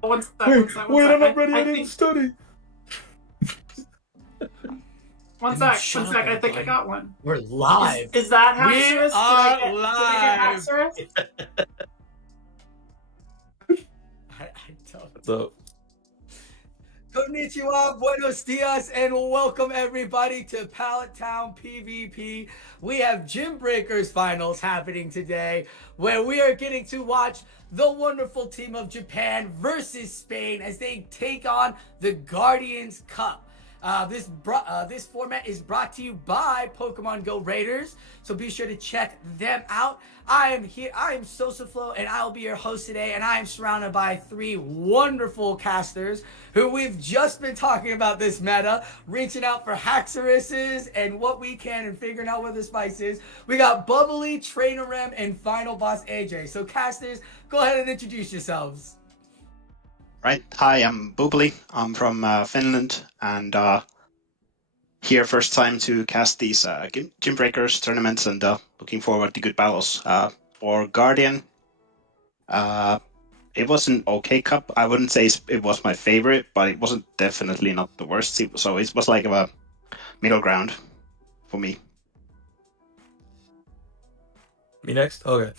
One sec, Wait, one sec, one wait, sec. I'm not ready. I think, didn't study. one Can you sec, shut one up, sec. I think I everybody? got one. We're live. Is that We Haxorus? are Did I get live. Haxorus? I don't. What's up? Konnichiwa, buenos dias, and welcome everybody to Pallet Town PvP. We have Gymbreakers finals happening today, where we are getting to watch the wonderful team of Japan versus Spain as they take on the Guardians Cup. This format is brought to you by Pokemon Go Raiders, so be sure to check them out. I am Sosaflo, and I'll be your host today, and I am surrounded by three wonderful casters who we've just been talking about this meta, reaching out for Haxoruses and what we can and figuring out where the spice is. We got Bubbly, Trainer Rem, and Final Boss AJ. So casters, go ahead and introduce yourselves. Right. Hi, I'm Bubbly. I'm from Finland, and here first time to cast these Gymbreakers tournaments, and looking forward to good battles. For Guardian, it was an okay cup. I wouldn't say it was my favorite, but it wasn't definitely not the worst. So it was like a middle ground for me. Me next? Okay.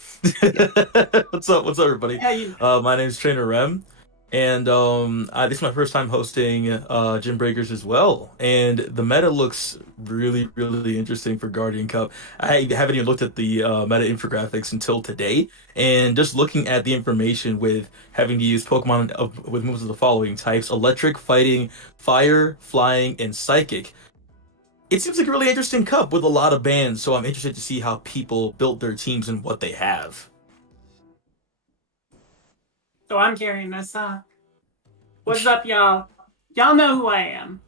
What's up? What's up, everybody? Yeah, My name is Trainer Rem, and this is my first time hosting Gymbreakers as well. And the meta looks really, really interesting for Guardian Cup. I haven't even looked at the meta infographics until today, and just looking at the information with having to use Pokemon with moves of the following types: Electric, Fighting, Fire, Flying, and Psychic. It seems like a really interesting cup with a lot of bans, so I'm interested to see how people built their teams and what they have. so I'm carrying this. What's up, y'all? Y'all know who I am.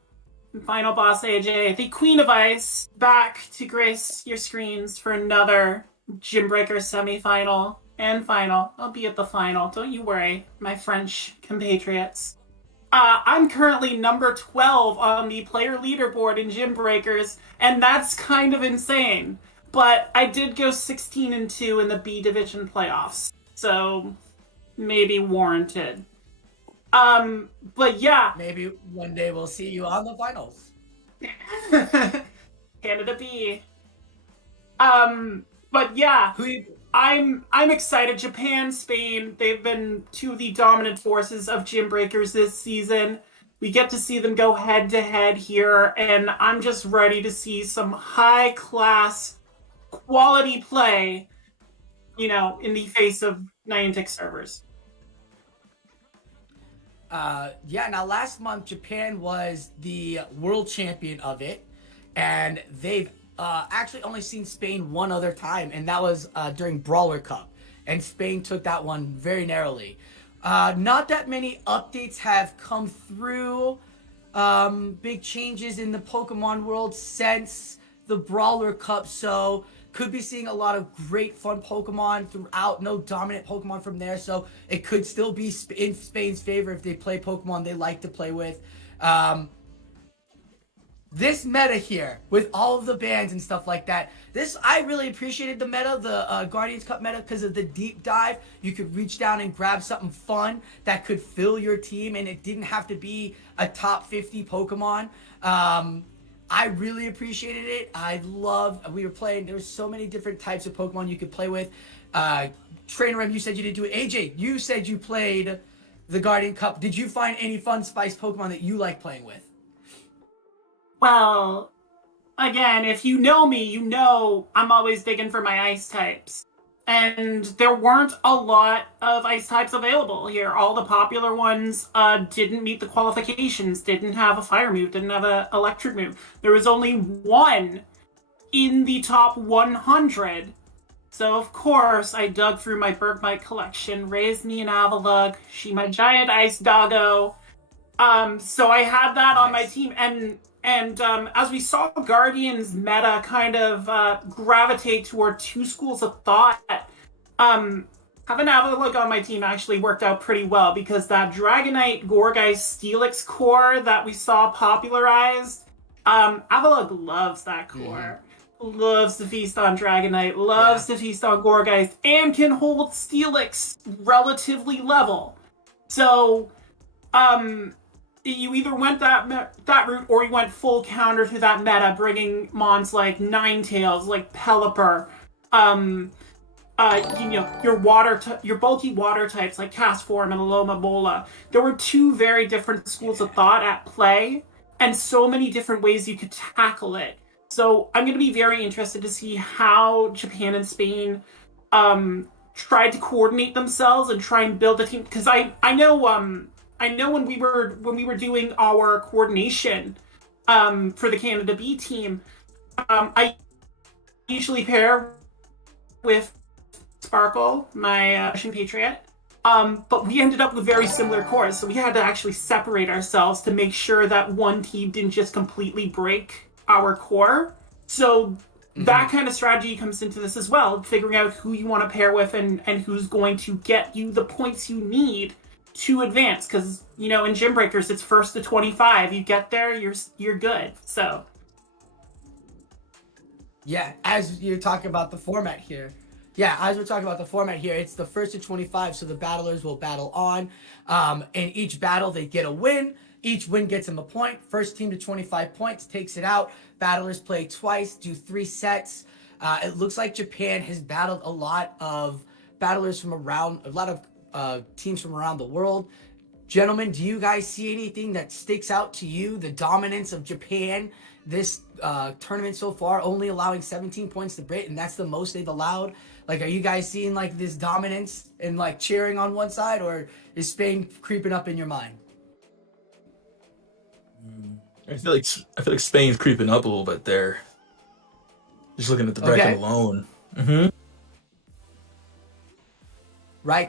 Final Boss AJ, the Queen of Ice, back to grace your screens for another Gymbreaker semifinal and final. I'll be at the final. Don't you worry, my French compatriots. I'm currently number 12 on the player leaderboard in Gymbreakers, and that's kind of insane. But I did go 16-2 in the B Division playoffs, so maybe warranted. But yeah. Maybe one day we'll see you on the finals. Canada B. But yeah. I'm excited. Japan, Spain, they've been two of the dominant forces of Gymbreakers this season. We get to see them go head to head here, and I'm just ready to see some high class quality play, in the face of Niantic servers. Now last month Japan was the world champion of it, and they've actually only seen Spain one other time, and that was during Brawler Cup, and Spain took that one very narrowly. Not that many updates have come through, big changes in the Pokemon world since the Brawler Cup, so could be seeing a lot of great fun Pokemon throughout. No dominant Pokemon from there, so it could still be in Spain's favor if they play Pokemon they like to play with. This meta here, with all of the bans and stuff like that, I really appreciated the meta, the Guardians Cup meta, because of the deep dive. You could reach down and grab something fun that could fill your team, and it didn't have to be a top 50 Pokemon. I really appreciated it. We were playing, there were so many different types of Pokemon you could play with. Trainer Rem, you said you didn't do it. AJ, you said you played the Guardian Cup. Did you find any fun spice Pokemon that you like playing with? Well, again, if you know me, you know I'm always digging for my ice types. And there weren't a lot of ice types available here. All the popular ones didn't meet the qualifications, didn't have a fire move, didn't have an electric move. There was only one in the top 100. So, of course, I dug through my Bergmite collection, raised me an Avalugg, she my giant ice doggo. So I had that on my team, and as we saw Guardians meta kind of gravitate toward two schools of thought, having Avalugg on my team actually worked out pretty well, because that Dragonite Gourgeist Steelix core that we saw popularized, Avalugg loves that core. Loves to feast on Dragonite, loves to feast on Gourgeist, and can hold Steelix relatively level. So you either went that route or you went full counter to that meta, bringing mons like Ninetales, like Pelipper, your bulky water types like Castform and Alomomola. There were two very different schools of thought at play, and so many different ways you could tackle it. So I'm going to be very interested to see how Japan and Spain tried to coordinate themselves and try and build a team, because I know when we were doing our coordination for the Canada B team, I usually pair with Sparkle, my Russian Patriot. But we ended up with very similar cores, so we had to actually separate ourselves to make sure that one team didn't just completely break our core. So that kind of strategy comes into this as well, figuring out who you want to pair with and who's going to get you the points you need to advance. Because, in Gymbreakers, it's first to 25. You get there, you're good. So yeah, as you're talking about the format here. Yeah, as we're talking about the format here, it's the first to 25, so the battlers will battle on. In each battle, they get a win. Each win gets them a point. First team to 25 points takes it out. Battlers play twice, do 3 sets. It looks like Japan has battled a lot of battlers from around, a lot of teams from around the world. Gentlemen, do you guys see anything that sticks out to you? The dominance of Japan this tournament so far, only allowing 17 points to Britain, and that's the most they've allowed. Like, are you guys seeing like this dominance and like cheering on one side, or is Spain creeping up in your mind? I feel like Spain's creeping up a little bit there. Just looking at the bracket alone. Right,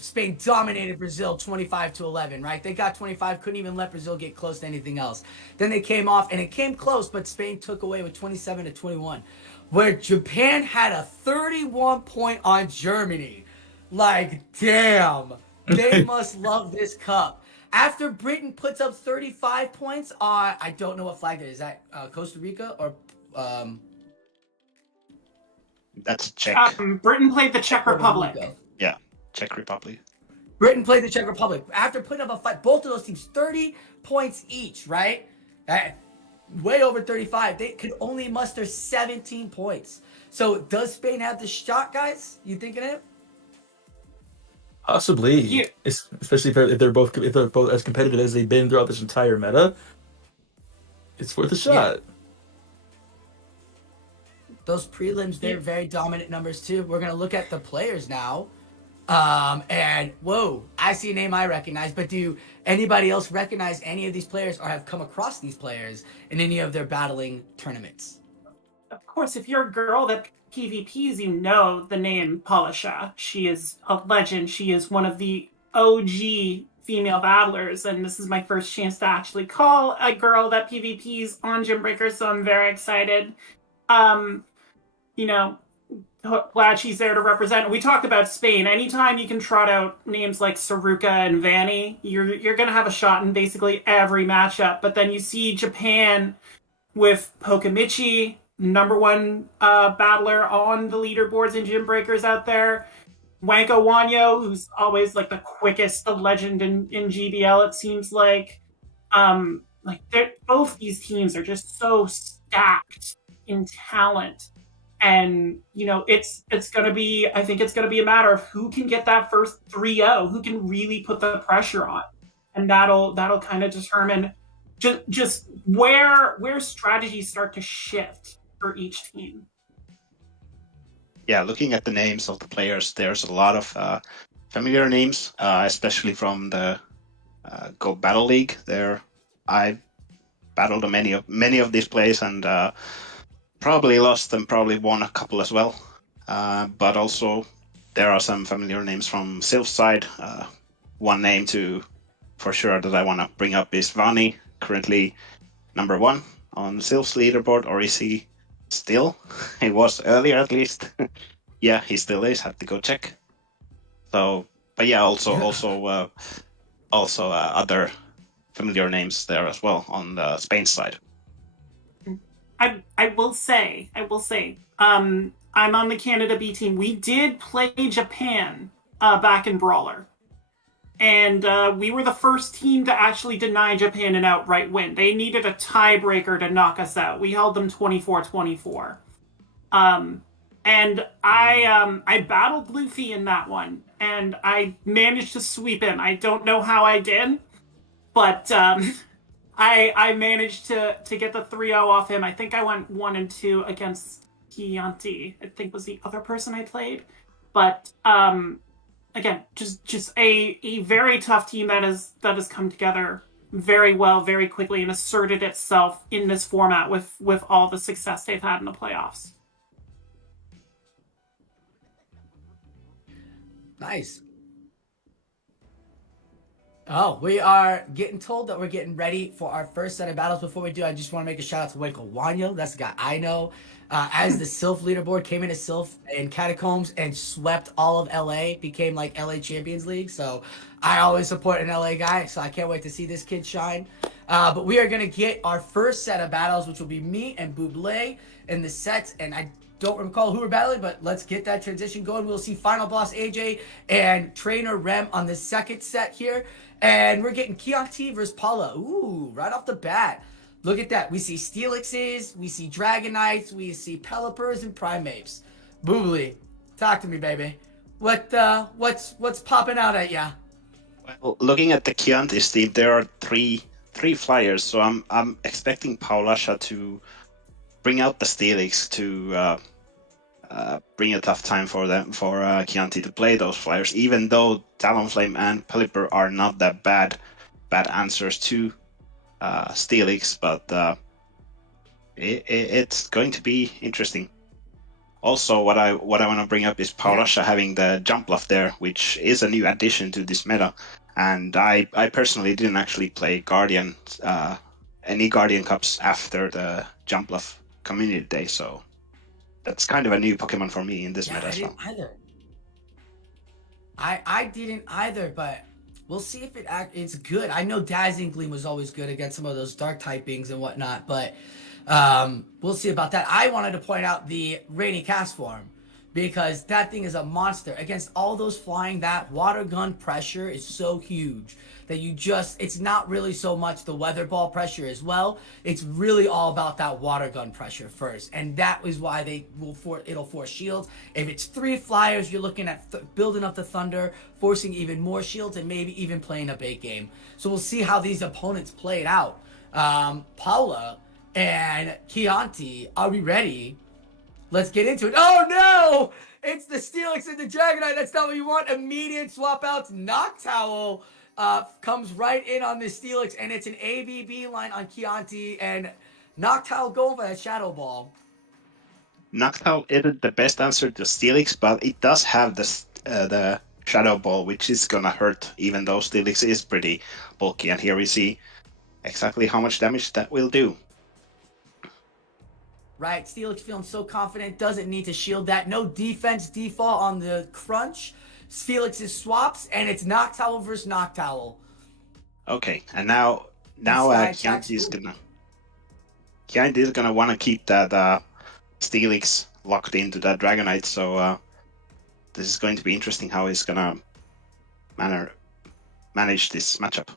Spain dominated Brazil 25-11, right? They got 25, couldn't even let Brazil get close to anything else. Then they came off, and it came close, but Spain took away with 27-21. Where Japan had a 31 point on Germany. Like, damn. They must love this cup. After Britain puts up 35 points on, I don't know what flag that is. Is that Costa Rica or... That's Czech. Britain played the Czech Republic. Yeah, Czech Republic. Britain played the Czech Republic. After putting up a fight, both of those teams, 30 points each, right? Way over 35. They could only muster 17 points. So does Spain have the shot, guys? You thinking it? Possibly. Yeah. Especially if they're both as competitive as they've been throughout this entire meta. It's worth a shot. Yeah. Those prelims, they're very dominant numbers too. We're gonna look at the players now. And whoa, I see a name I recognize, but do anybody else recognize any of these players or have come across these players in any of their battling tournaments? Of course, if you're a girl that PvPs, you know the name Polisha. She is a legend. She is one of the OG female battlers, and this is my first chance to actually call a girl that PvPs on Gymbreakers, so I'm very excited. Glad she's there to represent. We talked about Spain. Anytime you can trot out names like Saruka and Vanny, you're going to have a shot in basically every matchup. But then you see Japan with Pokamichi, #1 battler on the leaderboards in Gymbreakers out there. Wanko Wanyo, who's always like the quickest legend in GBL, it seems like. Both these teams are just so stacked in talent. And, it's going to be, I think it's going to be a matter of who can get that first 3-0, who can really put the pressure on. And that'll kind of determine just where strategies start to shift for each team. Yeah, looking at the names of the players, there's a lot of familiar names, especially from the Go Battle League. I battled many of these players and probably lost and probably won a couple as well. But also there are some familiar names from Sylph's side. One name for sure that I want to bring up is Vani, currently #1 on Sylph's leaderboard, or is he still? He was earlier at least. Yeah, he still is. Have to go check. So, but yeah, also other familiar names there as well on the Spain side. I will say, I'm on the Canada B team. We did play Japan back in Brawler. And we were the first team to actually deny Japan an outright win. They needed a tiebreaker to knock us out. We held them 24-24. And I battled Luffy in that one, and I managed to sweep him. I don't know how I did, but I managed to get the 3-0 off him. I think I went 1-2 against Chianti, I think was the other person I played. But again, just a very tough team that has come together very well, very quickly, and asserted itself in this format with all the success they've had in the playoffs. Nice. Oh, we are getting told that we're getting ready for our first set of battles. Before we do, I just want to make a shout out to Waco Wanyo. That's the guy I know. As the Sylph leaderboard, came into Sylph in Catacombs and swept all of LA, became like LA Champions League. So I always support an LA guy, so I can't wait to see this kid shine. But we are going to get our first set of battles, which will be me and Buble in the sets. And I don't recall who we're battling, but let's get that transition going. We'll see Final Boss AJ and Trainer Rem on the second set here. And we're getting Chianti versus Paula. Ooh, right off the bat. Look at that. We see Steelixes, we see Dragonites, we see Pelipers and Primapes. Boobly, talk to me, baby. What's popping out at ya? Well, looking at the Chianti team, there are three flyers, so I'm expecting Paulasha to bring out the Steelix to bring a tough time for Chianti to play those flyers, even though Talonflame and Pelipper are not that bad answers to Steelix, but it's going to be interesting. Also, what I want to bring up is Paulasha having the jump bluff there, which is a new addition to this meta. And I personally didn't actually play Guardian, any Guardian Cups after the jump bluff community day, so that's kind of a new Pokemon for me in this meta as well. I didn't either. I didn't either, but we'll see if it's good. I know Dazzling Gleam was always good against some of those dark typings and whatnot, but we'll see about that. I wanted to point out the Rainy Cast form because that thing is a monster. Against all those flying, that water gun pressure is so huge that it's not really so much the weather ball pressure as well. It's really all about that water gun pressure first. And that is why it'll force shields. If it's 3 flyers, you're looking at building up the thunder, forcing even more shields, and maybe even playing a bait game. So we'll see how these opponents play it out. Paula and Chianti, are we ready? Let's get into it. Oh no! It's the Steelix and the Dragonite. That's not what you want. Immediate swap outs. Noctowl comes right in on the Steelix, and it's an ABB line on Chianti, and Noctowl going for that Shadow Ball. Noctowl isn't the best answer to Steelix, but it does have the Shadow Ball, which is gonna hurt, even though Steelix is pretty bulky. And here we see exactly how much damage that will do. Right, Steelix feeling so confident, doesn't need to shield that. No defense default on the crunch. Felix's swaps, and it's Noctowl versus Noctowl. Okay, and now Chianti is gonna want to keep that Steelix locked into that Dragonite, so this is going to be interesting how he's gonna manage this matchup.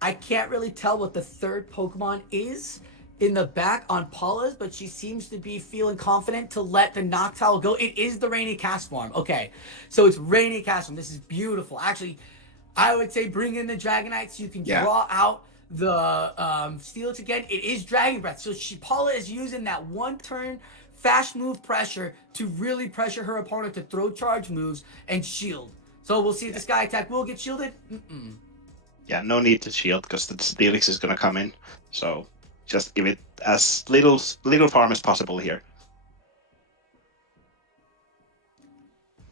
I can't really tell what the third Pokemon is in the back on Paula's, but she seems to be feeling confident to let the Noctowl go. It is the Rainy Cast form. Okay, so it's Rainy Cast form. This is beautiful. Actually, I would say bring in the Dragonite so you can draw out the Steelix again. It is Dragon Breath. So Paula is using that one turn fast move pressure to really pressure her opponent to throw charge moves and shield. So we'll see if the Sky Attack will get shielded. Yeah, no need to shield because the Steelix is going to come in. So just give it as little farm as possible here.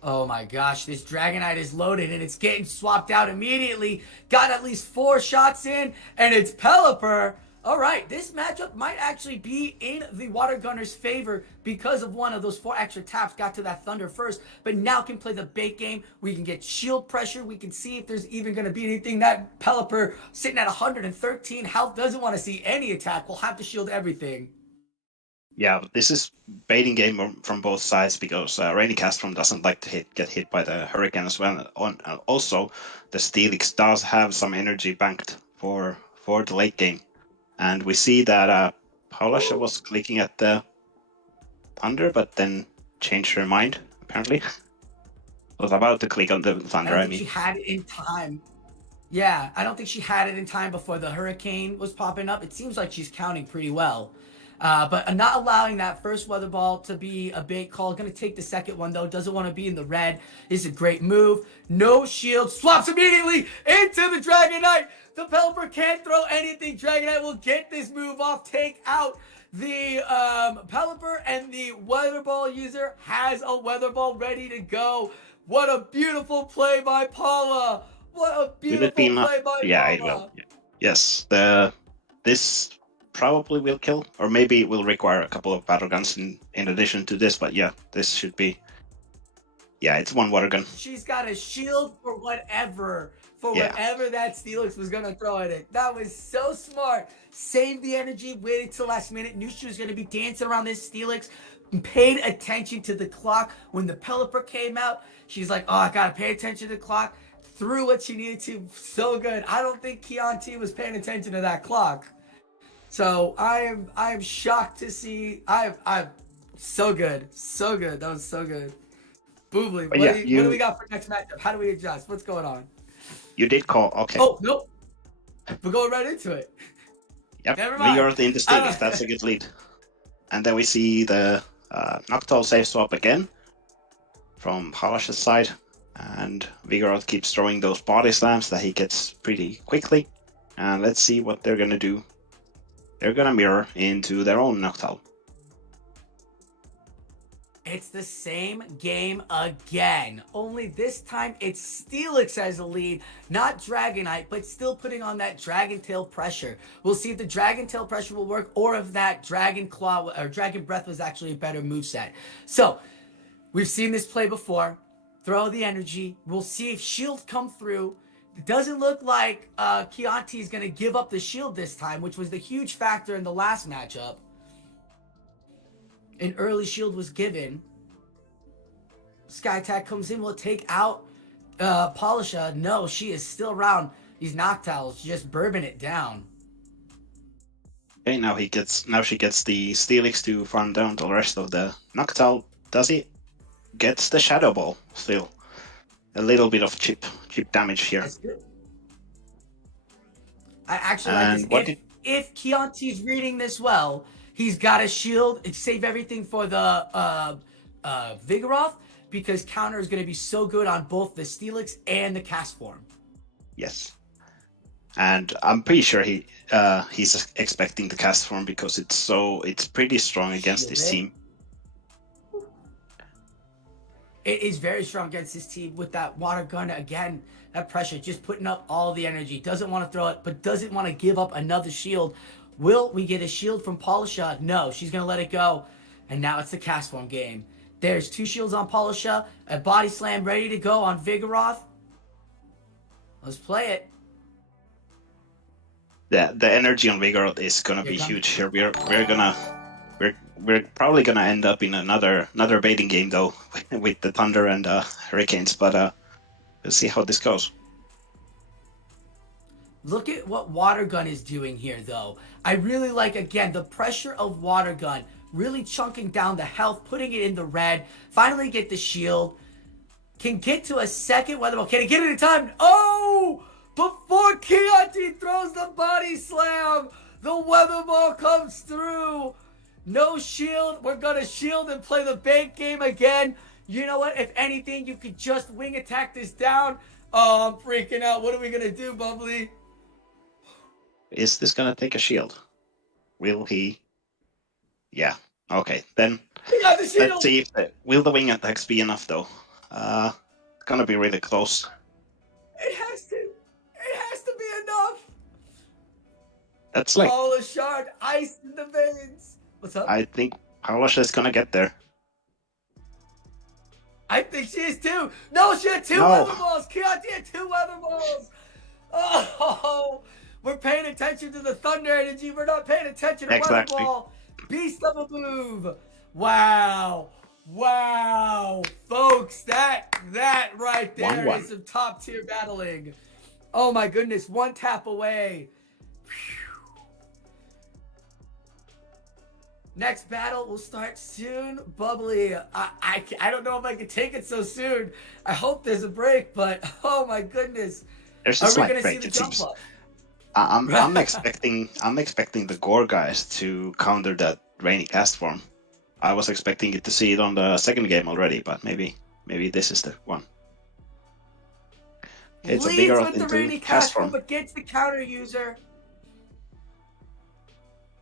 Oh my gosh, this Dragonite is loaded and it's getting swapped out immediately. Got at least 4 shots in, and it's Pelipper. All right, this matchup might actually be in the Water Gunner's favor because of one of those 4 extra taps. Got to that Thunder first, but now can play the bait game. We can get shield pressure. We can see if there's even going to be anything. That Pelipper sitting at 113 health doesn't want to see any attack. We'll have to shield everything. Yeah, this is baiting game from both sides because Rainy Castform doesn't like to get hit by the Hurricane as well. Also, the Steelix does have some energy banked for the late game, and we see that Paulasha was clicking at the Thunder, but then changed her mind apparently. Was about to click on the Thunder. I don't think she had it in time. Yeah, I don't think she had it in time before the Hurricane was popping up. It seems like she's counting pretty well. But not allowing that first weather ball to be a bait call. Going to take the second one, though. Doesn't want to be in the red. This is a great move. No shield. Swaps immediately into the Dragon Knight. The Pelipper can't throw anything. Dragon Knight will get this move off. Take out the Pelipper, and the weather ball user has a weather ball ready to go. What a beautiful play by Paula. What a beautiful play by Paula. Yeah, it will. Yes, this probably will kill, or maybe it will require a couple of battle guns in addition to this, but yeah, this should be, yeah, it's one water gun. She's got a shield for whatever that Steelix was gonna throw at it. That was so smart. Saved the energy, waited till last minute, knew she was gonna be dancing around this Steelix, paid attention to the clock. When the Pelipper came out, she's like, oh, I gotta pay attention to the clock. Threw what she needed to. So good. I don't think Chianti was paying attention to that clock. So I am shocked to see. I'm so good. So good. That was so good. Boobly, what do we got for next matchup? How do we adjust? What's going on? You did call. Okay. Oh, nope. We're going right into it. Yep. Never mind. Vigoroth in the Steelix. That's a good lead. And then we see the Noctowl safe swap again from Palash's side. And Vigoroth keeps throwing those body slams that he gets pretty quickly. And let's see what they're going to do. They're going to mirror into their own Noctowl. It's the same game again. Only this time it's Steelix as a lead, not Dragonite, but still putting on that Dragon Tail pressure. We'll see if the Dragon Tail pressure will work or if that Dragon Claw or Dragon Breath was actually a better moveset. So, we've seen this play before. Throw the energy. We'll see if shield come through. It doesn't look like Chianti is going to give up the shield this time, which was the huge factor in the last matchup. An early shield was given. Sky Attack comes in, will take out Polisha. No, she is still around. These Noctowls just bourbon it down. Okay, now she gets the Steelix to farm down the rest of the Noctowl. Does he? Gets the Shadow Ball still. A little bit of cheap damage here. That's good. I actually like this. If Chianti's reading this well, he's got a shield and save everything for the Vigoroth, because counter is going to be so good on both the Steelix and the Castform. Yes. And I'm pretty sure he's expecting the Castform because it's pretty strong against this team. It is very strong against this team with that water gun. Again, that pressure, just putting up all the energy. Doesn't want to throw it, but doesn't want to give up another shield. Will we get a shield from Polisha? No, she's going to let it go. And now it's the Castform game. There's 2 shields on Polisha, a body slam ready to go on Vigoroth. Let's play it. The energy on Vigoroth is going to be huge here. We're probably gonna end up in another baiting game though with the Thunder and Hurricanes, but we'll see how this goes. Look at what Water Gun is doing here though. I really like, again, the pressure of Water Gun, really chunking down the health, putting it in the red, finally get the shield, can get to a second weather ball. Can he get it in time? Oh! Before Chianti throws the body slam, the weather ball comes through. No shield. We're going to shield and play the bait game again. You know what? If anything, you could just wing attack this down. Oh, I'm freaking out. What are we going to do, Bubbly? Is this going to take a shield? Will he? Yeah. Okay, then let's see if will the wing attacks be enough, though. Going to be really close. It has to. It has to be enough. That's like... Paula Shard, ice in the veins. What's up? I think Paula is going to get there. I think she is too. No, she had 2 weather balls. Chianti had 2 weather balls. Oh, we're paying attention to the thunder energy. We're not paying attention to weather ball. Beast of a move. Wow. Wow. Folks, that right there 1-1. is some top tier battling. Oh my goodness, one tap away. Next battle will start soon. Bubbly, I don't know if I can take it so soon. I hope there's a break, but oh my goodness. There's a Are we slight gonna see break, the it jump seems. up? I'm expecting the Gore guys to counter that rainy cast form. I was expecting it to see it on the second game already, but maybe this is the one. It's a Leads Vigoroth with the into rainy cast cast form, form. but gets the counter user.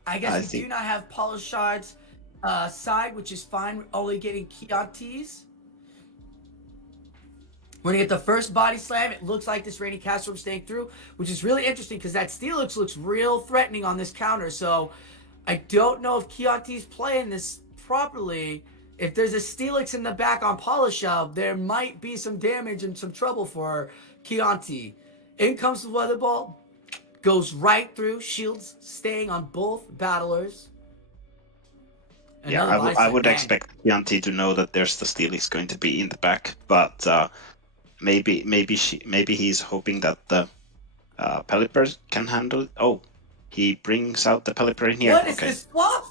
I guess I we think- do not have Polish Shards side, which is fine. We're only getting Chiantis. We're gonna get the first body slam. It looks like this rainy cast form staying through, which is really interesting because that Steelix looks real threatening on this counter. So I don't know if Chianti's playing this properly. If there's a Steelix in the back on Polishov, there might be some damage and some trouble for Chianti. In comes the Weather Ball. Goes right through. Shields staying on both battlers. Yeah, Another body I slam. would Man, expect Yanti to know that there's the Steelix going to be in the back, but maybe he's hoping that the Pelipper can handle it. Oh, he brings out the Pelipper in here. What is Okay. this swap?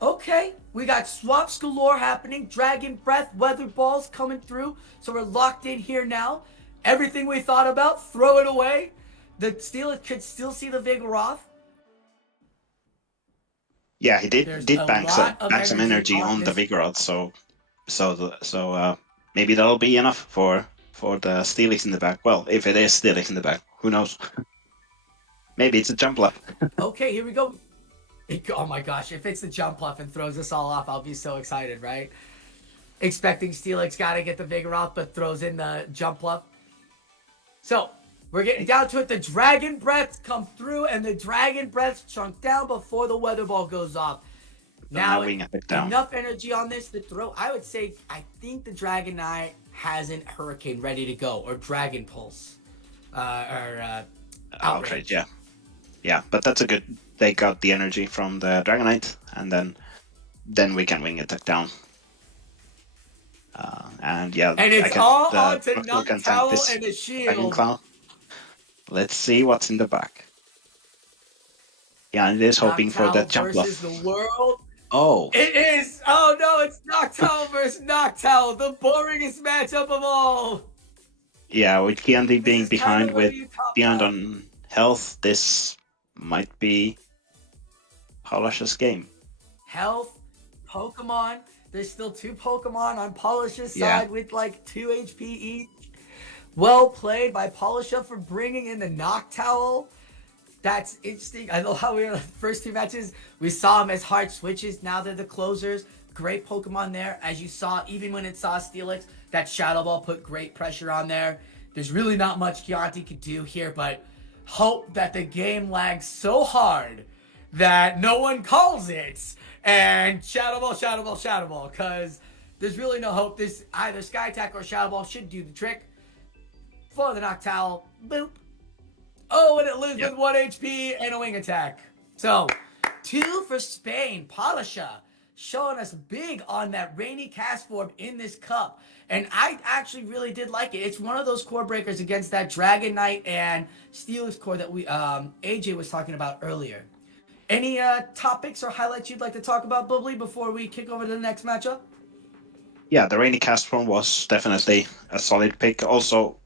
Okay, we got swaps galore happening. Dragon Breath, Weather Balls coming through. So we're locked in here now. Everything we thought about, throw it away. The Steelix could still see the Vigoroth. Yeah, he There's did a bank lot of some energy energy on on the this. Vigoroth, so maybe that'll be enough for the Steelix in the back. Well, if it is Steelix in the back, who knows? Maybe it's a jump left. Okay, here we go. Oh my gosh, if it's the jump off and throws us all off, I'll be so excited, right? Expecting Steelix gotta get the Vigoroth, but throws in the jump up. So, we're getting down to it. The Dragon Breath come through, and the Dragon Breath chunk down before the Weather Ball goes off. Now Wing Epic down. Enough energy on this to throw. I would say, I think the Dragon Knight has an Hurricane ready to go, or Dragon Pulse, Outrage, yeah. Yeah, but that's a good... They got the energy from the Dragonite, and then we can Wing Attack down. And yeah, And it's all on to Noctowl and the Dragon shield. Clown. Let's see what's in the back. Yeah, and it is hoping for Noctowl that jump versus bluff. the world. Oh, It is. Oh no, it's Noctowl versus Noctowl, the boringest matchup of all. yeah, with Kiandi being is behind kinda what with you talk beyond about. on health, this might be Polish's game. Health, Pokemon. There's still 2 Pokemon on Polish's Yeah. side with like 2 HP each. Well played by Polisha for bringing in the Noctowl. That's interesting. I know how we were the first 2 matches. We saw them as hard switches. Now they're the closers. Great Pokemon there. As you saw, even when it saw Steelix, that Shadow Ball put great pressure on there. There's really not much Chianti could do here, but hope that the game lags so hard that no one calls it. And Shadow Ball, Shadow Ball, Shadow Ball. Because there's really no hope. This either Sky Attack or Shadow Ball should do the trick. For the Noctowl. Boop. Oh, and it lives with 1 HP and a Wing Attack. So, 2 for Spain. Polisha showing us big on that rainy cast form in this cup. And I actually really did like it. It's one of those core breakers against that Dragon Knight and Steelix core that we AJ was talking about earlier. Any topics or highlights you'd like to talk about, Bubbly, before we kick over to the next matchup? Yeah, the rainy cast form was definitely a solid pick. Also,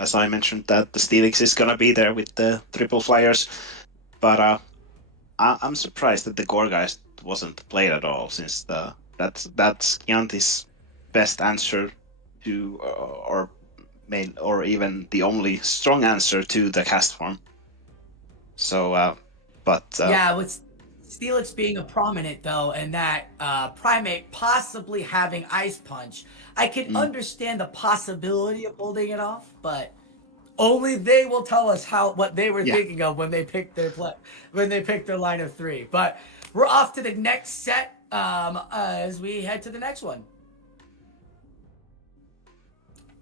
as I mentioned, that the Steelix is gonna be there with the triple flyers, but I'm surprised that the Gore guys wasn't played at all, since that's Chianti's best answer to or even the only strong answer to the cast form. So, Yeah, with Steelix being a prominent, though, and that Primate possibly having Ice Punch, I can understand the possibility of holding it off, but only they will tell us what they were thinking of when they picked their line of 3. But we're off to the next set as we head to the next one.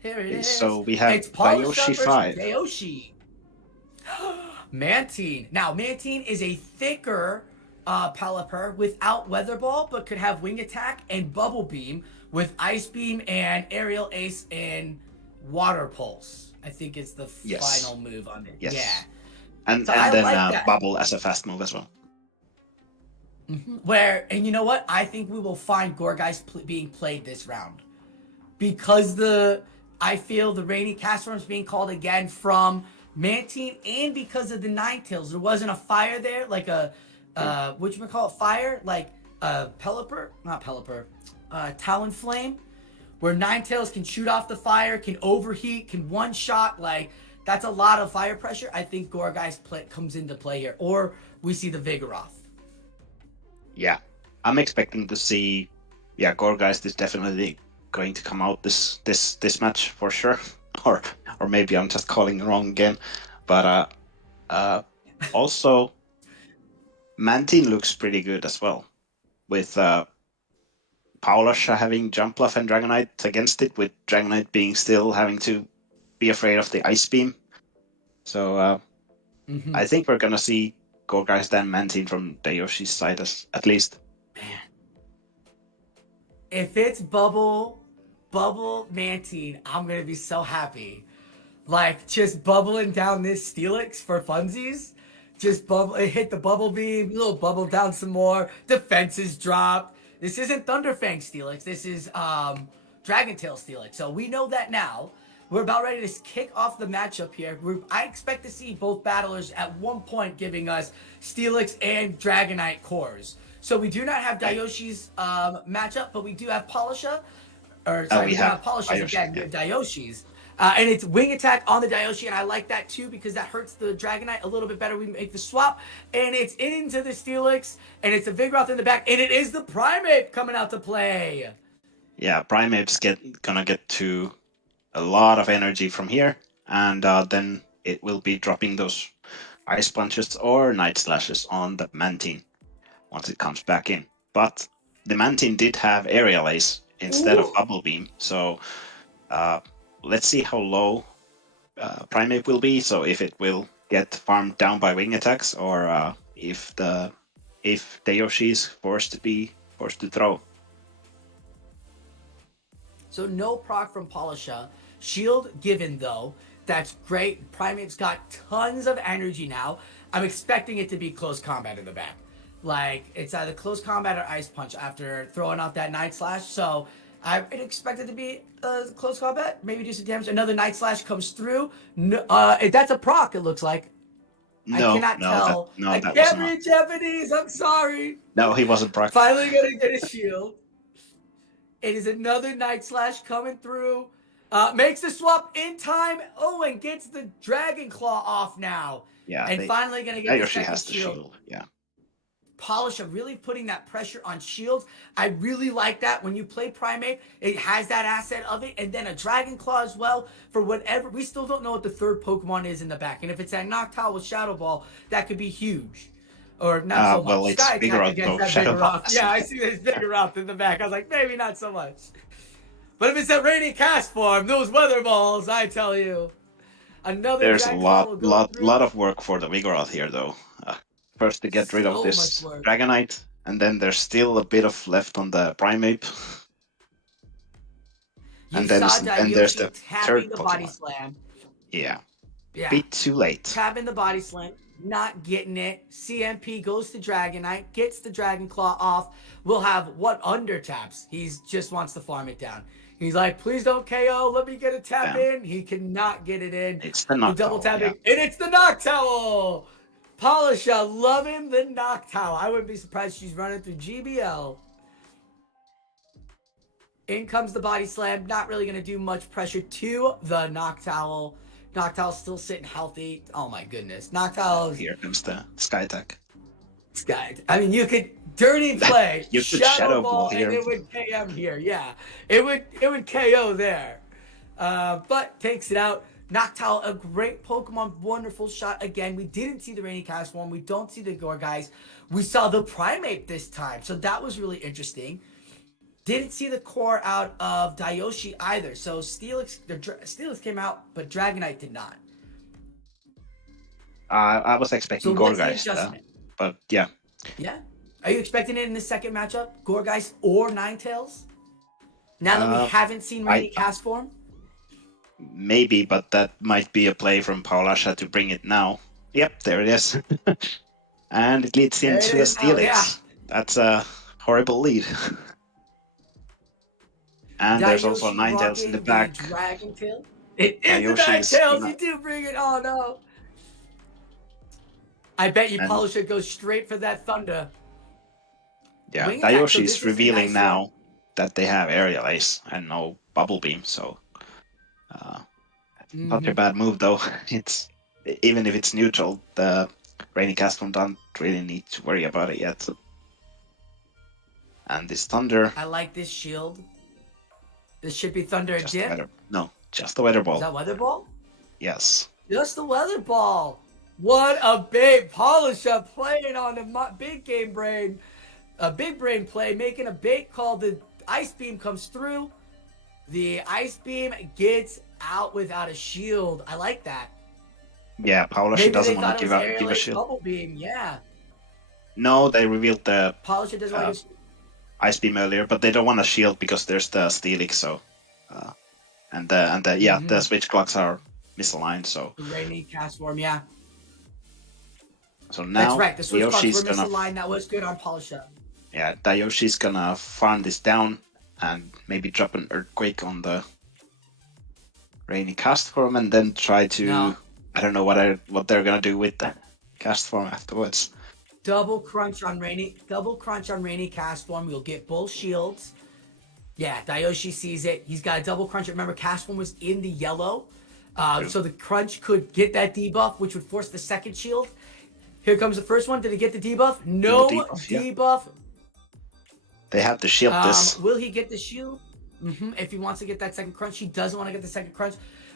Here it is. So we have it's Polisha Bayoshi 5. Bayoshi. Mantine. Now, Mantine is a thicker Pelipper without Weather Ball, but could have Wing Attack and Bubble Beam with Ice Beam and Aerial Ace and Water Pulse. I think it's the final move on it. Yes. Yeah. And So then like Bubble as a fast move as well. Where, and you know what? I think we will find Gourgeist being played this round. Because I feel the Rainy Castform's being called again from Mantine, and because of the Ninetales. There wasn't a fire there, like a, whatchamacallit, fire? Like a Pelipper? Not Pelipper. Talonflame. Where Ninetales can shoot off the fire, can overheat, can one-shot, like, that's a lot of fire pressure. I think Gourgeist comes into play here. Or we see the Vigoroth. Yeah, I'm expecting to see. Yeah, Gourgeist is definitely going to come out this match for sure. Or maybe I'm just calling it wrong again. But also, Mantine looks pretty good as well, with Paulasha having Jump Bluff and Dragonite against it, with Dragonite being still having to be afraid of the Ice Beam. So I think we're gonna see Gourgeist and Mantine from Dayoshi's side at least. Man. If it's Bubble Mantine, I'm gonna be so happy. Like, just bubbling down this Steelix for funsies. Just hit the Bubble Beam, little bubble down some more. Defenses dropped. This isn't Thunderfang Steelix. This is Dragon Tail Steelix. So we know that now. We're about ready to kick off the matchup here. I expect to see both battlers at one point giving us Steelix and Dragonite cores. So we do not have Dayoshi's matchup, but we do have Paulasha. We have Paulasha's again. We have Dayoshi's. And it's Wing Attack on the Dayoshi, and I like that too because that hurts the Dragonite a little bit better. We make the swap, and it's into the Steelix, and it's a Vigoroth in the back, and it is the Primeape coming out to play. Yeah, Primeape's gonna get to a lot of energy from here, and then it will be dropping those Ice Punches or Night Slashes on the Mantine once it comes back in. But the Mantine did have Aerial Ace instead of Bubble Beam, so let's see how low Primeape will be. So if it will get farmed down by Wing Attacks, or if Dayoshi is forced to throw. So no proc from Paulasha. Shield given though. That's great. Primeape's got tons of energy now. I'm expecting it to be close combat in the back. Like, it's either close combat or Ice Punch after throwing off that Night Slash. So I expect it to be close combat. Maybe do some damage. Another Night Slash comes through. No, that's a proc, it looks like. No, I cannot tell. I can't read Japanese. I'm sorry. No, he wasn't proc. Finally gonna get a shield. It is another Night Slash coming through. Makes the swap in time. Oh, and gets the Dragon Claw off now. Yeah. And finally going to get the second has the shield. Yeah. Paulasha really putting that pressure on shields. I really like that. When you play Primeape, it has that asset of it. And then a Dragon Claw as well for whatever. We still don't know what the third Pokemon is in the back. And if it's that Noctowl with Shadow Ball, that could be huge. Or not so much. Well, it's Vigoroth though. Shadow Ball. Yeah, I see there's Vigoroth in the back. I was like, maybe not so much. But if it's a Rainy Castform, those Weather Balls, I tell you. There's a lot of work for the Vigoroth here, though. First to get rid of this Dragonite, and then there's still a bit of left on the Primeape. And there's the third Pokemon. Body Slam. Yeah. Bit too late. Tapping the Body Slam, not getting it. CMP goes to Dragonite, gets the Dragon Claw off. We'll have under taps. He just wants to farm it down. He's like, please don't KO. Let me get a tap in. He cannot get it in. It's the Noctowl. Double tapping, and it's the Noctowl. Paulasha loving the Noctowl. I wouldn't be surprised she's running through GBL. In comes the Body Slam. Not really going to do much pressure to the Noctowl. Noctowl's still sitting healthy. Oh my goodness. Noctowl. Here comes the Sky Attack. I mean, you could dirty play. You could Shadow Ball here. And it would KM here. Yeah. It would KO there. But takes it out. Noctowl, a great Pokemon, wonderful shot again. We didn't see the Rainy Castform. We don't see the Gourgeist. We saw the Primeape this time. So that was really interesting. Didn't see the core out of Dayoshi either. So Steelix came out, but Dragonite did not. I was expecting Gourgeist. But yeah. Yeah. Are you expecting it in the second matchup, Gourgeist or Ninetales? Now that we haven't seen Rainy cast form? Maybe, but that might be a play from Paulasha to bring it now. Yep, there it is. And it leads into a Steelix. Yeah. That's a horrible lead. And there's also a Ninetales in the back. Dragon Tail. It is the Ninetales. You do bring it. Oh no. I bet you Paulasha goes straight for that Thunder. Yeah, Dayoshi's revealing now that they have Aerial Ace and no Bubble Beam, so not a bad move though. It's even if it's neutral, the Rainy cast form don't really need to worry about it yet. And this Thunder. I like this shield. This should be Thunder again. No, just the Weather Ball. Is that Weather Ball? Yes. Just the Weather Ball. What a big Paulasha playing on the big game brain. A big brain play, making a bait call. The Ice Beam comes through. The Ice Beam gets out without a shield. I like that. Yeah, Paulasha doesn't want to give a shield. Bubble Beam, yeah. No, they revealed the Paulasha doesn't want to Ice Beam earlier, but they don't want a shield because there's the Steelix, so the switch clocks are misaligned, so the Rainy cast form, yeah. So now that's right, the switch clocks were misaligned. That was good on Paulasha. Yeah, Dayoshi's gonna farm this down and maybe drop an Earthquake on the Rainy cast form and then try to I don't know what they're gonna do with the cast form afterwards. Double crunch on Rainy cast form. You'll get both shields. Yeah, Dayoshi sees it. He's got a double crunch. Remember, cast form was in the yellow. So the crunch could get that debuff, which would force the second shield. Here comes the first one. Did he get the debuff? No debuff. Yeah. They have to shield this. Will he get the shield? If he wants to get that second crunch. He doesn't want to get the second crunch.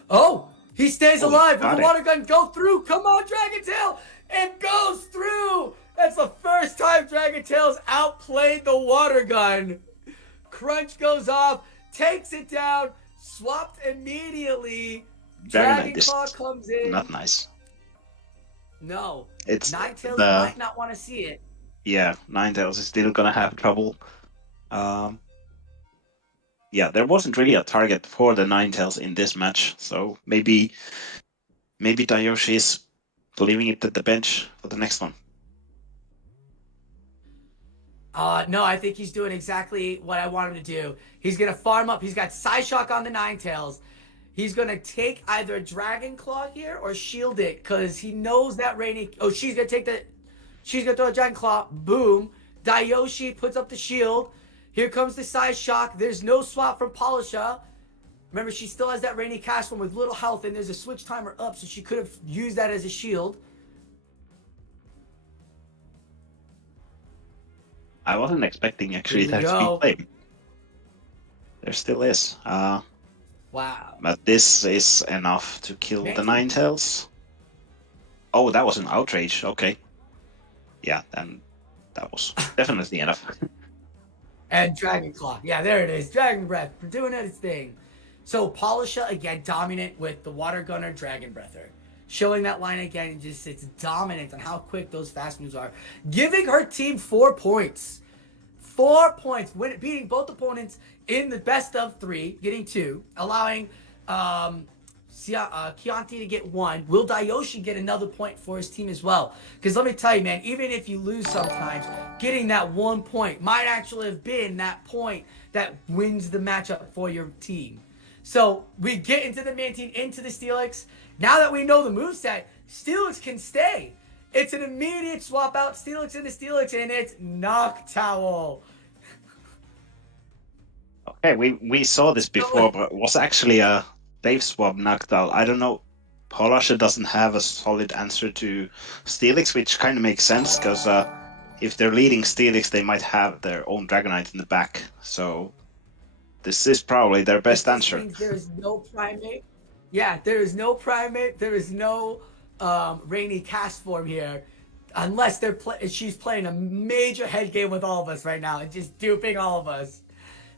Oh, he stays alive. With the water gun, go through. Come on, Dragon Tail. It goes through. That's the first time Dragon Tail's outplayed the water gun. Crunch goes off, takes it down, swapped immediately. Dragon Claw comes in. Not nice. No. It's Ninetales might not want to see it. Yeah, Ninetales is still gonna have trouble. Yeah, there wasn't really a target for the Ninetales in this match, so maybe Dayoshi is leaving it at the bench for the next one. No, I think he's doing exactly what I want him to do. He's going to farm up. He's got Psyshock on the Ninetales. He's going to take either a Dragon Claw here or shield it because he knows that Rainy... Oh, she's going to take the... She's going to throw a Dragon Claw. Boom. Dayoshi puts up the shield. Here comes the Psyshock. There's no swap from Paulasha. Remember, she still has that Rainy cast form with little health, and there's a switch timer up, so she could have used that as a shield. I wasn't expecting actually that to be played. There still is. Wow. But this is enough to kill the Ninetales. Oh, that was an outrage. Okay. Yeah, then that was definitely enough. And Dragon Claw. Yeah, there it is. Dragon Breath doing its thing. So Paulasha again dominant with the Water Gunner Dragon Breather. Showing that line again, just it's dominant on how quick those fast moves are. Giving her team 4 points. 4 points. Beating both opponents in the best of 3. Getting 2. Allowing Chianti to get 1. Will Dayoshi get another point for his team as well? Because let me tell you, man, even if you lose sometimes, getting that 1 point might actually have been that point that wins the matchup for your team. So we get into the main team, into the Steelix. Now that we know the moveset, Steelix can stay. It's an immediate swap out, Steelix into Steelix, and it's Noctowl. Okay, we saw this before, but it was actually a Dave swap Noctowl. I don't know. Paulasha doesn't have a solid answer to Steelix, which kind of makes sense, because if they're leading Steelix, they might have their own Dragonite in the back. So this is probably their best answer. There is no Primate. Yeah, there is no Primate. There is no Rainy cast form here. Unless she's playing a major head game with all of us right now and just duping all of us.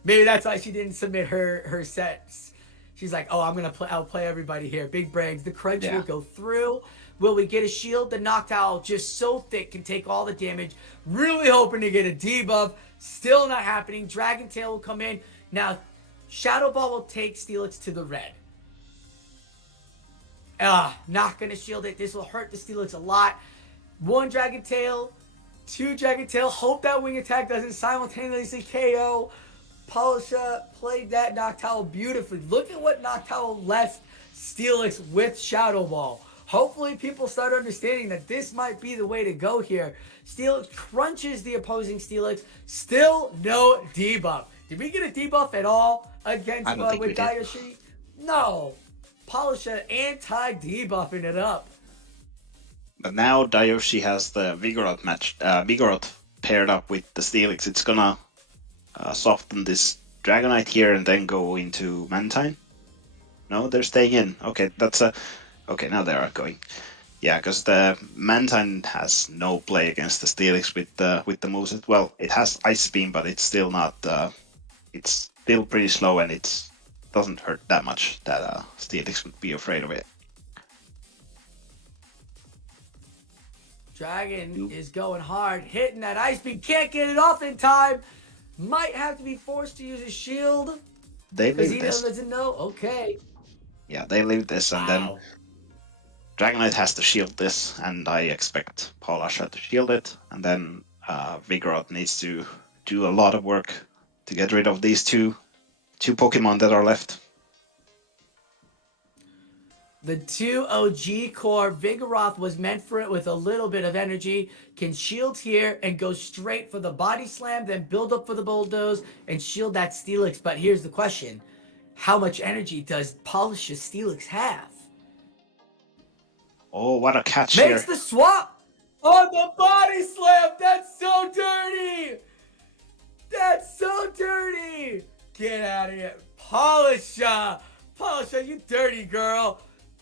Maybe that's why she didn't submit her sets. She's like, oh, I'm going to outplay everybody here. Big brains. The crunch will go through. Will we get a shield? The Noctowl just so thick can take all the damage. Really hoping to get a debuff. Still not happening. Dragon Tail will come in. Now, Shadow Ball will take Steelix to the red. Not going to shield it. This will hurt the Steelix a lot. 1 Dragon Tail. 2 Dragon Tail. Hope that wing attack doesn't simultaneously KO. Polisha played that Noctowl beautifully. Look at what Noctowl left Steelix with Shadow Ball. Hopefully people start understanding that this might be the way to go here. Steelix crunches the opposing Steelix. Still no debuff. Did we get a debuff at all against with Dayoshi? No. Polisha anti-debuffing it up. But now Dayoshi has the Vigoroth paired up with the Steelix. It's gonna soften this Dragonite here and then go into Mantine. No, they're staying in. Okay, that's a... Okay, now they are going. Yeah, because the Mantine has no play against the Steelix with the moveset. Well, it has Ice Beam, but it's still not... it's still pretty slow and it doesn't hurt that much that Steelix would be afraid of it. Dragon is going hard, hitting that Ice Beam. Can't get it off in time. Might have to be forced to use a shield. They because leave he this. doesn't know. Okay. Yeah, they leave this and then Dragonite has to shield this, and I expect Polisha to shield it, and then Vigoroth needs to do a lot of work to get rid of these two Pokemon that are left. The 2 OG core, Vigoroth was meant for it with a little bit of energy. Can shield here and go straight for the body slam, then build up for the bulldoze and shield that Steelix. But here's the question. How much energy does Polisha's Steelix have? Oh, what a catch Makes here. the swap on the body slam. That's so dirty. That's so dirty. Get out of here. Polisha. Polisha, you dirty girl.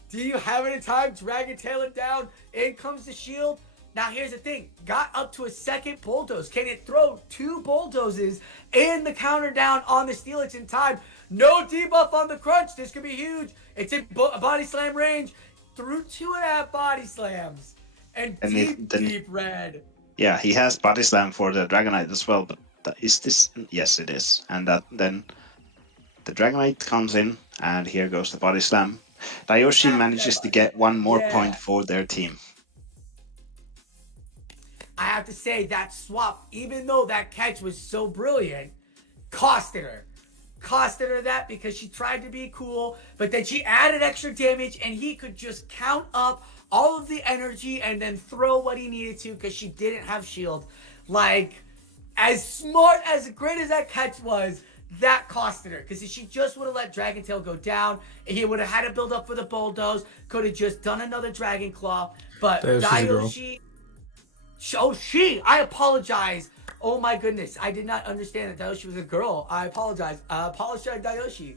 Do you have it in time? Dragon Tail it down. In comes the shield. Now here's the thing. Got up to a second bulldoze. Can it throw 2 bulldozes and the counter down on the Steelix in time? No debuff on the crunch. This could be huge. It's in body slam range. Through 2.5 body slams. And deep red. Yeah, he has body slam for the Dragonite as well, but is this? Yes, it is. And then the Dragonite comes in, and here goes the body slam. Dayoshi manages to get 1 more point for their team. I have to say that swap, even though that catch was so brilliant, costed her. Costed her that because she tried to be cool, but then she added extra damage and he could just count up all of the energy and then throw what he needed to because she didn't have shield. Like, as smart, as great as that catch was, that costed her. Because if she just would have let Dragon Tail go down, and he would have had to build up for the bulldoze, could have just done another Dragon Claw. But Dayoshi... I apologize. Oh my goodness, I did not understand that Dayoshi was a girl. I apologize. Polisha and Dayoshi,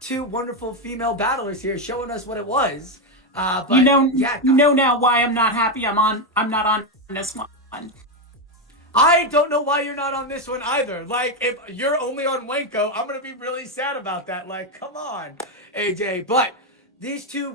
2 wonderful female battlers here, showing us what it was. But you know now why I'm not happy. I'm not on this one. I don't know why you're not on this one either. Like, if you're only on Wenko, I'm gonna be really sad about that. Like, come on, AJ. But these two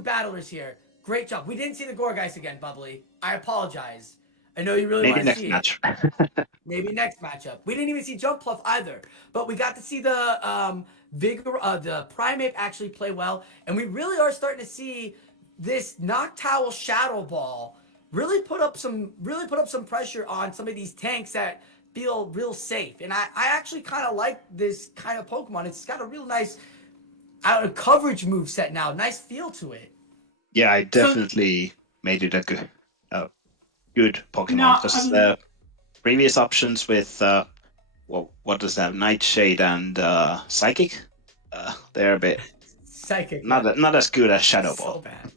battlers here, great job. We didn't see the Gorgeist again, Bubbly. I apologize. I know you really want to see it. Maybe next matchup. We didn't even see Jump Pluff either, but we got to see the the Primeape actually play well, and we really are starting to see this Noctowl Shadow Ball really put up some pressure on some of these tanks that feel real safe. And I actually kind of like this kind of Pokemon. It's got a real nice coverage move set now. Nice feel to it. Yeah, I definitely made it a good Pokemon because the previous options with what does that, Nightshade and Psychic, they're a bit Psychic, not as good as Shadow Ball. So bad.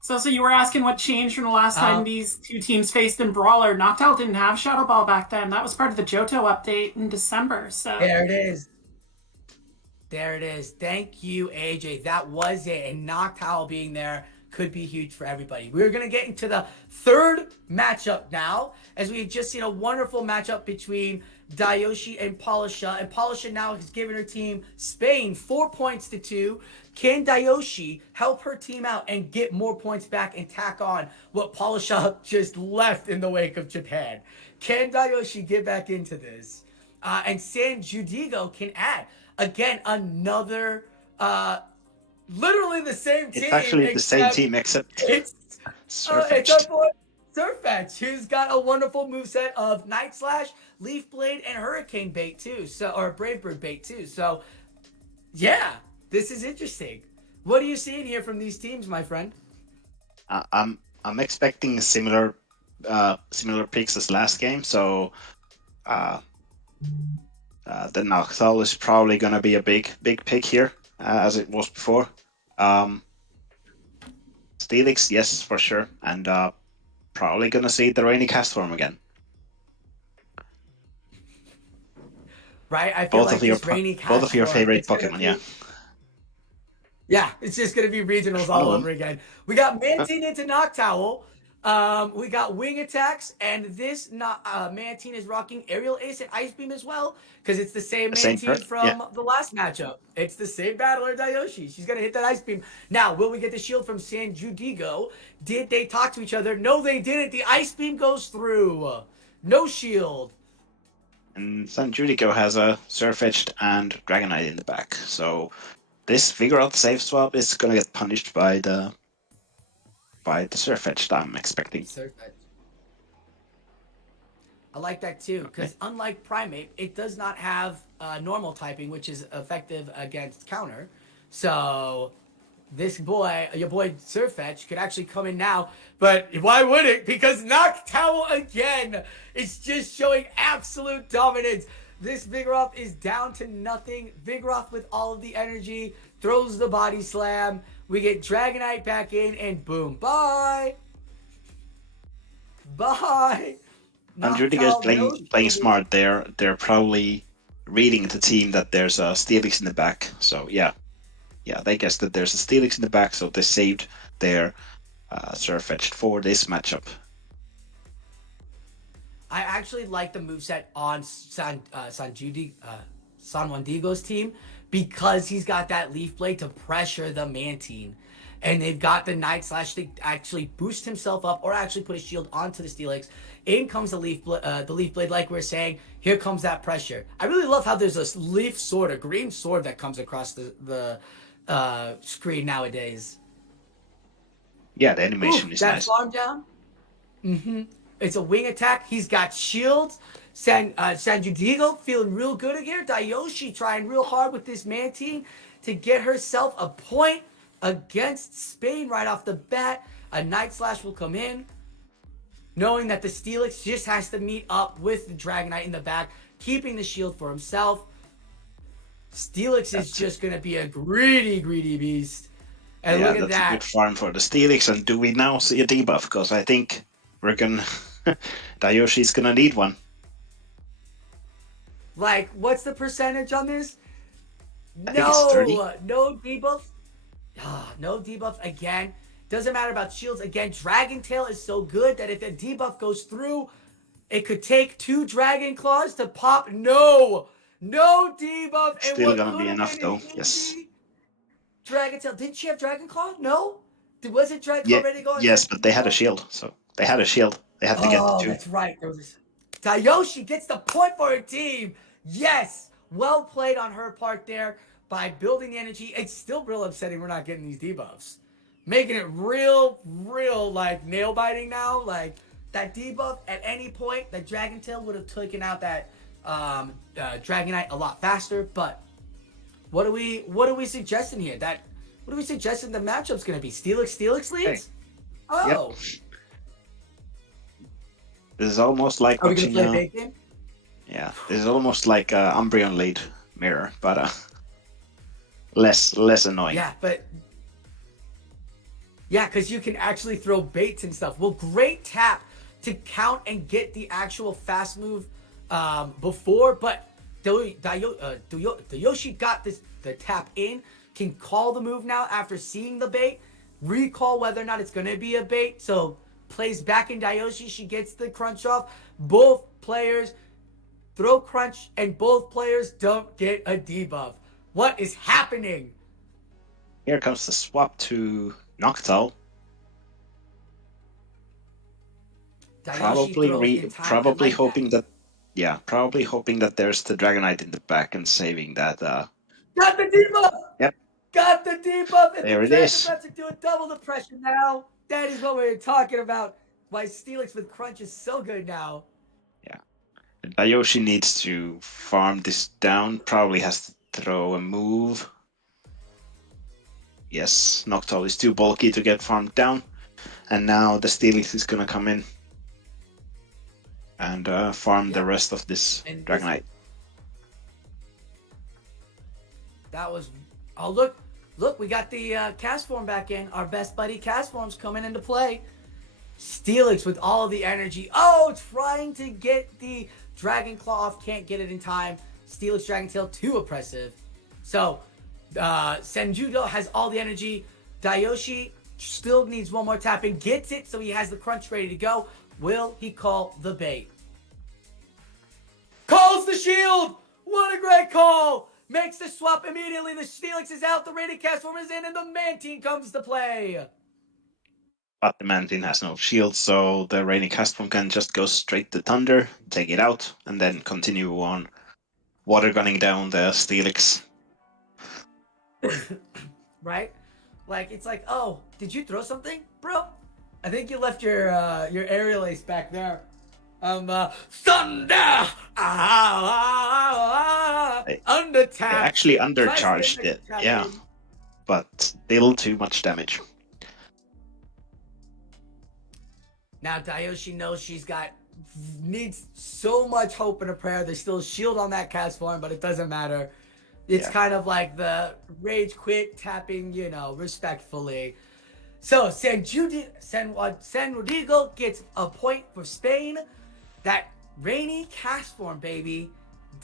So you were asking what changed from the last time these two teams faced in Brawler. Noctowl didn't have Shadow Ball back then. That was part of the Johto update in December. So there it is. There it is. Thank you, AJ. That was it. And Noctowl being there could be huge for everybody. We're going to get into the third matchup now, as we've just seen a wonderful matchup between Dayoshi and Polisha. And Polisha now has given her team Spain 4 points to 2. Can Dayoshi help her team out and get more points back and tack on what Polisha just left in the wake of Japan? Can Dayoshi get back into this? And San Judigo can add, again, another, literally the same team. It's actually the same team, except it's our boy Surfetch, who's got a wonderful moveset of Night Slash, Leaf Blade, and Hurricane bait too. So, or Brave Bird bait too. So, yeah, this is interesting. What are you seeing here from these teams, my friend? I'm expecting similar picks as last game. So, the Noctowl is probably gonna be a big pick here, as it was before. Steelix, yes, for sure, and probably gonna see the Rainy Cast form again. Right, I feel like this Rainy Cast both of your favorite Pokemon, yeah. Yeah, it's just gonna be regionals all over again. We got Mantine into Noctowl. We got Wing Attacks, and this Mantine is rocking Aerial Ace and Ice Beam as well, because it's the same Mantine from the last matchup. It's the same battler, Dayoshi. She's going to hit that Ice Beam. Now, will we get the shield from San Judigo? Did they talk to each other? No, they didn't. The Ice Beam goes through. No shield. And San Judigo has a Surfetched and Dragonite in the back, so this figure out safe swap is going to get punished by the Surfetched, I'm expecting. I like that too, because unlike Primate, it does not have normal typing, which is effective against counter. So this boy, your boy Surfetch, could actually come in now. But why would it? Because Noctowl again is just showing absolute dominance. This Vigoroth is down to nothing. Vigoroth with all of the energy throws the body slam. We get Dragonite back in, and boom, bye. Bye. And Judigo's playing smart. They're probably reading the team that there's a Steelix in the back. So yeah, they guessed that there's a Steelix in the back, so they saved their Surfetched for this matchup. I actually like the moveset on San Juan Digo's team, because he's got that Leaf Blade to pressure the Mantine. And they've got the Night Slash to actually boost himself up, or actually put a shield onto the Steelix. In comes the Leaf Blade, like we're saying. Here comes that pressure. I really love how there's a leaf sword, a green sword that comes across the screen nowadays. Yeah, the animation is nice. That farm down. It's a wing attack. He's got shields. San Judigo feeling real good here. Dayoshi trying real hard with this Mantine to get herself a point against Spain right off the bat. A Night Slash will come in, knowing that the Steelix just has to meet up with the Dragonite in the back, keeping the shield for himself. Steelix is just going to be a greedy beast. And look at that. That's a good farm for the Steelix. And do we now see a debuff? Because I think we're going to... Dayoshi's going to need one. Like, what's the percentage on this? I think it's 30. No debuff. No debuff again. Doesn't matter about shields. Again, Dragon Tail is so good that if the debuff goes through, it could take 2 Dragon Claws to pop. No debuff. Still gonna be enough though. Yes. Dragon Tail. Didn't she have Dragon Claw? No. Was it Dragon Claw ready to go? Yes, but they had a shield. So they had a shield. They had to get the 2. That's right. Dayoshi gets the point for her team. Yes. Well played on her part there by building the energy. It's still real upsetting we're not getting these debuffs. Making it real like nail biting now. Like that debuff at any point, that Dragon Tail would have taken out that Dragonite a lot faster. But what are we suggesting here? What are we suggesting the matchup's gonna be? Steelix leads? Hey. Oh. Yep. This is almost like are we gonna play a big game? Yeah, this is almost like Umbreon lead mirror, but less annoying. Yeah, but yeah, because you can actually throw baits and stuff. Well, great tap to count and get the actual fast move before, but Dayoshi got the tap in, can call the move now after seeing the bait. recall whether or not it's going to be a bait. So plays back in Dayoshi. She gets the crunch off. Both players throw crunch and both players don't get a debuff. What is happening? Here comes the swap to Noctowl. Probably hoping that, yeah, probably hoping that there's the Dragonite in the back and saving that. Got the debuff. Yep. Got the debuff. And there the it is. Dragon are doing double the pressure now. That is what we were talking about. Why Steelix with crunch is so good now. Yeah. Dayoshi needs to farm this down. Probably has to throw a move. Yes, Noctowl is too bulky to get farmed down. And now the Steelix is gonna come in and farm the rest of this Dragonite. That was... Oh, look, we got the Castform back in. Our best buddy Castform's coming into play. Steelix with all the energy. Oh, trying to get the Dragon Claw off. Can't get it in time. Steelix Dragon Tail, too oppressive. So, Senjudo has all the energy. Dayoshi still needs one more tapping. Gets it, so he has the crunch ready to go. Will he call the bait? Calls the shield! What a great call! Makes the swap immediately. The Steelix is out, the Radiant Castform is in, and the Mantine comes to play. But the Mantine has no shield, so the Radiant Castform can just go straight to Thunder, take it out, and then continue on water gunning down the Steelix. Right? Like, it's like, oh, did you throw something, bro? I think you left your aerial ace back there. Thunder! Under tap. They actually undercharged it, yeah. But still too much damage. Now Dayoshi knows needs so much hope and a prayer. There's still a shield on that Castform, but it doesn't matter. It's kind of like the rage quit tapping, respectfully. So San Rodrigo gets a point for Spain. That Rainy Castform, baby.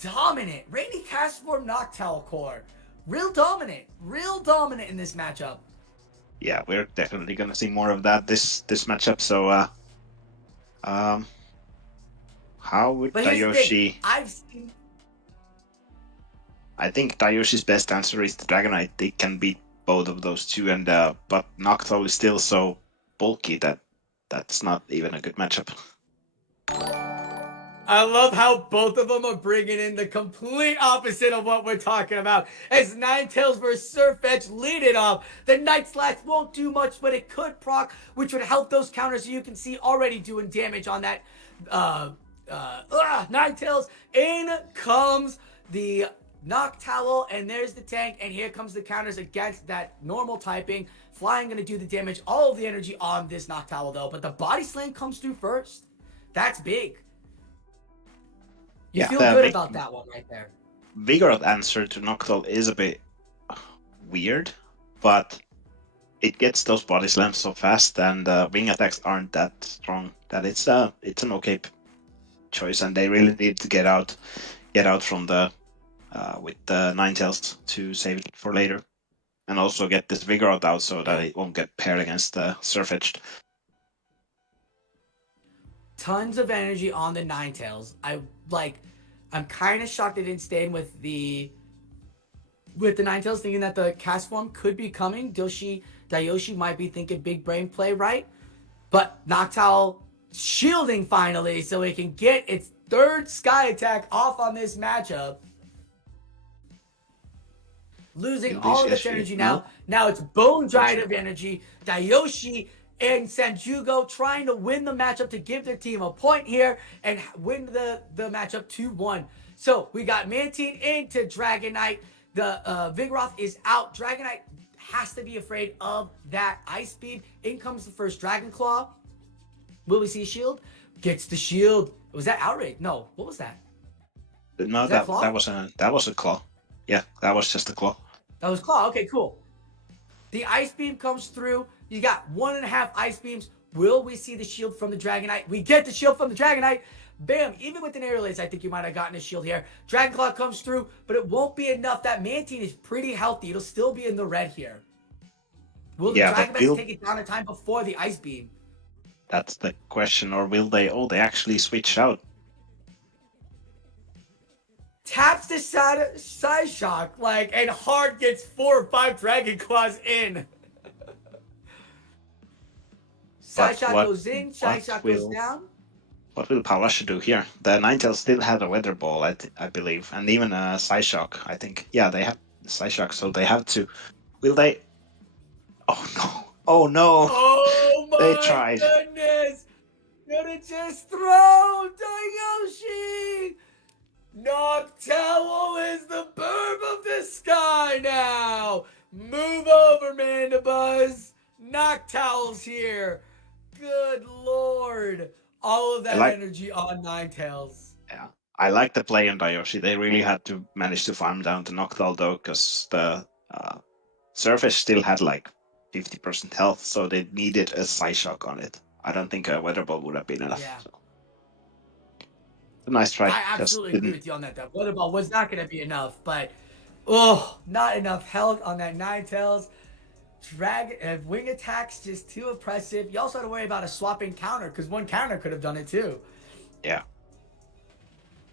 Dominant. Rainy Castform Noctowl core. Real dominant in this matchup. Yeah, we're definitely gonna see more of that this matchup. So how would Dayoshi... I think Dayoshi's best answer is the Dragonite. They can beat both of those two, and but Noctowl is still so bulky that's not even a good matchup. I love how both of them are bringing in the complete opposite of what we're talking about. As Ninetales versus Surfetch lead it off. The Night Slash won't do much, but it could proc, which would help those counters. You can see already doing damage on that Ninetales. In comes the Noctowl, and there's the tank, and here comes the counters against that normal typing. Flying gonna do the damage, all of the energy on this Noctowl though, but the body slam comes through first. That's big. You feel good about that one right there. Vigoroth answer to Noctowl is a bit weird, but it gets those body slams so fast, and wing attacks aren't that strong that it's an okay choice, and they really need to get out from the with the Ninetales to save it for later, and also get this Vigoroth out so that it won't get paired against the Surfetched. Tons of energy on the Ninetales. I'm kind of shocked it didn't stay in with the Ninetales, thinking that the Castform could be coming. Dayoshi might be thinking big brain play, right? But Noctowl shielding finally, so it can get its third Sky Attack off on this matchup. Losing all of its energy now. Now it's Bone Dried of energy. Dayoshi and Sanjugo trying to win the matchup to give their team a point here and win the matchup 2-1. So we got Mantine into Dragonite. The Vigoroth is out. Dragonite has to be afraid of that Ice Beam. In comes the first Dragon Claw. Will we see shield? Gets the shield. Was that outrage? No. What was that? No, that was a claw. Yeah, that was just a claw. That was claw. Okay, cool. The Ice Beam comes through. You got 1.5 Ice Beams. Will we see the shield from the Dragonite? We get the shield from the Dragonite. Bam. Even with an aerial ace, I think you might have gotten a shield here. Dragon Claw comes through, but it won't be enough. That Mantine is pretty healthy. It'll still be in the red here. Will the Yeah, Dragon but Best take it down in time before the Ice Beam? that's the question, or will they? Oh, they actually switch out. Taps the side shock, like, and Hard gets 4 or 5 Dragon Claws in. Side shock goes in, side shock goes down. What will Palasha do here? The Ninetales still had a Weather Ball, I believe, and even a Psyshock, I think. Yeah, they have Psyshock, so they have to. Will they? Oh no! Oh no! Oh They my tried. goodness! Gonna just throw Dayoshi! Noctowl is the burb of the sky now! Move over, Mandibuzz! Noctowl's here! Good lord! All of that energy on Ninetales. Yeah, I like the play on Dayoshi. They really had to manage to farm down the Noctowl though, because the surface still had like 50% health, so they needed a Psyshock on it. I don't think a Weather Ball would have been enough. Yeah. So. A nice try. I absolutely agree with you on that. That Weather Ball was not going to be enough, but not enough health on that Ninetales. Wing attack's just too oppressive. You also had to worry about a swapping counter, because one counter could have done it too. Yeah.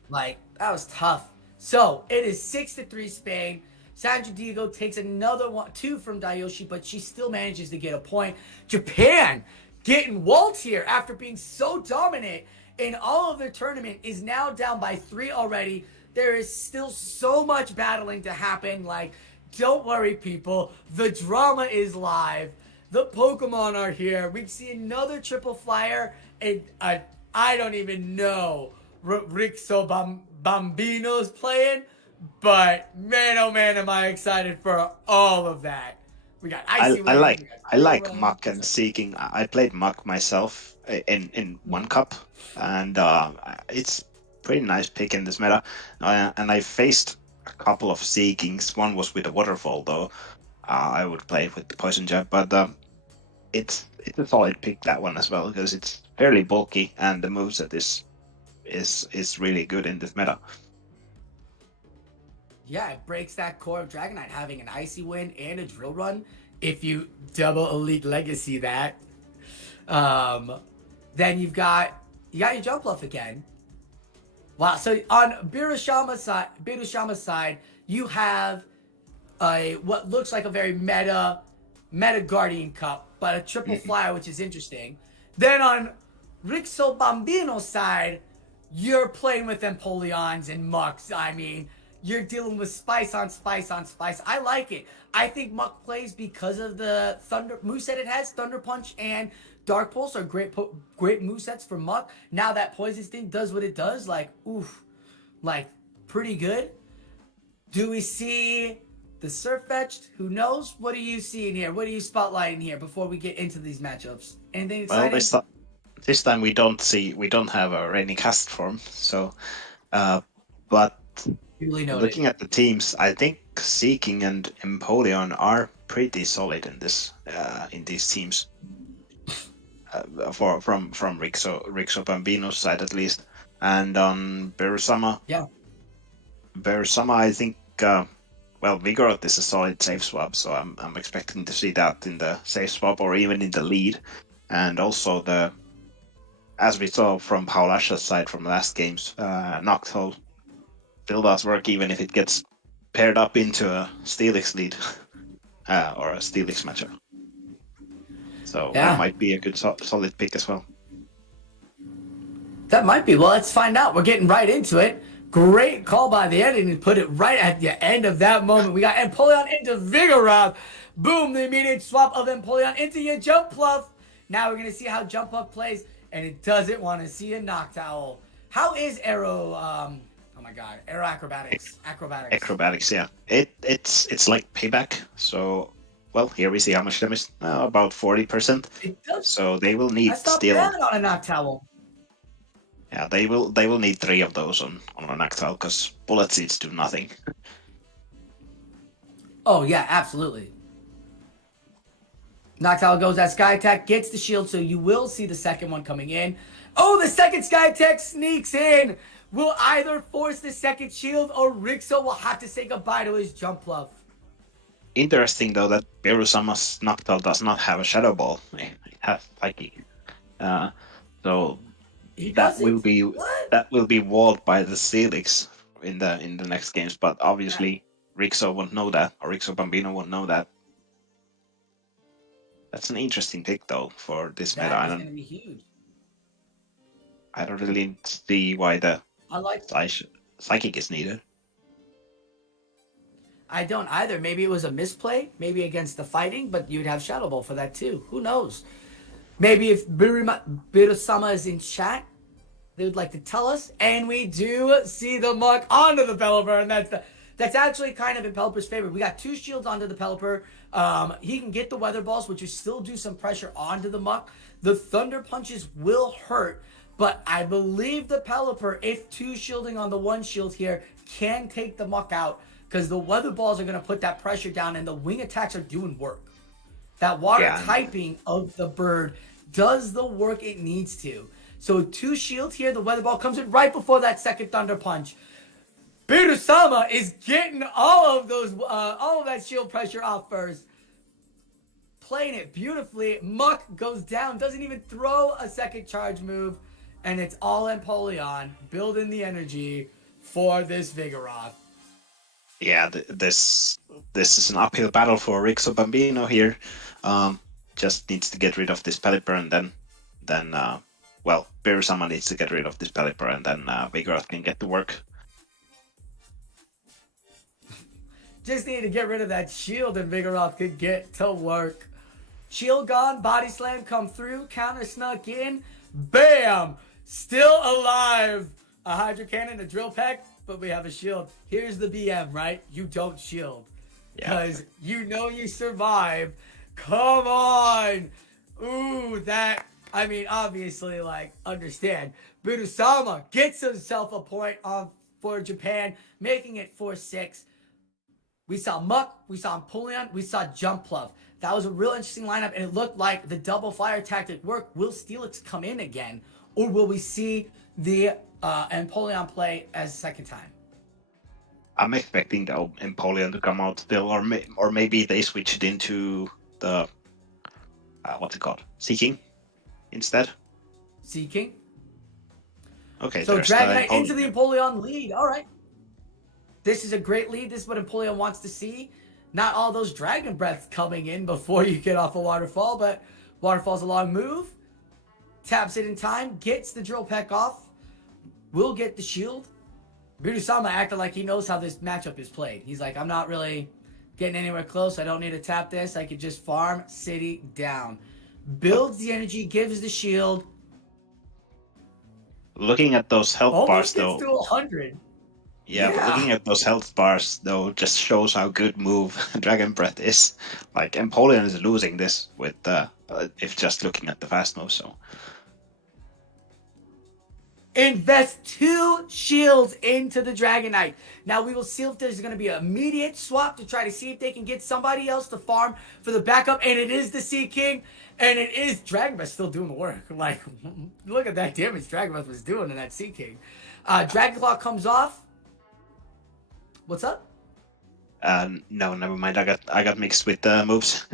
Like, that was tough. So, it is 6-3 Spain. Sandra Diego takes another 2 from Dayoshi, but she still manages to get a point. Japan getting walled here after being so dominant in all of their tournament is now down by 3 already. There is still so much battling to happen. Like, don't worry, people. The drama is live. The Pokemon are here. We see another triple flyer. And I don't even know Rixo Bambino's playing. But man, oh man, am I excited for all of that. We got Icy I like Muck and Seeking. I played Muck myself in one cup, and it's pretty nice pick in this meta. And I faced a couple of Seekings. One was with a Waterfall though. I would play with the Poison Jab, but it's a solid pick, that one as well, because it's fairly bulky and the moveset is really good in this meta. Yeah, it breaks that core of Dragonite having an Icy Wind and a Drill Run. If you double Elite Legacy that, then you got your Jump Bluff again. Wow. So on Birushama's side, you have what looks like a very meta Guardian Cup, but a triple flyer, which is interesting. Then on Rixo Bambino's side, you're playing with Empoleons and Mucks. I mean, you're dealing with spice on spice on spice. I like it. I think Muck plays because of the Thunder moveset it has. Thunder Punch and Dark Pulse are great movesets for Muck. Now that Poison Sting does what it does, like, oof, like, pretty good. Do we see the Surfetched? Who knows? What do you see in here? What are you spotlighting here before we get into these matchups? Anything exciting? Well, this time we don't have a Rainy Cast form, so, but looking at the teams, I think Seeking and Empoleon are pretty solid in this in these teams. From Rixo Bambino's side at least, and on Berusama, I think Vigoroth is a solid safe swap, so I'm expecting to see that in the safe swap or even in the lead, and also as we saw from Paulasha's side from last games, Noctowl still does work even if it gets paired up into a Steelix lead or a Steelix matchup. So that might be a good solid pick as well. That might be. Well, let's find out. We're getting right into it. Great call by the editing to put it right at the end of that moment. We got Empoleon into Vigoroth. Boom, the immediate swap of Empoleon into your Jump Bluff. Now we're going to see how Jump Bluff plays, and it doesn't want to see a Noctowl. How is Aero Acrobatics? Acrobatics, yeah. It's like payback, so... Well, here we see how much damage. About 40%. It does. So they will need That's not bad on a Noctowl. Yeah, they will need 3 of those on a Noctowl because bullet seeds do nothing. Oh yeah, absolutely. Noctowl goes at Sky Attack, gets the shield, so you will see the second one coming in. Oh, the second Sky Attack sneaks in. Will either force the second shield or Rixo will have to say goodbye to his Jump Bluff. Interesting though that Berusama's Noctowl does not have a Shadow Ball. It has Psychic. So He that will doesn't? be What? walled by the Steelix in the next games. But obviously Rixo won't know that, or Rixo Bambino won't know that. That's an interesting pick though for this meta. That is going to be huge. I don't really see why the I like. Psychic is needed. I don't either. Maybe it was a misplay, maybe against the fighting, but you'd have Shadow Ball for that too. Who knows? Maybe if Birusama is in chat, they would like to tell us. And we do see the Muck onto the Pelipper, and that's actually kind of in Pelipper's favor. We got 2 shields onto the Pelipper. He can get the Weather Balls, which will still do some pressure onto the Muck. The Thunder Punches will hurt, but I believe the Pelipper, if 2 shielding on the 1 shield here, can take the Muck out. Because the Weather Balls are going to put that pressure down, and the wing attacks are doing work. That water typing of the bird does the work it needs to. So 2 shields here. The Weather Ball comes in right before that second Thunder Punch. Birusama is getting all of that shield pressure off first. Playing it beautifully. Muck goes down. Doesn't even throw a second charge move. And it's all Empoleon building the energy for this Vigoroth. Yeah, this is an uphill battle for Rixo Bambino here. Just needs to get rid of this Pelipper, and then Berusama needs to get rid of this Pelipper, and then Vigoroth can get to work. Just need to get rid of that shield, and Vigoroth could get to work. Shield gone, body slam come through, counter snuck in, bam! Still alive. A Hydro Cannon, a Drill Peck. But we have a shield. Here's the BM, right? You don't shield. Because you know you survive. Come on! Ooh, obviously, understand. Birusama gets himself a point for Japan, making it 4-6. We saw Muck, we saw Empoleon, we saw Jumpluff. That was a real interesting lineup, and it looked like the double fire tactic worked. Will Steelix come in again? Or will we see the Empoleon play as a second time? I'm expecting the Empoleon to come out still, or maybe they switch it into the what's it called? Seeking instead. Seeking. Okay. So Dragonite into the Empoleon lead. All right. This is a great lead. This is what Empoleon wants to see. Not all those Dragon Breaths coming in before you get off a Waterfall, but Waterfall's a long move. Taps it in time, gets the Drill Peck off, will get the shield. Birusama acting like he knows how this matchup is played. He's like, I'm not really getting anywhere close. I don't need to tap this. I could just farm City down. Builds the energy, gives the shield. Looking at those health bars, though. Almost gets to 100. Yeah, but looking at those health bars, though, just shows how good move Dragon Breath is. Like, Empoleon is losing this with if just looking at the fast move, so. Invest 2 shields into the Dragonite. Now we will see if there's going to be an immediate swap to try to see if they can get somebody else to farm for the backup. And it is the Sea King. And it is Dragon Breath still doing the work. Like, look at that damage Dragon Breath was doing in that Sea King. Dragon Claw comes off. What's up? No, never mind. I got mixed with the moves.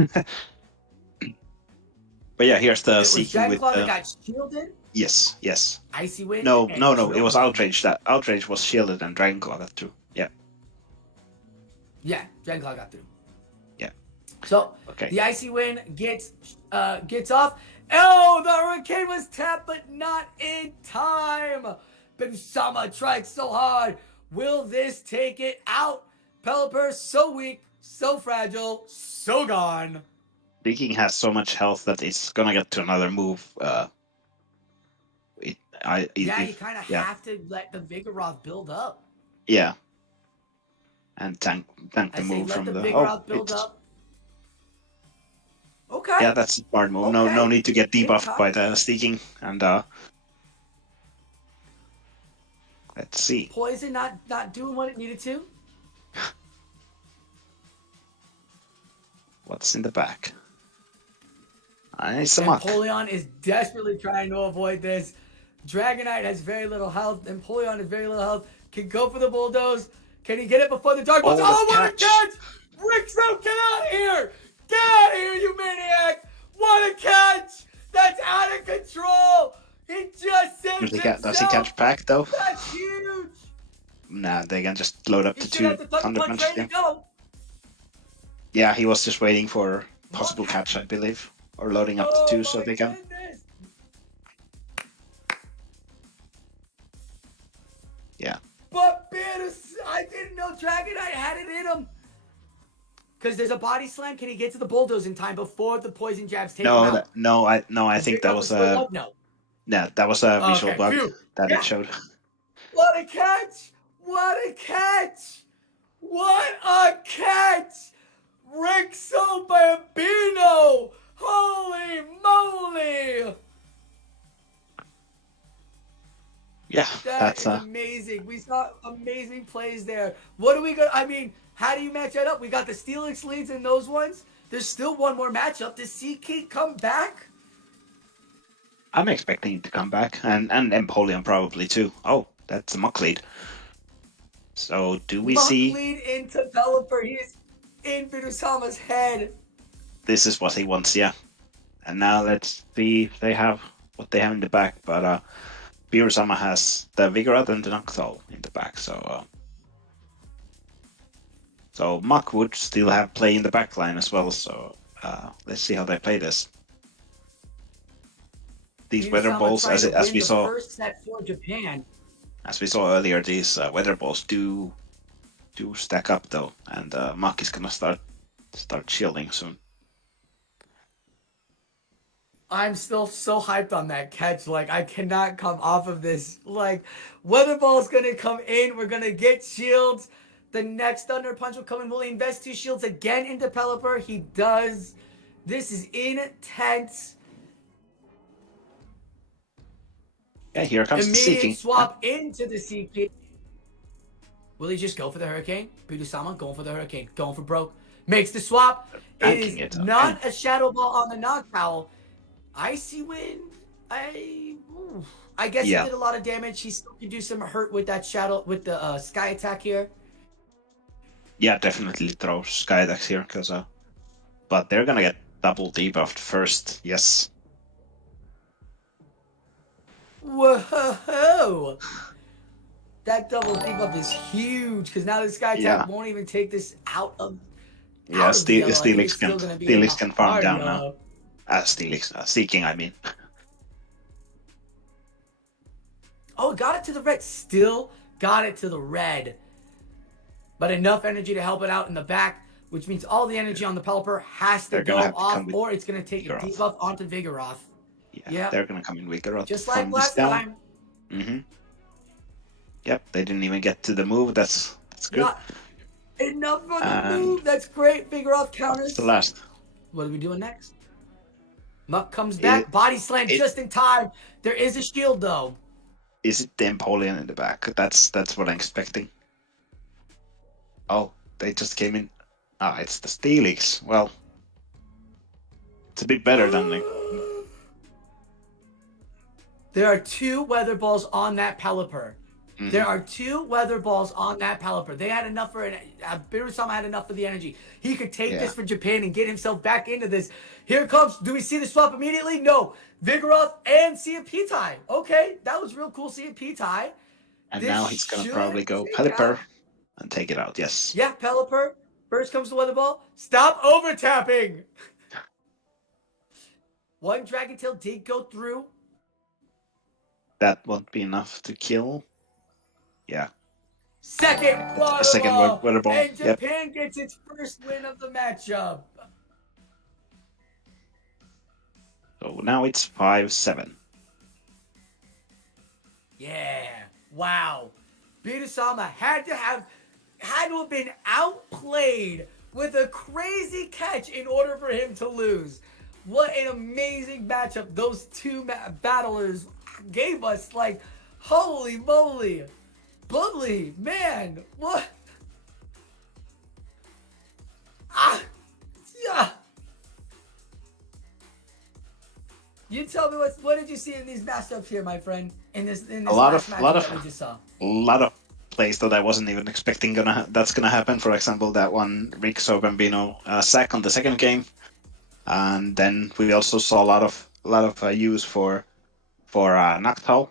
But yeah, here's the Sea King Dragon with Claw that got shielded? Yes. Icy Wind? No. It was Outrage. That Outrage was shielded and Dragon Claw got through. Yeah. Yeah, Dragon Claw got through. Yeah. So okay. The Icy Wind gets off. Oh, the Hurricane was tapped, but not in time. Birusama tried so hard. Will this take it out? Pelipper, so weak, so fragile, so gone. Viking has so much health that it's gonna get to another move. You kind of have to let the Vigoroth build up. Yeah. And tank the move from the Vigoroth build up. Okay. Yeah, that's a smart move. Okay. No need to get debuffed by the Steaking. And let's see. Poison not doing what it needed to. What's in the back? It's a Muck. Empoleon is desperately trying to avoid this. Dragonite has very little health. Empoleon has very little health. Can go for the Bulldoze. Can he get it before the Dark Bolts? Oh, what a catch! Rixo, get out of here! Get out of here, you maniac! What a catch! That's out of control! He just saved himself! Does he catch back though? That's huge! Nah, they can just load up He to should 2 have the Thunder Thunder Punch Punches. ready to go. Yeah, he was just waiting for possible catch, I believe. Or loading up to 2 so my they can. goodness. Yeah. But I didn't know Dragon Knight had it in him. Because there's a body slam. Can he get to the bulldoze in time before the poison jabs take him out? I think that was No. yeah, that was a visual Okay, bug phew. that Yeah. it showed. What a catch! What a catch! What a catch! Rixo Bambino! Holy moly! Yeah, That's that's amazing. We saw amazing plays there. What do we got? I mean, how do you match that up? We got the Steelix leads in those ones. There's still one more matchup. Does Seakeek come back? I'm expecting it to come back, and Empoleon probably too. Oh, that's a Muck lead. So do we Muck see? lead into Pelipper. He's in Bidusama's head. This is what he wants, yeah. And now let's see if they have what they have in the back. But Birusama has the Vigoroth and the Noctowl in the back, so Muck would still have play in the back line as well. So let's see how they play this. These weather Bidusama balls, trying to as win we the saw, first set for Japan. as we saw earlier, these weather balls do stack up though, and Muck is gonna start shielding soon. I'm still so hyped on that catch. Like, I cannot come off of this. Like, Weather Ball's gonna come in. We're gonna get shields. The next Thunder Punch will come in. Will he invest 2 shields again into Pelipper? He does. This is intense. Yeah, here comes the Immediate Seeking. swap into the Seeking. Will he just go for the Hurricane? Bidusama going for the Hurricane. Going for broke. Makes the swap. It is not a Shadow Ball on the Noctowl. Icy Wind. I guess he did a lot of damage. He still can do some hurt with that Shadow, with the Sky Attack here. Yeah, definitely throw Sky Attacks here, but they're gonna get double debuffed first. Yes. Whoa! That double debuff is huge because now the Sky Attack won't even take this out of. Yeah, Steelix can farm down now. Steelix, Seeking, I mean. Oh, got it to the red. Still got it to the red. But enough energy to help it out in the back, which means all the energy on the Pelipper has to go off, or it's going to take a debuff onto Vigoroth. Yeah, they're going to come in Vigoroth. Just like last time. Mm-hmm. Yep, they didn't even get to the move. That's good. Not enough for the move. That's great. Vigoroth counters. That's the last. What are we doing next? Muck comes back. Body slam just in time. There is a shield, though. Is it the Empoleon in the back? That's what I'm expecting. Oh, they just came in. Ah, it's the Steelix. Well, it's a bit better than the... There are 2 weather balls on that Pelipper. Mm-hmm. There are 2 weather balls on that Pelipper. They had enough for it. Bidusama had enough for the energy. He could take this for Japan and get himself back into this. Here comes. Do we see the swap immediately? No. Vigoroth and P-Tai. Okay, that was real cool. P-Tai. And now he's gonna probably go Pelipper and take it out. Yes. Yeah, Pelipper. First comes the weather ball. Stop over tapping. One Dragon Tail did go through. That won't be enough to kill. Yeah. Second weather ball. And Japan gets its first win of the matchup. So now it's 5-7. Yeah. Wow. Bidusama had to have been outplayed with a crazy catch in order for him to lose. What an amazing matchup those 2 battlers gave us. Like, holy moly. Bubbly, man. What? Yeah. You tell me what did you see in these matchups here, my friend? In this a lot last of matchup that we just saw. A lot of plays that I wasn't even expecting that's gonna happen. For example, that one Rixo Bambino sack on the second game, and then we also saw a lot of use for Noctowl,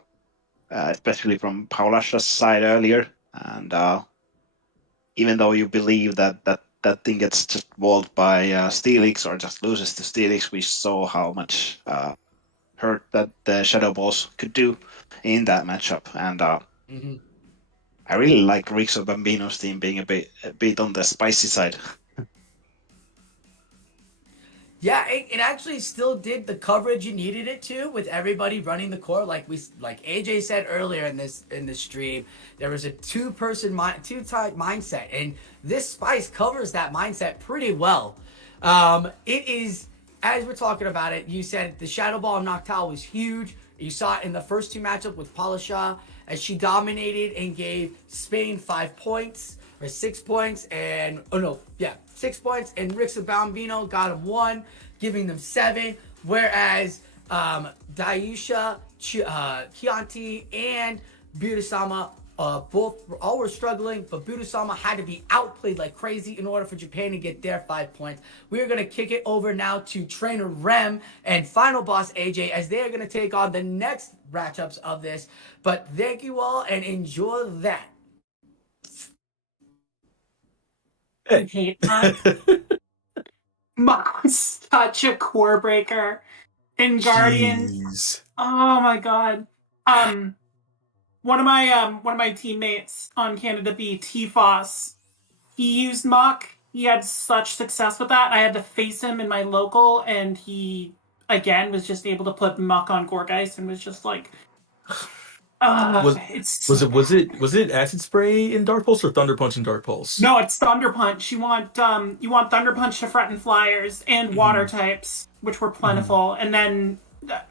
especially from Paulas's side earlier. And even though you believe that thing gets just walled by Steelix or just loses to Steelix, we saw how much hurt that the Shadow Balls could do in that matchup. And I really like Rixo Bambino's team being a bit on the spicy side. Yeah, it actually still did the coverage you needed it to, with everybody running the core. Like AJ said earlier in the stream, there was a two-type mindset, and this spice covers that mindset pretty well. It is, as we're talking about it, you said the Shadow Ball of Noctowl was huge. You saw it in the first two matchups with Palasha, as she dominated and gave Spain 5 points or 6 points, and 6 points, and Rixo Bambino got him 1, giving them 7. Whereas Dayusha, Chianti, and Butasama all were struggling, but Butasama had to be outplayed like crazy in order for Japan to get their 5 points. We're going to kick it over now to Trainer Rem and Final Boss AJ, as they are going to take on the next matchups of this. But thank you all and enjoy that. I hate that. Muck was such a core breaker in Guardian. Jeez. Oh my god. One of my teammates on Canada B, T-Foss, he used Muck. He had such success with that. I had to face him in my local, and he again was just able to put Muck on Gorgeist and was just like, was it Acid Spray in Dark Pulse or Thunder Punch in Dark Pulse? No, it's Thunder Punch. You want Thunder Punch to threaten flyers and water types, which were plentiful, and then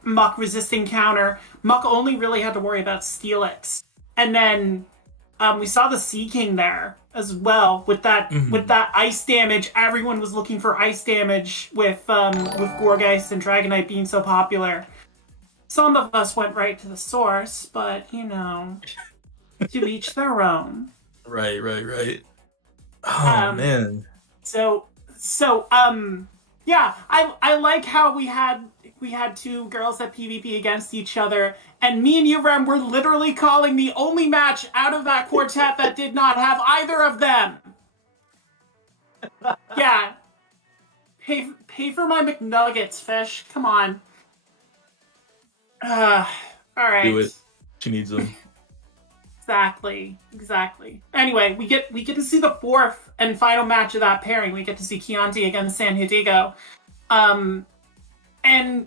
Muck resisting counter. Muck only really had to worry about Steelix, and then we saw the Sea King there as well with that ice damage. Everyone was looking for ice damage with Gorgeist and Dragonite being so popular. Some of us went right to the source, but to each their own. Right. Oh man. So yeah, I like how we had two girls at PvP against each other, and me and you, Rem, were literally calling the only match out of that quartet that did not have either of them. Yeah. Pay for my McNuggets, fish. Come on. All right. Do it. She needs them. Exactly. Anyway, we get to see the fourth and final match of that pairing. We get to see Chianti against San Hudigo. And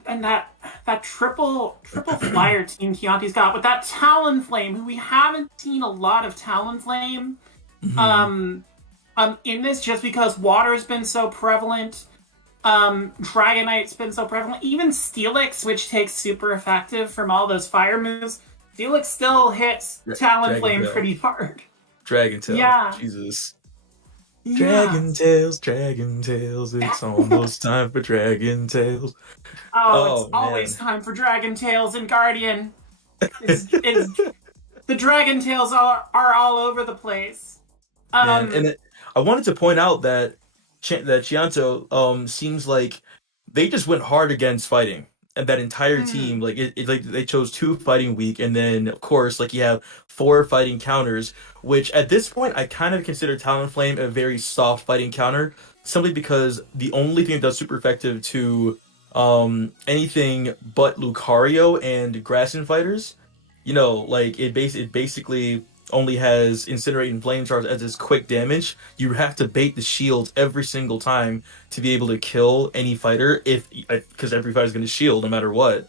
that triple flyer team Chianti's got with that Talonflame, who we haven't seen a lot of Talonflame in this, just because water's been so prevalent. Dragonite's been so prevalent. Even Steelix, which takes super effective from all those fire moves, Steelix still hits Talonflame pretty hard. Dragon Tail. Yeah. Jesus. Yeah. Dragon Tales, it's almost time for Dragon Tales. It's always time for Dragon Tales in Guardian. The Dragon Tales are all over the place. I wanted to point out that Chianto seems like they just went hard against fighting, and that entire team, like they chose 2 fighting weak, and then of course you have 4 fighting counters, which at this point I kind of consider Talonflame a very soft fighting counter, simply because the only thing that's super effective to anything but Lucario and Grassland fighters, it basically only has Incinerate and Flame Charge as its quick damage. You have to bait the shield every single time to be able to kill any fighter, because every fighter's going to shield no matter what.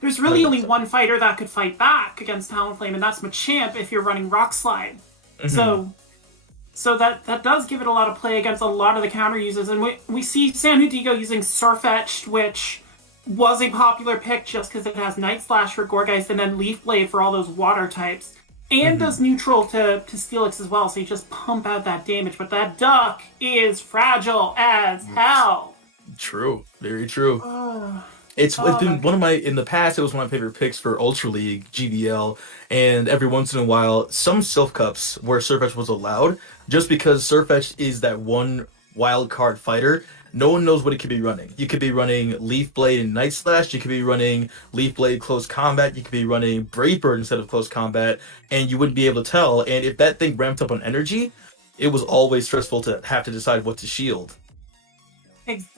There's really only one fighter that could fight back against Talonflame, and that's Machamp if you're running Rock Slide. So that does give it a lot of play against a lot of the counter users, and we see San Hudigo using Surfetched, which was a popular pick just because it has Night Slash for Gorgeist and then Leaf Blade for all those water types. And does neutral to Steelix as well, so you just pump out that damage. But that duck is fragile as hell. True. Very true. It's Oh my been one of my in the past. It was one of my favorite picks for Ultra League GBL, and every once in a while, some Silph Cups where Surfetch was allowed, just because Surfetch is that one wild card fighter. No one knows what it could be running. You could be running Leaf Blade and Night Slash. You could be running Leaf Blade Close Combat. You could be running Brave Bird instead of Close Combat, and you wouldn't be able to tell. And if that thing ramped up on energy, it was always stressful to have to decide what to shield.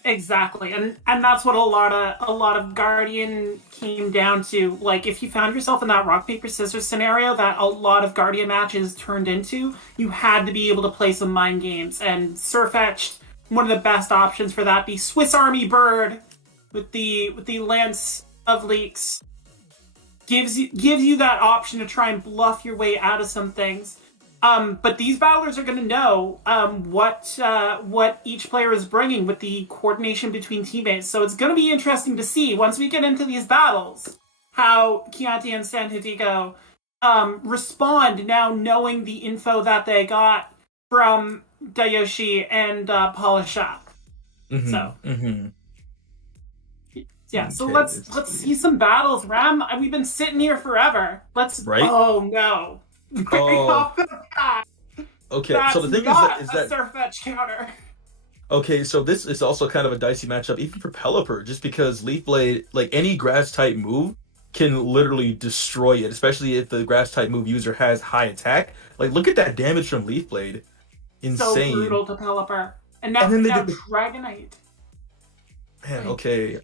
Exactly, and that's what a lot of Guardian came down to. Like, if you found yourself in that rock paper scissors scenario that a lot of Guardian matches turned into, you had to be able to play some mind games. And Surfetched, one of the best options for that, be Swiss Army Bird with the Lance of Leaks, gives you that option to try and bluff your way out of some things. But these battlers are going to know what each player is bringing with the coordination between teammates. So it's going to be interesting to see, once we get into these battles, how Chianti and San Hidigo respond now, knowing the info that they got from Dayoshi and Polishat. So yeah, so let's see some battles, Ram. We've been sitting here forever. Right? Oh no. Oh. Okay, That's so the thing not is that a Surfetch counter. okay, so this is also kind of a dicey matchup, even for Pelipper, just because Leaf Blade, like any grass type move, can literally destroy it, especially if the grass type move user has high attack. Like, look at that damage from Leaf Blade. Insane. So brutal to Pelipper. And now Dragonite. Man, okay.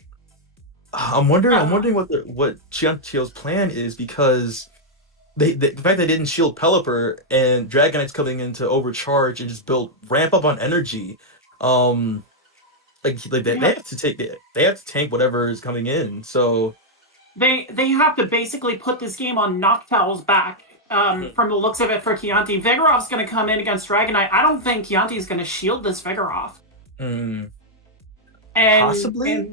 I'm wondering what Chiantio's plan is, because the fact they didn't shield Pelipper and Dragonite's coming in to overcharge and just ramp up on energy. They have to tank whatever is coming in. So they have to basically put this game on Noctowl's back. From the looks of it for Chianti, Vigoroth's going to come in against Dragonite. I don't think Chianti's going to shield this Vigoroth. And possibly.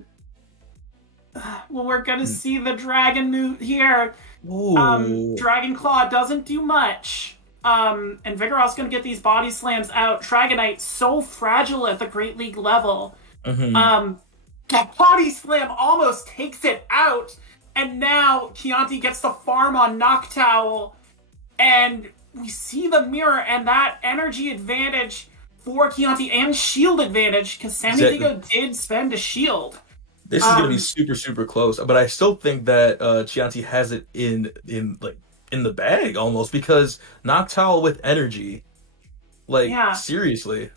Well, we're going to see the dragon move here. Ooh. Dragon Claw doesn't do much. And Vigoroth's going to get these body slams out. Dragonite, so fragile at the Great League level. That body slam almost takes it out. And now Chianti gets the farm on Noctowl. And we see the mirror and that energy advantage for Chianti and shield advantage, because San Diego did spend a shield. This is going to be super, super close, but I still think that Chianti has it in the bag almost, because Noctowl with energy, seriously.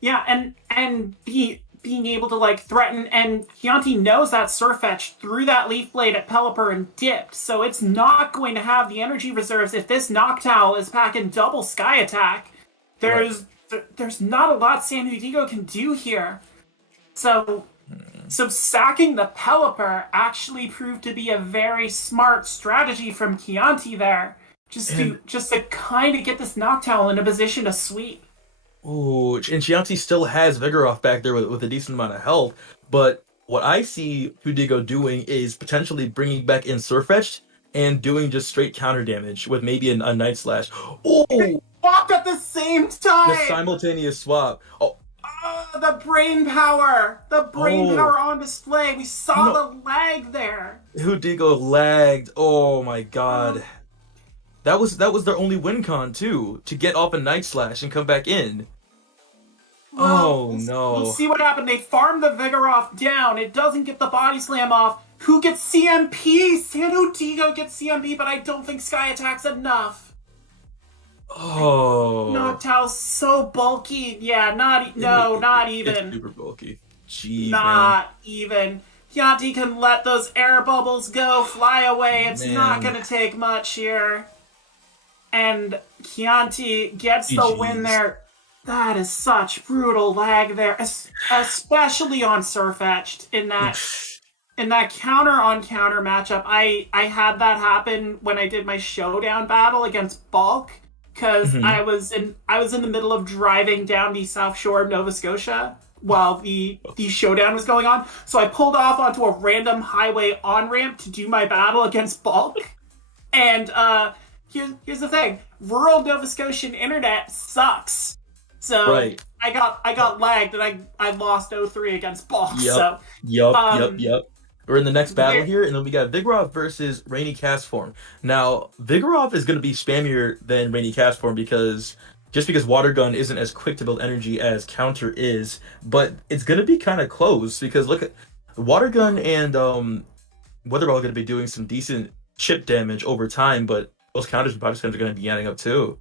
Yeah, and being able to threaten, and Chianti knows that Surfetch threw that Leaf Blade at Pelipper and dipped, so it's not going to have the energy reserves. If this Noctowl is packing double Sky Attack, there's not a lot San Diego can do here. So sacking the Pelipper actually proved to be a very smart strategy from Chianti there, just to kind of get this Noctowl in a position to sweep. Ooh, and Chianti still has Vigoroth back there with a decent amount of health, but what I see Hudigo doing is potentially bringing back in Surfetched and doing just straight counter damage with maybe a Night Slash. Oh! They swapped at the same time! The simultaneous swap. Oh, the brain power! The brain power on display! We saw the lag there! Hudigo lagged. Oh my god. That was their only win con too, to get off a Night Slash and come back in. Well, we'll see what happened. They farmed the Vigoroth down. It doesn't get the body slam off. Who gets CMP? San Diego gets CMP, but I don't think Sky Attack's enough. Oh. Noctowl's so bulky. Yeah, not even. It's super bulky. Jeez, not even. Chianti can let those air bubbles go, fly away. It's not going to take much here. And Chianti gets the win there. That is such brutal lag there, especially on Surfetched in that counter on counter matchup. I had that happen when I did my showdown battle against Bulk, because I was in the middle of driving down the South Shore of Nova Scotia while the showdown was going on. So I pulled off onto a random highway on-ramp to do my battle against Bulk. And here's the thing. Rural Nova Scotian internet sucks. So I got lagged and I lost 0-3 against Bulk. Yep. We're in the next battle here, and then we got Vigoroth versus Rainy Castform. Now, Vigoroth is going to be spammier than Rainy Castform because Water Gun isn't as quick to build energy as Counter is, but it's going to be kind of close because look at Water Gun and Weather Ball are going to be doing some decent chip damage over time, but those counters and body slams are going to be adding up too.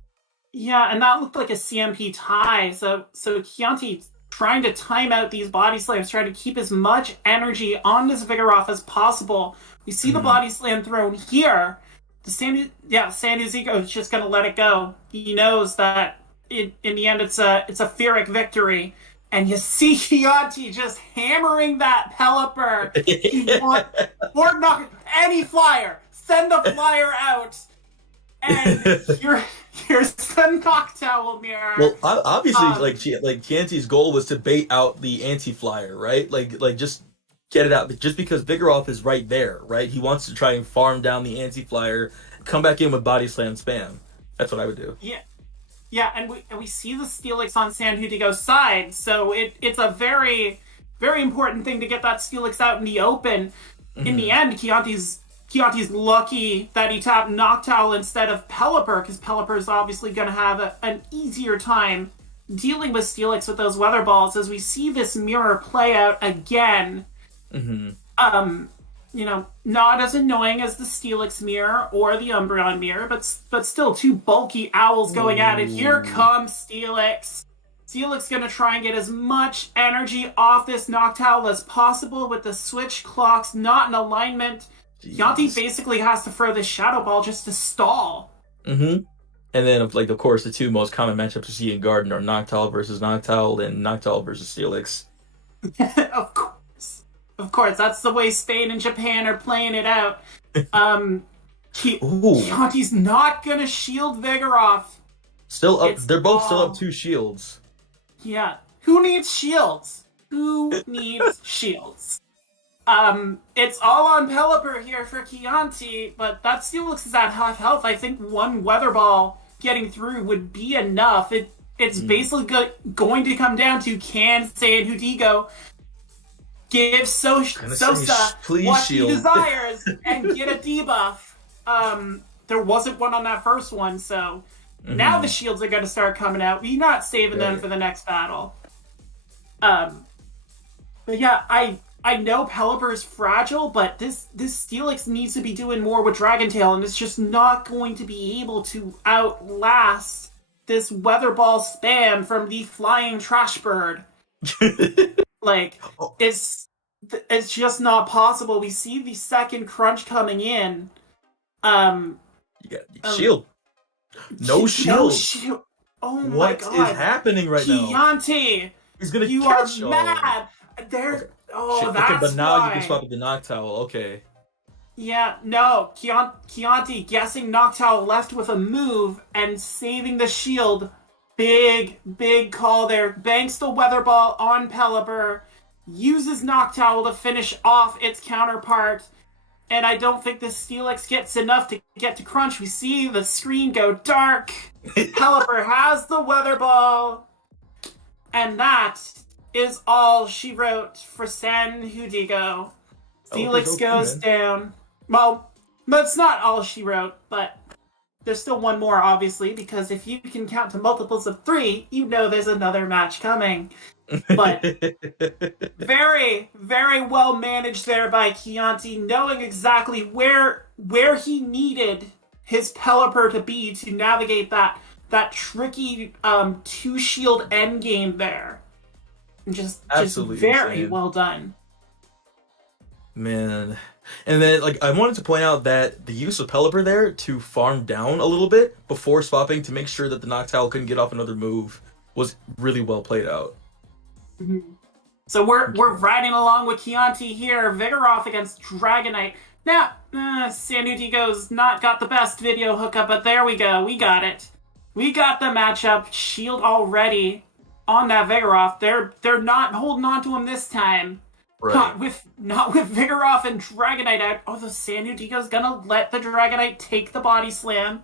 Yeah, and that looked like a CMP tie. So Chianti trying to time out these body slams, trying to keep as much energy on this Vigoroth as possible. We see the body slam thrown here. The Sanduzico is just going to let it go. He knows that in the end it's a Pyrrhic victory. And you see Chianti just hammering that Pelipper. Or not any flyer. Send a flyer out. And here's the Noctowl mirror. Well, obviously, like Chianti's goal was to bait out the anti-flyer, right? Like just get it out. Just because Vigoroth is right there, right? He wants to try and farm down the anti-flyer, come back in with body slam spam. That's what I would do. Yeah, and we see the Steelix on Sanhudigo's side, so it's a very, very important thing to get that Steelix out in the open. In the end, Chianti's lucky that he tapped Noctowl instead of Pelipper, because Pelipper is obviously going to have an easier time dealing with Steelix with those Weather Balls. As we see this mirror play out again, not as annoying as the Steelix mirror or the Umbreon mirror, but still two bulky owls going at it. Here comes Steelix. Steelix going to try and get as much energy off this Noctowl as possible with the switch clocks not in alignment. Chianti basically has to throw this Shadow Ball just to stall. And then, of course, the two most common matchups we see in Garden are Noctowl versus Noctowl and Noctowl versus Steelix. Of course, that's the way Spain and Japan are playing it out. Chianti's not gonna shield Vigoroth. Still up. They're both still up 2 shields. Yeah. Who needs shields? Who needs shields? It's all on Pelipper here for Chianti, but that Steelix is at half health. I think one Weather Ball getting through would be enough. It's basically going to come down to can Sanhudigo give Sosa what he desires and get a debuff. There wasn't one on that first one, so now the shields are going to start coming out. We're not saving them for the next battle. But yeah, I know Pelipper is fragile, but this Steelix needs to be doing more with Dragon Tail, and it's just not going to be able to outlast this Weather Ball spam from the Flying Trash Bird. It's just not possible. We see the second crunch coming in. Shield. No shield. Oh my god. What is happening right now? Chianti, he's gonna you catch. are mad. That's but now why. you can swap it to Noctowl. Okay. Yeah, no. Chianti guessing Noctowl left with a move and saving the shield. Big call there. Banks the Weather Ball on Pelipper. Uses Noctowl to finish off its counterpart. And I don't think the Steelix gets enough to get to crunch. We see the screen go dark. Pelipper has the Weather Ball. And that is all she wrote for Sanhudigo. Steelix goes down. Well, that's not all she wrote, but there's still one more, obviously, because if you can count to multiples of 3, you know there's another match coming. But very, very well managed there by Chianti, knowing exactly where he needed his Pelipper to be to navigate that tricky 2-shield endgame there. Just very insane. Well done. Man. And then, I wanted to point out that the use of Pelipper there to farm down a little bit before swapping to make sure that the Noctowl couldn't get off another move was really well played out. So we're riding along with Chianti here. Vigoroth against Dragonite. Now, Sanhudigo's not got the best video hookup, but there we go. We got it. We got the matchup. Shield already on that Vigoroth. They're not holding on to him this time. Right. Not with Vigoroth and Dragonite out. Oh, the Sanhudigo's gonna let the Dragonite take the body slam.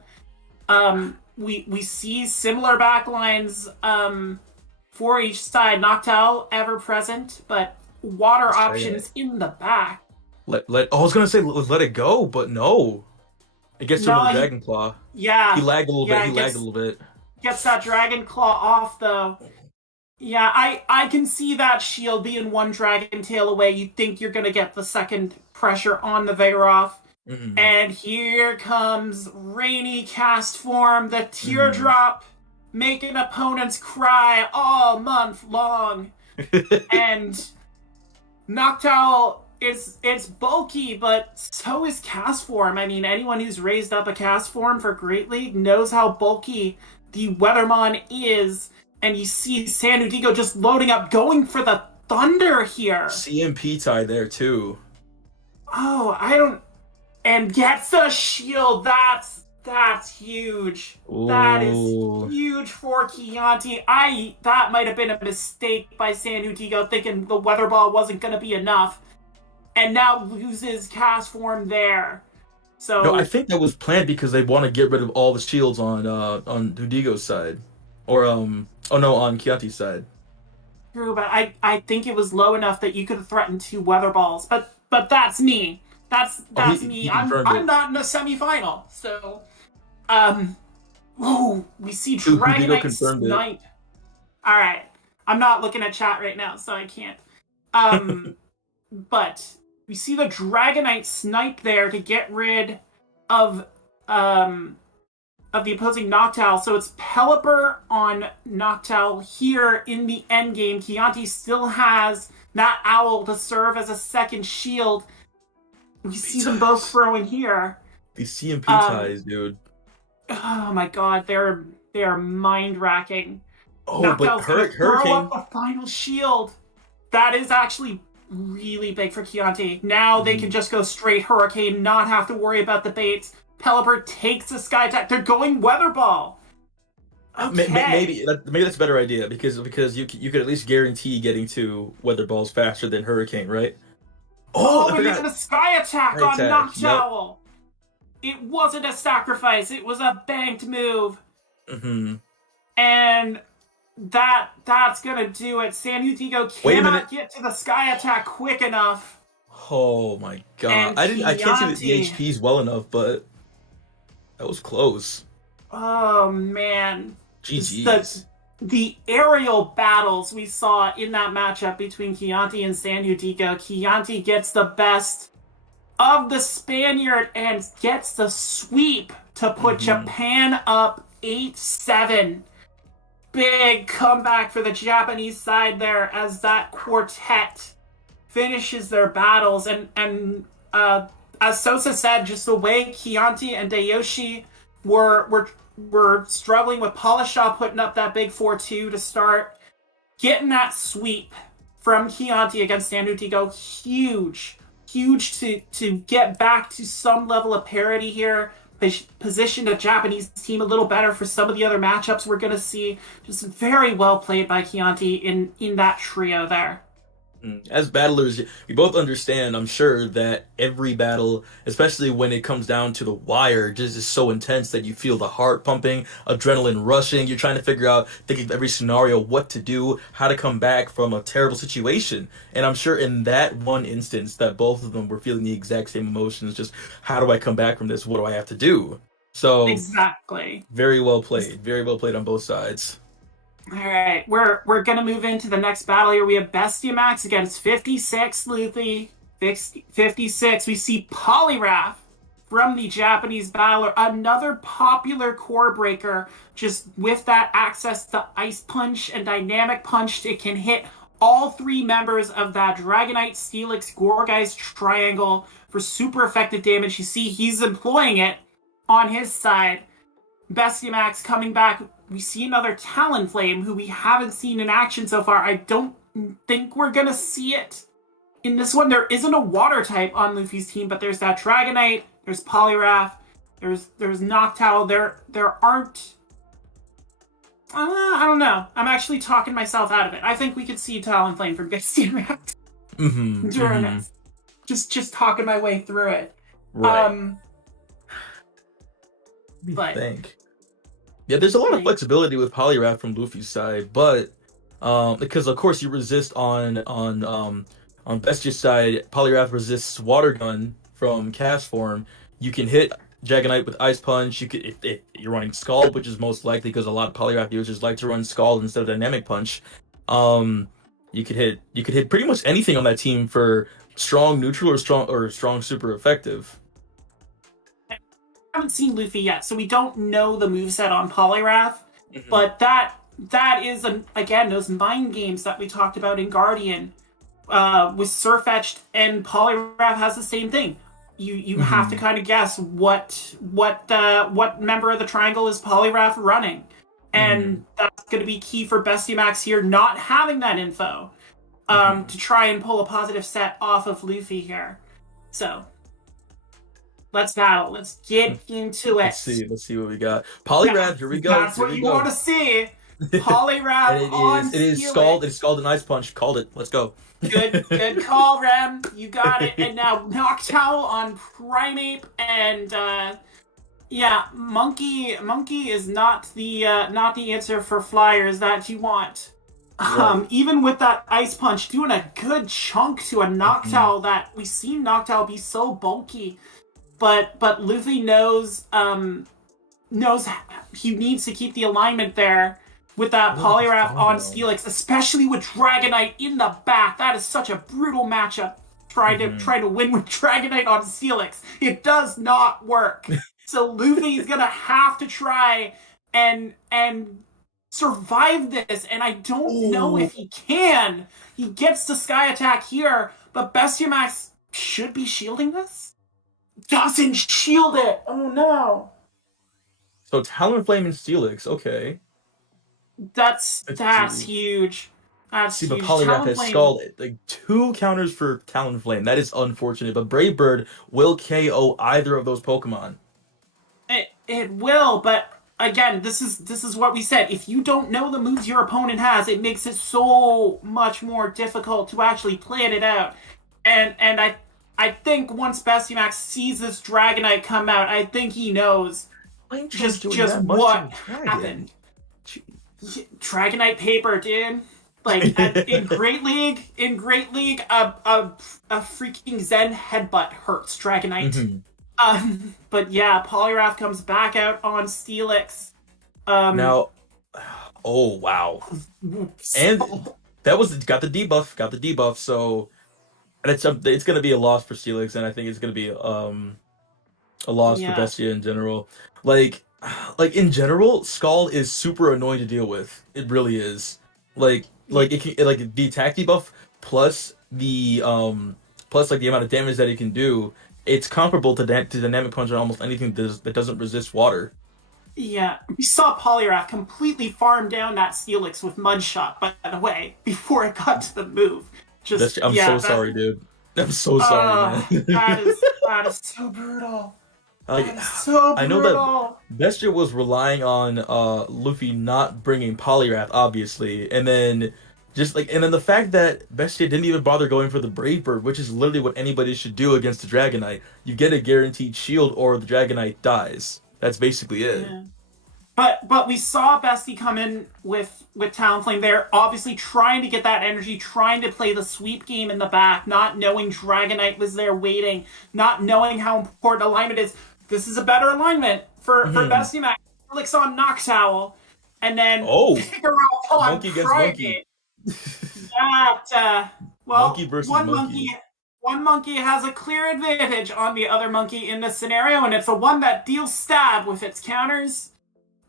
We see similar backlines for each side. Noctowl ever present, but water options in the back. I was gonna say let it go, but no. It gets to No, another Dragon Claw. yeah, He lagged a little bit. yeah, He it lagged a little bit. gets that Dragon Claw off though. Yeah, I can see that shield being one Dragon Tail away. You think you're gonna get the second pressure on the Vigoroth. Mm-hmm. And here comes Rainy Cast Form, the Mm-hmm. teardrop, making opponents cry all month long. And Noctowl it's bulky, but so is Cast Form. I mean, anyone who's raised up a Cast Form for Great League knows how bulky the Weathermon is. And you see San Udigo just loading up, going for the Thunder here. CMP tie there too. Oh, I don't. And gets the shield. That's huge. Ooh. That is huge for Chianti. That might have been a mistake by San Udigo, thinking the Weather Ball wasn't going to be enough, and now loses Cast Form there. So no, I think that was planned because they want to get rid of all the shields on Udigo's side, or on Chianti's side. True, but I think it was low enough that you could have threatened 2 Weather Balls. But that's me. That's me. He I'm confirmed not in a semifinal. So, we see Udigo Dragonite confirmed it. Snipe. All right, I'm not looking at chat right now, so I can't. But we see the Dragonite Snipe there to get rid of the opposing Noctowl. So it's Pelipper on Noctowl here in the endgame. Chianti still has that Owl to serve as a second shield. We see them both throwing here. These CMP ties, dude. Oh my god, they are mind-racking. Oh, Noctowl's but gonna throw Hurricane. up the final shield. That is actually really big for Chianti. Now they can just go straight Hurricane, not have to worry about the baits. Pelipper takes the Sky Attack. They're going Weather Ball. Okay. Maybe that's a better idea because you could at least guarantee getting to Weather Balls faster than Hurricane, right? Oh, I and forgot. even a Sky Attack on Attack, Noctowl. It wasn't a sacrifice. It was a banked move. Mm-hmm. And that's gonna do it. San Udigo cannot get to the Sky Attack quick enough. Oh my god! And I can't see the Chianti. HPs well enough, but that was close. Oh man. GG's. The aerial battles we saw in that matchup between Chianti and San Udigo. Chianti gets the best of the Spaniard and gets the sweep to put Japan up 8-7. Big comeback for the Japanese side there as that quartet finishes their battles. And as Sosa said, just the way Chianti and Dayoshi were struggling with Polishaw putting up that big 4-2 to start, getting that sweep from Chianti against San Udigo, huge to get back to some level of parity here, position the Japanese team a little better for some of the other matchups we're going to see. Just very well played by Chianti in that trio there. As battlers, we both understand, I'm sure, that every battle, especially when it comes down to the wire, just is so intense that you feel the heart pumping, adrenaline rushing. You're trying to figure out, thinking of every scenario, what to do, how to come back from a terrible situation. And I'm sure in that one instance that both of them were feeling the exact same emotions, just how do I come back from this? What do I have to do? So exactly. Very well played on both sides. All right, we're gonna move into the next battle here. We have Bestiamax against 56 Luthi. 56. We see Poliwrath from the Japanese battler, another popular core breaker. Just with that access to Ice Punch and Dynamic Punch, it can hit all 3 members of that Dragonite, Steelix, Gourgeist triangle for super effective damage. You see, he's employing it on his side. Bestiamax coming back. We see another Talonflame, who we haven't seen in action so far. I don't think we're going to see it in this one. There isn't a water type on Luffy's team, but there's that Dragonite, there's Poliwrath, there's Noctowl. There aren't... I don't know. I'm actually talking myself out of it. I think we could see Talonflame from Bestiamax during this. Just talking my way through it. Right. But think. Yeah, there's a lot of flexibility with Poliwrath from Luffy's side, but because of course you resist on On Bestia's side, Poliwrath resists Water Gun from Cast form. You can hit Dragonite with Ice Punch. You could if you're running Scald, which is most likely because a lot of Poliwrath users like to run Scald instead of Dynamic Punch. Um, you could hit pretty much anything on that team for strong neutral or strong super effective. I haven't seen Luffy yet, so we don't know the moveset on Poliwrath. Mhm. But that is again those mind games that we talked about in Guardian. With Surfetched and Poliwrath has the same thing. You have to kind of guess what member of the triangle is Poliwrath running, and that's going to be key for Bestiamax here, not having that info, to try and pull a positive set off of Luffy here. So let's battle. Let's get into it. Let's see what we got. Poliwrath, here we go. That's what you want to see. Poliwrath on it is Scald. It is Scald and Ice Punch. Called it. Let's go. Good call, Rem. You got it. And now Noctowl on Primeape, and Monkey is not the answer for flyers that you want. Right. Even with that Ice Punch, doing a good chunk to a Noctowl that we've seen Noctowl be so bulky, but Luffy knows he needs to keep the alignment there. With that Poliwrath on Steelix, especially with Dragonite in the back. That is such a brutal matchup. Try to win with Dragonite on Steelix. It does not work. So Luffy's gonna have to try and survive this, and I don't know if he can. He gets the Sky Attack here, but Bestiamax should be shielding this? Doesn't shield it! Oh no! So Talonflame and Steelix, okay. That's huge. That's See, huge. but Poliwrath has Talonflame- Scald. Like 2 counters for Talonflame. That is unfortunate. But Brave Bird will KO either of those Pokemon. It will, but again, this is what we said. If you don't know the moves your opponent has, it makes it so much more difficult to actually plan it out. And I think once Bestiamax sees this Dragonite come out, I think he knows just what happened. Dragonite paper, dude. Like in Great League, a freaking Zen headbutt hurts Dragonite. But yeah, Poliwrath comes back out on Steelix. Now, oh wow, and that got the debuff. So, and it's gonna be a loss for Steelix, and I think it's gonna be a loss for Bestia in general. Like in general, Scald is super annoying to deal with. It really is. Like it can, like the attack debuff plus the the amount of damage that it can do. It's comparable to Dynamic Punch on almost anything that doesn't resist water. Yeah, we saw Poliwrath completely farm down that Steelix with Mud Shot, by the way, before it got to the move. I'm so sorry, dude. I'm so sorry, man. that is so brutal. Like, I know that Bestia was relying on Luffy not bringing Poliwrath, obviously, and then the fact that Bestia didn't even bother going for the Brave Bird, which is literally what anybody should do against the Dragonite. You get a guaranteed shield, or the Dragonite dies. That's basically it. Yeah. But we saw Bestie come in with Talonflame there, obviously trying to get that energy, trying to play the sweep game in the back, not knowing Dragonite was there waiting, not knowing how important alignment is. This is a better alignment for Bestiamax. Clicks on Noctowl, and then figure out on Monkey against Monkey. Monkey versus Monkey. One monkey has a clear advantage on the other monkey in this scenario, and it's the one that deals stab with its counters.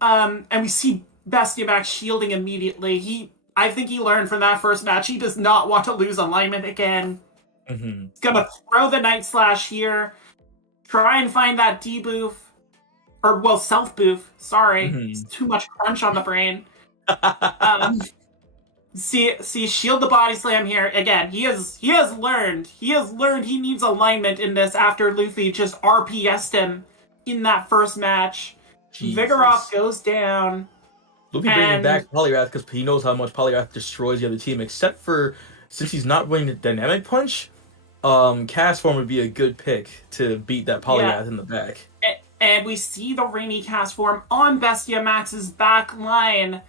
And we see Bestiamax shielding immediately. I think he learned from that first match. He does not want to lose alignment again. He's gonna throw the Night Slash here. Try and find that debuff. Self-boof. Sorry. It's too much crunch on the brain. See, shield the Body Slam here. Again, he has learned. He has learned he needs alignment in this after Luffy just RPS'd him in that first match. Jesus. Vigoroth goes down. Luffy bringing back Poliwrath because he knows how much Poliwrath destroys the other team, except for since he's not running the Dynamic Punch, Cast Form would be a good pick to beat that Poliwrath in the back. And we see the Rainy Cast Form on Bestiamax's back line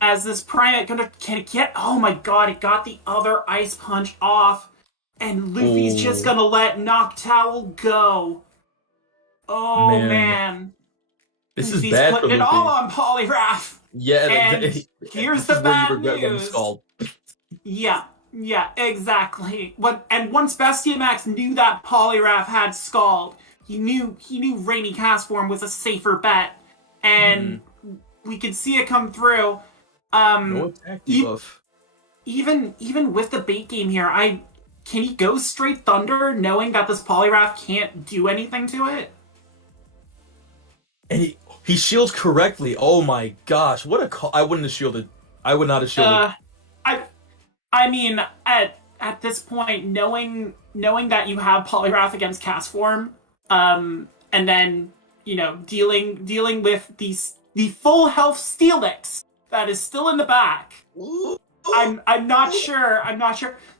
as this Primeape can it get... Oh my god, it got the other Ice Punch off. And Luffy's just Oh. gonna let Noctowl go. Oh, man. This is Luffy's bad for putting it Luffy. all on Polygraph. Yeah, And here's this the is where you bad regret getting news. scalded. Yeah, exactly. And once Bestiamax knew that Polygraph had Scald, he knew Rainy Castform was a safer bet. And we could see it come through. No attack debuff. Even with the bait game here, can he go straight Thunder knowing that this Polygraph can't do anything to it? And he shields correctly. Oh my gosh, what a call! I wouldn't have shielded. I would not have shielded. I mean, at this point, knowing that you have Polygraph against Castform, and then dealing with the full health Steelix that is still in the back. I'm not sure.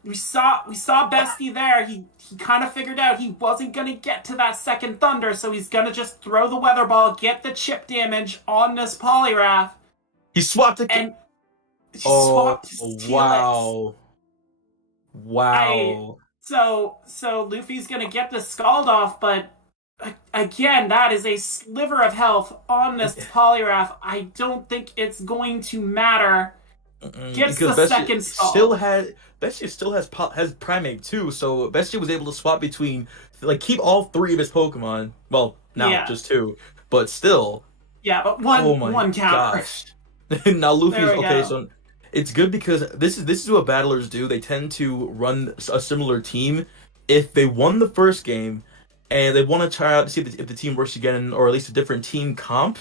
We saw Bestie there. He kind of figured out he wasn't gonna get to that second Thunder, so he's gonna just throw the Weather Ball, get the chip damage on this Polygraph. He swapped it. And he swapped to Steelix. Wow. So Luffy's gonna get the Scald off, but again, that is a sliver of health on this Polygraph. I don't think it's going to matter. Gets the second Scald. Bestia still has Primeape too, so Bestia was able to swap between, keep all three of his Pokemon. Well, now just two, but still. Yeah, but one counter. Gosh. Now Luffy's okay. Go. So it's good because this is what battlers do. They tend to run a similar team. If they won the first game, and they want to try out to see if the team works again, or at least a different team comp,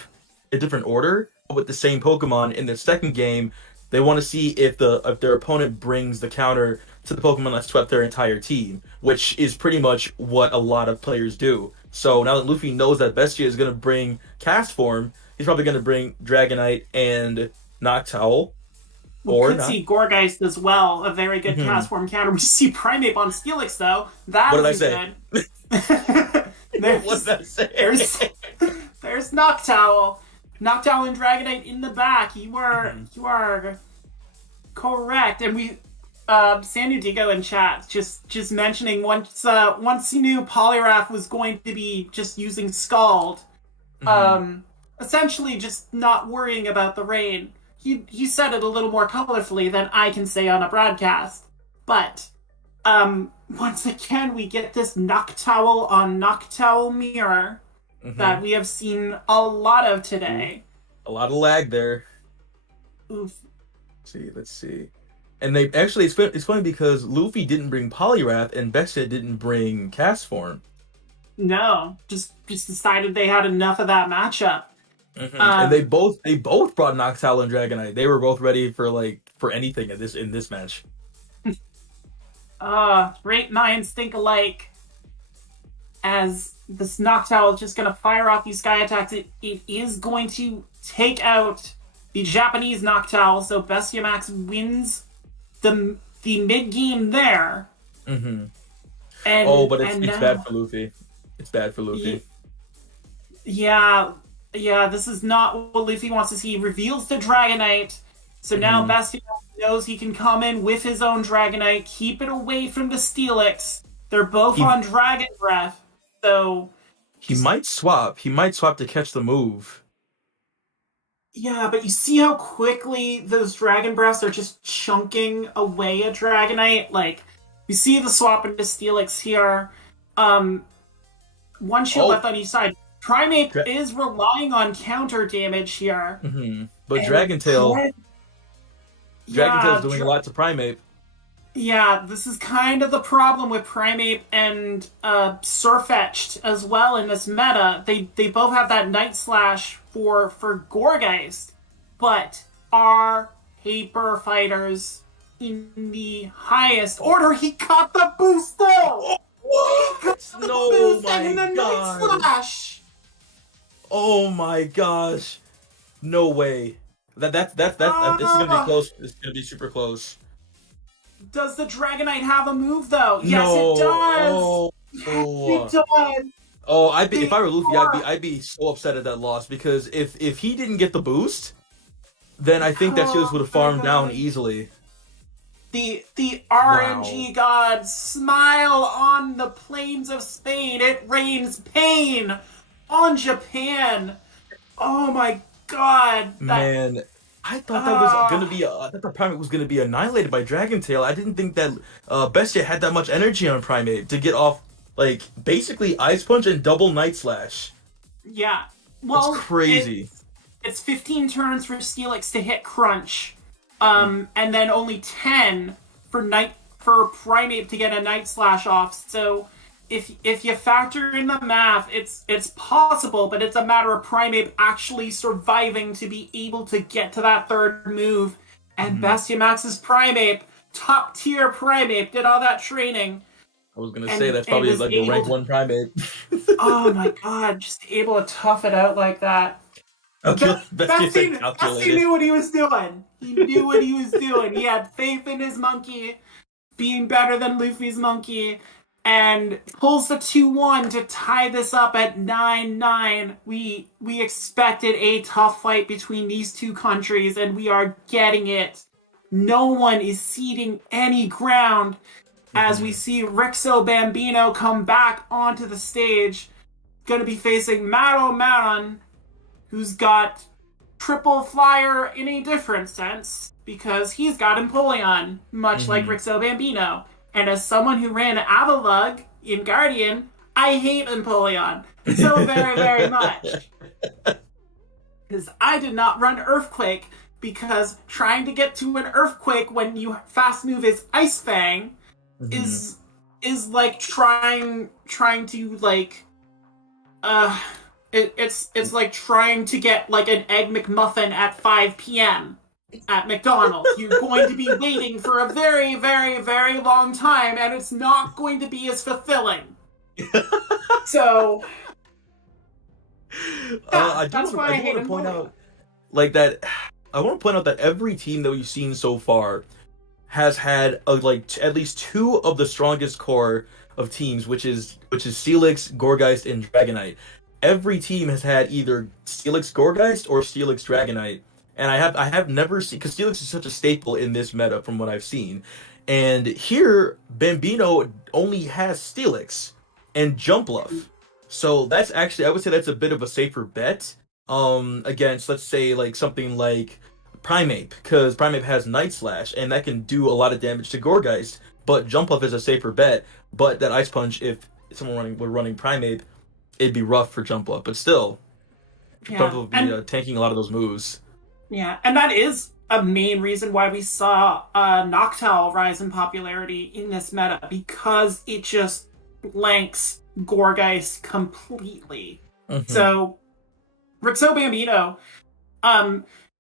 a different order with the same Pokemon in their second game. They want to see if their opponent brings the counter to the Pokemon that swept their entire team, which is pretty much what a lot of players do. So now that Luffy knows that Bestia is going to bring Castform, he's probably going to bring Dragonite and Noctowl. We could see Gourgeist as well, a very good Castform counter. We see Primeape on Steelix, though. That what did I say? What did I say? There's Noctowl. Noctowl and Dragonite in the back. You are correct. And we San Diego in chat just mentioning once he knew Polygraph was going to be just using Scald, essentially just not worrying about the rain. He said it a little more colorfully than I can say on a broadcast. But once again we get this Noctowl on Noctowl mirror that we have seen a lot of today. A lot of lag there. Oof. Let's see. And they actually, it's funny because Luffy didn't bring Poliwrath and Bestia didn't bring Castform. No, just decided they had enough of that matchup. And they both brought Noctowl and Dragonite. They were both ready for anything in this match. Rate 9 stink alike. As this Noctowl is just going to fire off these sky attacks, it is going to take out the Japanese Noctowl, so Bestiamax wins the mid-game there. But it's bad for Luffy. It's bad for Luffy. Yeah, this is not what Luffy wants to see. He reveals the Dragonite, so now Bestiamax knows he can come in with his own Dragonite, keep it away from the Steelix. They're both on Dragon Breath. So he might swap. He might swap to catch the move. Yeah, but you see how quickly those Dragon Breaths are just chunking away a Dragonite? You see the swap into Steelix here. One shield left on each side. Primeape is relying on counter damage here. But Dragon Tail's doing a lot to Primeape. Yeah, this is kind of the problem with Primeape and Surfetched as well in this meta. They both have that Night Slash for Gourgeist, but are paper fighters in the highest order. He got the boost though! No, my Night Slash! Oh my gosh. No way. This is gonna be close. It's gonna be super close. Does the Dragonite have a move though? Yes, it does. It does. If I were Luffy, I'd be so upset at that loss because if he didn't get the boost, then I think that Shields would have farmed down easily. The RNG gods smile on the plains of Spain. It rains pain on Japan. Oh my god. Man, I thought that was gonna be. I thought the Primate was gonna be annihilated by Dragon Tail. I didn't think that Bestia had that much energy on Primate to get off like basically Ice Punch and double Night Slash. Yeah. Well, that's crazy. It's 15 turns for Steelix to hit Crunch. And then only 10 for Primate to get a Night Slash off. So if you factor in the math, it's possible, but it's a matter of Primate actually surviving to be able to get to that third move. And Bestia Max's Primate, top tier Primate, did all that training. I was gonna say that's probably like the rank 1 Primate. Oh my god, just able to tough it out like that. Bestie knew what he was doing. He knew what he was doing. He had faith in his monkey being better than Luffy's monkey, and pulls the 2-1 to tie this up at 9-9. We expected a tough fight between these two countries, and we are getting it. No one is ceding any ground as we see Rixo Bambino come back onto the stage. Going to be facing Maro Maron, who's got triple flyer in a different sense, because he's got Empoleon, much like Rixo Bambino. And as someone who ran Avalugg in Guardian, I hate Empoleon so very, very much. Because I did not run Earthquake, because trying to get to an Earthquake when you fast move is Ice Fang is like trying to like it's like trying to get like an Egg McMuffin at 5 p.m. at McDonald's. You're going to be waiting for a very, very, very long time, and it's not going to be as fulfilling. So, I want to point out, like that. I want to point out that every team that we've seen so far has had at least 2 of the strongest core of teams, which is Steelix, Gorgeist, and Dragonite. Every team has had either Steelix Gorgeist or Steelix Dragonite, and I have never seen, because Steelix is such a staple in this meta from what I've seen, and here Bambino only has Steelix and Jumpluff, so that's actually, I would say that's a bit of a safer bet against, let's say, like something like Primeape, because Primeape has Night Slash, and that can do a lot of damage to Gorgeist, but Jumpluff is a safer bet. But that Ice Punch, if someone were running Primeape, it'd be rough for Jumpluff, but still, Jumpluff would be tanking a lot of those moves. Yeah, and that is a main reason why we saw Noctowl rise in popularity in this meta, because it just blanks Gorgeist completely. So, Rixo Bambino,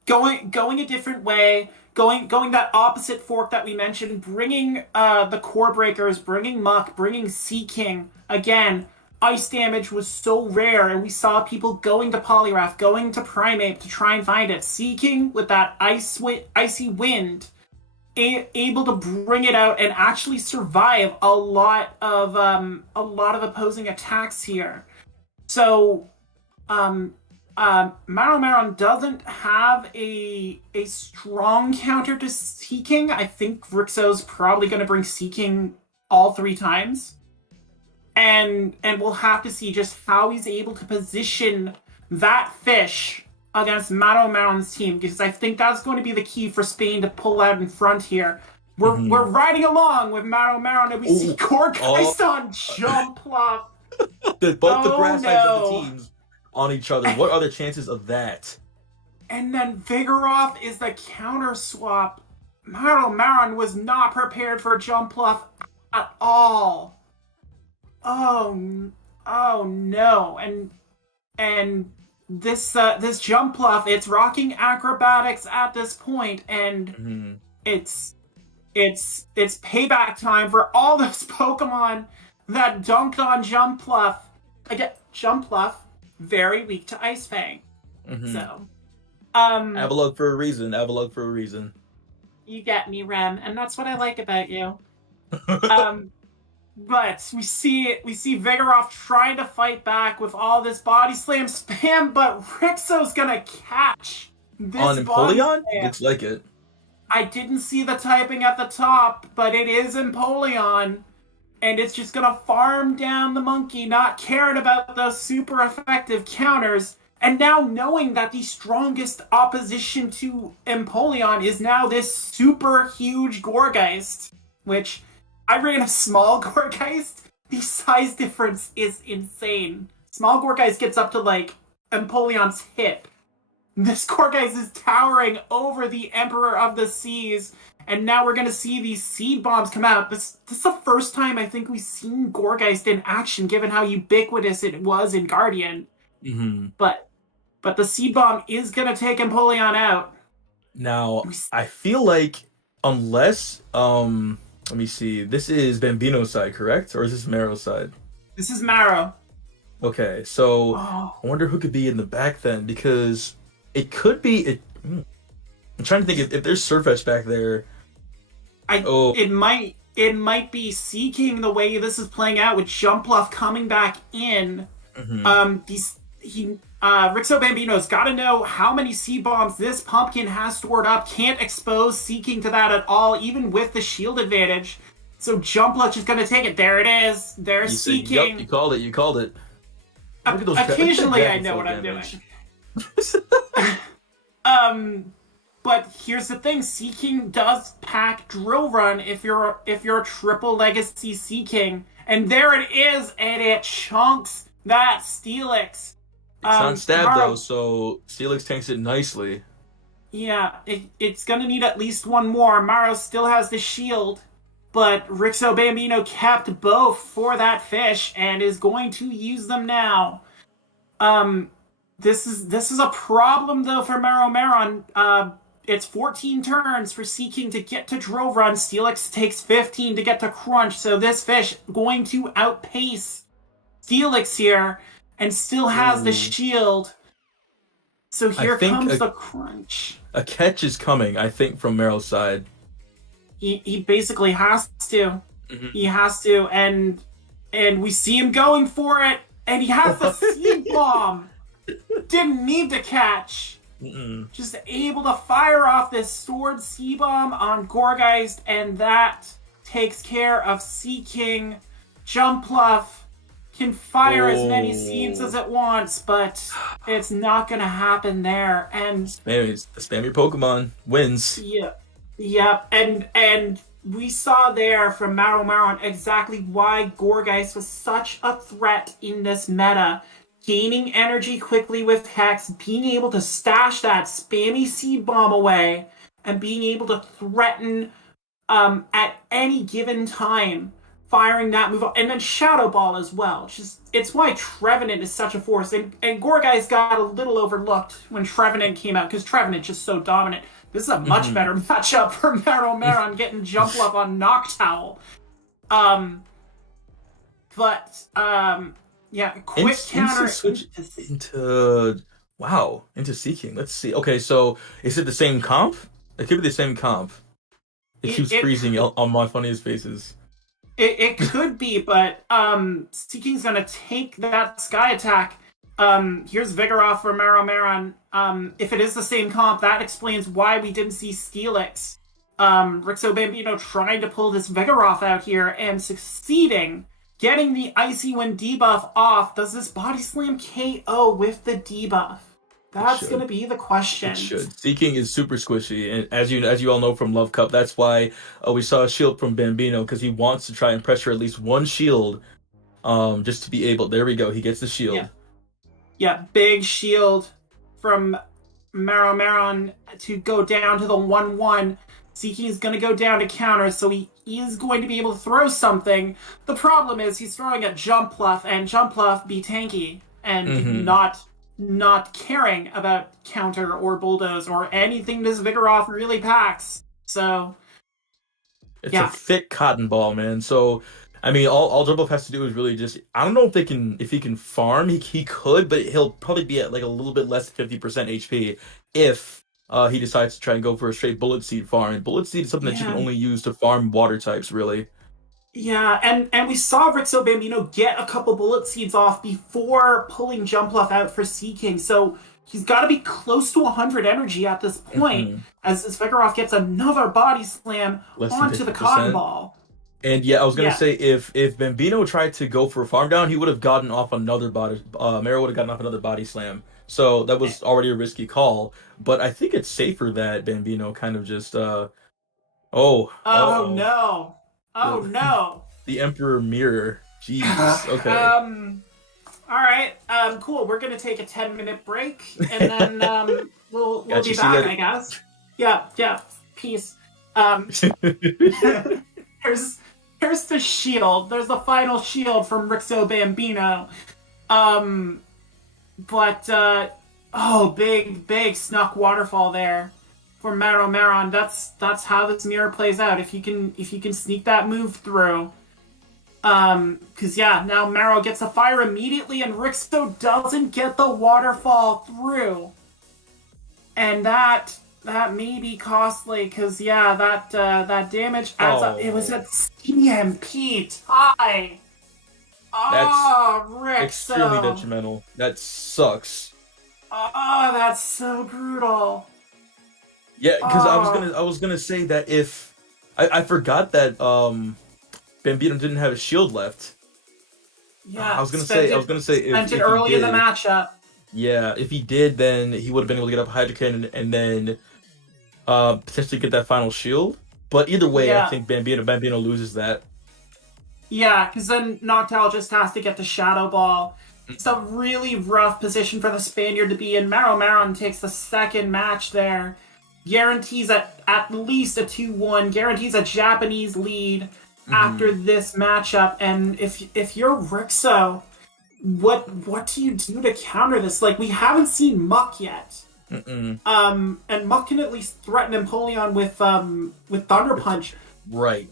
going a different way, going that opposite fork that we mentioned, bringing the Core Breakers, bringing Muck, bringing Sea King. Again, ice damage was so rare, and we saw people going to Poliwrath, going to Primeape to try and find it. Sea King with that icy wind, able to bring it out and actually survive a lot of opposing attacks here. So, Maron doesn't have a strong counter to Sea King. I think Rixo's probably going to bring Sea King all 3 times. And we'll have to see just how he's able to position that fish against Maron's team, because I think that's going to be the key for Spain to pull out in front here. We're riding along with Maron, and we see Gorgeist on Jumpluff. Both the grass sides of the teams on each other. What are the chances of that? And then Vigoroth is the counter swap. Maron was not prepared for Jumpluff at all. Oh no. And this Jumpluff, it's rocking acrobatics at this point, and it's payback time for all those Pokemon that dunked on Jumpluff. Again, Jumpluff, very weak to Ice Fang. So, Avalugg for a reason. You get me, Rem, and that's what I like about you. But we see Vigoroth trying to fight back with all this body slam spam, but Rixo's gonna catch this on body Empoleon? slam. Looks like it. I didn't see the typing at the top, but it is Empoleon. And it's just gonna farm down the monkey, not caring about those super effective counters. And now knowing that the strongest opposition to Empoleon is now this super huge Gourgeist, which I ran a small Gourgeist. The size difference is insane. Small Gourgeist gets up to like Empoleon's hip. This Gourgeist is towering over the Emperor of the Seas, and now we're going to see these seed bombs come out. This is the first time I think we've seen Gourgeist in action, given how ubiquitous it was in Guardian. Mm-hmm. But the seed bomb is going to take Empoleon out. Now, I feel like unless, let me see, this is Bambino's side, correct? Or is this Marrow's side? This is Marrow. Okay, so I wonder who could be in the back then, because it could be... I'm trying to think if there's Surfetch back there. It might be Seeking the way this is playing out with Jumpluff coming back in. Mm-hmm. Rixo Bambino's got to know how many seed bombs this pumpkin has stored up. Can't expose Seeking to that at all, even with the shield advantage. So Jumpluff is going to take it. There it is. There's Seeking. Yep, you called it. Occasionally I know what I'm doing. But here's the thing: Seeking does pack Drill Run if you're a triple legacy Seeking, and there it is, and it chunks that Steelix. It's on stab though, so Steelix tanks it nicely. Yeah, it's gonna need at least one more. Maro still has the shield, but Rixo Bambino kept both for that fish and is going to use them now. This is a problem though for Maron. It's 14 turns for Seeking to get to Drill Run. Steelix takes 15 to get to Crunch, so this fish going to outpace Steelix here and still has the shield. So here comes the Crunch. A catch is coming, I think, from Meryl's side. He basically has to. Mm-hmm. He has to, and we see him going for it, and he has the Seed Bomb. Didn't need to catch. Mm-mm. Just able to fire off this Sword Seed Bomb on Gourgeist, and that takes care of Seeking. Jumpluff can fire as many seeds as it wants, but it's not going to happen there. And spam your Pokemon wins. Yep. And we saw there from Maron exactly why Gourgeist was such a threat in this meta. Gaining energy quickly with Hex, being able to stash that spammy Seed Bomb away, and being able to threaten at any given time, firing that move, and then Shadow Ball as well. It's why Trevenant is such a force, and Gourgeist got a little overlooked when Trevenant came out, because Trevenant's just so dominant. This is a much better matchup for Maron getting Jumpluff on Noctowl. Yeah, quick counter into Seeking. Let's see. Okay, so is it the same comp? It could be the same comp. It keeps freezing on my funniest faces. It could be, but Seeking's gonna take that Sky Attack. Here's Vigoroth for Maron. If it is the same comp, that explains why we didn't see Steelix. Rixo Bambino trying to pull this Vigoroth out here and succeeding. Getting the Icy Wind debuff off. Does this Body Slam KO with the debuff? That's going to be the question. It should. Seeking is super squishy, and as you all know from Love Cup, that's why we saw a shield from Bambino, because he wants to try and pressure at least one shield, just to be able. There we go. He gets the shield. Yeah, big shield from Maron to go down to the 1-1. Seeking is going to go down to counter, so he is going to be able to throw something. The problem is he's throwing at Jumpluff, and Jumpluff be tanky, and not caring about counter or bulldoze or anything this Vigoroth really packs. So it's a thick cotton ball, man. So I mean, all Jumpluff has to do is really just, I don't know if he can farm. He could, but he'll probably be at like a little bit less than 50% HP if he decides to try and go for a straight Bullet Seed farm. And Bullet Seed is something that you can only use to farm water types, really. Yeah, and we saw Rixo Bambino get a couple Bullet Seeds off before pulling Jumpluff out for Seeking. So He's got to be close to 100 energy at this point, as Vigoroth gets another body slam Less than onto the cotton 50%. ball. And yeah, I was gonna Yeah. say if Bambino tried to go for a farm down, he would have gotten off another body. Mero would have gotten off another body slam. So that was already a risky call. But I think it's safer that Bambino kind of just Oh no. Oh the no. the Emperor Mirror. Jeez. Okay. All right. Cool. We're gonna take a 10-minute break, and then we'll Got be you. See back, you later. I guess. Yeah. Yeah. Peace. Here's the shield. There's the final shield from Rixo Bambino. Big snuck waterfall there for Maro Maron. That's how this mirror plays out. If you can sneak that move through. Cause yeah, now Maro gets a fire immediately and Rixo doesn't get the waterfall through. And that may be costly, cause yeah, that damage adds up. It was a CMP tie. Oh, Rixo. Extremely detrimental. That sucks. Oh, that's so brutal. Yeah, because I was gonna say that if I forgot that Bambino didn't have a shield left. Yeah, I was gonna say if it early in the matchup. Yeah, if he did, then he would have been able to get up Hydro Cannon and then potentially get that final shield. But either way, Yeah. I think Bambino loses that. Yeah, because then Noctowl just has to get the Shadow Ball. It's a really rough position for the Spaniard to be in. Maro Maron takes the second match there. Guarantees at least a 2-1. Guarantees a Japanese lead after this matchup. And if you're Rixo, what do you do to counter this? Like, we haven't seen Muck yet. And Muck can at least threaten Empoleon with Thunder Punch. Right.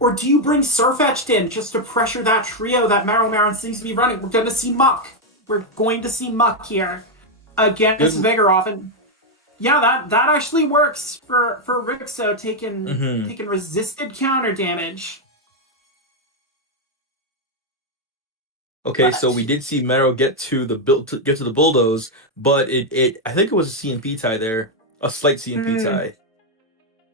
Or do you bring Surfetched in just to pressure that trio that Maro Maron seems to be running? We're going to see Muck. We're going to see Muck here against Vigoroth. And yeah, that actually works for Rixo taking resisted counter damage. Okay, so we did see Mero get to the bulldoze, but I think it was a CMP tie there, a slight CMP tie.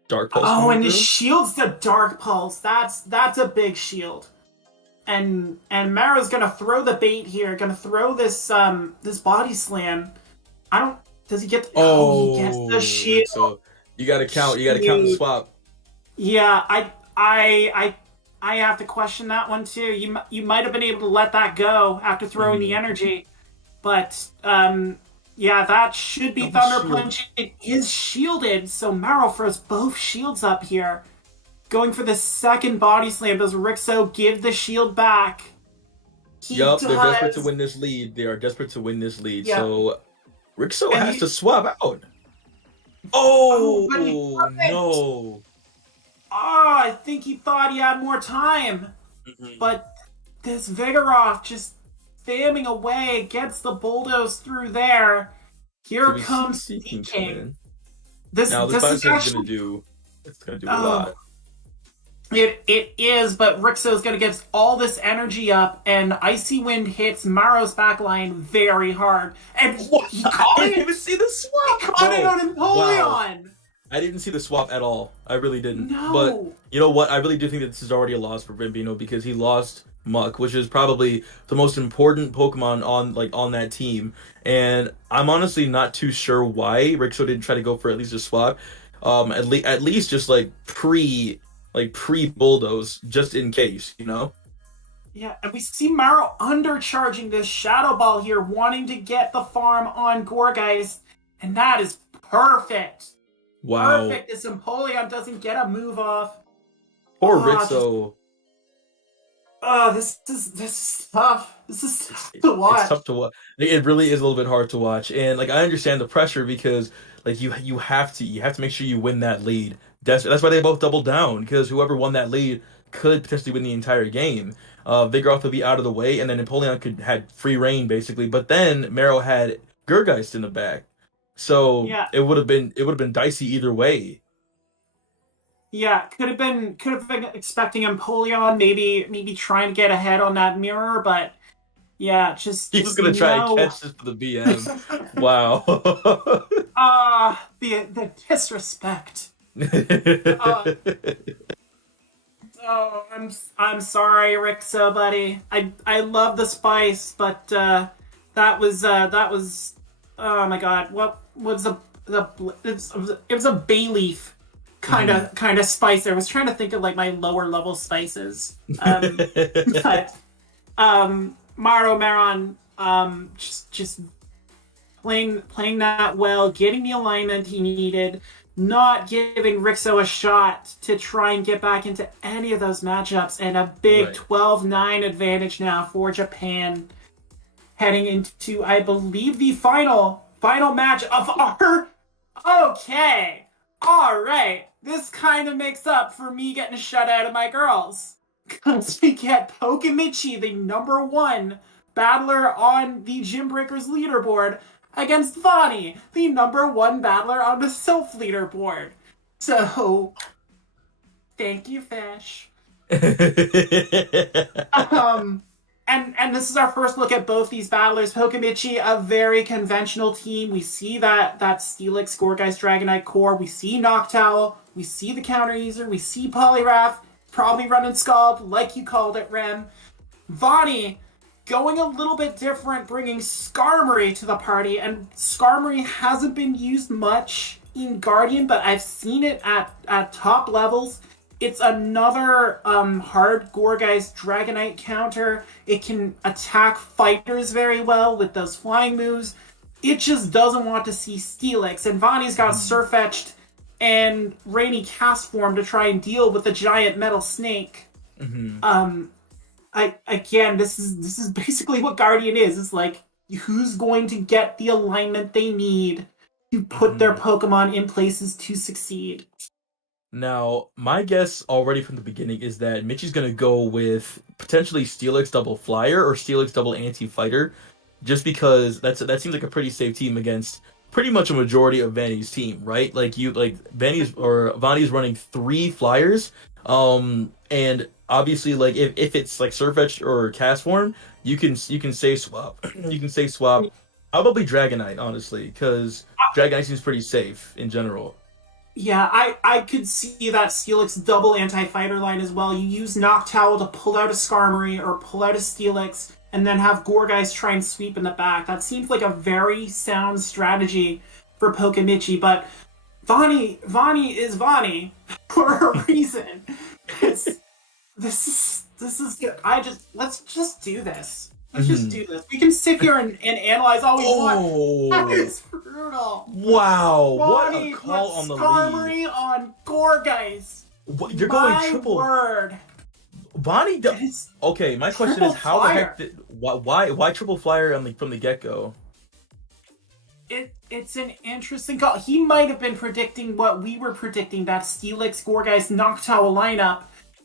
Dark Pulse. Oh, and his shield's the Dark Pulse. That's a big shield. And Maro's gonna throw the bait here. Gonna throw this this body slam. Does he get? He gets the shield. So you gotta count. You gotta count the swap. Yeah, I have to question that one too. You might have been able to let that go after throwing the energy, but yeah, that should be Thunder Punch. It is shielded, so Maro throws both shields up here. Going for the second body slam. Does Rixo give the shield back? Yup, they're desperate to win this lead. They are desperate to win this lead. Yep. So Rixo has to swap out. Oh, no. Oh, I think he thought he had more time. But this Vigoroth just spamming away, gets the bulldoze through there. Here comes Seeking. This is actually... It's gonna do a lot. It is, but Rixo's gonna get all this energy up, and Icy Wind hits Maro's backline very hard. And he caught I didn't even see the swap! He caught it on Empoleon! Wow. I didn't see the swap at all. I really didn't. No. But you know what? I really do think that this is already a loss for Bambino because he lost Muck, which is probably the most important Pokemon on that team. And I'm honestly not too sure why Rixo didn't try to go for at least a swap. At least just pre bulldoze, just in case, you know? Yeah, and we see Maro undercharging this Shadow Ball here, wanting to get the farm on Gourgeist, and that is perfect. Wow. Perfect. This Empoleon doesn't get a move off. Poor Rixo. This is tough. This is tough to watch. It's tough to watch. It really is a little bit hard to watch, and I understand the pressure because you have to make sure you win that lead. That's why they both doubled down, because whoever won that lead could potentially win the entire game. Vigoroth would be out of the way, and then Empoleon had free reign basically. But then Mero had Gourgeist in the back, so yeah. it would have been dicey either way. Yeah, could have been expecting Empoleon maybe trying to get ahead on that mirror, but Yeah, He was gonna try and catch this for the BM. Wow. The disrespect. Oh, I'm sorry, Rixa, buddy. I love the spice, but that was oh my god, what was it was a bay leaf kind of spice. I was trying to think of like my lower level spices. But Maro Maron just playing that well, getting the alignment he needed, not giving Rixo a shot to try and get back into any of those matchups, and a big 12-9 advantage now for Japan heading into, I believe, the final match of our... Okay, alright, this kind of makes up for me getting shut out of my girls. Because we get Pokemichi, the #1 battler on the Gymbreakers leaderboard, against Vani, the #1 battler on the Self leaderboard. So, thank you, Fish. And this is our first look at both these battlers. Pokemichi, a very conventional team. We see that Steelix, Gourgeist, Dragonite core. We see Noctowl. We see the counter user. We see Poliwrath, probably running Scald, like you called it, Rem. Vani, going a little bit different, bringing Skarmory to the party, and Skarmory hasn't been used much in Guardian, but I've seen it at top levels. It's another hard Gourgeist Dragonite counter. It can attack fighters very well with those flying moves. It just doesn't want to see Steelix, and Vani's got Surfetched and Rainy Cast Form to try and deal with the giant metal snake. Again, this is basically what Guardian is. It's like, who's going to get the alignment they need to put their Pokemon in places to succeed? Now, my guess already from the beginning is that Michi's going to go with potentially Steelix double Flyer or Steelix double Anti-Fighter, just because that seems like a pretty safe team against pretty much a majority of Vani's team, right? Vani's running 3 Flyers, and obviously, like, if it's like Surfetch or Cast Form, you can say swap. You can say swap. Probably Dragonite, honestly, because Dragonite seems pretty safe in general. Yeah, I could see that Steelix double anti-fighter line as well. You use Noctowl to pull out a Skarmory or pull out a Steelix, and then have Gourgeist try and sweep in the back. That seems like a very sound strategy for Pokemichi, but Vani is Vani for a reason. This is good. Let's just do this. Let's just do this. We can sit here and analyze all we want. That is brutal. Wow, what a call on the lead. Skarmory on Gourgeist. What, you're going triple. Word. Vani does. Okay, my question is, how flyer. the heck why triple flyer from the get go? It's an interesting call. He might have been predicting what we were predicting, that Steelix, Gourgeist, Noctowl lineup.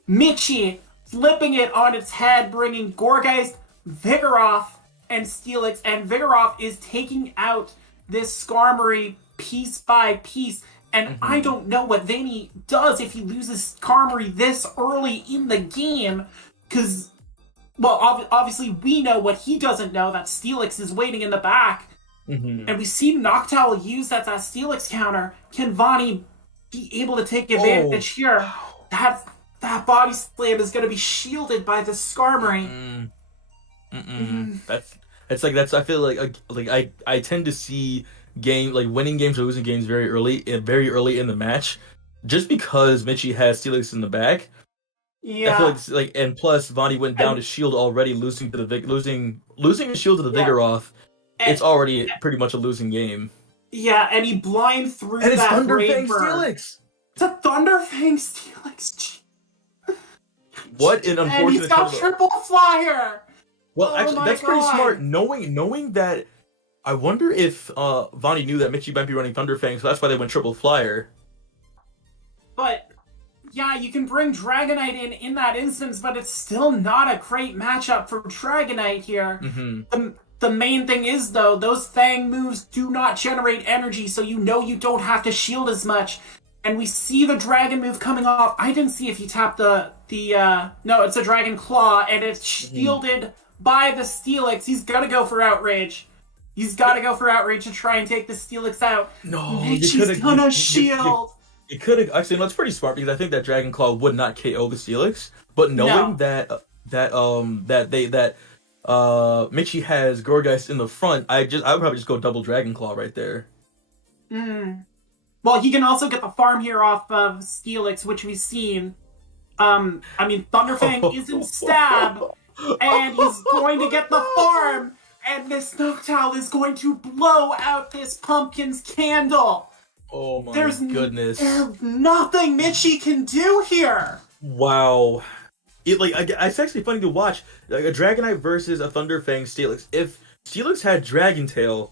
Michi flipping it on its head, bringing Gourgeist, Vigoroth, and Steelix, and Vigoroth is taking out this Skarmory piece by piece, and I don't know what Vani does if he loses Skarmory this early in the game, because, well, obviously we know what he doesn't know, that Steelix is waiting in the back, and we see Noctowl use that Steelix counter. Can Vani be able to take advantage here? That body slam is going to be shielded by the Skarmory. I feel like I tend to see winning games or losing games very early in the match, just because Michi has Steelix in the back. Yeah. I feel like and plus Vani went down to shield already, losing a shield to the Vigoroth. It's already pretty much a losing game. Yeah, and he blind through and that Thunderfang Steelix. It's a Thunderfang Steelix. What an unfortunate. And he's got triple flyer. Well, actually, that's pretty smart. Knowing that, I wonder if Vani knew that Michi might be running Thunderfang, so that's why they went triple flyer. But yeah, you can bring Dragonite in that instance, but it's still not a great matchup for Dragonite here. The main thing is, though, those Fang moves do not generate energy, so you don't have to shield as much. And we see the Dragon move coming off. I didn't see if he tapped no, it's a Dragon Claw, and it's shielded by the Steelix. He's gonna go for Outrage. He's gotta go for Outrage to try and take the Steelix out. No, Michi's gonna shield. You could have actually. No, it's pretty smart because I think that Dragon Claw would not KO the Steelix. But knowing that Michi has Gorgeist in the front, I would probably just go double Dragon Claw right there. Well, he can also get the farm here off of Steelix, which we've seen. I mean, Thunderfang isn't stab, and he's going to get the farm, and this Noctowl is going to blow out this Pumpkin's candle. Oh my goodness. There's nothing Michi can do here. Wow. It's actually funny to watch. Like a Dragonite versus a Thunderfang Steelix. If Steelix had Dragon Tail,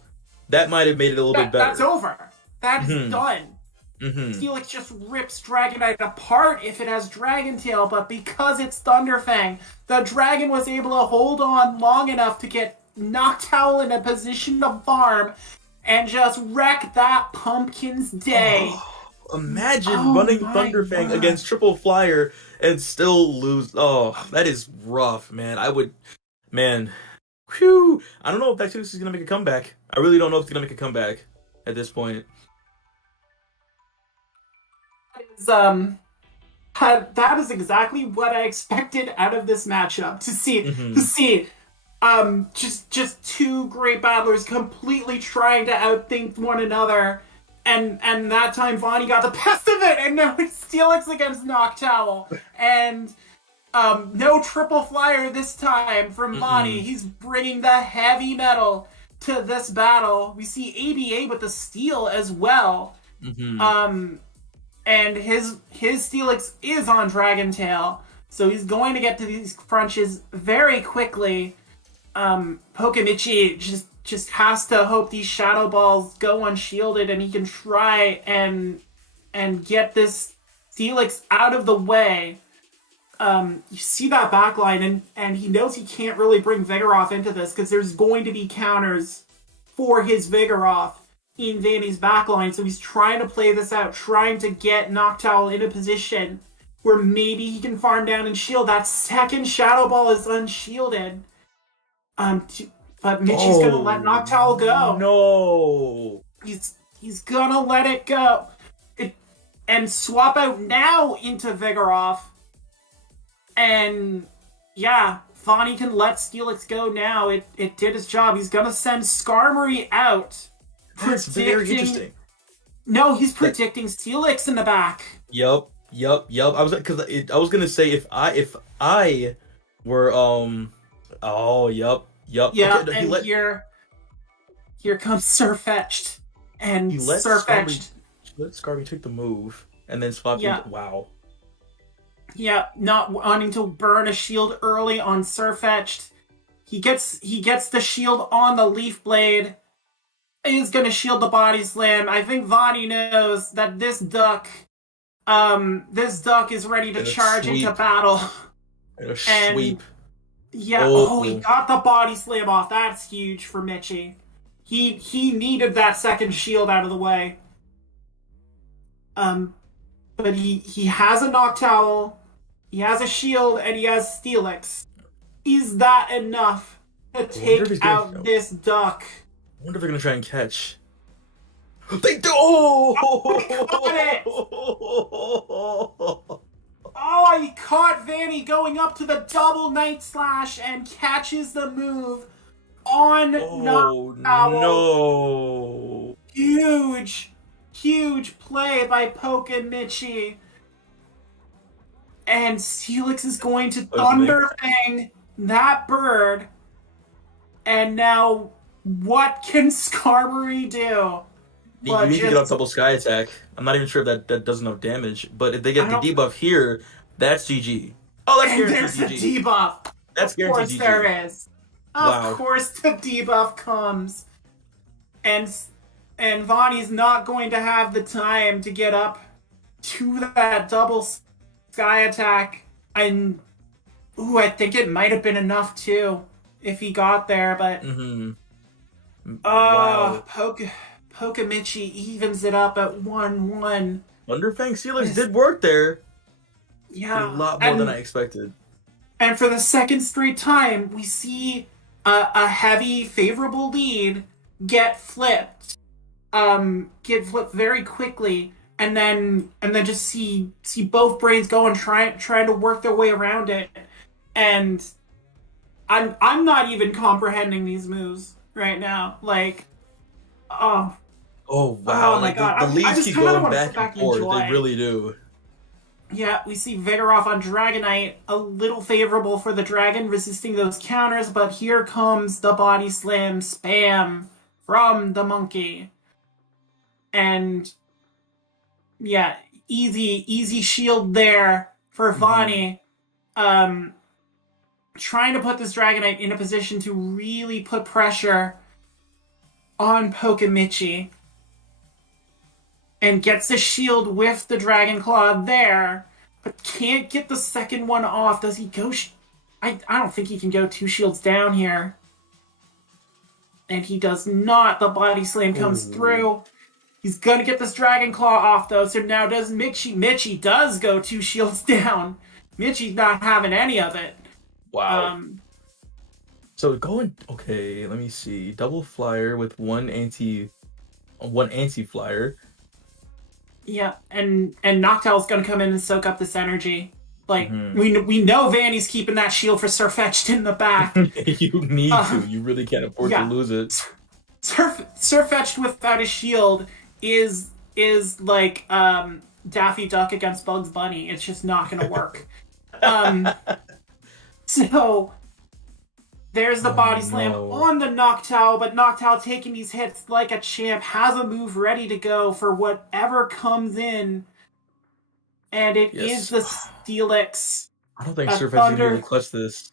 that might have made it a little bit better. That's over. That is done. Steelix just rips Dragonite apart if it has Dragon Tail, but because it's Thunderfang, the Dragon was able to hold on long enough to get Noctowl in a position to farm and just wreck that Pumpkin's day. Imagine running Thunderfang against Triple Flyer and still lose. Oh, that is rough, man. Whew. I don't know if Vexus is going to make a comeback. I really don't know if it's going to make a comeback at this point. That is exactly what I expected out of this matchup. To see just two great battlers completely trying to outthink one another, and that time Vonnie got the best of it, and now it's Steelix against Noctowl, and no Triple Flyer this time from Vonnie. He's bringing the heavy metal to this battle. We see ABA with the steel as well. And his Steelix is on Dragon Tail, so he's going to get to these crunches very quickly. Pokemichi just has to hope these Shadow Balls go unshielded, and he can try and get this Steelix out of the way. You see that backline, and he knows he can't really bring Vigoroth into this because there's going to be counters for his Vigoroth in Vanny's backline, so he's trying to play this out, trying to get Noctowl in a position where maybe he can farm down and shield. That second Shadow Ball is unshielded. But Michi's gonna let Noctowl go. No! He's gonna let it go. And swap out now into Vigoroth. And yeah, Vonnie can let Steelix go now. It did its job. He's gonna send Skarmory out. That's very interesting. No, he's predicting Steelix in the back. Yup. I was gonna say if I were yup. Yeah, okay, and here comes Sirfetch'd, and Sirfetch'd. Let Skarmory take the move and then swap. Wow. Yeah, not wanting to burn a shield early on Sirfetch'd. He gets the shield on the Leaf Blade. He's gonna shield the Body Slam. I think Vonnie knows that this duck is ready to charge into battle. And sweep. Yeah, he got the Body Slam off. That's huge for Michi. He needed that second shield out of the way. But he has a Noctowl, he has a shield, and he has Steelix. Is that enough to take out this duck? I wonder if they're gonna try and catch. They do! Oh! He caught Vanny going up to the double Night Slash and catches the move on Noctowl. No! Huge play by Pokemichi. And Steelix is going to Thunderfang that bird. And now, what can Skarmory do? You need to get off double Sky Attack. I'm not even sure if that does enough damage. But if they get the debuff here, that's GG. Oh, that's guaranteed there's GG. the debuff. That's guaranteed GG. Of course there is. Of course the debuff comes. And Vonnie's not going to have the time to get up to that double Sky Attack. And I think it might have been enough too if he got there, but Pokemichi evens it up at 1-1. Thunderfang Steelix did work there. Yeah. A lot more than I expected. And for the second straight time, we see a heavy, favorable lead get flipped. Get flipped very quickly, and then just see both brains go and try to work their way around it. And I'm not even comprehending these moves right now. Like, oh wow! oh my Like god, the I leads just keep kind of going want to back sit back and and forth. enjoy. They really do. Yeah, we see Vigoroth on Dragonite, a little favorable for the dragon, resisting those counters, but here comes the body slam spam from the monkey. And yeah, easy shield there for Vani. Trying to put this Dragonite in a position to really put pressure on Pokemichi. And gets the shield with the Dragon Claw there, but can't get the second one off. Does he go... I don't think he can go 2 shields down here. And he does not. The body slam comes through. He's gonna get this Dragon Claw off, though, so now does Michi. Michi does go 2 shields down. Michi's not having any of it. Wow. So going... Okay, let me see. Double flyer with one anti-flyer. Yeah, and Noctowl's gonna come in and soak up this energy. Like, we know Vanny's keeping that shield for Sirfetch'd in the back. You need to. You really can't afford to lose it. Sirfetch'd without a shield is like Daffy Duck against Bugs Bunny. It's just not gonna work. So there's the body slam on the Noctowl, but Noctowl taking these hits like a champ, has a move ready to go for whatever comes in. And it is the Steelix. I don't think Sirfetch'd can really clutch this.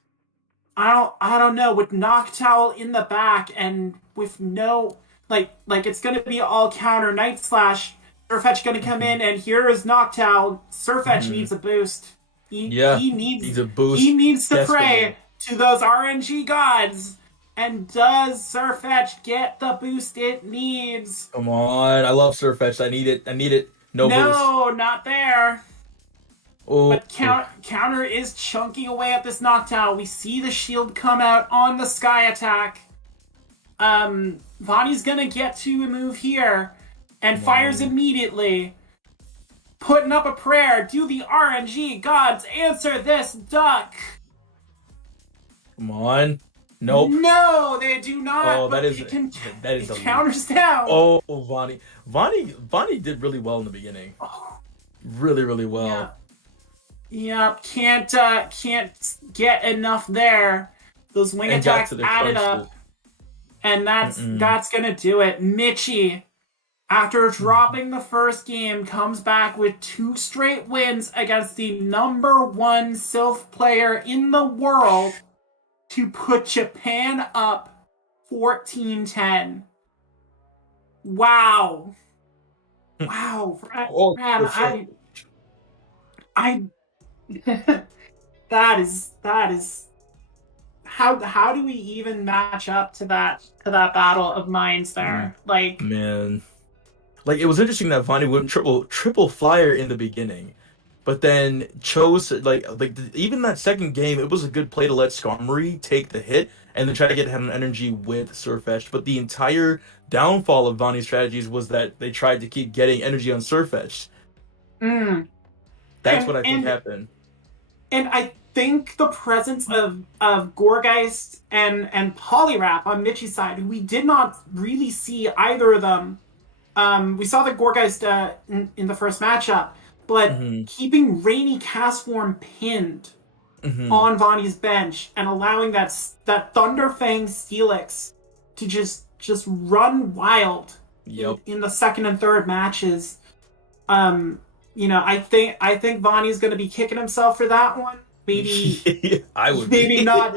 I don't know. With Noctowl in the back and with no like it's gonna be all counter Night Slash. Sirfetch'd gonna come in, and here is Noctowl. Sirfetch'd needs a boost. He needs a boost. He needs to pray to those RNG gods. And does Sirfetch'd get the boost it needs? Come on, I love Sirfetch'd. I need it. No boost. No, not there. But counter is chunking away at this Noctowl. We see the shield come out on the Sky Attack. Vani's gonna get to a move here and fires immediately. Putting up a prayer. Do the RNG gods answer this duck? Come on. Nope. No, they do not. Oh, that is it counters down. Oh, Vani did really well in the beginning. Really, really well. Yeah. Can't get enough there. Those wing attacks added up. And that's gonna do it. Michi, after dropping the first game, comes back with 2 straight wins against the #1 Sylph player in the world to put Japan up 14-10. Wow. Wow. Brad, that is how do we even match up to that battle of minds there? Like, man, like it was interesting that Vani went triple flyer in the beginning, but then chose even that second game, it was a good play to let Skarmory take the hit and then try to get him energy with Sirfetch'd. But the entire downfall of Vani's strategies was that they tried to keep getting energy on Sirfetch'd. That's what I think happened. And I think the presence of Gourgeist and Poliwrath on Michi's side, we did not really see either of them. We saw the Gourgeist in the first matchup, but keeping Rainy Castform pinned on Vani's bench and allowing that Thunderfang Steelix to just run wild in the second and third matches. I think Vani's going to be kicking himself for that one. Maybe I would maybe not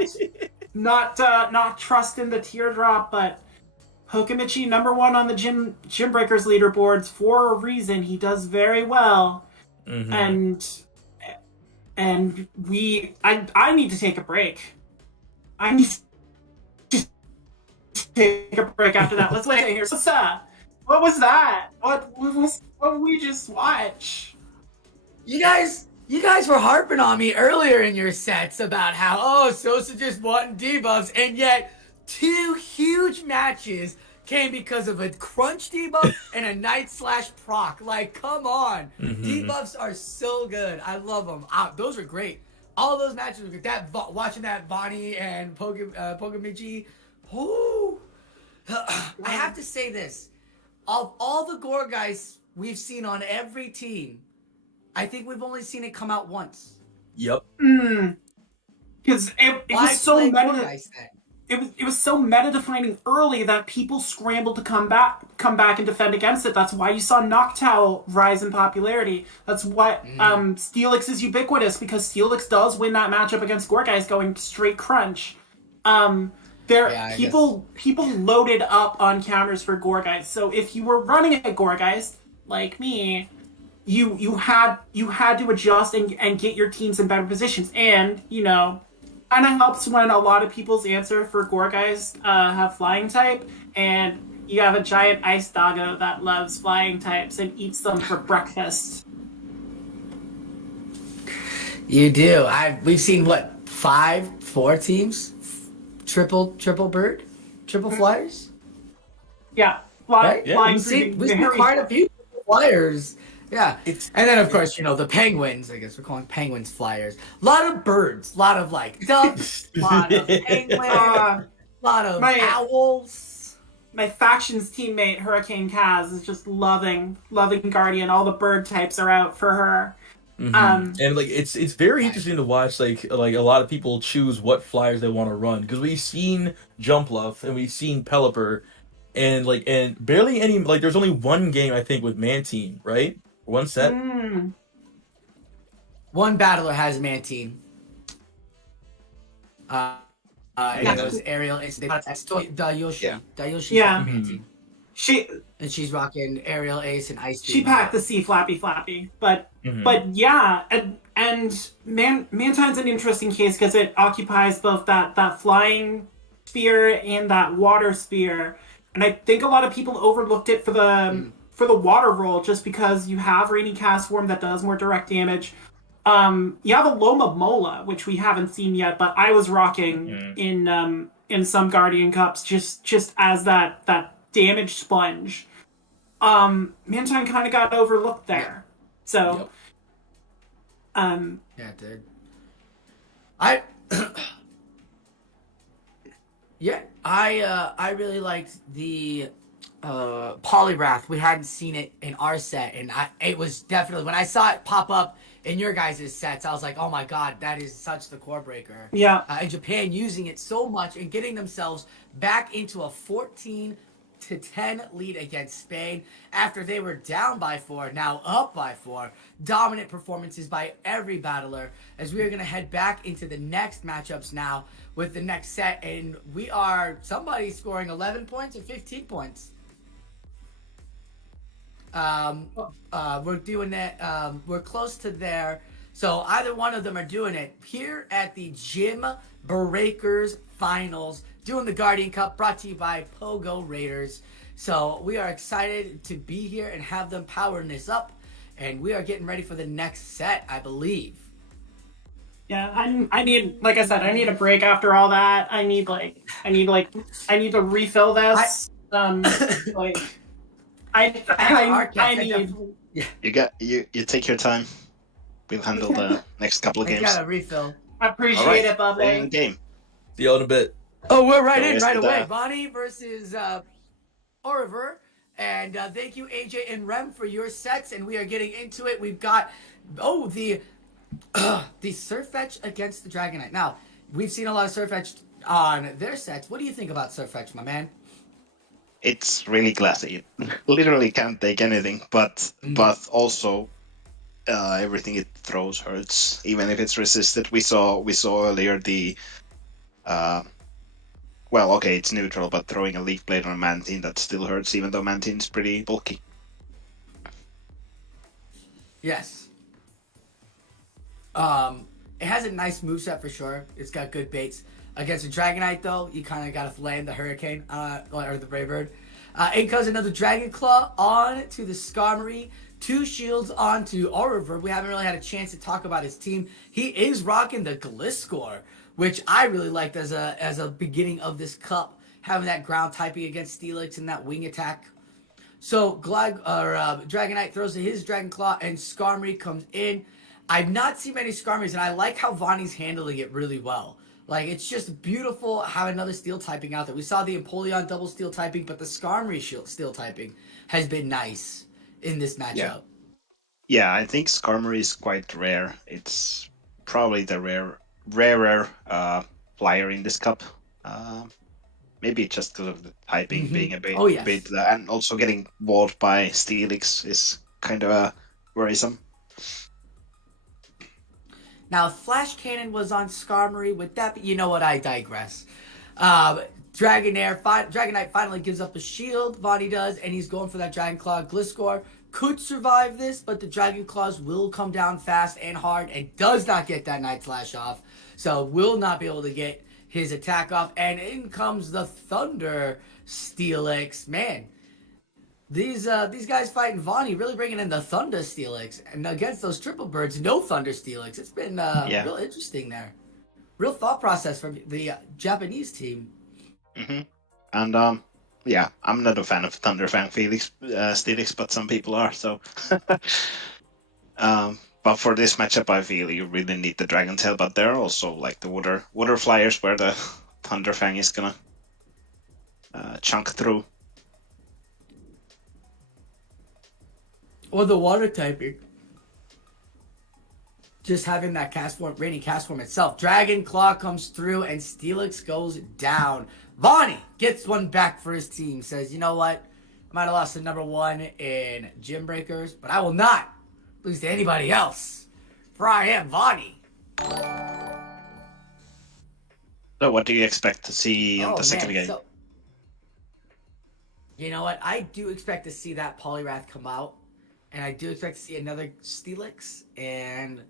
trust in the teardrop, but Pokemichi #1 on the Gymbreakers leaderboards for a reason. He does very well, and I need to take a break. I need to take a break after that. Let's wait here. What was that? What did we just watch? You guys You guys were harping on me earlier in your sets about how, oh, Sosa just wanting debuffs, and yet 2 huge matches came because of a crunch debuff and a Knight/proc. Like, come on. Debuffs are so good. I love them. Those are great. All those matches were good. Watching that Bonnie and Pogamichi. Whoo. I have to say this. Of all the gore guys we've seen on every team, I think we've only seen it come out once. Yep. Because it was so meta. It was so meta defining early that people scrambled to come back and defend against it. That's why you saw Noctowl rise in popularity. That's what Steelix is ubiquitous, because Steelix does win that matchup against Gorgeist going straight crunch. People loaded up on counters for Gorgeist. So if you were running a Gorgeist like me, you had to adjust and get your teams in better positions. And, kind of helps when a lot of people's answer for Gorgeist have flying type, and you have a giant ice doggo that loves flying types and eats them for breakfast. You do. We've seen, 4 teams? Triple bird? Triple flyers? Yeah. Right? Flying We've seen quite a few flyers. Yeah. And then, of course, the penguins. I guess we're calling penguins flyers. A lot of birds. A lot of, ducks. A lot of penguins. A lot of owls. My faction's teammate, Hurricane Kaz, is just loving Guardian. All the bird types are out for her. And it's very interesting to watch like a lot of people choose what flyers they want to run, because we've seen Jumpluff and we've seen Pelipper, and barely any, there's only one game I think with Mantine, right? One set. One battler has Mantine. It was Ariel. It's Dayoshi. Dayoshi Mantine. She's rocking Aerial Ace and Ice Beam. She packed the C Flappy, but yeah, and Mantine's an interesting case because it occupies both that flying sphere and that water sphere, and I think a lot of people overlooked it for the water role just because you have Rainy Cast Form that does more direct damage. You have a Loma Mola, which we haven't seen yet, but I was rocking in some Guardian Cups just as that damage sponge. Mantine kind of got overlooked there. So yeah, it did. I really liked the Polyrath. We hadn't seen it in our set, and it was definitely, when I saw it pop up in your guys' sets, I was like, oh my god, that is such the core breaker. Yeah. In Japan, using it so much and getting themselves back into a 14-10 lead against Spain after they were down by 4, now up by 4. Dominant performances by every battler, as we are going to head back into the next matchups now with the next set, and we are somebody scoring 11 points or 15 points. We're doing that. We're close to there. So either one of them are doing it here at the Gymbreakers Finals, doing the Guardian Cup, brought to you by Pogo Raiders. So we are excited to be here and have them powering this up, and we are getting ready for the next set, I believe. Yeah, I need, like I said, I need a break after all that. I need to refill this. I need. You take your time. We'll handle the next couple of games. I got a refill. I appreciate it, Bubbly. Game. See you in a bit. Oh, we're right away. Bonnie versus Oliver. And thank you, AJ and Rem, for your sets. And we are getting into it. We've got the Surfetch against the Dragonite. Now, we've seen a lot of Surfetch on their sets. What do you think about Surfetch, my man? It's really classy. It literally can't take anything, but also everything it throws hurts, even if it's resisted. We saw earlier the it's neutral, but throwing a Leaf Blade on a Mantine, that still hurts, even though Mantine's pretty bulky. Yes. It has a nice moveset for sure. It's got good baits. Against a Dragonite, though, you kind of got to land the Hurricane, or the Braybird. In comes another Dragon Claw on to the Skarmory. 2 shields onto Oliver. We haven't really had a chance to talk about his team. He is rocking the Gliscor, which I really liked as a beginning of this cup, having that ground typing against Steelix and that wing attack. So Dragonite throws his Dragon Claw, and Skarmory comes in. I've not seen many Skarmories, and I like how Vonnie's handling it really well. Like, it's just beautiful how another steel typing out there. We saw the Empoleon double steel typing, but the Skarmory steel typing has been nice in this matchup. Yeah, I think Skarmory is quite rare. It's probably the rarer flyer in this cup. Maybe just because of the typing being a bit, and also getting walled by Steelix is kind of worrisome. Now, Flash Cannon was on Skarmory. With that, but you know what? I digress. Dragonite finally gives up a shield. Vonnie does, and he's going for that Dragon Claw. Gliscor could survive this, but the Dragon Claws will come down fast and hard and does not get that Night Slash off. So will not be able to get his attack off. And in comes the Thunder Steelix. Man, these guys fighting Vonnie really bringing in the Thunder Steelix. And against those triple birds, no Thunder Steelix. It's been real interesting there. Real thought process from the Japanese team. Mm-hmm. And I'm not a fan of Thunderfang Steelix, but some people are. So, but for this matchup, I feel you really need the Dragon Tail. But there are also like the water flyers where the Thunderfang is gonna chunk through. Or the water typing. Just having that rainy cast form itself. Dragon Claw comes through and Steelix goes down. Vonnie gets one back for his team. Says, you know what? I might have lost to number 1 in Gymbreakers, but I will not lose to anybody else. For I am Vonnie. So what do you expect to see in the second game? So, you know what? I do expect to see that Poliwrath come out. And I do expect to see another Steelix and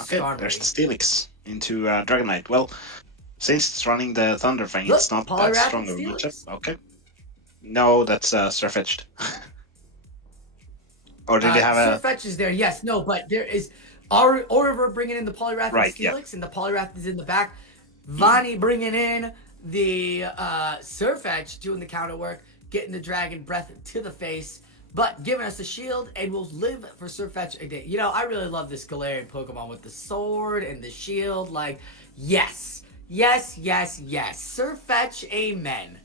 Okay, Skarmory. there's the Steelix into Dragonite. Well, since it's running the Thunderfang, it's not that Poliwrath strong of a and matchup. Steelix. Okay. No, that's Surfetched. Or did you have a... Surfetch is there, yes. No, but there is Oriver bringing in the Poliwrath and Steelix, yeah. and the Poliwrath is in the back. Vonnie bringing in the Surfetch, doing the counter work, getting the Dragon Breath to the face, but giving us a shield, and we'll live for Surfetch a day. You know, I really love this Galarian Pokemon with the sword and the shield. Like, yes. Yes, yes, yes. Surfetch, amen.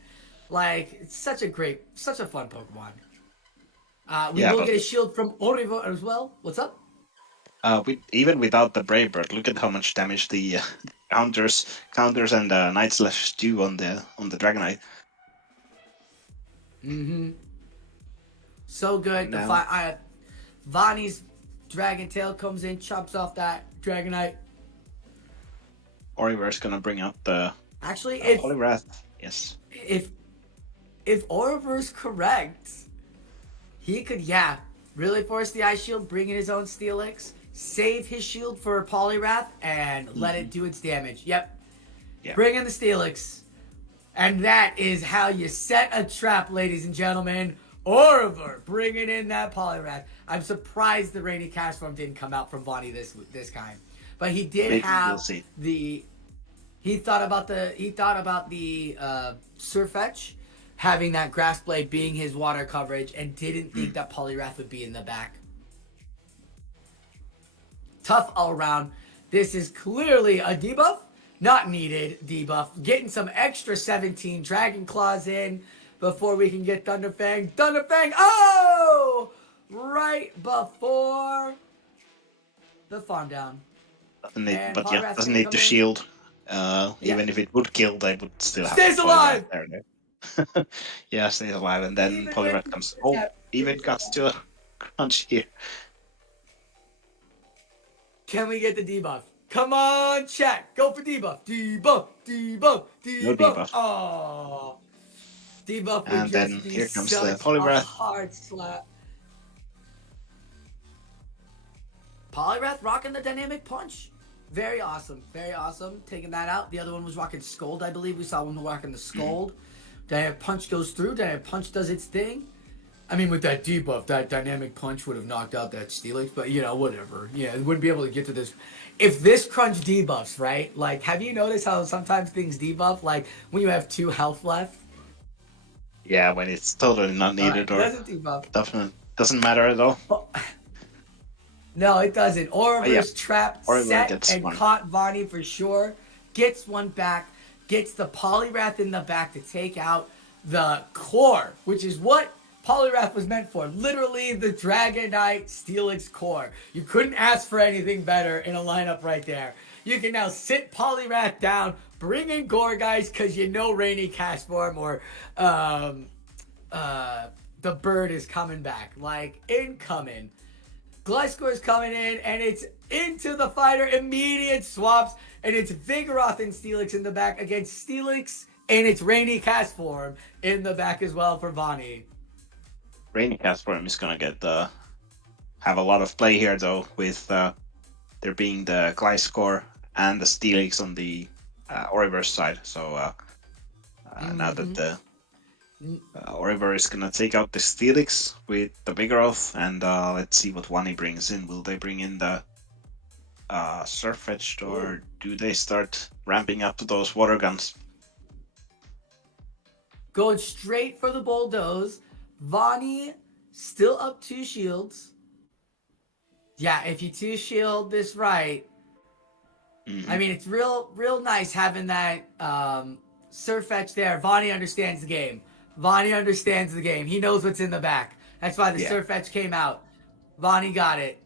Like, it's such a fun Pokemon. We will get a shield from Orivo as well. What's up? Even without the Brave Bird, look at how much damage the counters and Night Slash do on the Dragonite. Mm-hmm. So good. No. Vonnie's Dragon Tail comes in, chops off that Dragonite. Oriver's gonna bring out the Poliwrath. Yes. If Oriver's correct, he could really force the Ice Shield, bring in his own Steelix, save his shield for Poliwrath, and let it do its damage. Yep. Bring in the Steelix. And that is how you set a trap, ladies and gentlemen. Oriver bringing in that Poliwrath. I'm surprised the Rainy Cast Form didn't come out from Vonnie this time, but he did have the. He thought about the Surfetch having that Grass Blade being his water coverage, and didn't think that Poliwrath would be in the back. Tough all around. This is clearly a debuff. Not needed debuff. Getting some extra 17 Dragon Claws in before we can get Thunderfang. Thunderfang! Oh! Right before the farm down. Doesn't need to shield. Even if it would kill, they would still have... Stays alive! There. Yeah, stays alive, and then Poliwrath comes... Oh, even got to a crunch here. Can we get the debuff? Come on, chat. Go for debuff. Debuff. Debuff. Debuff. No debuff. Oh. Debuff would and just then be here comes the such Poliwrath. a hard slap. Poliwrath rocking the dynamic punch. Very awesome. Very awesome. Taking that out. The other one was rocking Scold, I believe. We saw one rocking the Scold. Dynamic punch goes through. Dynamic punch does its thing. I mean, with that debuff, that dynamic punch would have knocked out that Steelix, but whatever. Yeah, it wouldn't be able to get to this. If this crunch debuffs, right? Like, have you noticed how sometimes things debuff? Like, when you have 2 health left? Yeah, when it's totally not needed or doesn't debuff. definitely doesn't matter at all. Oh, no, it doesn't. Oriver's trap Oriver set gets and one. caught Vonnie for sure. Gets one back. Gets the Poliwrath in the back to take out the core, which is what Poliwrath was meant for. Literally the Dragonite Steelix core. You couldn't ask for anything better in a lineup right there. You can now sit Poliwrath down, bring in Gourgeist, because you know Rainy Cast Form or the bird is coming back. Like, incoming. Gliscor's coming in, and it's into the fighter. Immediate swaps, and it's Vigoroth and Steelix in the back against Steelix, and it's Rainy Cast Form in the back as well for Vonnie. Rainy Cast Form is gonna get have a lot of play here though, with there being the Gliscor and the Steelix on the Oriverse side. So now that the Oriver is gonna take out the Steelix with the Vigoroth, and let's see what one he brings in. Will they bring in the Surfetched, or do they start ramping up those water guns? Going straight for the Bulldoze. Vonnie still up 2 shields. Yeah, if you 2 shield this right, I mean, it's real nice having that Surfetch there. Vonnie understands the game. Vonnie understands the game. He knows what's in the back. That's why the Surfetch came out. Vonnie got it.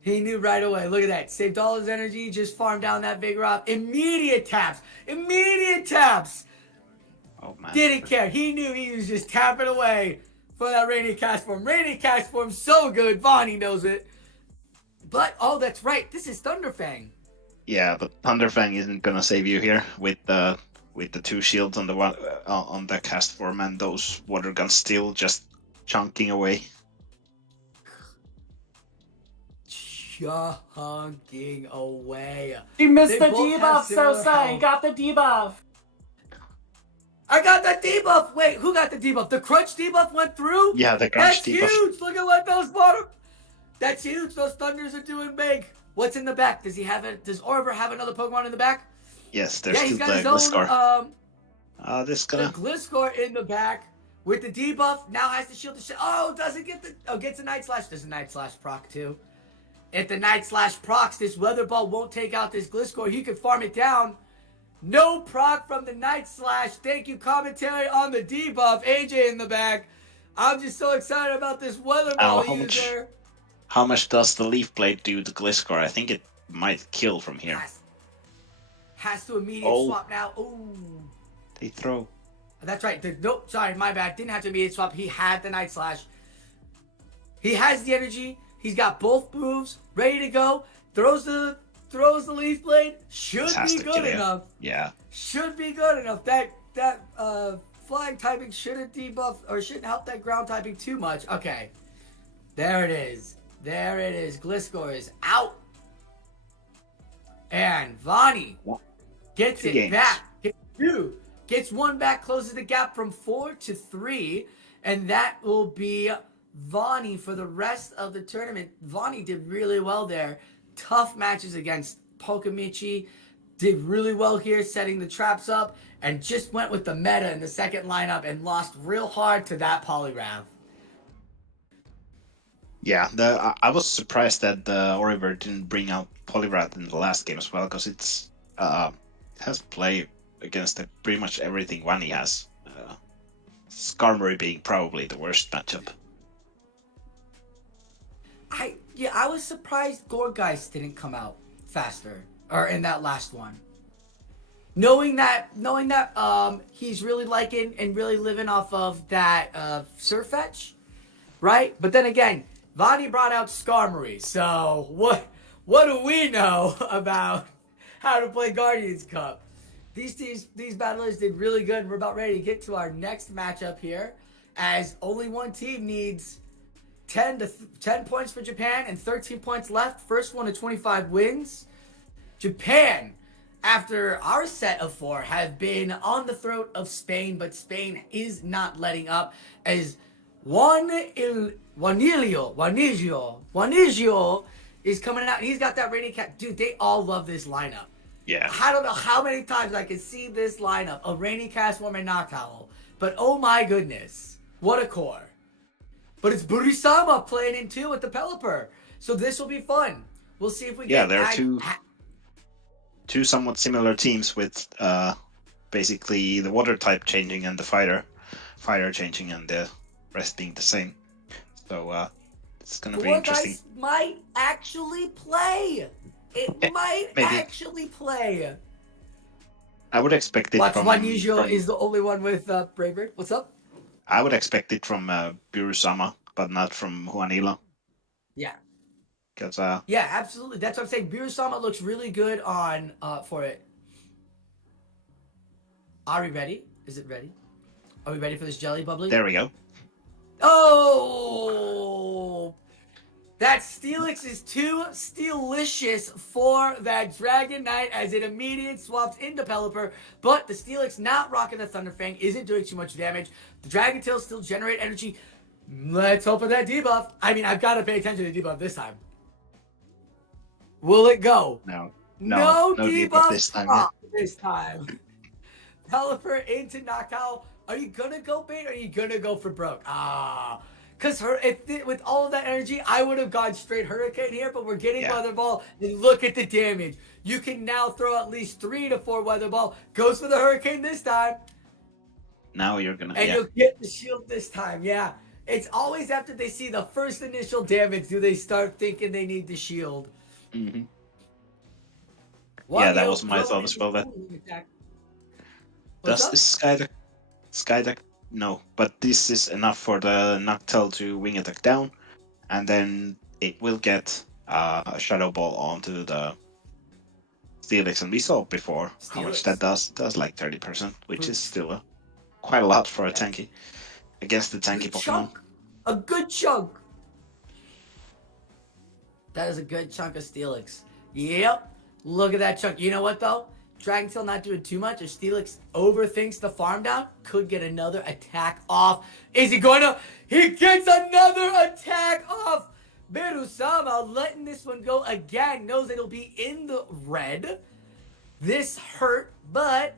He knew right away. Look at that. Saved all his energy. Just farmed down that Vigoroth. Immediate taps. Immediate taps. Oh man. Didn't care. He knew he was just tapping away for that Rainy Cast Form. Rainy Cast Form so good. Vonnie knows it. But, oh, that's right. This is Thunderfang. Yeah, but Thunderfang isn't gonna save you here with the 2 shields on the one on the Cast Form, and those water guns still just chunking away. Chunking away. You missed They the both have debuff, similar Sosa. You health. got the debuff. I got that debuff. Wait, who got the debuff? The crunch debuff went through? Yeah, the crunch That's debuff. huge. Look at what those bottom. That's huge. Those Thunders are doing big. What's in the back? Does he have it? Does Oriver have another Pokemon in the back? Yes, there's He's still got the his Gliscor. own This the gonna Gliscor in the back with the debuff. Now has the shield to shit. Oh, doesn't get the gets a Night Slash. Does a Night Slash proc too? If the Night Slash procs, this Weather Ball won't take out this Gliscor. He could farm it down. No proc from the Night Slash. Thank you, commentary on the debuff. AJ in the back. I'm just so excited about this Weather Ball user. how much does the Leaf Blade do to Gliscor? I think it might kill from here. Has to immediate swap now. Ooh. They throw. That's right. Nope, sorry, my bad. Didn't have to immediate swap. He had the Night Slash. He has the energy. He's got both moves ready to go. Throws the Leaf Blade. Should be good enough. Yeah. Should be good enough. That flying typing shouldn't debuff or shouldn't help that ground typing too much. Okay. There it is. There it is. Gliscor is out. And Vonnie gets it back. Gets one back, closes the gap from 4 to 3. And that will be Vonnie for the rest of the tournament. Vonnie did really well there. Tough matches against Pokemichi. Did really well here, setting the traps up. And just went with the meta in the second lineup and lost real hard to that Poliwrath. Yeah, I was surprised that Oriver didn't bring out Poliwrath in the last game as well, because it's has play against pretty much everything Wani has. Skarmory being probably the worst matchup. I was surprised Gourgeist didn't come out faster, or in that last one. Knowing that he's really liking and really living off of that Surfetch, right? But then again, Vonnie brought out Skarmory, so what do we know about how to play Guardians Cup? These battlers did really good, and we're about ready to get to our next matchup here, as only one team needs 10 points for Japan and 13 points left. First one to 25 wins. Japan, after our set of 4, have been on the throat of Spain, but Spain is not letting up, as Juanilio is coming out. He's got that rainy cat. Dude, they all love this lineup. Yeah. I don't know how many times I can see this lineup of Rainy Castform and Noctowl, but oh my goodness, what a core. But it's Burisama playing in too with the Pelipper, so this will be fun. We'll see if we Yeah, get... there are two somewhat similar teams with basically the water type changing and the fire changing and the rest being the same. So it's gonna be interesting. Guys might actually play. It might Maybe. actually play. I would expect it from... Juanilio is the only one with Braver. What's up? I would expect it from Burusama, but not from Juanilo. Yeah. Because Yeah, absolutely. That's what I'm saying. Burusama looks really good on for it. Are we ready? Is it ready? Are we ready for this jelly bubbly? there we go. Oh! That Steelix is too Steelicious for that Dragon Knight as it immediately swaps into Pelipper, but the Steelix not rocking the Thunderfang isn't doing too much damage. The Dragon Tail still generate energy. Let's hope for that debuff. I mean, I've got to pay attention to the debuff this time. Will it go? No debuff this time. pop this time. Pelipper into Noctowl. Are you gonna go bait or are you gonna go for broke? Because with all of that energy, I would have gone straight Hurricane here, but we're getting Weather Ball, and look at the damage. You can now throw at least 3 to 4 Weather Ball. Goes for the Hurricane this time. Now you're gonna... And you'll get the shield this time, yeah. It's always after they see the first initial damage do they start thinking they need the shield. Mm-hmm. Yeah, that was my thought as well. That does this Skydeck? No, but this is enough for the Noctowl to wing attack down, and then it will get a Shadow Ball onto the Steelix, and we saw before how much that does. It does like 30%, which is still quite a lot for a tanky against the tanky Pokemon. A good chunk. That is a good chunk of Steelix. Yep. Look at that chunk. You know what though? Dragon Tail not doing too much. If Steelix overthinks the farm down, could get another attack off. Is he going to? He gets another attack off. Berusama letting this one go again. Knows it'll be in the red. This hurt, but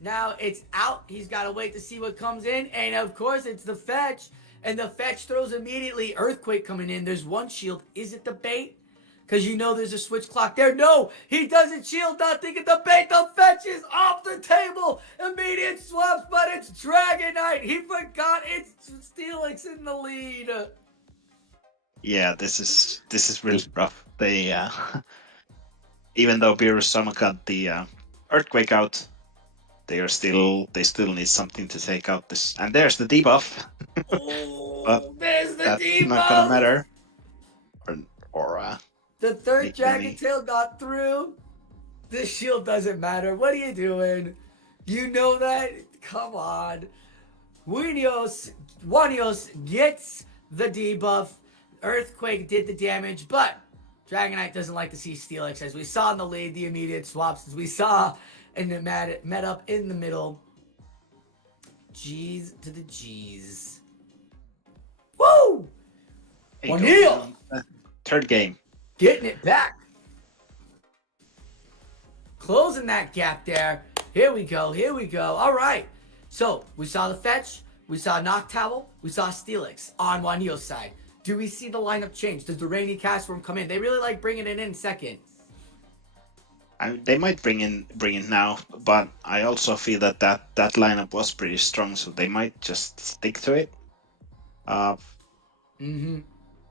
now it's out. He's got to wait to see what comes in. And of course, it's the fetch. And the fetch throws immediately. Earthquake coming in. There's one shield. Is it the bait? Because you know there's a switch clock there. No, he doesn't shield. Not thinking the bait. The fetch is off the table. Immediate swaps, but it's Dragonite. He forgot it's Steelix in the lead. Yeah, this is really rough. They even though Berusama got the Earthquake out, they still need something to take out this. And there's the debuff. Oh, there's the that's debuff. Not gonna matter. Or the third Dragon Tail got through. The shield doesn't matter. What are you doing? You know that? Come on. Wanios gets the debuff. Earthquake did the damage, but Dragonite doesn't like to see Steelix. As we saw in the lead, the immediate swaps, as we saw in the met up in the middle. G's to the G's. Woo! O'Neal! Third game. Getting it back. Closing that gap there. Here we go. Here we go. All right. So, we saw the fetch. We saw Noctowl. We saw Steelix on Wanio's side. Do we see the lineup change? Does the Rainy Castform come in? They really like bringing it in second. They might bring in now, but I also feel that lineup was pretty strong, so they might just stick to it.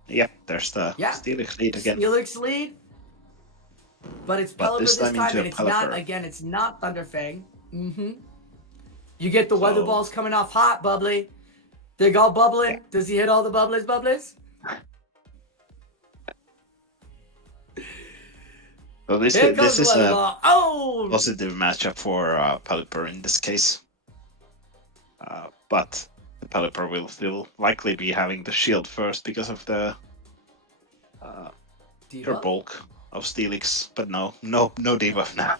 Yep, there's the Steelix lead again. Steelix lead, but it's Pelipper this time, and it's Pelipper. not. Again, it's not Thunderfang. You get the weather balls coming off hot, bubbly. They're all bubbling. Yeah. Does he hit all the bubblies? So this is a positive matchup for Pelipper in this case. But the Pelipper will still likely be having the shield first because of the pure bulk of Steelix. But no debuff now.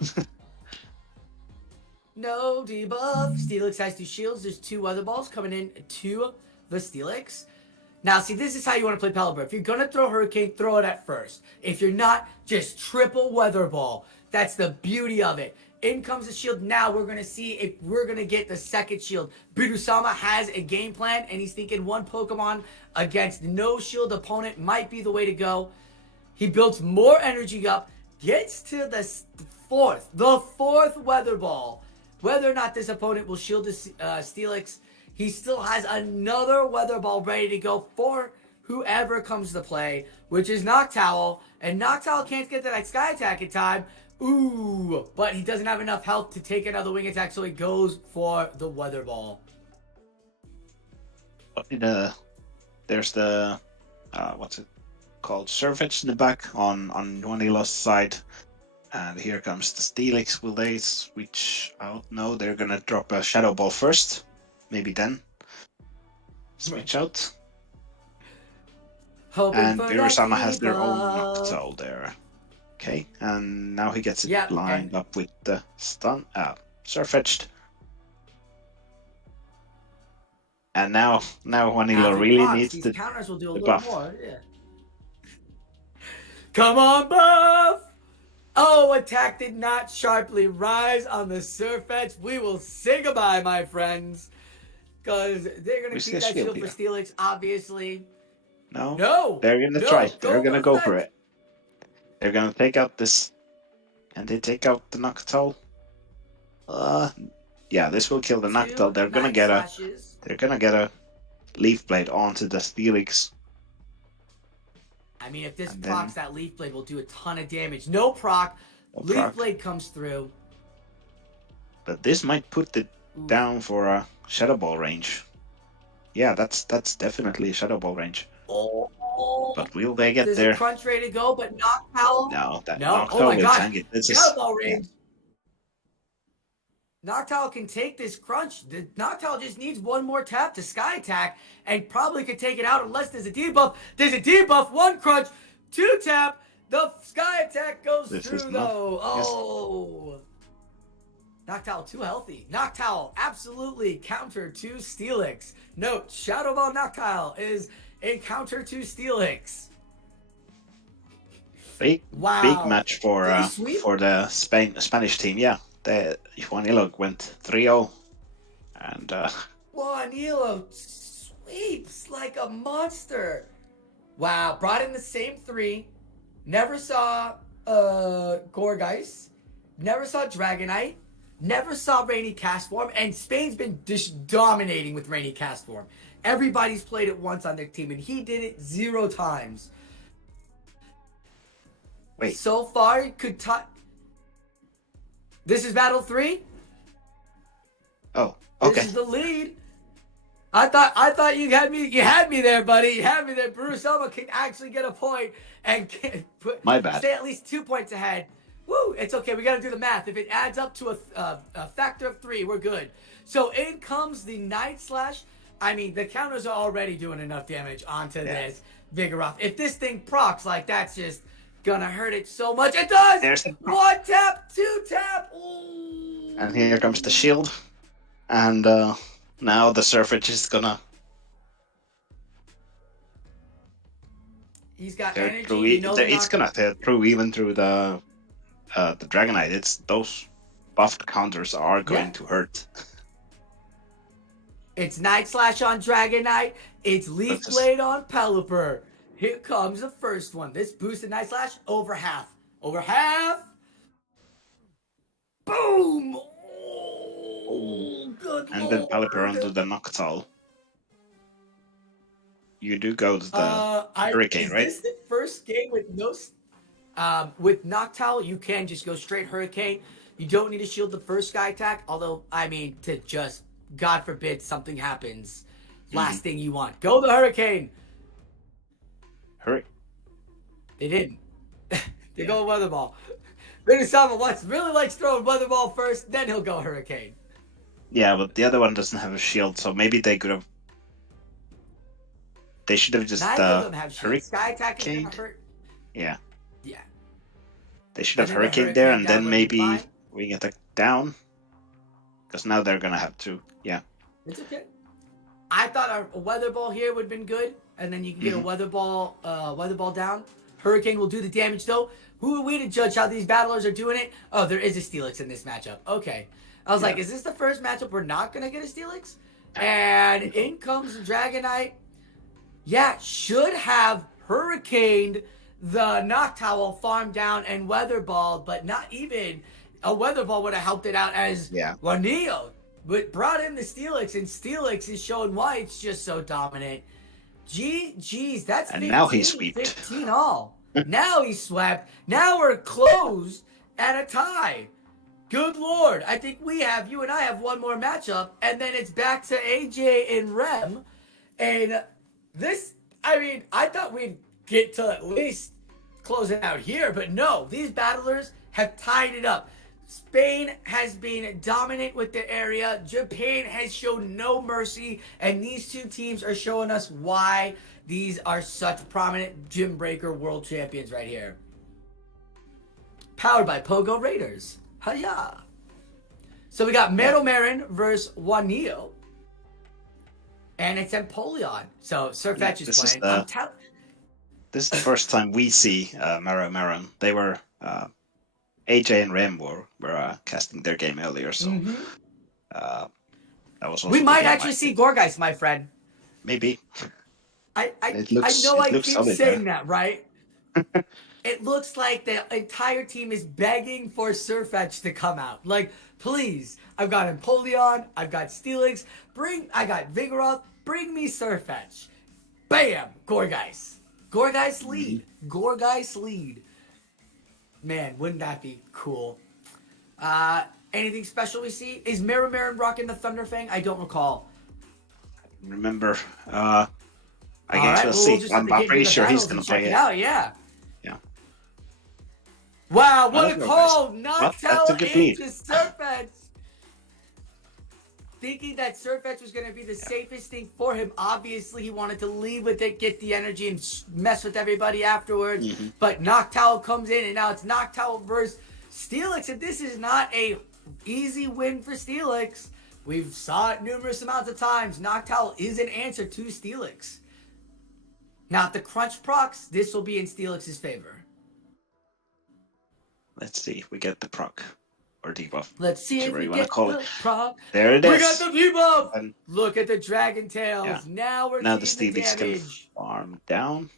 No debuff. Steelix has 2 shields. There's 2 weather balls coming in to the Steelix. Now, see, this is how you want to play Pelipper. If you're going to throw Hurricane, throw it at first. If you're not, just triple Weather Ball. That's the beauty of it. In comes the shield. Now we're going to see if we're going to get the second shield. Budusama has a game plan, and he's thinking one Pokemon against no shield opponent might be the way to go. He builds more energy up, gets to the fourth Weather Ball. Whether or not this opponent will shield the Steelix, he still has another Weather Ball ready to go for whoever comes to play, which is Noctowl. And Noctowl can't get that Sky Attack in time. Ooh, but he doesn't have enough health to take another Wing Attack, so he goes for the Weather Ball. There's the, what's it called? Surfetch in the back on Juanilo's side. And here comes the Steelix. Will they switch out? No, they're gonna drop a Shadow Ball first. Maybe then switch out. And Virusama has their own Noctowl there. Okay, and now he gets it lined up with the stun. Surfetched. And now Juanilo really needs the counters will do a the little buff. more. Yeah. Come on, buff! Oh, attack did not sharply rise on the Surfetch. We will say goodbye, my friends. Because they're going to keep that shield for Steelix, obviously. No. They're going to try. They're going to go for it. They're going to take out this. And they take out the Noctowl. Yeah, this will kill the Noctowl. They're going to get a Leaf Blade onto the Steelix. I mean, if this procs, that Leaf Blade will do a ton of damage. No proc. Leaf Blade comes through. But this might put it down for a Shadow Ball range. Yeah, that's definitely a Shadow Ball range. Oh. But will they get there? There's a crunch ready to go, but Noctowl. No. Noctowl oh my god. Shadow Ball range. Noctowl can take this crunch. The Noctowl just needs one more tap to Sky Attack and probably could take it out unless there's a debuff. There's a debuff, one crunch, two tap. The Sky Attack goes through though. Oh. Yes. Noctowl too healthy. Noctowl absolutely counter to Steelix. Note, Shadow Ball Noctowl is a counter to Steelix. Big match for the Spanish team, yeah. Juanilo went 3-0. And Juanilo sweeps like a monster. Wow, brought in the same three. Never saw Gorgeist. Never saw Dragonite. Never saw Rainy Castform. And Spain's been just dominating with Rainy Castform. Everybody's played it once on their team, and he did it 0 times. Wait. So far, he could This is battle 3. Oh, okay. This is the lead. I thought you had me there, buddy. You had me there. Bruce Elma can actually get a point and My bad. Stay at least 2 points ahead. Woo! It's okay. We got to do the math. If it adds up to a factor of 3, we're good. So in comes the Night Slash. I mean, the counters are already doing enough damage onto this Vigoroth. If this thing procs, like, that's just gonna hurt it so much. It does! There's 1 tap, 2 tap. Ooh. And here comes the shield. And now the Surfetch is gonna... He's got They're energy. through, it's gonna tear through even through the Dragonite. It's those buffed counters are going to hurt. It's Night Slash on Dragonite. It's Leaf Blade on Pelipper. Here comes the first one. This boosted Night Slash over half. Over half. Boom! Oh, good And then Pelipper onto the Noctowl. You do go to the Hurricane, right? Is this the first game with no... with Noctowl, you can just go straight Hurricane. You don't need to shield the first Sky Attack. Although, I mean, to just... God forbid something happens. Last thing you want. Go the Hurricane! Hurry. They didn't. They go Weather Ball. Minnesota really likes throwing Weather Ball first, then he'll go Hurricane. Yeah, but the other one doesn't have a shield, so maybe they could have... They should have just Neither of them have shield. Hurricane. Sky Attack is gonna hurt. Yeah. Yeah. They should have And then the Hurricane there, and Hurricane then down maybe would be fine. Wing Attack down. Because now they're gonna have to, It's okay. I thought a Weather Ball here would have been good. and then you can get a weather ball down. Hurricane will do the damage though. Who are we to judge how these battlers are doing it? Oh, there is a Steelix in this matchup. Okay. I was like, is this the first matchup we're not going to get a Steelix? And in comes Dragonite. Yeah, should have Hurricaned the Noctowl, farmed down, and Weather Balled, but not even a Weather Ball would have helped it out as Waneo. But brought in the Steelix, and Steelix is showing why it's just so dominant. Geez, that's 15, now he's swept. 15 all. Now he's swept. Now we're closed at a tie. Good Lord. I think you and I have one more matchup, and then it's back to AJ and Rem. And this, I thought we'd get to at least close it out here, but no, these battlers have tied it up. Spain has been dominant with the area. Japan has shown no mercy, and these two teams are showing us why these are such prominent Gymbreaker world champions right here. Powered by Pogo Raiders. Hiya! So we got Marin versus Waneo. And it's Empoleon. So Sirfetch'd is playing. This is the first time we see Marin. They were... AJ and Rem were casting their game earlier, so that was also we might actually see Gorgeist, my friend. Maybe. I know I keep saying that, right? It looks like the entire team is begging for Sirfetch'd to come out. Like, please, I've got Empoleon, I've got Steelix, I got Vigoroth, bring me Sirfetch'd. Bam! Gorgeist. Gorgeist lead. Gorgeist lead. Man, wouldn't that be cool? Anything special we see? Is Marin rocking the Thunder Fang? I don't recall. Remember, I guess we'll see. I'm pretty sure he's going to play it. Yeah. Wow, what a call! Noctowl into Sirfetch'd. Thinking that Sirfetch'd was going to be the safest thing for him. Obviously, he wanted to lead with it, get the energy, and mess with everybody afterwards. But Noctowl comes in, and now it's Noctowl versus Steelix, and this is not a easy win for Steelix. We've saw it numerous amounts of times. Noctowl is an answer to Steelix. Now, if the crunch procs, this will be in Steelix's favor. Let's see if we get the proc. Or debuff. Let's see if we get the proc. There it is. We got the debuff. And look at the Dragon Tails. Yeah. Now the Steelix can farm down.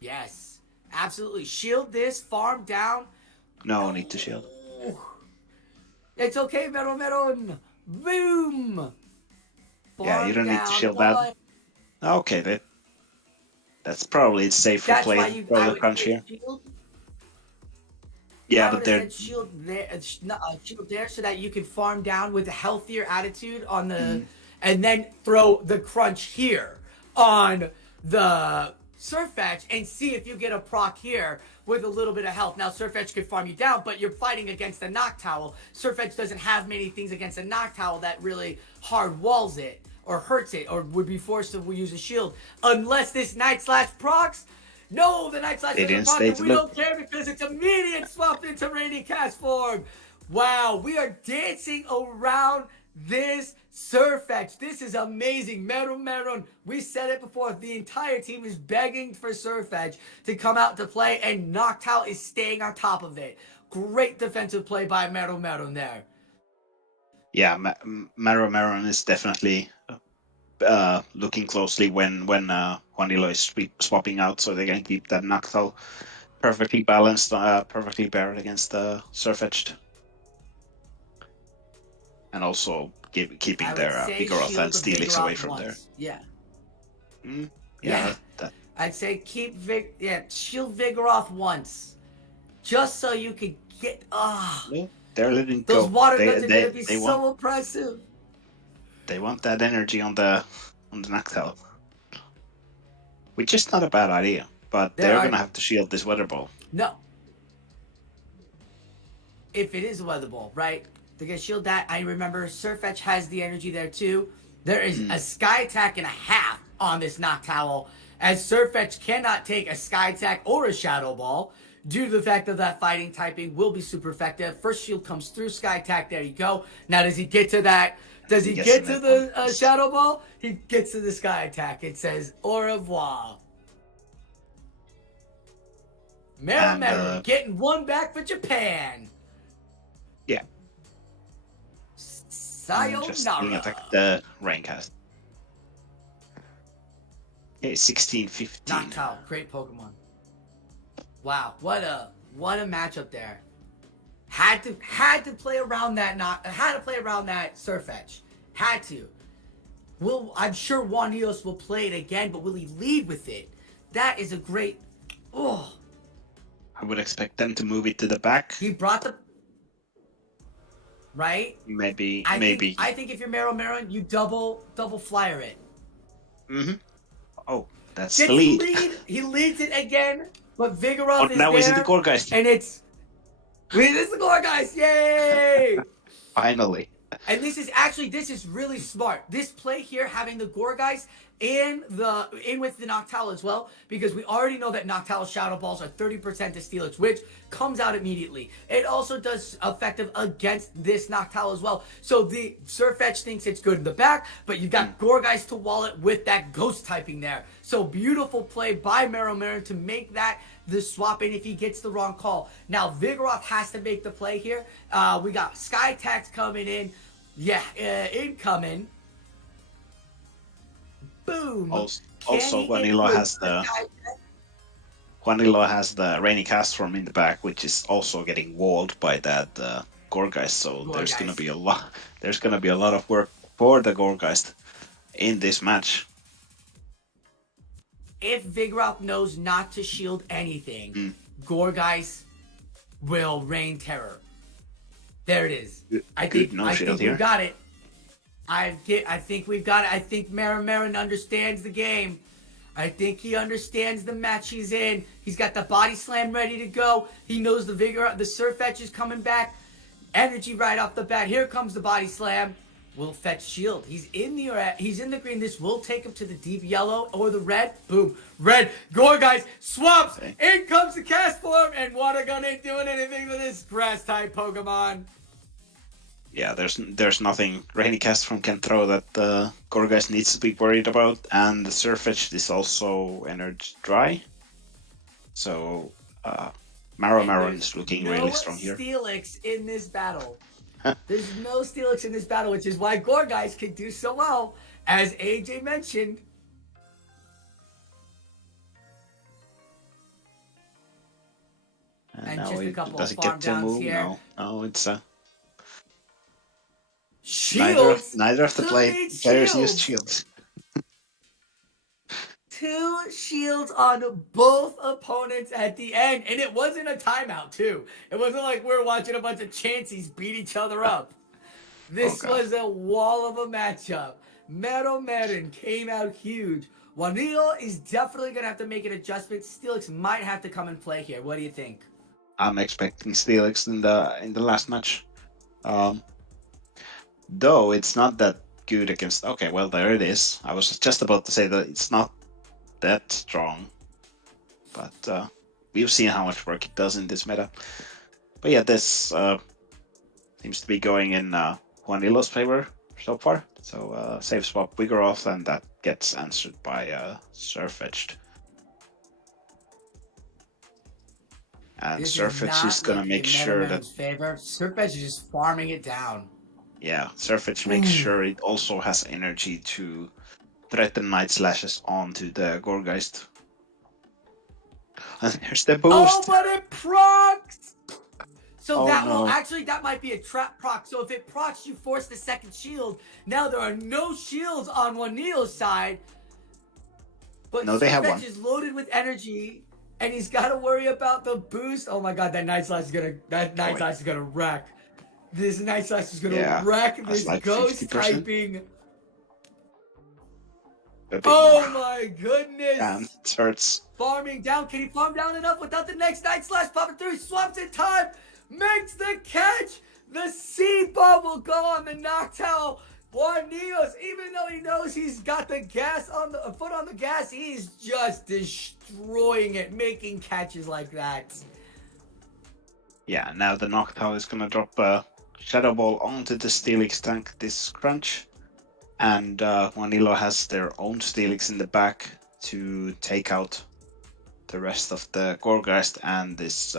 Yes, absolutely. Shield this, farm down. No need to shield. It's okay, Meron. Boom. Farm you don't need to shield that. Okay, that's probably safer play for the crunch here. Yeah, but they're shield there so that you can farm down with a healthier attitude on the, and then throw the crunch here on the Sirfetch'd and see if you get a proc here with a little bit of health. Now Sirfetch'd could farm you down, but you're fighting against a Noctowl. Sirfetch'd doesn't have many things against a Noctowl that really hard walls it or hurts it or would be forced to use a shield unless this Night Slash procs. No, the Night Slash doesn't proc, and we don't care because it's immediate swap into Rainy Cast form. Wow, we are dancing around this Sirfetch'd. This is amazing. Meron. We said it before. The entire team is begging for Sirfetch'd to come out to play, and Noctowl is staying on top of it. Great defensive play by Meron there. Yeah, Meron is definitely looking closely when Juanilo is swapping out, so they can keep that Noctowl perfectly balanced, perfectly paired against Sirfetch'd. And also keeping their Vigoroth and Steelix away from there. Yeah. Yeah. I'd say shield Vigoroth once. Just so you could get... they're letting those go. Water Guns are going to be so impressive. They want that energy on the Noctowl. Which is not a bad idea, but they're going to have to shield this Weather Ball. No. If it is a Weather Ball, right? They're going to shield that. I remember Sirfetch'd has the energy there too. There is a Sky Attack and a half on this Noctowl, as Sirfetch'd cannot take a Sky Attack or a Shadow Ball due to the fact that fighting typing will be super effective. First shield comes through, Sky Attack, there you go. Now does he get to that Does he gets get the to net the one. Shadow Ball? He gets to the Sky Attack. It says, au revoir. Mero And, Mero getting one back for Japan. Yeah. And just being Sayonara. attacked the Raincast. Okay, 16-15. Noctowl, great Pokemon. Wow, what a matchup there. Had to play around that Surfetch. Had to. I'm sure Juanios will play it again, but will he lead with it? That is a great. Oh. I would expect them to move it to the back. He brought the. Right? Maybe. I think if you're Mero Maron, you double flyer it. Mm-hmm. Oh, that's Gets the lead. He leads it again, but Vigoroth is now there. is it the Gorgeist? And it's. It's the Gorgeist! Yay! Finally. And this is really smart. This play here, having the Gorgeist in with the Noctowl as well, because we already know that Noctowl Shadow Balls are 30% to Steelix, which comes out immediately. It also does effective against this Noctowl as well. So the Surfetch thinks it's good in the back, but you've got Gorgeist to wall it with that Ghost typing there. So beautiful play by Mero Mero to make that the swap in if he gets the wrong call. Now Vigoroth has to make the play here. We got Sky Attacks coming in. Yeah, incoming. Boom. Also Juanilo has the Rainy Cast Form in the back, which is also getting walled by that Gorgeist. So there's gonna be a lot. There's gonna be a lot of work for the Gorgeist in this match. If Vigoroth knows not to shield anything, Gorgeist will rain terror. There it is. I think we've got it. I think we've got it. I think Mero Mero understands the game. I think he understands the match he's in. He's got the body slam ready to go. He knows the Surfetch is coming back. Energy right off the bat. Here comes the body slam. Will fetch shield. He's in the green. This will take him to the deep yellow or the red. Boom. Red. Gorgeist swaps. Okay. In comes the cast form, and Watergun ain't doing anything to this grass type Pokemon. Yeah, there's nothing Rainy Cast Form can throw that the Gorgeist needs to be worried about, and the Surfetch is also energy dry. So Mero Mero is looking really strong here. Steelix in this battle. There's no Steelix in this battle, which is why Gorgeist can do so well, as AJ mentioned. And just a couple of farm downs here. No, it's shields. Neither of the players used shields. 2 shields on both opponents at the end, and it wasn't a timeout too. It wasn't like we're watching a bunch of Chanseys beat each other up. This was a wall of a matchup. Mero Mero came out huge. Juanilo is definitely gonna have to make an adjustment. Steelix might have to come and play here. What do you think? I'm expecting Steelix in the last match. Though it's not that good against. Okay, well there it is. I was just about to say that it's not that strong, but we've seen how much work it does in this meta. But yeah, this seems to be going in Juanilo's favor so far. So save swap Vigoroth, and that gets answered by Surfetched. And Surfetch is gonna make sure that Surfetch is just farming it down. Yeah, Surfetch makes sure it also has energy to threaten Night Slashes onto the Gorgeist. And there's the boost! Oh, but it procs! So that might be a trap proc. So if it procs, you force the second shield. Now there are no shields on Juanilo's side. But no, they have one. Surfetch is loaded with energy, and he's got to worry about the boost. Oh my god, that Night Slash is gonna wreck. This Night Slash is gonna wreck this like Ghost 50%. Typing. Oh my goodness! Damn, it hurts. Farming down. Can he farm down enough without the next Night Slash popping through? He swaps in time. Makes the catch. The Seed Bomb will go on the Noctowl. Juanilos, even though he knows he's got the foot on the gas, he's just destroying it, making catches like that. Yeah, now the Noctowl is gonna drop a Shadow Ball onto the Steelix tank this crunch, and Vanilla has their own Steelix in the back to take out the rest of the Gorgeist and this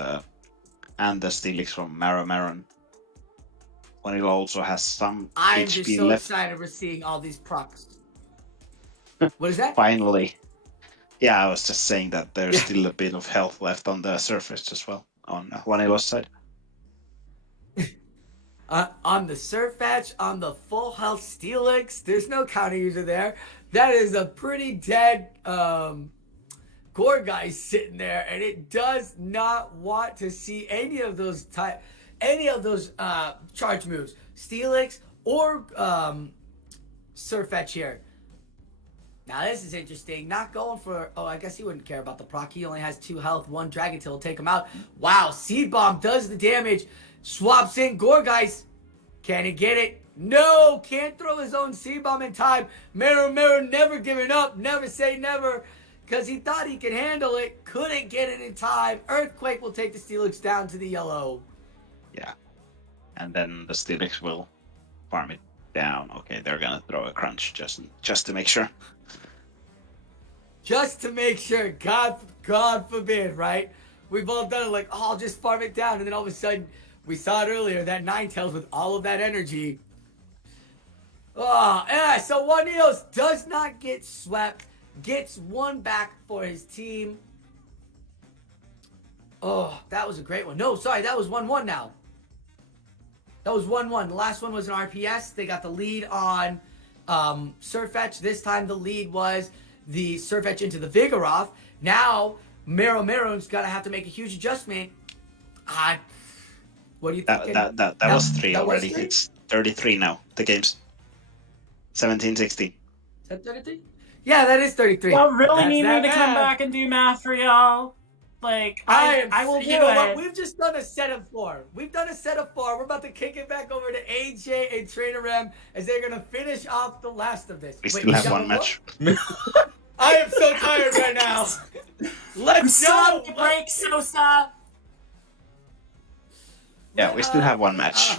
and the Steelix from Maron. Vanilla also has some I'm HP just so left. excited we're seeing all these procs. What is that? Finally. Yeah, I was just saying that there's still a bit of health left on the surface as well, on Vanilla's side. On the Surfetch, on the full health Steelix, there's no counter user there. That is a pretty dead Gorgeist sitting there, and it does not want to see any of those charge moves, Steelix or Surfetch here. Now this is interesting. Not going for... Oh, I guess he wouldn't care about the proc. He only has 2 health. 1 Dragon Tail will take him out. Wow, Seed Bomb does the damage. Swaps in Gorgeist. Can he get it? No! Can't throw his own Seed Bomb in time. Mirror never giving up. Never say never. Because he thought he could handle it. Couldn't get it in time. Earthquake will take the Steelix down to the yellow. Yeah. And then the Steelix will farm it down. Okay, they're gonna throw a crunch just to make sure. Just to make sure, God forbid, right? We've all done it like, oh, I'll just farm it down. And then all of a sudden, we saw it earlier, that Ninetales with all of that energy. Oh, yeah, so Juanilos does not get swept. Gets 1 back for his team. Oh, that was a great one. No, sorry, that was 1-1 now. That was 1-1. The last one was an RPS. They got the lead on Surfetch. This time the lead was the Surfetch into the Vigoroth. Now, Maron's got to have to make a huge adjustment. What do you think? That was 3 already. It's 33 now, the game's. 17-16. Is that 33? Yeah, that is 33. Y'all really That's need me that to come bad. back and do math for y'all? Like, I will do you know it. what? We've just done a set of 4. We've done a set of 4. We're about to kick it back over to AJ and Trainer M as they're going to finish off the last of this. We still have 1 match. I am so tired right now. Let's go. Break, Sosa. Yeah, we still have 1 match.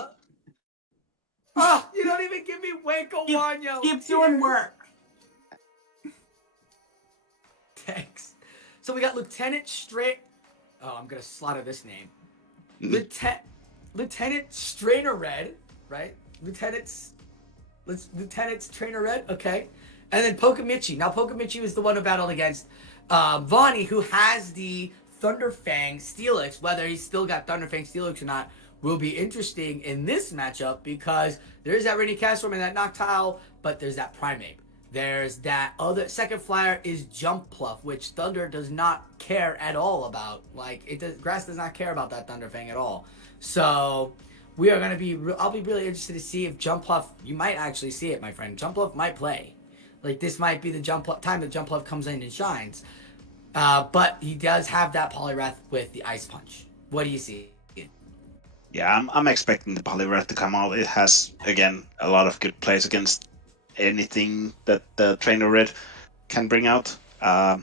You don't even give me Wanko Wanyo. Keep doing work. Thanks. So we got Lieutenant Oh, I'm gonna slaughter this name. Lieutenant Strainer Red, right? Lieutenant's Trainer Red, okay. And then Pokamichi. Now Pokamichi was the one who battled against Vonnie, who has the Thunderfang Steelix. Whether he's still got Thunderfang Steelix or not will be interesting in this matchup because there's that Rainy Castform and that Noctile, but there's that Primeape. There's that other second flyer is Jump Pluff, which Thunder does not care at all about. Like Grass does not care about that Thunderfang at all. So we are gonna be. I'll be really interested to see if Jump Pluff. You might actually see it, my friend. Jump Pluff might play. Like this might be the time that Jump Pluff comes in and shines. But he does have that Poliwrath with the Ice Punch. What do you see? Yeah, I'm expecting the Poliwrath to come out. It has again a lot of good plays against anything that the Trainer Red can bring out. Yeah,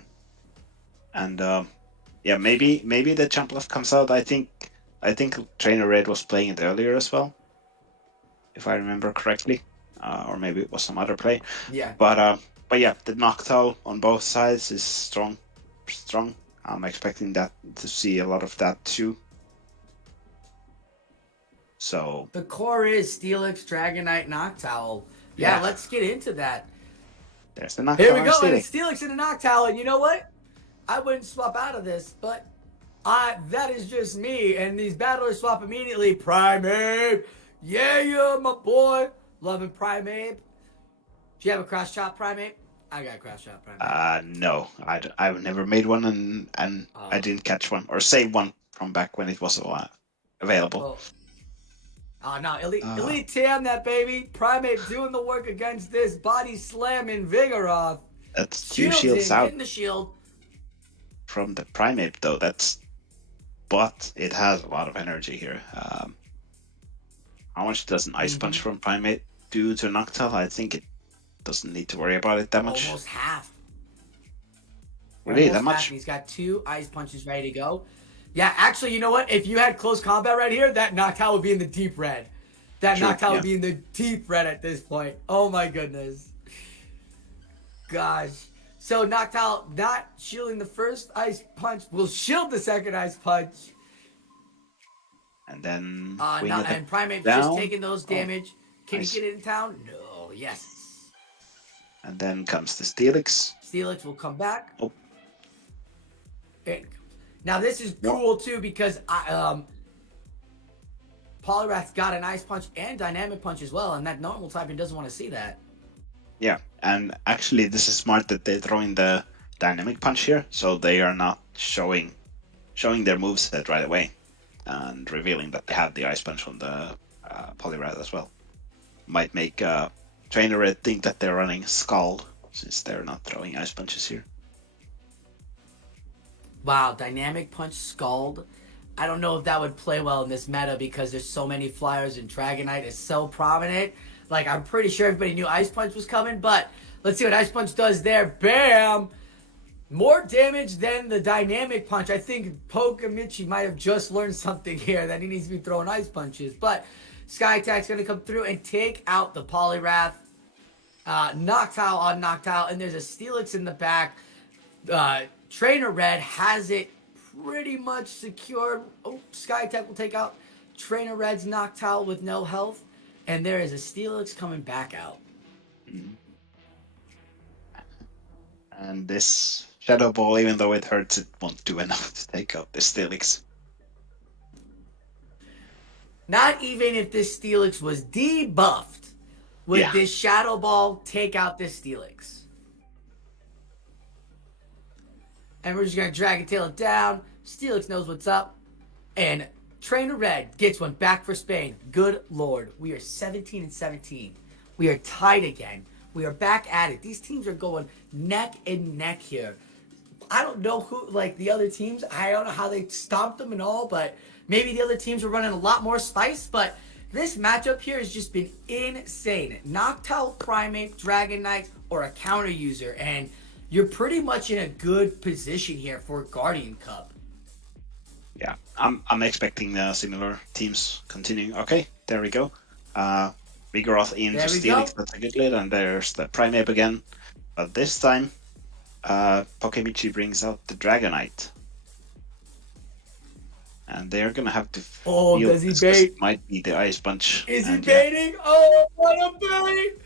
maybe the Jumpluff comes out. I think Trainer Red was playing it earlier as well, if I remember correctly, or maybe it was some other play. Yeah. But yeah, the Noctowl on both sides is strong. I'm expecting that to see a lot of that too. So the core is Steelix, Dragonite, Noctowl. Yeah, let's get into that. There's the Noctowl. Here we go, and it's Steelix and a Noctowl, and you know what? I wouldn't swap out of this, but that is just me, and these battlers swap immediately. Primeape! Yeah, my boy! Loving Primeape. Do you have a cross chop Primeape? I got a cross chop Primeape. No. I've never made one, and I didn't catch one, or save one from back when it was available. Oh, no, Elite Tam that baby. Primeape doing the work against this body slamming Vigoroth. That's 2 shields out. Hitting the shield. From the Primeape though, but it has a lot of energy here. How much does an Ice Punch from Primeape do to Noctowl? I think it doesn't need to worry about it that much. Almost half. Really, that much? He's got 2 Ice Punches ready to go. Yeah, actually, you know what? If you had close combat right here, that Noctowl would be in the deep red. That True, Noctowl yeah. would be in the deep red at this point. Oh my goodness. Gosh. So Noctowl not shielding the first ice punch will shield the second ice punch. And then And Primate's down. just taking those damage. Can nice. he get it in town? No. Yes. And then comes the Steelix. Steelix will come back. Oh. Now this is cool too because Poliwrath's got an ice punch and dynamic punch as well, and that normal typing doesn't want to see that. Yeah, and actually this is smart that they're throwing the dynamic punch here, so they are not showing their moveset right away and revealing that they have the ice punch on the Poliwrath as well. Might make Trainer Red think that they're running Scald, since they're not throwing ice punches here. Wow, dynamic punch Scald. I don't know if that would play well in this meta because there's so many flyers and Dragonite is so prominent. Like, I'm pretty sure everybody knew Ice Punch was coming, but let's see what Ice Punch does there. Bam! More damage than the dynamic punch. I think Pokemichi might have just learned something here that he needs to be throwing Ice Punches. But Sky Attack's going to come through and take out the Poliwrath. Noctowl on Noctowl, and there's a Steelix in the back. Trainer Red has it pretty much secured. Oh, Sky Attack will take out Trainer Red's Noctowl with no health. And there is a Steelix coming back out. And this Shadow Ball, even though it hurts, it won't do enough to take out the Steelix. Not even if this Steelix was debuffed would this Shadow Ball take out this Steelix. And we're just going to drag and tail it down. Steelix knows what's up. And Trainer Red gets one back for Spain. Good Lord. We are 17-17. We are tied again. We are back at it. These teams are going neck and neck here. I don't know who, like, the other teams. I don't know how they stomped them and all, but maybe the other teams were running a lot more spice. But this matchup here has just been insane. Noctowl, Primate, Dragonite, or a counter user. And you're pretty much in a good position here for Guardian Cup. Yeah, I'm expecting similar teams continuing. Okay, there we go. Vigoroth into Steelix, that's a good lead, and there's the Primeape again. But this time, Pokemichi brings out the Dragonite. And they're gonna have to does he bait? It might be the Ice Punch. Is he baiting? Oh, what a bait!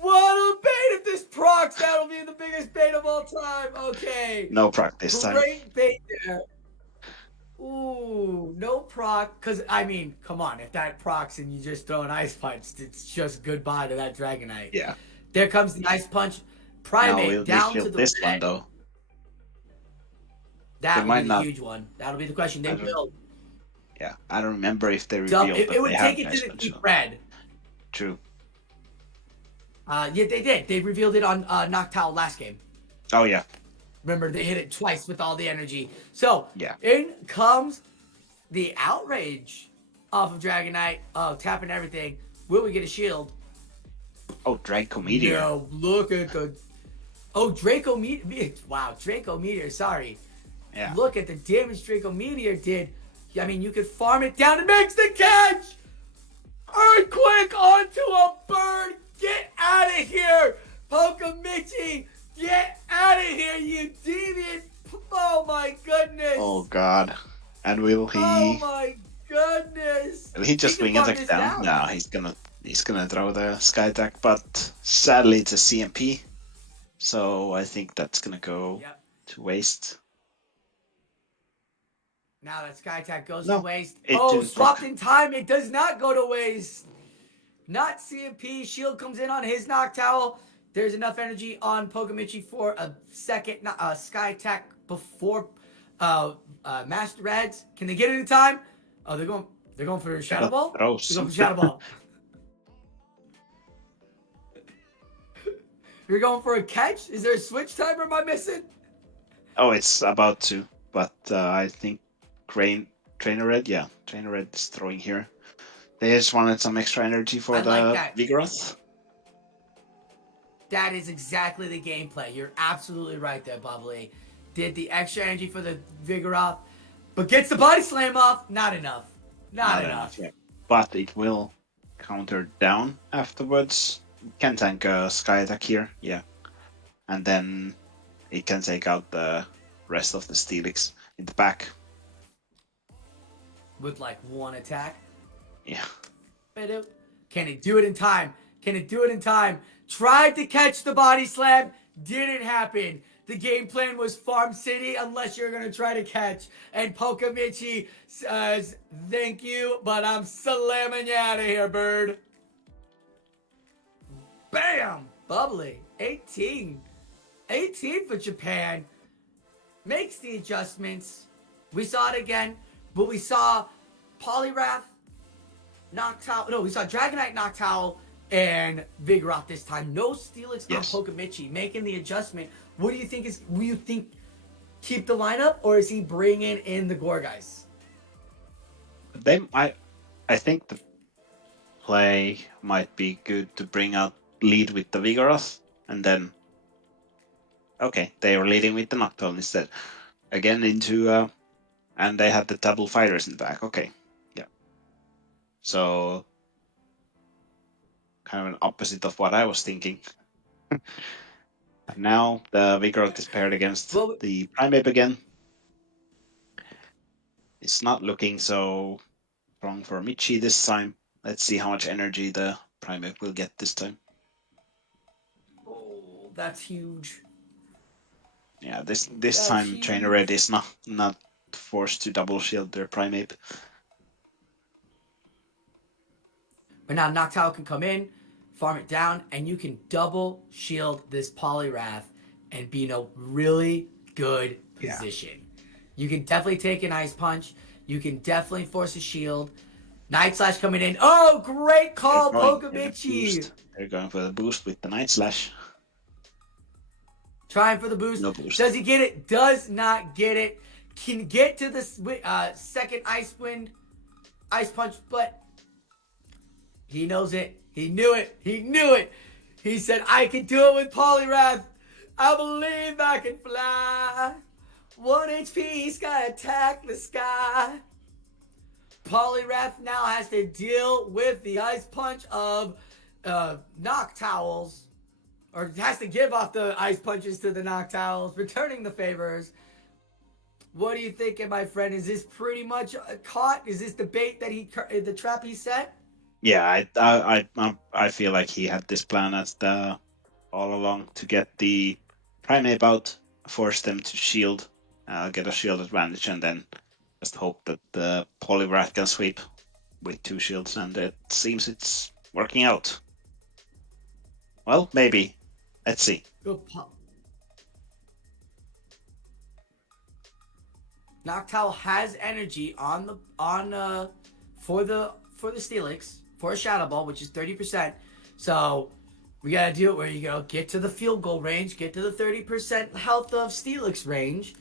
What a bait! If this procs, that'll be the biggest bait of all time. Okay. No proc this time. Great bait there. Ooh, no proc. Because, I mean, come on. If that procs and you just throw an Ice Punch, it's just goodbye to that Dragonite. Yeah. There comes the Ice Punch. Primate down to the this red. one, though. That would be the huge one. That'll be the question. They will. Yeah, I don't remember if they revealed it would take it to the deep red. True. Yeah, they did. They revealed it on Noctowl last game. Oh, yeah. Remember, they hit it twice with all the energy. So, yeah. In comes the outrage off of Dragonite. Oh, tapping everything. Will we get a shield? Oh, Draco Meteor. No, look at the... Oh, Draco Meteor. Wow, Draco Meteor, sorry. Yeah. Look at the damage Draco Meteor did. I mean, you could farm it down. It makes the catch! Earthquake onto a bird! Get out of here! Pokemichi! Get out of here, you deviant! Oh my goodness! Oh god. And will he... Oh my goodness! Will he just wing attack down? No, he's gonna throw the Sky Attack, but sadly it's a CMP. So I think that's gonna go to waste. Now that Sky Attack goes to waste. Swapped proc. in time, it does not go to waste. Not CMP. Shield comes in on his Noctowl. There's enough energy on Pokemichi for a second Sky Attack before Master Reds. Can they get it in time? Oh, they're going for a Shadow Ball? They're going for Shadow Ball. You're going for a catch? Is there a switch time or am I missing? Oh, it's about to. But I think Trainer Red is throwing here. They just wanted some extra energy for Vigoroth. That is exactly the gameplay. You're absolutely right there, Bubbly. Did the extra energy for the Vigoroth, but gets the body slam off. Not enough. Not enough. Yeah. But it will counter down afterwards. Can tank a sky attack here, yeah. And then it can take out the rest of the Steelix in the back. With like one attack. Yeah. Can it do it in time? Can it do it in time? Tried to catch the body slam. Didn't happen. The game plan was Farm City unless you're going to try to catch. And Pokamichi says, thank you, but I'm slamming you out of here, bird. Bam! Bubbly. 18. 18 for Japan. Makes the adjustments. We saw it again, but we saw Poliwrath, Noctowl. No, we saw Dragonite, Noctowl, and Vigoroth this time. No Steelix Yes. on Pokamichi making the adjustment. What do you think is? Will you think keep the lineup, or is he bringing in the Gorgeist? I think the play might be good to bring out lead with the Vigoroth, and then okay, they were leading with the Noctowl instead. Again into and they had the double fighters in the back. Okay, yeah. So kind of an opposite of what I was thinking. Now the Vigoroth is paired against the Primeape again. It's not looking so strong for Michi this time. Let's see how much energy the Primeape will get this time. Oh, that's huge. Yeah, this That's time huge. Trainer Red is not forced to double shield their Primeape. But now Noctowl can come in, farm it down, and you can double shield this Poliwrath and be in a really good position. You can definitely take an Ice Punch. You can definitely force a shield. Night Slash coming in. Oh, great call, Pokamichi. They're going for the boost with the Night Slash. Trying for the boost. No boost. Does he get it? Does not get it. Can get to the second Ice Punch, but he knows it. He knew it. He knew it. He said, I can do it with Poliwrath. I believe I can fly. 1 HP, he's got to attack the sky. Poliwrath now has to deal with the Ice Punch of Noctowls. Or has to give off the Ice Punches to the Noctowls, returning the favors. What are you thinking, my friend? Is this pretty much caught? Is this the bait that the trap he set? Yeah, I feel like he had this plan all along to get the Primeape out, force them to shield, get a shield advantage, and then just hope that the Poliwrath can sweep with 2 shields, and it seems it's working out. Well, maybe. Let's see. Noctowl has energy for the Steelix for a Shadow Ball, which is 30%. So we gotta do it where you go get to the field goal range, get to the 30% health of Steelix range.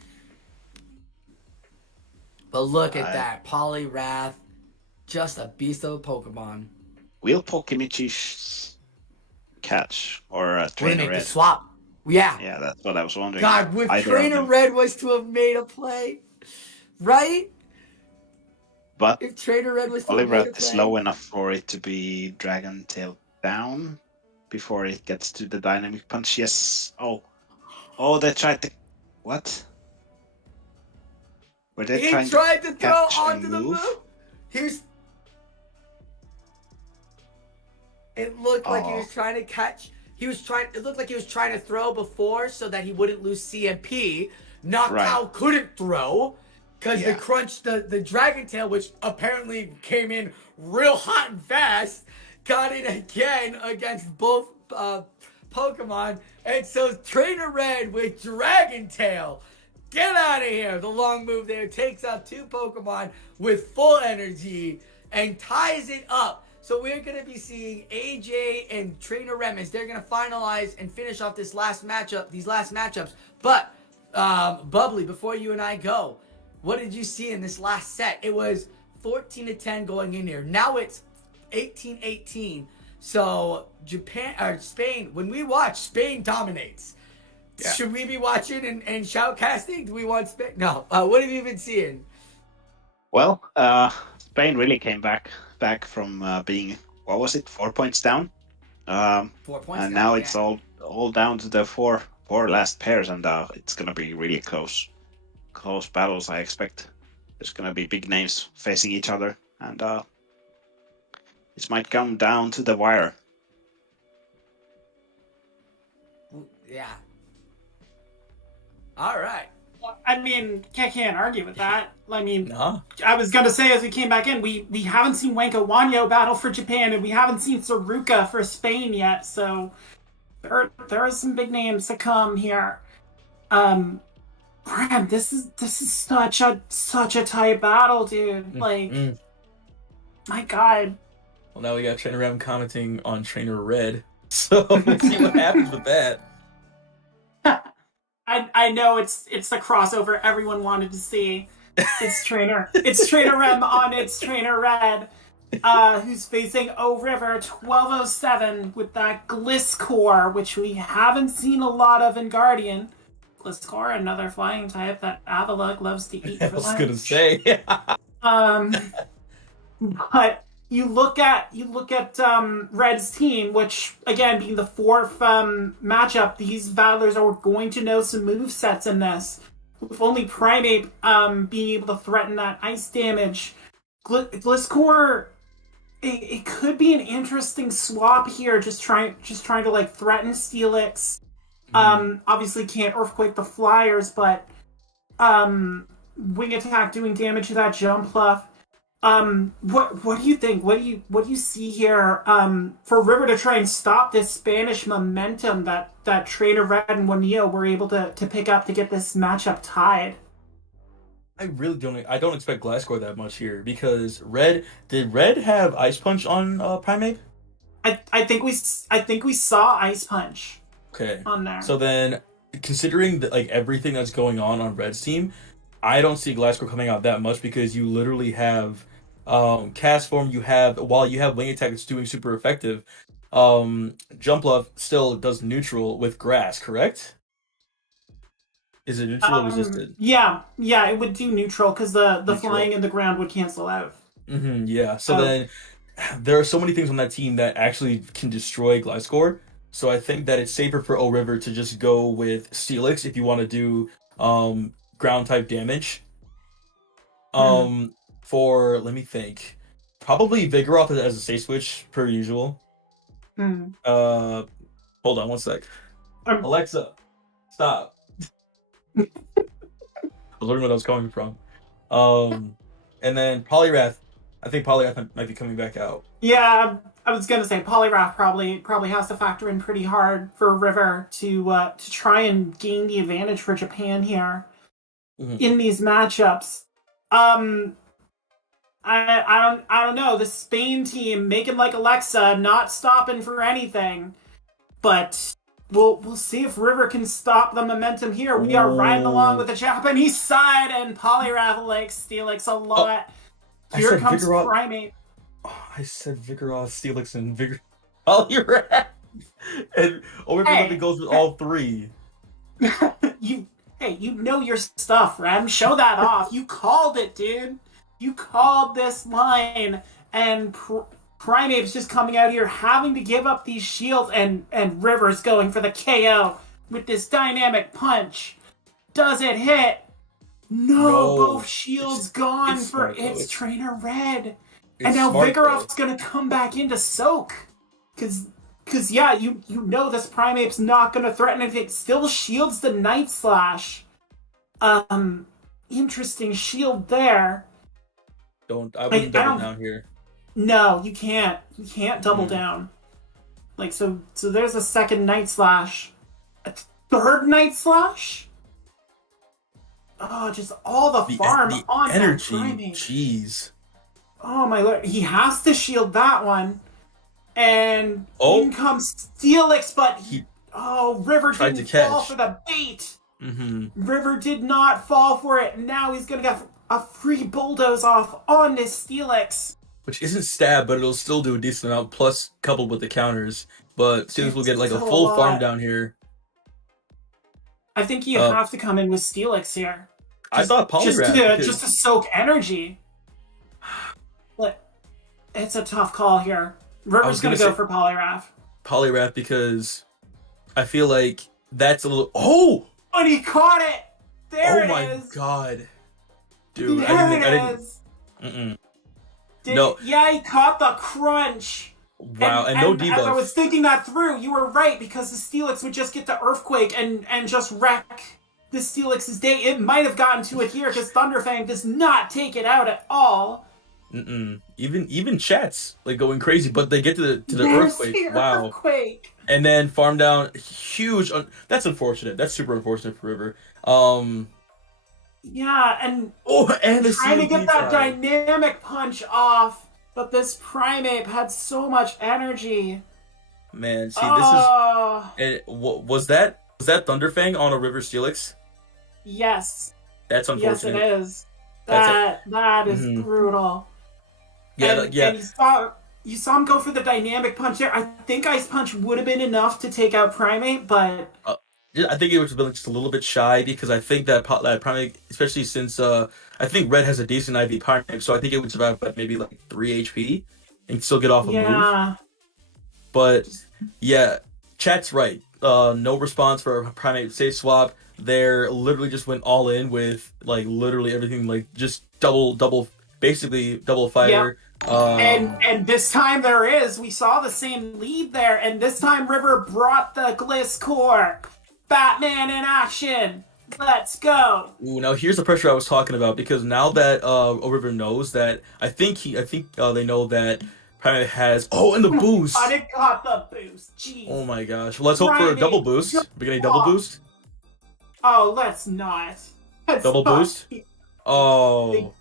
But look at that, Poliwrath, just a beast of a Pokemon. Will Pokemichi catch or Trainer Make Red? the swap. Yeah. Yeah, that's what I was wondering. God, if Either Trainer Red was to have made a play, right? But If Trainer Red was to have made a Poliwrath is play. low enough for it to be Dragon Tail down before it gets to the Dynamic Punch. Yes. Oh, they tried to. What? Were they He trying tried to throw catch and onto the move? move. It looked like he was trying to catch. It looked like he was trying to throw before so that he wouldn't lose CMP. Noctowl couldn't throw because the crunch, the Dragon Tail, which apparently came in real hot and fast, got it again against both Pokemon. And so Trainer Red with Dragon Tail. Get out of here. The long move there takes out 2 Pokemon with full energy and ties it up. So we're going to be seeing AJ and Trainer Remus. They're going to finalize and finish off these last matchups. But, Bubbly, before you and I go, what did you see in this last set? It was 14-10 going in here. Now it's 18-18. So Spain, when we watch, Spain dominates. Yeah. Should we be watching and shoutcasting? Do we want Spain? No. What have you been seeing? Well, Spain really came back from being what was it, 4 points down? 4 points And down, now yeah. it's all down to the four last pairs, and it's gonna be really close battles. I expect there's gonna be big names facing each other, and this might come down to the wire. Yeah. All right. I mean, I can't argue with that. I mean, Nah. I was gonna say as we came back in, we haven't seen Wanko Wanyo battle for Japan, and we haven't seen Saruka for Spain yet. So there are some big names to come here. Brad, this is such a tight battle, dude. Like, my God. Well, now we got Trainer Ram commenting on Trainer Red, so we'll see what happens with that. I know it's the crossover everyone wanted to see. It's Trainer Rem on It's Trainer Red, who's facing O River 1207 with that Gliscor, which we haven't seen a lot of in Guardian. Gliscor, another flying type that Avalugg loves to eat for I was lunch. gonna say. But you look at Red's team, which again being the fourth matchup, these battlers are going to know some move sets in this. With only Primeape being able to threaten that ice damage, Gliscor, it could be an interesting swap here. Just trying to like threaten Steelix. Obviously can't Earthquake the Flyers, but Wing Attack doing damage to that Jumpluff. What do you think? What do you see here for River to try and stop this Spanish momentum that Trainer Red and Waneo were able to pick up to get this matchup tied? I really don't expect Gliscor that much here because did Red have Ice Punch on Primeape? I think we saw Ice Punch. Okay. On there. So then, considering like everything that's going on Red's team, I don't see Gliscor coming out that much because you literally have Cast Form, while you have Wing Attack that's doing super effective, Jumpluff still does neutral with Grass, correct? Is it neutral or resisted? Yeah, it would do neutral because the flying in the ground would cancel out. Yeah, so then there are so many things on that team that actually can destroy Gliscor, so I think that it's safer for O River to just go with Steelix if you want to do ground type damage. For let me think, probably Vigoroth as a safe switch per usual. Hold on one sec. Alexa, stop. I was wondering where that was coming from. And then Poliwrath. I think Poliwrath might be coming back out. Yeah, I was gonna say Poliwrath probably has to factor in pretty hard for River to try and gain the advantage for Japan here in these matchups. I don't know. The Spain team making like Alexa, not stopping for anything, but we'll see if River can stop the momentum here. We are riding along with the Japanese side, and Poliwrath likes Steelix a lot. Here comes Primeape. I said Vigoroth, Steelix, and Poliwrath. And River goes with all three. You know your stuff, Rem. Show that off. You called it, dude. You called this line, and Primeape's just coming out here having to give up these shields, and River's going for the KO with this dynamic punch. Does it hit? No, both shields gone for It's Trainer Red. And now Vigoroth's gonna come back into soak. Cause yeah, you know this Primeape's not gonna threaten if it still shields the Night Slash. Interesting shield there. I wouldn't double down here. No, you can't. You can't double down. Like so there's a second Night Slash. A third Night Slash? Oh, just all the farm on energy. That Primeape. Jeez. Oh my lord. He has to shield that one. And in comes Steelix, but River didn't fall for the bait. River did not fall for it. Now he's gonna get a free bulldoze off on this Steelix. Which isn't stab, but it'll still do a decent amount, plus coupled with the counters. But Steelix will get like a full farm down here. I think you have to come in with Steelix here. I thought Poliwrath. Just to soak energy. But it's a tough call here. River's gonna go for Poliwrath. Poliwrath because I feel like that's a little. Oh! And he caught it! There it is! Oh my god. Dude, There I it didn't. is! Mm-mm. No. Yeah, he caught the crunch! Wow, and no debuff. As I was thinking that through, you were right, because the Steelix would just get the Earthquake and just wreck the Steelix's day. It might have gotten to it here, because Thunderfang does not take it out at all. Even chats like going crazy, but they get to the Earthquake. Wow. Earthquake. And then farm down huge. That's unfortunate. That's super unfortunate for River. Yeah, and the trying to get that dynamic punch off. But this Primeape had so much energy. Man, see, this is... And was that Thunderfang on a River Steelix? Yes. That's unfortunate. Yes, it is. That is brutal. Yeah, and you saw him go for the dynamic punch there. I think Ice Punch would have been enough to take out Primeape, but... I think it would have been just a little bit shy because I think that Primeape, especially since I think Red has a decent IV Primeape, so I think it would survive by maybe like 3 HP and still get off a move. But yeah, chat's right. No response for Primeape safe swap. They're literally just went all in with like literally everything, like just basically double fire. Yep. And this time we saw the same lead there, and this time River brought the Gliscor. Batman in action! Let's go! Ooh, now here's the pressure I was talking about, because now that River knows that, I think they know that Primeape has... Oh, and the boost! I didn't got the boost, jeez. Oh my gosh. Well, let's hope for a double boost. We're getting a double boost? Oh, let's not. Double boost? Oh.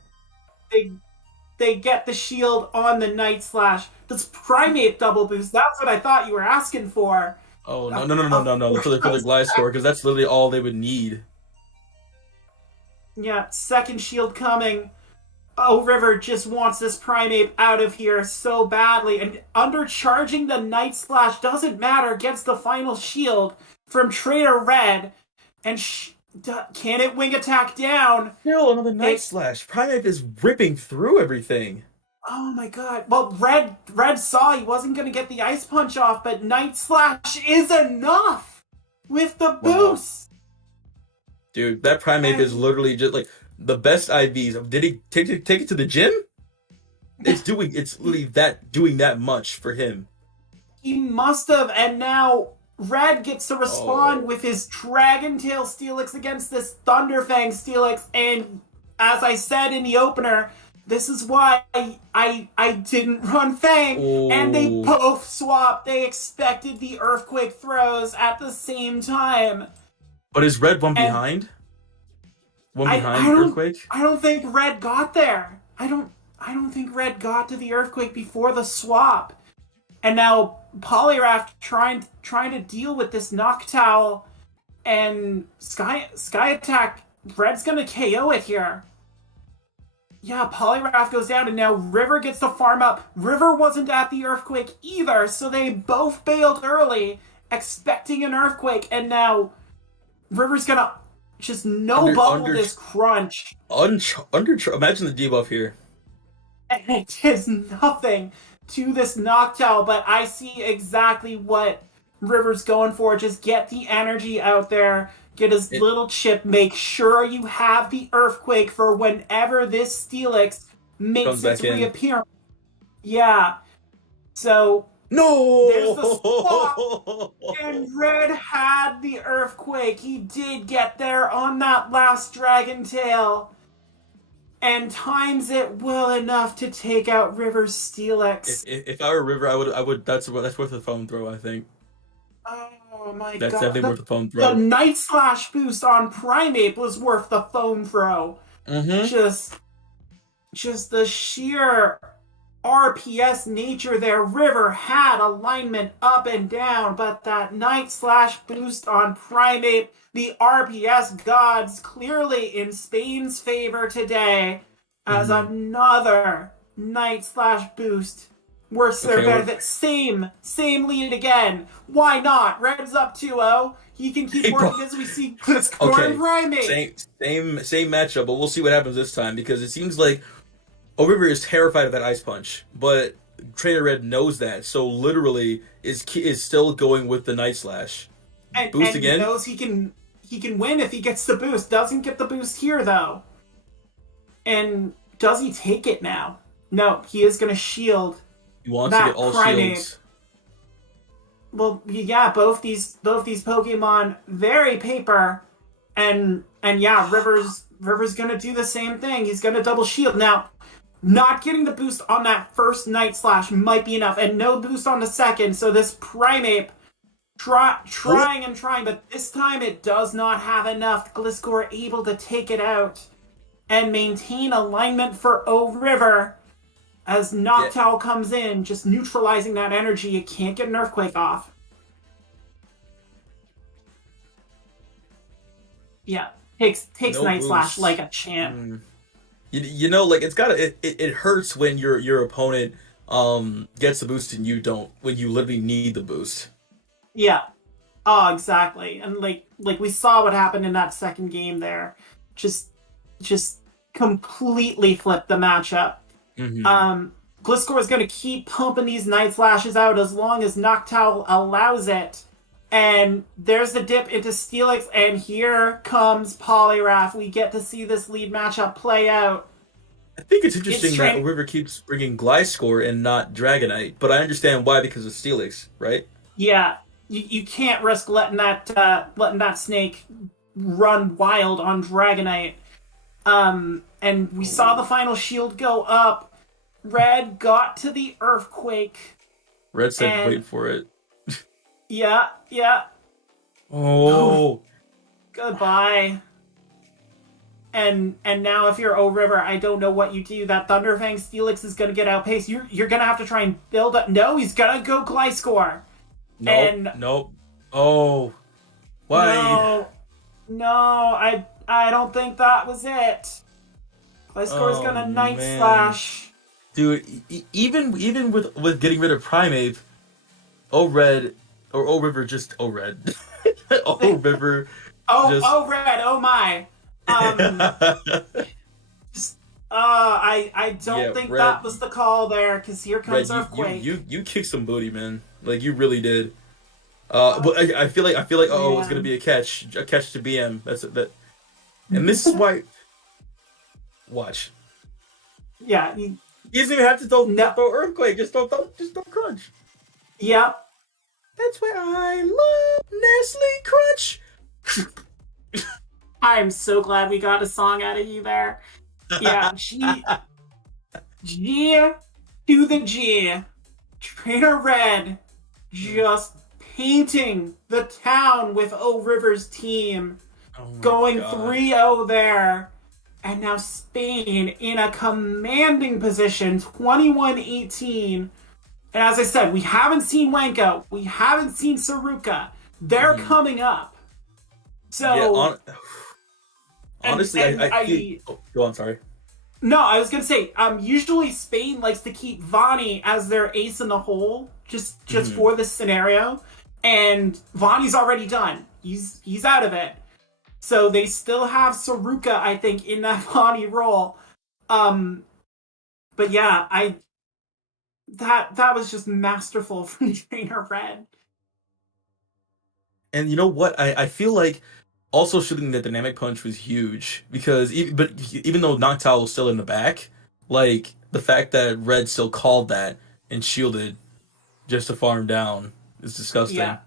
They get the shield on the Night Slash. Does Primeape double boost? That's what I thought you were asking for. Oh, no, for the Gliscor, because that's literally all they would need. Yeah, second shield coming. Oh, River just wants this Primeape out of here so badly, and undercharging the Night Slash doesn't matter, gets the final shield from Trader Red, and can it wing attack down? Still another Night Slash. Primeape is ripping through everything. Oh my god. Well, Red saw he wasn't going to get the Ice Punch off, but Night Slash is enough with the boost. Dude, that Primeape is literally just like the best IVs. Did he take it to the gym? It's literally doing that much for him. He must have, and now Red gets to respond with his Dragon Tail Steelix against this Thunderfang Steelix, and as I said in the opener, this is why I didn't run Fang, and they both swapped. They expected the Earthquake throws at the same time. But is Red one behind? Earthquake? I don't think Red got there. I don't think Red got to the Earthquake before the swap. And now Poliwrath trying to deal with this Noctowl and Sky Attack. Red's gonna KO it here. Yeah, Poliwrath goes down, and now River gets to farm up. River wasn't at the Earthquake either, so they both bailed early, expecting an Earthquake, and now River's gonna just no-bubble this crunch. Imagine the debuff here. And it is nothing to this Noctowl, but I see exactly what River's going for. Just get the energy out there. Get his little chip. Make sure you have the Earthquake for whenever this Steelix makes its reappearance. Yeah. So there's the swap. And Red had the Earthquake. He did get there on that last Dragon Tail. And times it well enough to take out River's Steelix. If I were River, I would. That's worth a phone throw, I think. Oh my god. That's definitely worth the phone throw. The Night Slash boost on Primeape was worth the phone throw. Mm-hmm. Just the sheer RPS nature there. River had alignment up and down, but that Night Slash boost on Primeape, the RPS gods clearly in Spain's favor today as another Night Slash boost. Worse their benefit. Same lead again. Why not? Red's up 2-0. He can keep working as we see Gliscor and Primeape. Same matchup, but we'll see what happens this time, because it seems like River is terrified of that Ice Punch. But Trainer Red knows that, so literally is still going with the Night Slash. Boost and again. He knows he can win if he gets the boost. Doesn't get the boost here though. And does he take it now? No, he is going to shield. He wants to get all shields. Well, yeah, both these Pokemon very paper, and yeah, River's going to do the same thing. He's going to double shield now. Not getting the boost on that first Night Slash might be enough, and no boost on the second. So this Primeape trying and trying, but this time it does not have enough. Gliscor able to take it out and maintain alignment for O River as Noctowl comes in, just neutralizing that energy. You can't get an Earthquake off. Yeah, takes no Night boost. Slash like a champ. You know, like it hurts when your opponent gets the boost and you don't, when you literally need the boost. Yeah. Oh, exactly. And like we saw what happened in that second game there. Just completely flipped the matchup. Gliscor is going to keep pumping these Night Slashes out as long as Noctowl allows it. And there's the dip into Steelix, and here comes Poliwrath. We get to see this lead matchup play out. I think it's interesting that River keeps bringing Gliscor and not Dragonite, but I understand why, because of Steelix, right? Yeah, you can't risk letting that snake run wild on Dragonite. And we saw the final shield go up. Red got to the Earthquake. Red said, "Wait for it." Yeah. Oh. Goodbye. And now if you're O River, I don't know what you do. That Thunderfang Steelix is going to get outpaced. You're going to have to try and build up. No, he's going to go Gliscor. Nope. Oh. Why? No, I don't think that was it. Gliscor's going to Night Slash. Dude, even with getting rid of Primeape, O-Red, or O-River, just O-Red. O-River. O-Red, oh my. I don't think Red, that was the call there, because here comes Red, Earthquake. You kicked some booty, man. Like, you really did. But I feel like it's gonna be a catch to BM. That's that. And this is why. Watch. Yeah. He doesn't even have to throw Earthquake. Just don't crunch. Yep. That's why I love Nestle Crunch. I'm so glad we got a song out of you there. Yeah, G to the G. Trainer Red just painting the town with O River's team. Going 3-0 there. And now Spain in a commanding position, 21-18. And as I said, we haven't seen Wanko. We haven't seen Saruka. They're coming up. So... honestly, I feel... Oh, go on, sorry. No, I was going to say, usually Spain likes to keep Vani as their ace in the hole, just for this scenario. And Vani's already done. He's out of it. So they still have Saruka, I think, in that Vani role. But yeah, that was just masterful from Trainer Red. And you know what? I feel like also shooting the Dynamic Punch was huge, because even though Noctowl was still in the back, like the fact that Red still called that and shielded just to farm down is disgusting. Yeah.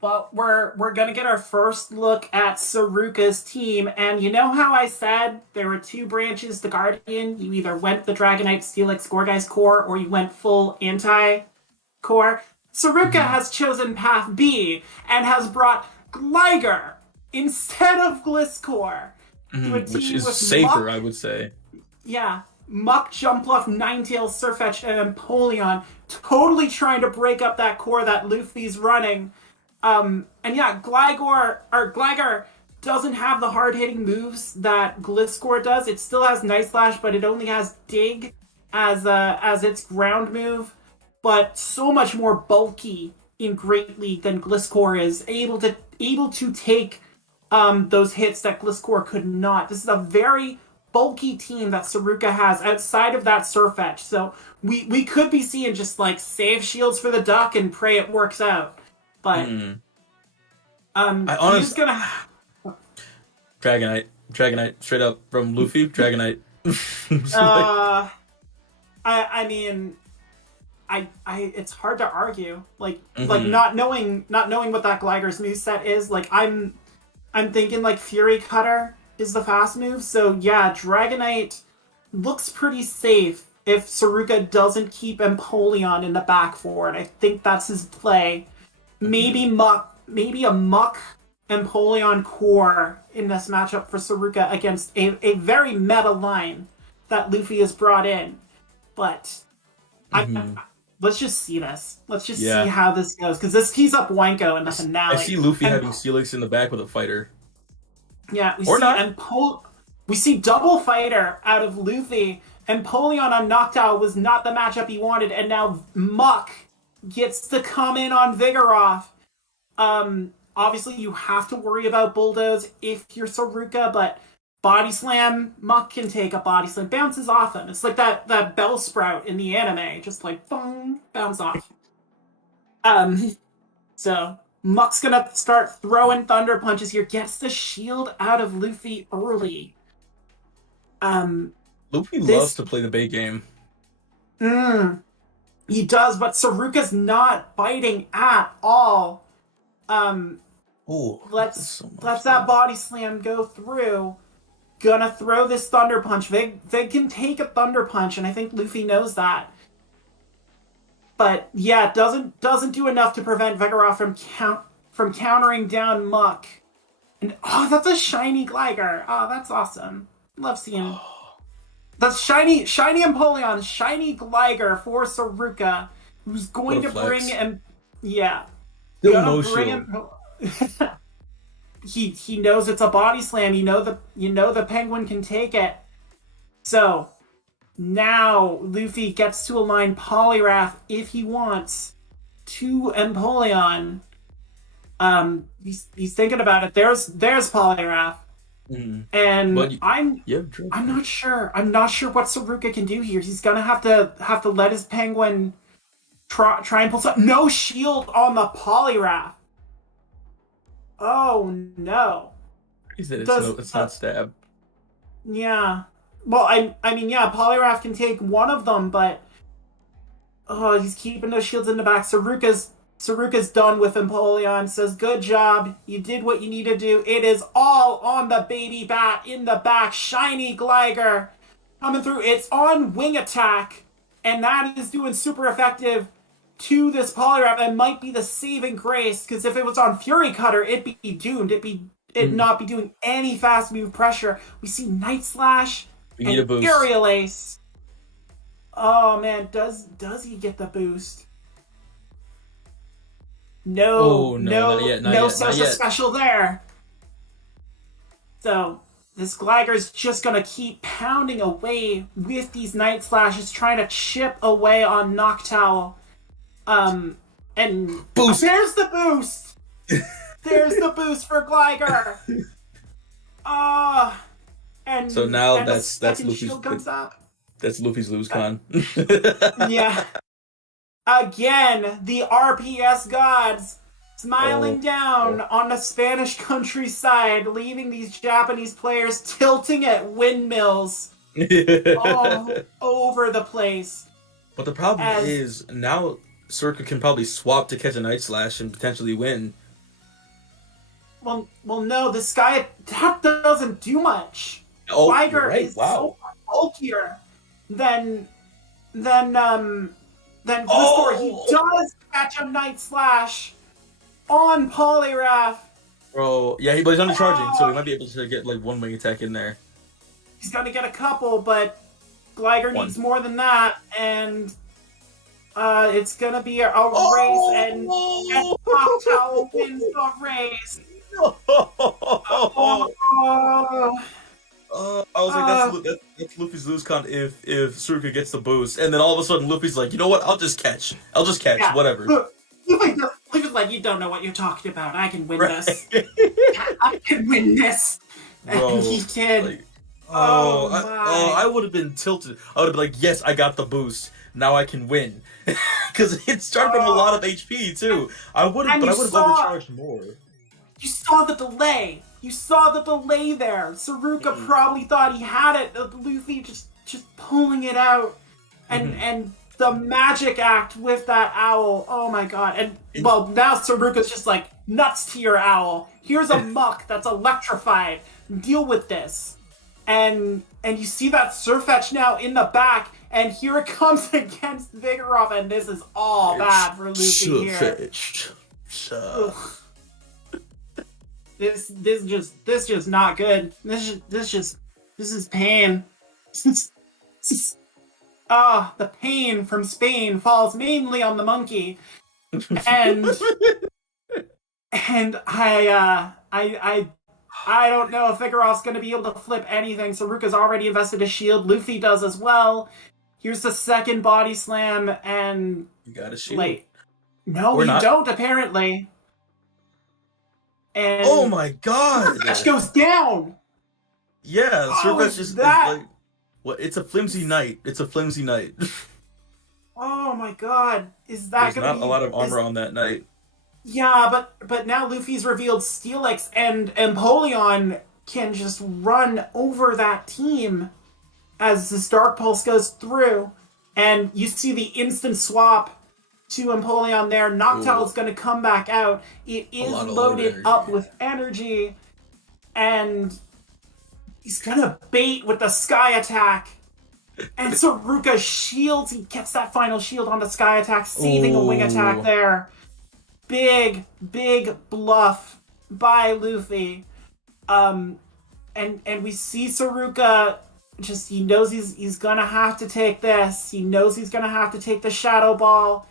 But we're gonna get our first look at Saruka's team, and you know how I said there were two branches to Guardian? You either went the Dragonite, Steelix, Gourgeist core, or you went full anti-core. Saruka has chosen path B and has brought Gligar instead of Gliscor. Which is safer, I would say. Yeah. Muck, Jumpluff, Ninetales, Sirfetch'd, and Empoleon, totally trying to break up that core that Luffy's running. And yeah, Gligar doesn't have the hard-hitting moves that Gliscor does. It still has Night Slash, but it only has Dig as its ground move. But so much more bulky in Great League than Gliscor is, able to take those hits that Gliscor could not. This is a very bulky team that Saruka has outside of that Surf Edge. So we could be seeing just like save shields for the duck and pray it works out. But he's gonna Dragonite, straight up from Luffy, Dragonite. I mean, it's hard to argue. Like not knowing what that Glider's moveset is. Like I'm thinking like Fury Cutter is the fast move. So yeah, Dragonite looks pretty safe if Saruka doesn't keep Empoleon in the back forward. I think that's his play. Maybe a Muck Empoleon core in this matchup for Saruka against a very meta line that Luffy has brought in. But let's just see this. Let's just see how this goes. Because this keys up Wanko in the finale. I see Luffy having Steelix in the back with a fighter. Yeah, we see double fighter out of Luffy. Empoleon on Noctowl was not the matchup he wanted, and now Muck gets to come in on Vigoroth. Obviously, you have to worry about Bulldoze if you're Saruka, but Body Slam, Muck can take a Body Slam. Bounces off him. It's like that Bellsprout in the anime. Just like, boom, bounce off. So, Muck's gonna start throwing Thunder Punches here. Gets the shield out of Luffy early. Luffy loves to play the bait game. He does, but Saruka's not biting at all. Let's that Body Slam go through. Gonna throw this Thunder Punch. Vig can take a Thunder Punch, and I think Luffy knows that. But yeah, it doesn't do enough to prevent Vigoroth from countering down Muck. And that's a shiny Gligar. Oh, that's awesome. Love seeing. That's shiny Empoleon, shiny Gligar for Saruka, who's going to bring him. Yeah. Still no shield. He knows it's a Body Slam. You know the Penguin can take it. So now Luffy gets to align Poliwrath if he wants to Empoleon. He's thinking about it. There's Poliwrath. And I'm not sure. I'm not sure what Saruka can do here. He's gonna have to let his Penguin try and pull something. No shield on the Poliwrath. Oh no! He said it's not stab. Yeah. Well, I mean, yeah, Poliwrath can take one of them, but he's keeping those shields in the back. Saruka's done with Empoleon. Says, "Good job. You did what you need to do. It is all on the baby bat in the back. Shiny Gligar coming through. It's on Wing Attack, and that is doing super effective to this Poliwrath. It might be the saving grace, because if it was on Fury Cutter, it'd be doomed. It'd not be doing any fast move pressure. We see Night Slash and Aerial Ace. Oh man, does he get the boost? No, not yet, special there. So this Gligar's just gonna keep pounding away with these Night Slashes, trying to chip away on Noctowl. And boost. There's the boost. There's the boost for Gligar. And so now that's Luffy's comes up. That's Luffy's lose con. Yeah. Again, the RPS gods smiling down on the Spanish countryside, leaving these Japanese players tilting at windmills all over the place. But the problem is now Saruka can probably swap to catch a Night Slash and potentially win. Well, no, this guy that doesn't do much. Oh, Gligar right. is so bulkier than Gliscor. He does catch a Night Slash on Poliwrath. Bro, yeah, but he's undercharging, so he might be able to get like one wing attack in there. He's gonna get a couple, but Gligar needs more than that, and it's gonna be a race, and Noctowl wins the race. I was like, that's Luffy's lose con if Saruka gets the boost, and then all of a sudden Luffy's like, you know what? I'll just catch, yeah. whatever. Luffy's like, you don't know what you're talking about. I can win this. I can win this. Bro, and he did. Oh I my. would have been tilted. I would have been like, yes, I got the boost. Now I can win. Because it started from a lot of HP too. I would have, And but I you would have saw- overcharged more. You saw the delay. You saw the delay there. Saruka probably thought he had it. Luffy just pulling it out, and the magic act with that owl. Oh my god! And well, now Saruka's just like, nuts to your owl. Here's a muck that's electrified. Deal with this. And you see that Surfetch now in the back, and here it comes against Vigoroth, and this is all bad for Luffy here. Ugh. This just not good. This is pain. The pain from Spain falls mainly on the monkey, and I don't know if Vigoroth's gonna be able to flip anything. Saruka's already invested his shield. Luffy does as well. Here's the second body slam, and You got a shield. wait, no, Or you not. don't apparently. And Oh my god! Surfetch goes down. Yeah, Oh, Surfetch is that- like, what? It's a flimsy night. It's a flimsy night. Oh my god, is that There's gonna not be a lot of armor on that night. Yeah, but now Luffy's revealed Steelix, and Empoleon can just run over that team as this Dark Pulse goes through, and you see the instant swap to Empoleon there. Noctowl is going to come back out. It is lot of loaded energy. up with energy, and he's going to bait with the Sky Attack. And Saruka shields. He gets that final shield on the Sky Attack, saving a Wing Attack there. Big bluff by Luffy. And we see Saruka just, he knows he's gonna have to take this. He knows he's gonna have to take the Shadow Ball.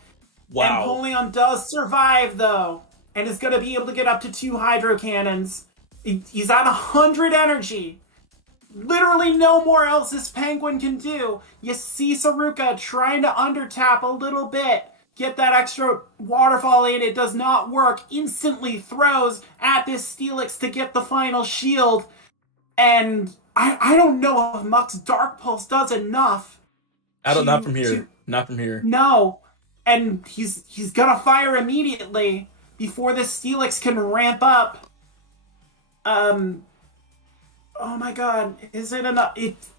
Wow. Empoleon does survive though, and is gonna be able to get up to 2 Hydro Cannons. He's at 100 energy. Literally no more else this penguin can do. You see Saruka trying to undertap a little bit. Get that extra waterfall in. It does not work. Instantly throws at this Steelix to get the final shield. And I don't know if Muck's Dark Pulse does enough. Not from here. Not from here. No. And he's gonna fire immediately before this Steelix can ramp up. Oh my god. Is it enough?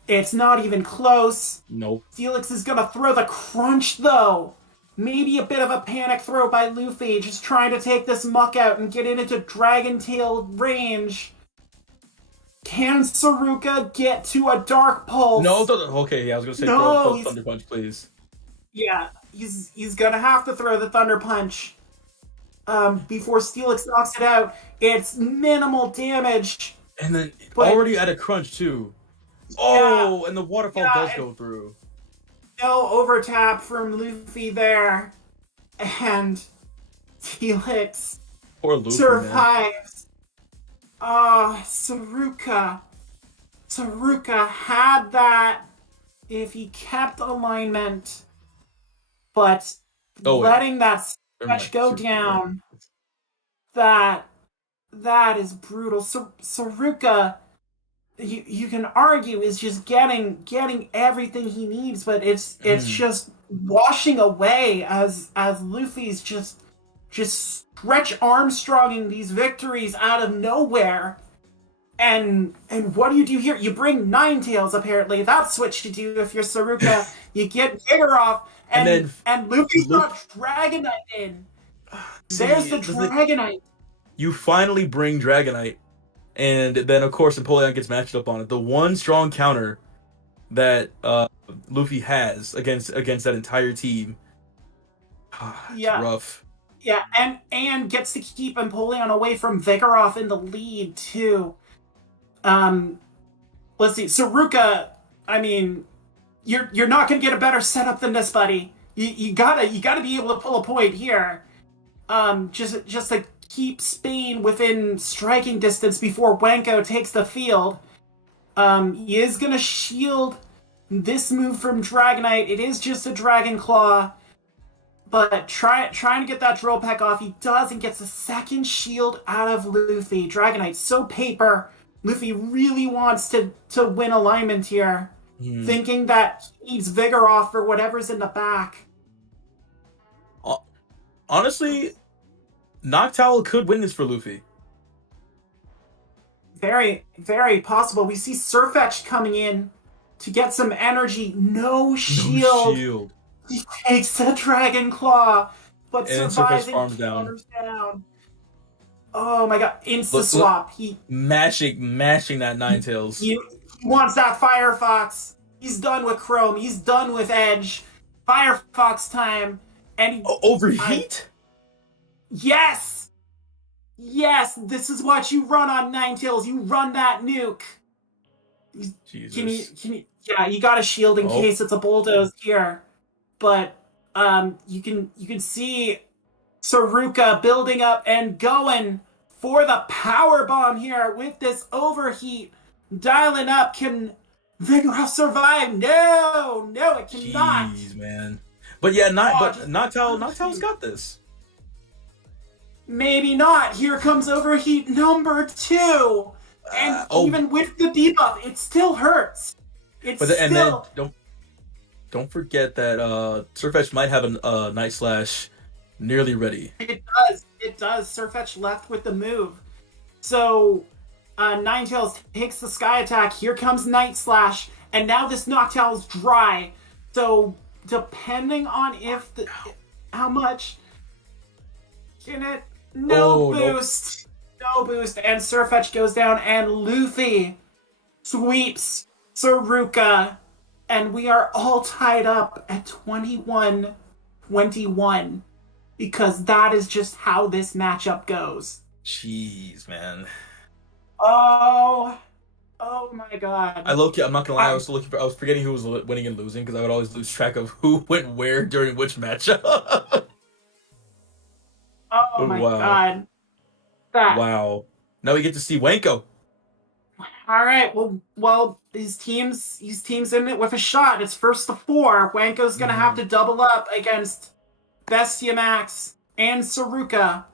It's not even close. Nope. Steelix is gonna throw the crunch though. Maybe a bit of a panic throw by Luffy, just trying to take this muck out and get it into Dragon Tail range. Can Saruka get to a Dark Pulse? No, okay, yeah, I was gonna say No, throw he's- Thunder Punch, please. Yeah, he's gonna have to throw the Thunder Punch before Steelix knocks it out. It's minimal damage. And then But- already at a crunch too. Oh, and the waterfall does go through. No overtap from Luffy there. And Steelix Poor Luffy, man. survives. Saruka. Saruka had that if he kept alignment, but Oh, wait. letting that Never mind. stretch go down, that is brutal. Saruka, you can argue, is just getting everything he needs, but it's just washing away as Luffy's just Stretch Armstronging these victories out of nowhere. And what do here? You bring Ninetales, apparently. That's switch to do if you're Saruka. You get Vigoroth, and Luffy's got Dragonite in. There's the Dragonite. You finally bring Dragonite, and then of course Empoleon gets matched up on it. The one strong counter that Luffy has against that entire team. It's rough. Yeah, and gets to keep Empoleon away from Vigoroth in the lead too. Let's see, Saruka. I mean, you're not gonna get a better setup than this, buddy. You gotta be able to pull a point here. Just to keep Spain within striking distance before Wenko takes the field. He is gonna shield this move from Dragonite. It is just a Dragon Claw. But trying to get that Drill Peck off, he does and gets a second shield out of Luffy. Dragonite's so paper Luffy really wants to win alignment here, thinking that he needs Vigoroth for whatever's in the back. Honestly, Noctowl could win this for Luffy. Very, very possible. We see Sirfetch'd coming in to get some energy. No shield. He takes a Dragon Claw, but and survives Sirfetch'd and counters down. Oh my god, insta-swap. He mashing that Ninetales. He wants that Firefox. He's done with Chrome. He's done with Edge. Firefox time. And overheat? Yes! Yes, this is what you run on Ninetales. You run that nuke. Jesus. You got a shield in case it's a bulldoze here. But you can see Saruka building up and going for the power bomb here with this overheat. Dialing up. Can Vigoroth survive? No, it cannot. Jeez, man. But yeah, Noctow's got this. Maybe not. Here comes overheat number 2. And even with the debuff, it still hurts. And then don't forget that Sirfetch'd might have a Night Slash nearly ready. It does. Sirfetch'd left with the move. So Ninetales takes the Sky Attack. Here comes Night Slash. And now this Noctowl's dry. So depending on how much can it... No boost. And Sirfetch'd goes down, and Luffy sweeps Saruka, and we are all tied up at 21-21, because that is just how this matchup goes. Jeez, man. Oh my god. I'm not gonna lie, I was forgetting who was winning and losing, because I would always lose track of who went where during which matchup. Oh my god. Wow. Now we get to see Wanko. Alright, well, his team's in it with a shot. It's first to 4. Wanko's gonna have to double up against Bestiamax and Saruka.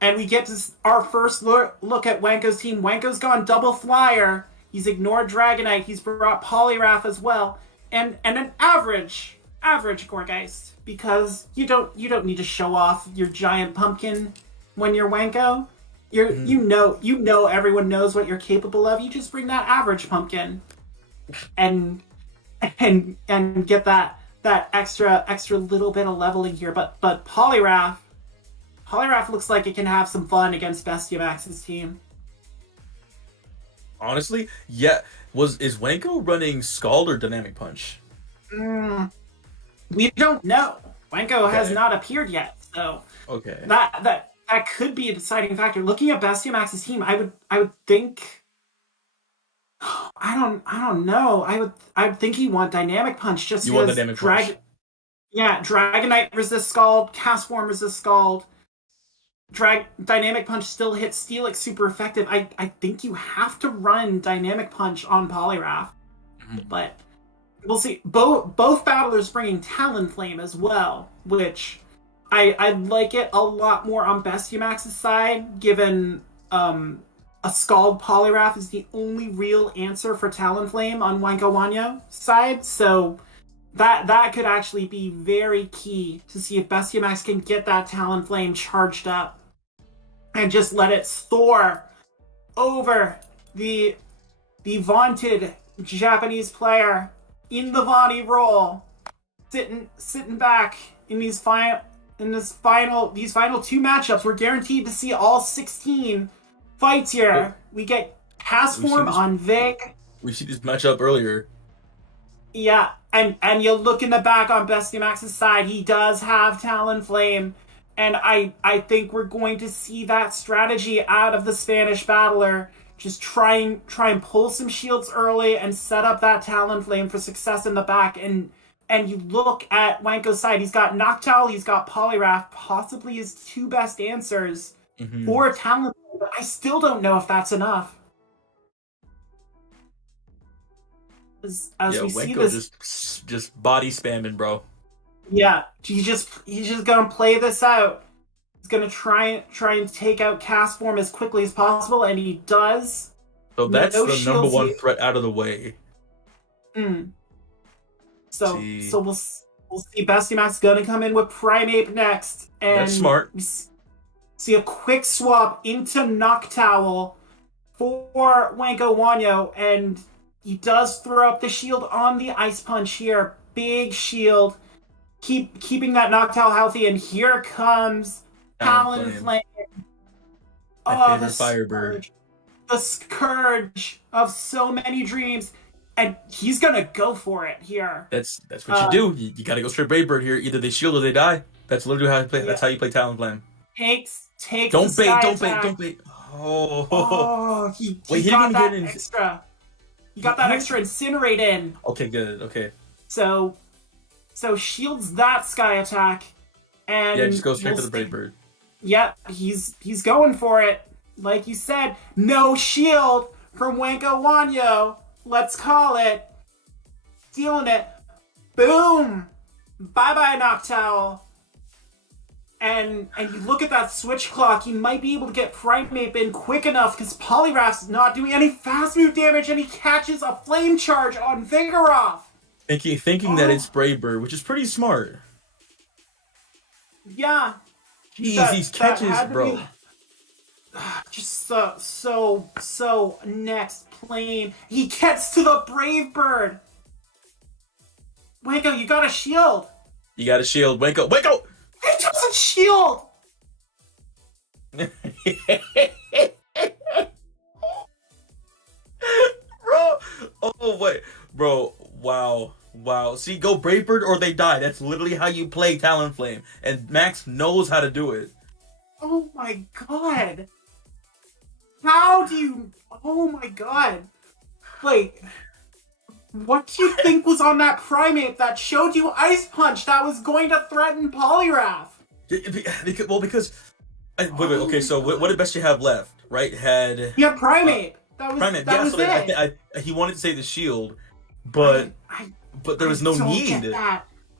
And we get to our first look at Wanko's team. Wanko's gone double flyer. He's ignored Dragonite. He's brought Poliwrath as well. And an average Gorgeist. Because you don't need to show off your giant pumpkin when you're Wanko. You know everyone knows what you're capable of. You just bring that average pumpkin and get that extra little bit of leveling here. But Poliwrath looks like it can have some fun against Bestiamax's team. Honestly, yeah. Is Wanko running Scald or Dynamic Punch? We don't know. Wanko has not appeared yet, so that could be a deciding factor. Looking at Bestiamax's team, I would think. I don't know. I would think he want Dynamic Punch just because Dragonite resists Scald, Cast Form resists Scald. Dynamic Punch still hits Steelix super effective. I think you have to run Dynamic Punch on Poliwrath, but we'll see. Both battlers bringing Talonflame as well, which I like it a lot more on Bestiamax's side, given a Scald Poliwrath is the only real answer for Talonflame on Wanko Wanyo's side. So that could actually be very key to see if Bestiamax can get that Talonflame charged up and just let it soar over the vaunted Japanese player in the Vani role, sitting back in these final 2 matchups. We're guaranteed to see all 16 fights here. We get Cast Form on Vig. We've seen this matchup earlier. Yeah, and you look in the back on Bestiamax's side, he does have Talonflame, and I think we're going to see that strategy out of the Spanish battler. Just try and pull some shields early and set up that Talonflame for success in the back. And you look at Wanko's side, he's got Noctowl, he's got Poliwrath, possibly his 2 best answers for Talonflame. But I still don't know if that's enough. As we see this, just body spamming, bro. Yeah, he's just gonna play this out. He's gonna try and take out Cast Form as quickly as possible, and he does. So that's No the number shields one here. threat out of the way. So See. we'll see. Bestimax gonna come in with Primeape next, and That's smart. we see a quick swap into Noctowl for Wanko Wanyo, and he does throw up the shield on the Ice Punch here. Big shield, keeping that Noctowl healthy, and here comes Talonflame. My favorite Firebird. The scourge of so many dreams, and he's gonna go for it here. That's what you do. You gotta go straight Brave Bird here. Either they shield or they die. That's literally how I play. Yeah. That's how you play Talonflame. Takes. Don't bait. Don't bait. Oh, he got that extra. He got that extra Incinerate in. Okay, good. Okay. So shields that Sky attack, and yeah, just go straight for the Brave Bird. Yep, he's going for it. Like you said, no shield from Wanko Wanyo. Let's call it. Stealing it. Boom! Bye-bye, Noctowl. And you look at that switch clock, he might be able to get Primeape in quick enough because Poliwrath's not doing any fast move damage, and he catches a Flame Charge on Vigoroth. Thinking that it's Brave Bird, which is pretty smart. Yeah. Jeez, these catches, bro. Just so next plane. He gets to the Brave Bird. Wanko, you got a shield. You got a shield. Wanko. It doesn't shield. Bro. Oh wait. Bro. Wow. See, go Brave Bird or they die. That's literally how you play Talonflame. And Max knows how to do it. Oh my god. How do you... Oh my god. Wait. What do you think was on that Primeape that showed you Ice Punch that was going to threaten Poliwrath? Because... Wait, okay, so what did Bestia have left, right? Yeah, Primeape. Primeape, that was it. He wanted to say the shield, but there was no need.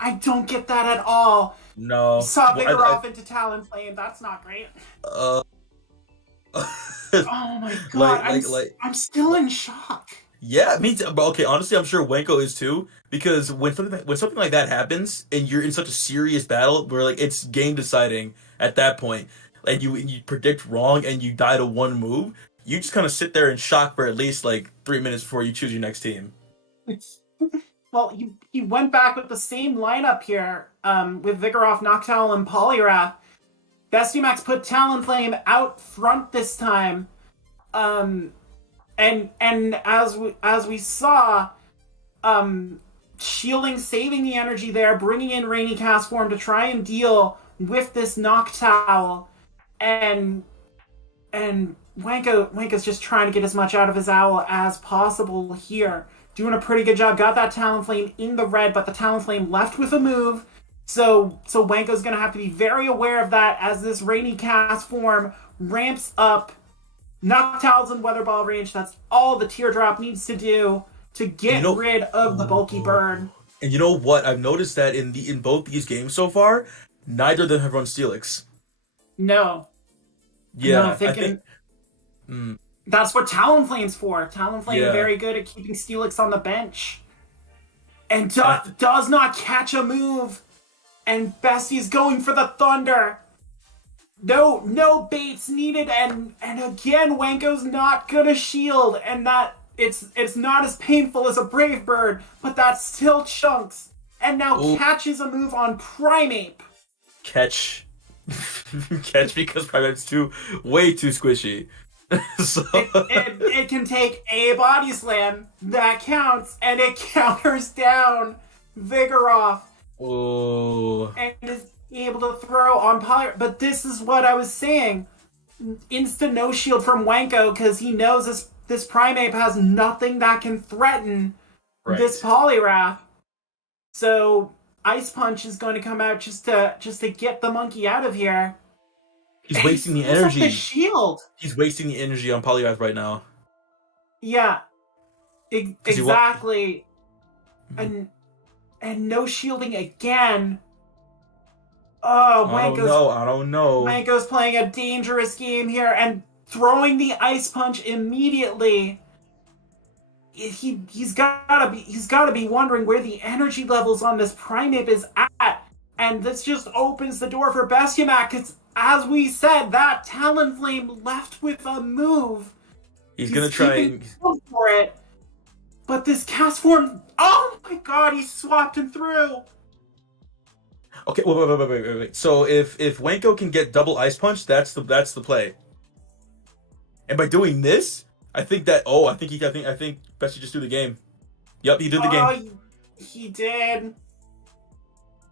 I don't get that at all. No. You saw Vigoroth into Talonflame. That's not great. Oh my god, I'm still in shock. Yeah, me too. But okay, honestly, I'm sure Wanko is too, because when something like that happens and you're in such a serious battle where like it's game deciding at that point, and you predict wrong and you die to one move, you just kind of sit there in shock for at least like 3 minutes before you choose your next team. Well, he went back with the same lineup here, with Vigoroth, Noctowl, and Poliwrath. Bestimax put Talonflame out front this time, and as we saw, shielding, saving the energy there, bringing in Rainy Cast Form to try and deal with this Noctowl, and Wanko's just trying to get as much out of his owl as possible here. Doing a pretty good job. Got that Talonflame in the red, but the Talonflame left with a move. So Wanko's going to have to be very aware of that as this Rainy Cast Form ramps up. Noctowl's in Weather Ball range. That's all the Teardrop needs to do to get rid of the bulky bird. And you know what? I've noticed that in both these games so far, neither of them have run Steelix. No. Yeah, no, I think that's what Talonflame's for. Talonflame very good at keeping Steelix on the bench. And does not catch a move. And Bestie's going for the Thunder. No baits needed, and again Wanko's not gonna shield, and that it's not as painful as a Brave Bird, but that's still chunks. And now catches a move on Primeape. Catch because Primeape's way too squishy. So it can take a body slam that counts, and it counters down Vigoroth. Oh. And is able to throw on Poly. But this is what I was saying. Instant no shield from Wanko because he knows this Primeape has nothing that can threaten this Poliwrath. So Ice Punch is going to come out just to get the monkey out of here. He's wasting the energy. The shield. He's wasting the energy on Poliwrath right now. Yeah. Exactly. And no shielding again. Oh, I don't know. Wanko's playing a dangerous game here and throwing the Ice Punch immediately. he's gotta be wondering where the energy levels on this Primeape is at, and this just opens the door for Bestiamac, because as we said, that Talonflame left with a move. He's gonna try and... for it, but this cast form, oh my god, he swapped him through. Okay, wait. So if Wanko can get double Ice Punch, that's the play. And by doing this, I think Bestie just do the game. Yep, he did the game. He did.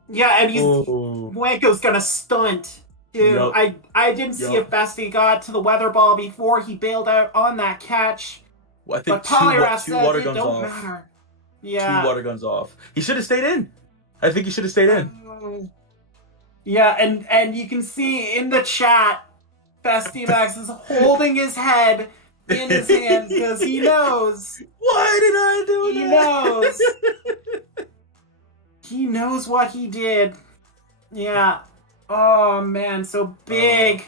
Yeah, and Wanko's gonna stunt. Dude, yep. I didn't see if Bestie got to the weather ball before he bailed out on that catch. Well, I think two water guns off. Matter. Yeah. 2 water guns off. He should have stayed in. I think he should have stayed in. Yeah, and you can see in the chat, Bestiamax is holding his head in his hand because he knows. Why did I do that? He knows. He knows what he did. Yeah. Oh, man. So big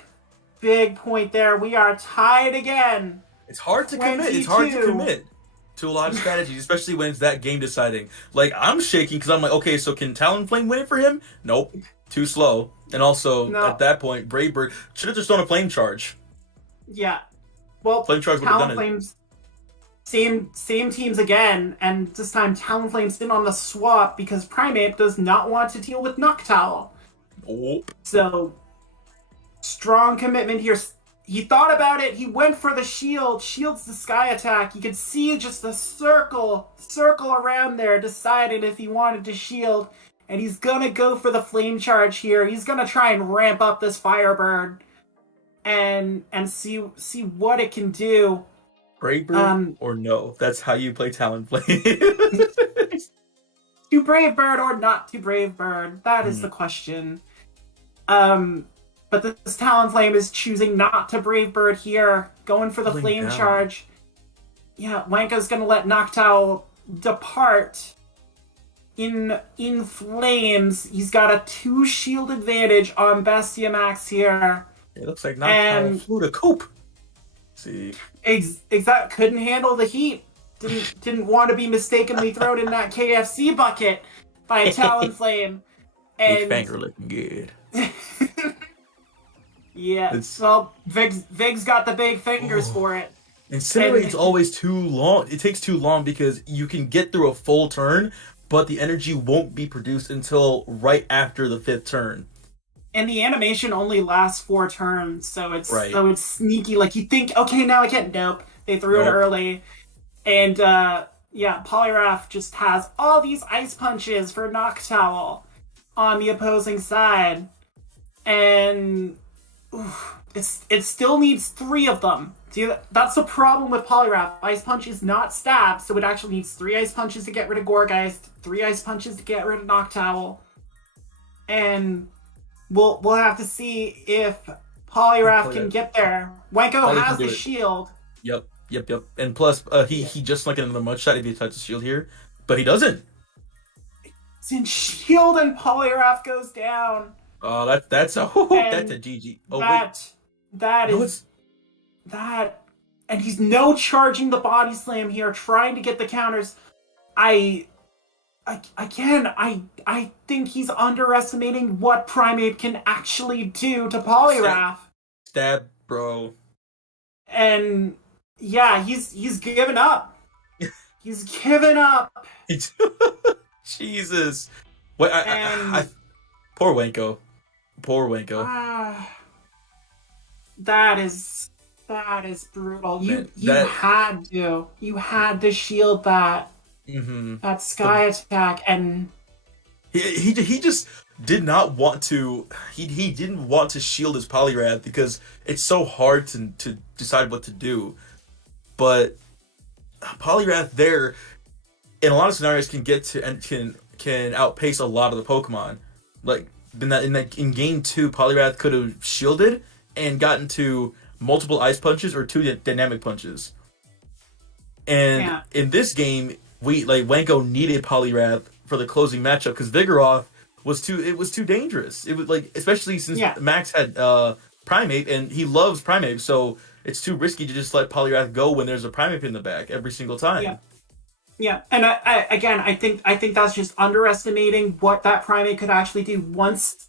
point there. We are tied again. It's hard to commit. It's hard to commit to a lot of strategies, especially when it's that game deciding. Like, I'm shaking because I'm like, okay, so can Talonflame win it for him? Nope. Too slow. And also, at that point, Brave Bird should have just done a Flame Charge. Yeah. Well, Flame Charge would have done it. Same teams again, and this time Talonflame's in on the swap because Primeape does not want to deal with Noctowl. Nope. So, strong commitment here. He thought about it. He went for the shield. Shields the sky attack. You could see just the circle around there, deciding if he wanted to shield. And he's gonna go for the flame charge here. He's gonna try and ramp up this Firebird, and see what it can do. Brave Bird or no? That's how you play Talonflame. To Brave Bird or not to Brave Bird? That is the question. But this Talonflame is choosing not to Brave Bird here, going for the flame charge. Yeah, Wanko's gonna let Noctowl depart in flames. He's got a 2 shield advantage on Bestiamax here. It looks like Noctowl flew to cope. See, couldn't handle the heat. Didn't want to be mistakenly thrown in that KFC bucket by a Talonflame. And big finger looking good. Yeah, well, Vig's got the big fingers for it. Incinerate's always too long. It takes too long because you can get through a full turn, but the energy won't be produced until right after the 5th turn. And the animation only lasts 4 turns, so it's sneaky. Like, you think, okay, now I can't. Nope, they threw it early. And, Poliwrath just has all these ice punches for Noctowl on the opposing side. And it still needs 3 of them. See, that's the problem with Poliwrath. Ice Punch is not stab, so it actually needs 3 Ice Punches to get rid of Gourgeist, 3 Ice Punches to get rid of Noctowl. And we'll have to see if Poliwrath can get there. Wanko has the shield. Yep. And plus, he just like another mud shot if he touches shield here, but he doesn't. It's in shield and Poliwrath goes down. Oh, that's a GG. Oh, and he's no charging the body slam here, trying to get the counters. I think he's underestimating what Primeape can actually do to Poliwrath. Stab, bro. And yeah, he's given up. He's given up. Jesus. Wait, poor Wanko. Poor Wanko. That is brutal. You had to shield that that sky attack, and he just did not want to. He didn't want to shield his Poliwrath because it's so hard to decide what to do. But Poliwrath there, in a lot of scenarios, can get to and can outpace a lot of the Pokemon. Like in game 2, Poliwrath could have shielded and gotten to multiple Ice Punches or 2 Dynamic Punches. And in this game, Wanko needed Poliwrath for the closing matchup because Vigoroth was too dangerous. It was especially since Max had Primeape and he loves Primeape, so it's too risky to just let Poliwrath go when there's a Primeape in the back every single time. Yeah, and I think that's just underestimating what that primate could actually do. Once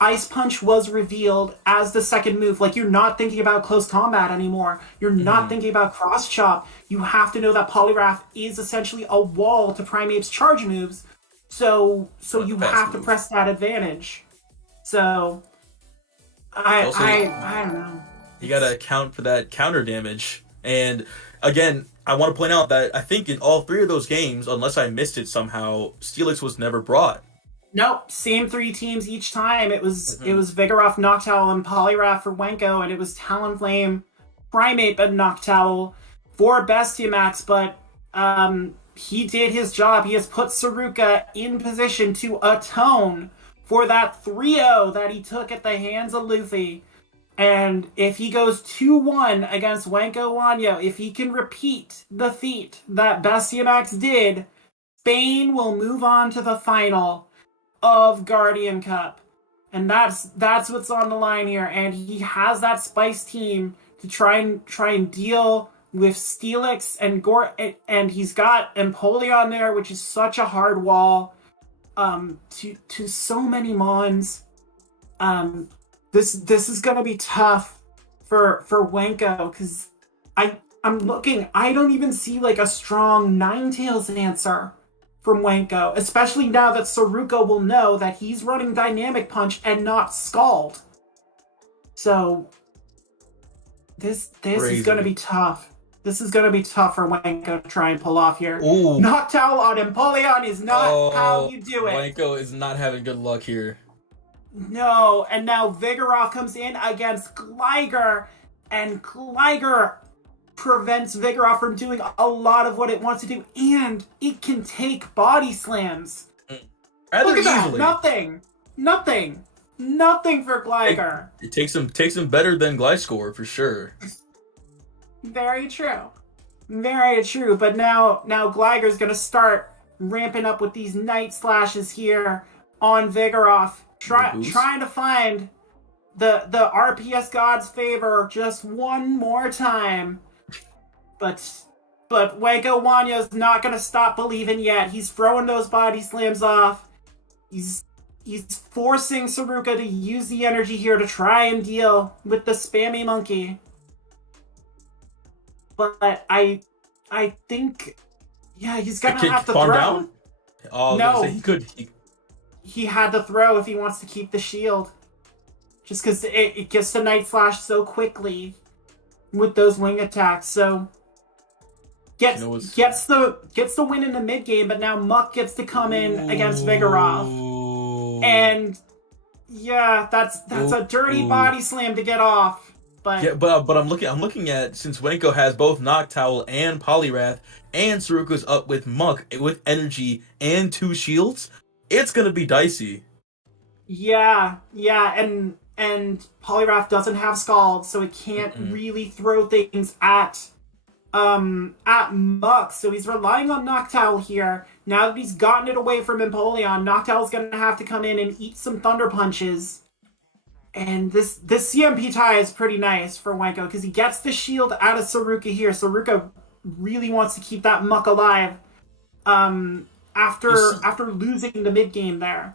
Ice Punch was revealed as the second move, like you're not thinking about close combat anymore. You're not Mhm. thinking about cross chop. You have to know that Poliwrath is essentially a wall to Primate's charge moves. So you Fast have to move. press that advantage. So Also, I don't know. you gotta account for that counter damage. And again, I want to point out that I think in all three of those games, unless I missed it somehow, Steelix was never brought. Nope, same three teams each time. It Hmm. was Vigoroth, Noctowl, and Poliwrath for Wenko, and it was Talonflame, Primate, but Noctowl for Bestiamax. But he did his job. He has put Saruka in position to atone for that 3-0 that he took at the hands of Luffy. And if he goes 2-1 against Wenko Wanyo, if he can repeat the feat that Bestiamax did, Spain will move on to the final of Guardian Cup. And that's what's on the line here. And he has that Spice team to try and deal with Steelix and he's got Empoleon there, which is such a hard wall. To so many Mons. This is gonna be tough for Wenko because I'm looking. I don't even see like a strong Ninetales answer from Wenko, especially now that Saruka will know that he's running Dynamic Punch and not Scald. So this is gonna Crazy. be tough. This is gonna be tough for Wenko to try and pull off here. Ooh. Noctowl on Empoleon is not how Oh, you do it. Wanko is not having good luck here. No, and now Vigoroth comes in against Gligar, and Gligar prevents Vigoroth from doing a lot of what it wants to do, and it can take body slams. Rather Look at that! easily. Nothing for Gligar. It takes him better than Gliscor for sure. Very true. Very true. But now Gligar's gonna start ramping up with these Night Slashes here on Vigoroth. Trying to find the RPS God's favor just one more time. But Wanko Wanyo's not gonna stop believing yet. He's throwing those body slams off. He's forcing Saruka to use the energy here to try and deal with the spammy monkey. But I think he's gonna have to calm throw. down. Oh, No. he could. He had to throw if he wants to keep the shield. Just because it gets the Night Flash so quickly with those wing attacks. So gets the win in the mid game, but now Muck gets to come in against Vigoroth. And yeah, that's a dirty body slam to get off. But yeah, but I'm looking at, since Wenko has both Noctowl and Poliwrath, and Saruka's up with Muck with energy and 2 shields, it's gonna be dicey. yeah, and Poliwrath doesn't have Scald, so it can't really throw things at Muck. So he's relying on Noctowl here. Now that he's gotten it away from Empoleon, Noctowl's gonna have to come in and eat some Thunder Punches. And this CMP tie is pretty nice for Wenko because he gets the shield out of Saruka here. Saruka really wants to keep that Muck alive. After losing the mid game there.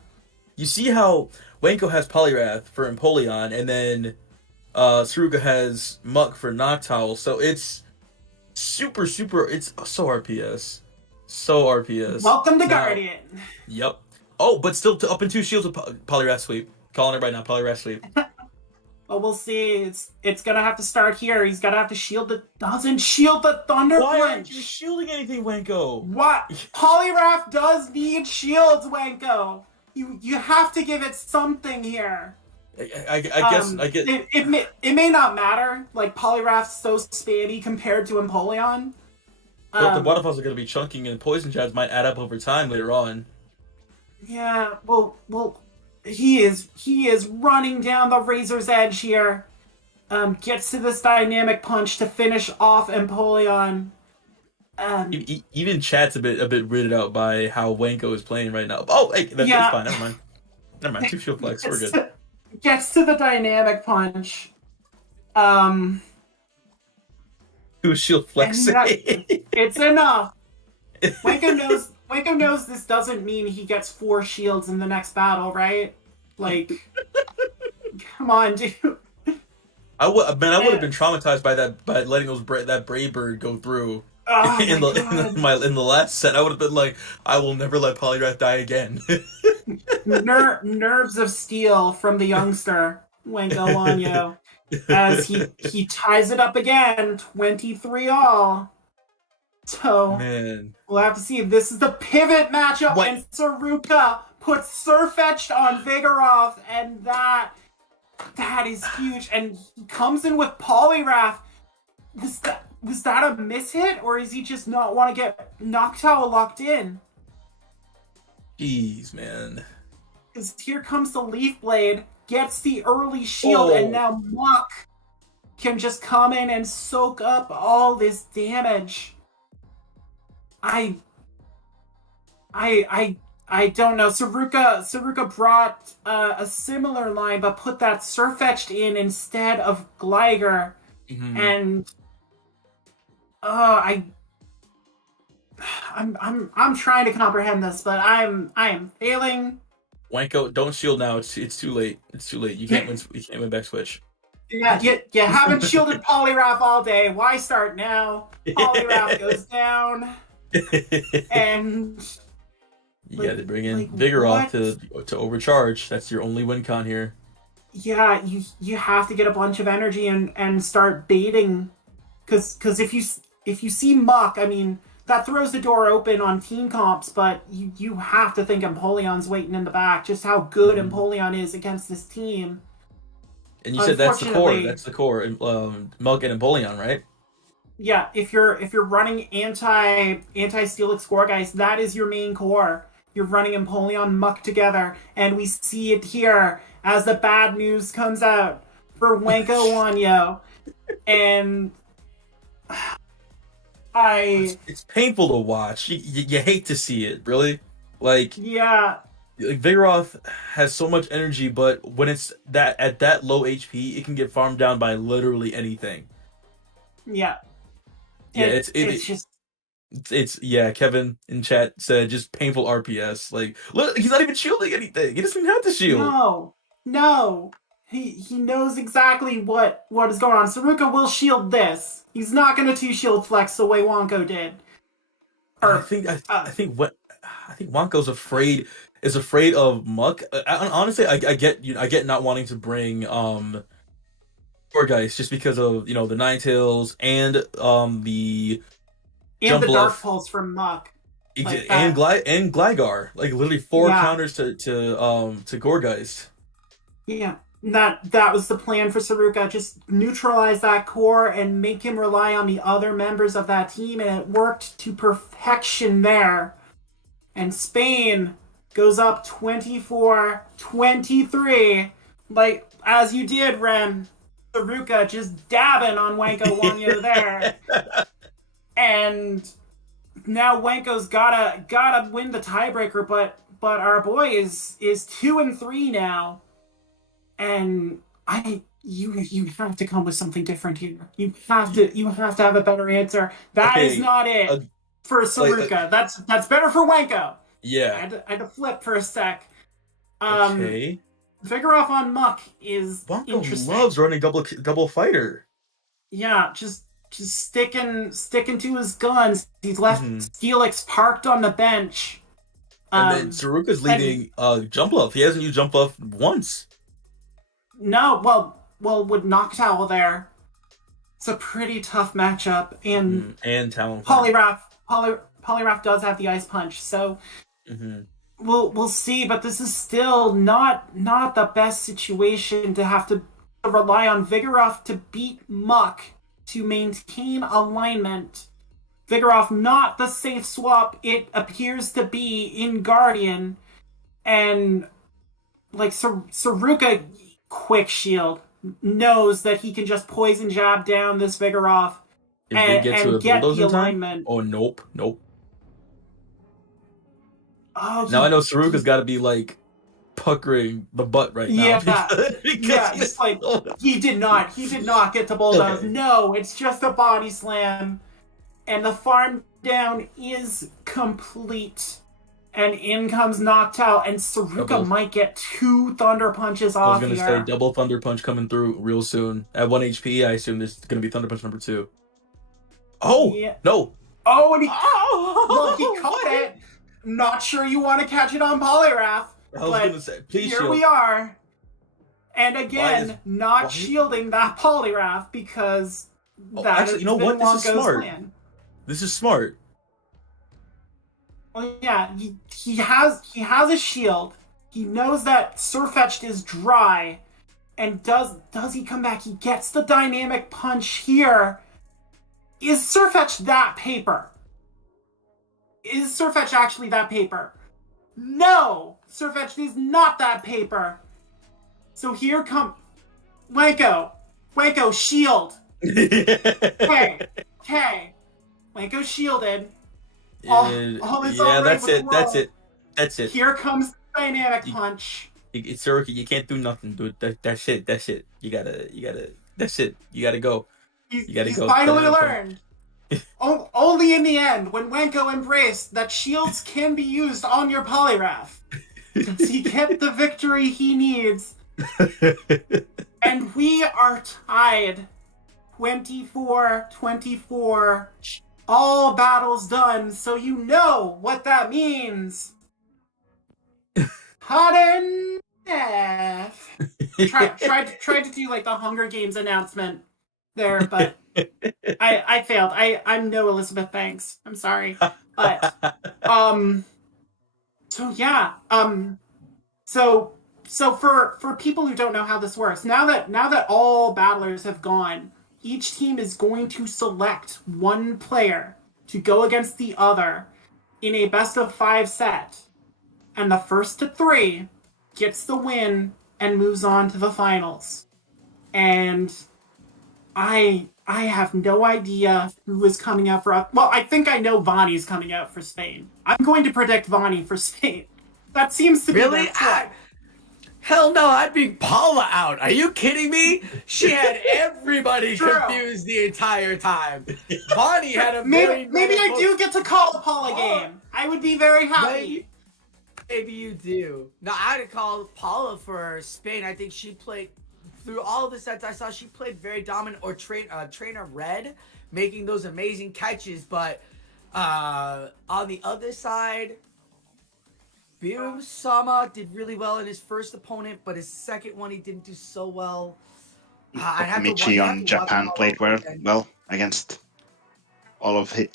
You see how Wenko has Poliwrath for Empoleon, and then Saruka has Muck for Noctowl, so it's super, it's so RPS. So RPS. Welcome to Guardian. Yep. Oh, but still up in 2 shields with Poliwrath sweep. Calling it right now, Poliwrath sweep. Well, we'll see. It's gonna have to start here. He's gonna have to shield the doesn't shield the Thunder Why Punch. aren't you shielding anything, Wenko? What? Poliwrath does need shields, Wenko. You have to give it something here. I guess I get it may not matter. Like Poliwrath's so spammy compared to Empoleon. but the waterfalls are going to be chunking, and poison jabs might add up over time later on. Yeah. Well. He is running down the razor's edge here. Gets to this Dynamic Punch to finish off Empoleon. Even chat's a bit weirded out by how Wenko is playing right now. Oh, hey, that's fine. Never mind. 2 shield flex. We're good. Gets to the Dynamic Punch. 2 shield flex. It's enough. Wanko knows this doesn't mean he gets 4 shields in the next battle, right? Like, come on, dude. I would have been traumatized by letting that Brave Bird go through Oh in the last set. I would have been like, I will never let Polyrath die again. Nerves of steel from the youngster Wanko Wanyo as he ties it up again, 23-all. So Man, we'll have to see. This is the pivot matchup, and Saruka puts Surfetched on Vigoroth, and that is huge. And he comes in with Polyrath. Was that a mishit, or is he just not want to get Noctowl locked in? jeez, man. Because here comes the Leaf Blade, gets the early shield, and now Muck can just come in and soak up all this damage. I don't know. Saruka brought a similar line, but put that Surfetched in instead of Gligar, and I'm trying to comprehend this, but I am failing. Wanko, don't shield now. It's too late. It's too late. You can't win back switch. Yeah, you haven't shielded Poliwrath all day. Why start now? Poliwrath goes down. And you got to bring in Vigoroth to overcharge. That's your only win con here. Yeah, you have to get a bunch of energy and start baiting, because if you see Muck, I mean, that throws the door open on team comps, but you have to think Empoleon's waiting in the back. Just how good Empoleon is against this team. And you said that's the core. That's the core. Muck and Empoleon, right? Yeah, if you're running anti Steelix Gourgeist, that is your main core. You're running Empoleon Muck together, and we see it here as the bad news comes out for Wanko Wanyo. And it's painful to watch. You hate to see it, really. Like, yeah. Like, Vigoroth has so much energy, but when it's at that low HP, it can get farmed down by literally anything. Yeah. Yeah, it's Kevin in chat said just painful RPS. Like, look, he's not even shielding anything. He doesn't even have to shield. No. He knows exactly what is going on. Saruka will shield this. He's not going to 2-shield flex the way Wanko did. I think Wanko's afraid of Muck. Honestly, I get not wanting to bring Gourgeist just because of the Ninetales and the and the Dark Pulse from Muck. And Gligar, like literally 4 counters to Gourgeist. Yeah, that was the plan for Saruka. Just neutralize that core and make him rely on the other members of that team, and it worked to perfection there. And Spain goes up 24-23, like as you did, Rem. Saruka just dabbing on Wanko Wanyo there. And now Wanko's gotta win the tiebreaker, but our boy is 2-3 now. And you have to come with something different here. You have to have a better answer. That is not it for Saruka. That's better for Wanko. Yeah. I had to flip for a sec. Okay. Vigoroth on Muck is Wanko interesting. loves running double fighter. Yeah, just sticking to his guns. He's left Steelix parked on the bench. And then Saruka's leading Jump Bluff. He hasn't used Jump Bluff once. No, well, with Noctowl there, it's a pretty tough matchup. And Talonflame. Poliwrath does have the Ice Punch, so we'll see. But this is still not the best situation to have to rely on Vigoroth to beat Muck to maintain alignment. Vigoroth not the safe swap it appears to be in Guardian, and like Saruka quick shield knows that he can just poison jab down this Vigoroth and get the alignment. Oh, nope. Oh, now I know Saruka's got to be like puckering the butt right now. It's like he did not get to bulldoze. Okay. No, it's just a body slam, and the farm down is complete. And in comes knocked out, and Saruka Double. might get 2 Thunder Punches I was off gonna here. say double Thunder Punch coming through real soon. At 1 HP, I assume there's gonna be Thunder Punch number 2. Oh Yeah. no! Oh, and he Oh, caught it. Not sure you want to catch it on Polyrath. I was but gonna say, please here shield. we are. And again, not why- shielding that Polyrath because Oh, that actually, you know what? This is Wonko's smart. plan. This is smart. Well, yeah, he has a shield. He knows that Sirfetch'd is dry, and does he come back? He gets the dynamic punch here. Is Sirfetch'd that paper? Is Sirfetch'd actually that paper? No, Sirfetch'd is not that paper. So here come Wanko, shield. Okay. Wanko shielded. All is yeah, alright that's with it. the That's world. it. That's it. Here comes the dynamic punch. It's Suruki. You can't do nothing, dude. That's it. That's it. You gotta. That's it. You gotta go. You gotta He's go. finally learned. Only in the end, when Wanko embraced that shields can be used on your Polyrath, does he get the victory he needs. And we are tied. 24-24. All battles done, so you know what that means. Hot and F. Tried to do like the Hunger Games announcement there, but I failed. I'm no Elizabeth Banks. I'm sorry. But so yeah. So for people who don't know how this works, now that all battlers have gone, each team is going to select one player to go against the other in a best-of-5 set. And the first to 3 gets the win and moves on to the finals. And I have no idea who is coming out for... Well, I think I know Vani's coming out for Spain. I'm going to predict Vani for Spain. That seems to be... Really? Hell no, I'd be Paula out. Are you kidding me? She had everybody confused the entire time. Bonnie had a maybe I do get to call a Paula game. I would be very happy. Maybe you do. No, I'd have called Paula for Spain. I think she played through all of the sets I saw. She played very dominant, or Trainer Red, making those amazing catches. But on the other side, Birum Sama did really well in his first opponent, but his second one he didn't do so well. Michi on Japan played well against all of his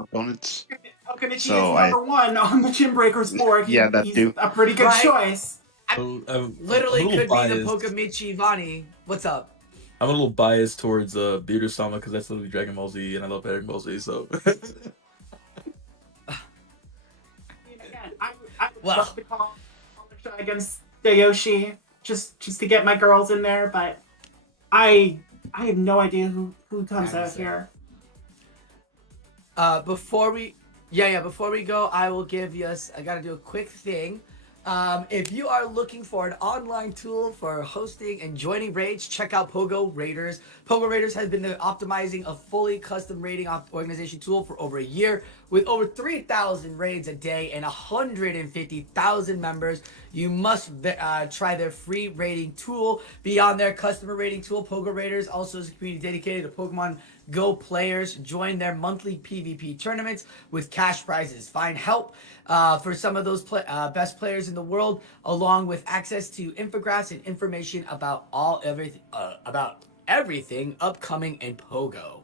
opponents. Okamichi So is number 1 on the Gymbreakers board. He's a pretty good choice. Literally could be the Pokamichi Vani. What's up? I'm a little biased towards Biru Sama because that's literally Dragon Ball Z, and I love Dragon Ball Z, so. I would love to call against Dayoshi just to get my girls in there, but I have no idea who comes out here. Before we go, I will give you I gotta do a quick thing. If you are looking for an online tool for hosting and joining raids, check out Pogo Raiders. Pogo Raiders has been optimizing a fully custom raiding organization tool for over a year. With over 3,000 raids a day and 150,000 members, you must try their free raiding tool. Beyond their customer raiding tool, Pogo Raiders also is a community dedicated to Pokemon Go players. Join their monthly PvP tournaments with cash prizes. Find help for some of those best players in the world, along with access to infographics and information about everything upcoming in Pogo.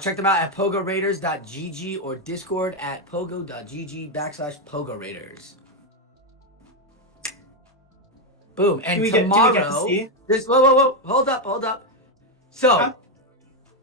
Check them out at pogoraiders.gg or Discord at pogo.gg/Pogo Raiders. Boom. And tomorrow, whoa, hold up. So,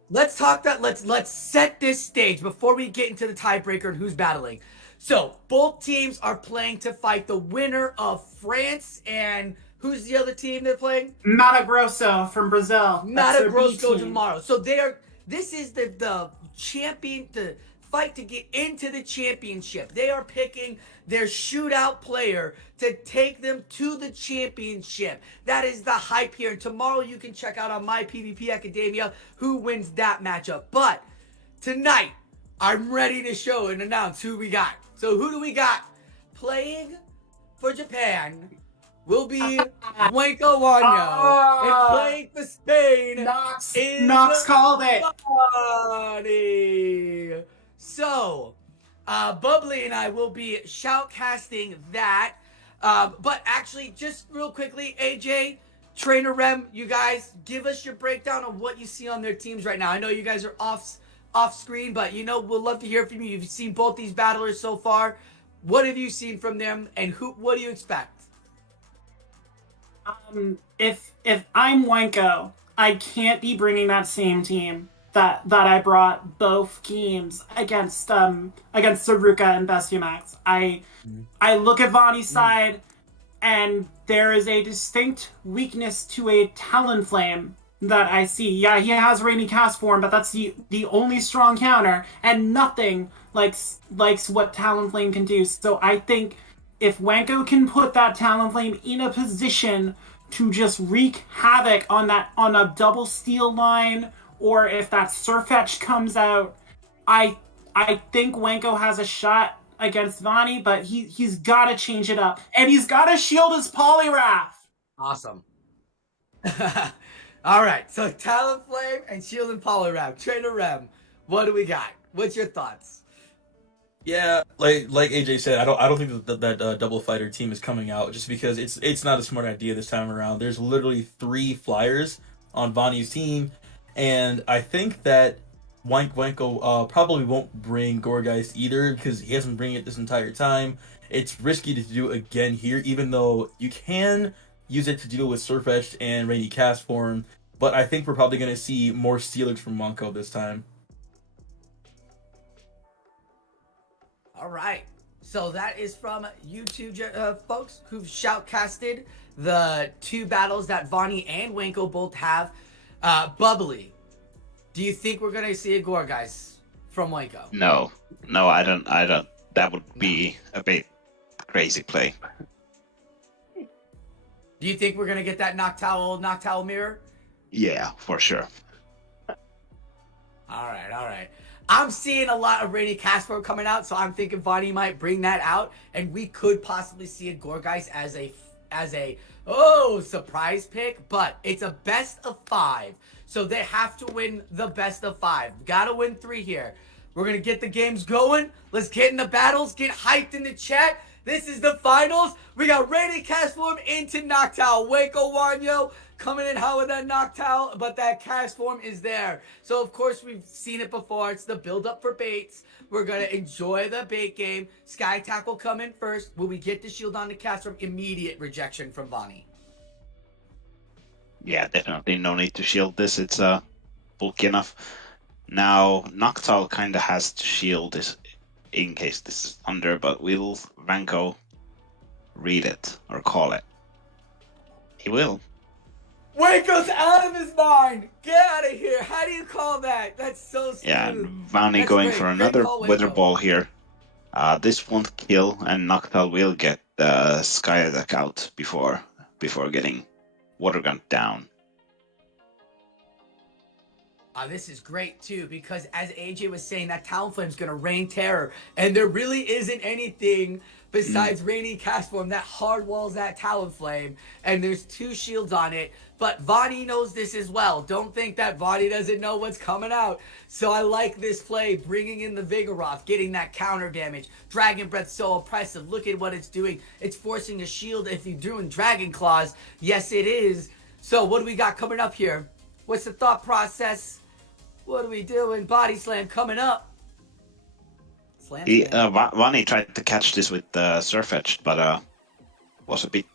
let's talk let's set this stage before we get into the tiebreaker and who's battling. So, both teams are playing to fight the winner of France and who's the other team they're playing? Mato Grosso from Brazil. Mato Grosso tomorrow. So this is the champion, the fight to get into the championship. They are picking their shootout player to take them to the championship. That is the hype here. And tomorrow you can check out on my PvP Academia who wins that matchup. But tonight, I'm ready to show and announce who we got. So who do we got? Playing for Japan will be Wanko Wanyo. And playing for Spain Knox called it. Bonnie. So, Bubbly and I will be shoutcasting that. But actually, just real quickly, AJ, Trainer Rem, you guys, give us your breakdown of what you see on their teams right now. I know you guys are off screen, but we'll love to hear from you. You've seen both these battlers so far. What have you seen from them, and what do you expect? If I'm Wenko, I can't be bringing that same team that I brought both games against Saruka and Bestiamax. I look at Vani's side, and there is a distinct weakness to a Talonflame that I see. Yeah, he has Rainy Cast Form, but that's the only strong counter, and nothing likes what Talonflame can do. So I think if Wanko can put that Talonflame in a position to just wreak havoc on a double steal line, or if that Surfetch comes out, I think Wanko has a shot against Vani, but he's got to change it up, and he's got to shield his Poliwrath. Awesome. All right, so Talonflame and Shield and Poliwrath. Trainer Rem, what do we got? What's your thoughts? Yeah, like AJ said, I don't think that double fighter team is coming out just because it's not a smart idea this time around. There's literally 3 flyers on Vani's team, and I think that Wanko probably won't bring Gourgeist either because he hasn't bring it this entire time. It's risky to do again here, even though you can use it to deal with Surfetched and Rainy Cast Form, but I think we're probably going to see more Steelix from Wanko this time. All right. So that is from you two folks who've shoutcasted the 2 battles that Vani and Wanko both have. Bubbly, do you think we're going to see a Gourgeist from Wanko? No, I don't. That would be a bit crazy play. Do you think we're going to get that Noctowl mirror? Yeah, for sure. All right. I'm seeing a lot of Rainy Casper coming out, so I'm thinking Vani might bring that out, and we could possibly see a Gourgeist as a surprise pick, but it's a best of 5, so they have to win the best of 5. Gotta win 3 here. We're gonna get the games going. Let's get in the battles, get hyped in the chat. This is the finals. We got Rainy Cast Form into Noctowl. Wanko Wanyo coming in hot with that Noctowl, but that Cast Form is there. So, of course, we've seen it before. It's the build-up for baits. We're going to enjoy the bait game. Sky Tackle come in first. Will we get the shield on the Cast Form? Immediate rejection from Vani. Yeah, definitely no need to shield this. It's bulky enough. Now, Noctowl kind of has to shield this in case this is under, but will Wanko read it or call it? He will. Wanko's out of his mind! Get out of here! How do you call that? That's so stupid. Yeah, and Vani going for another Wither Ball here. This won't kill, and Noctowl will get the Sky Attack out before getting Water Gun down. This is great too, because as AJ was saying, that Talonflame's gonna rain terror, and there really isn't anything besides Rainy Cast Form that hard walls that Talonflame, and there's 2 shields on it. But Vani knows this as well. Don't think that Vani doesn't know what's coming out. So I like this play, bringing in the Vigoroth, getting that counter damage. Dragon Breath so oppressive. Look at what it's doing. It's forcing a shield if you're doing Dragon Claws. Yes, it is. So what do we got coming up here? What's the thought process? What are we doing? Body Slam coming up. Vani tried to catch this with Surfetched, but was a bit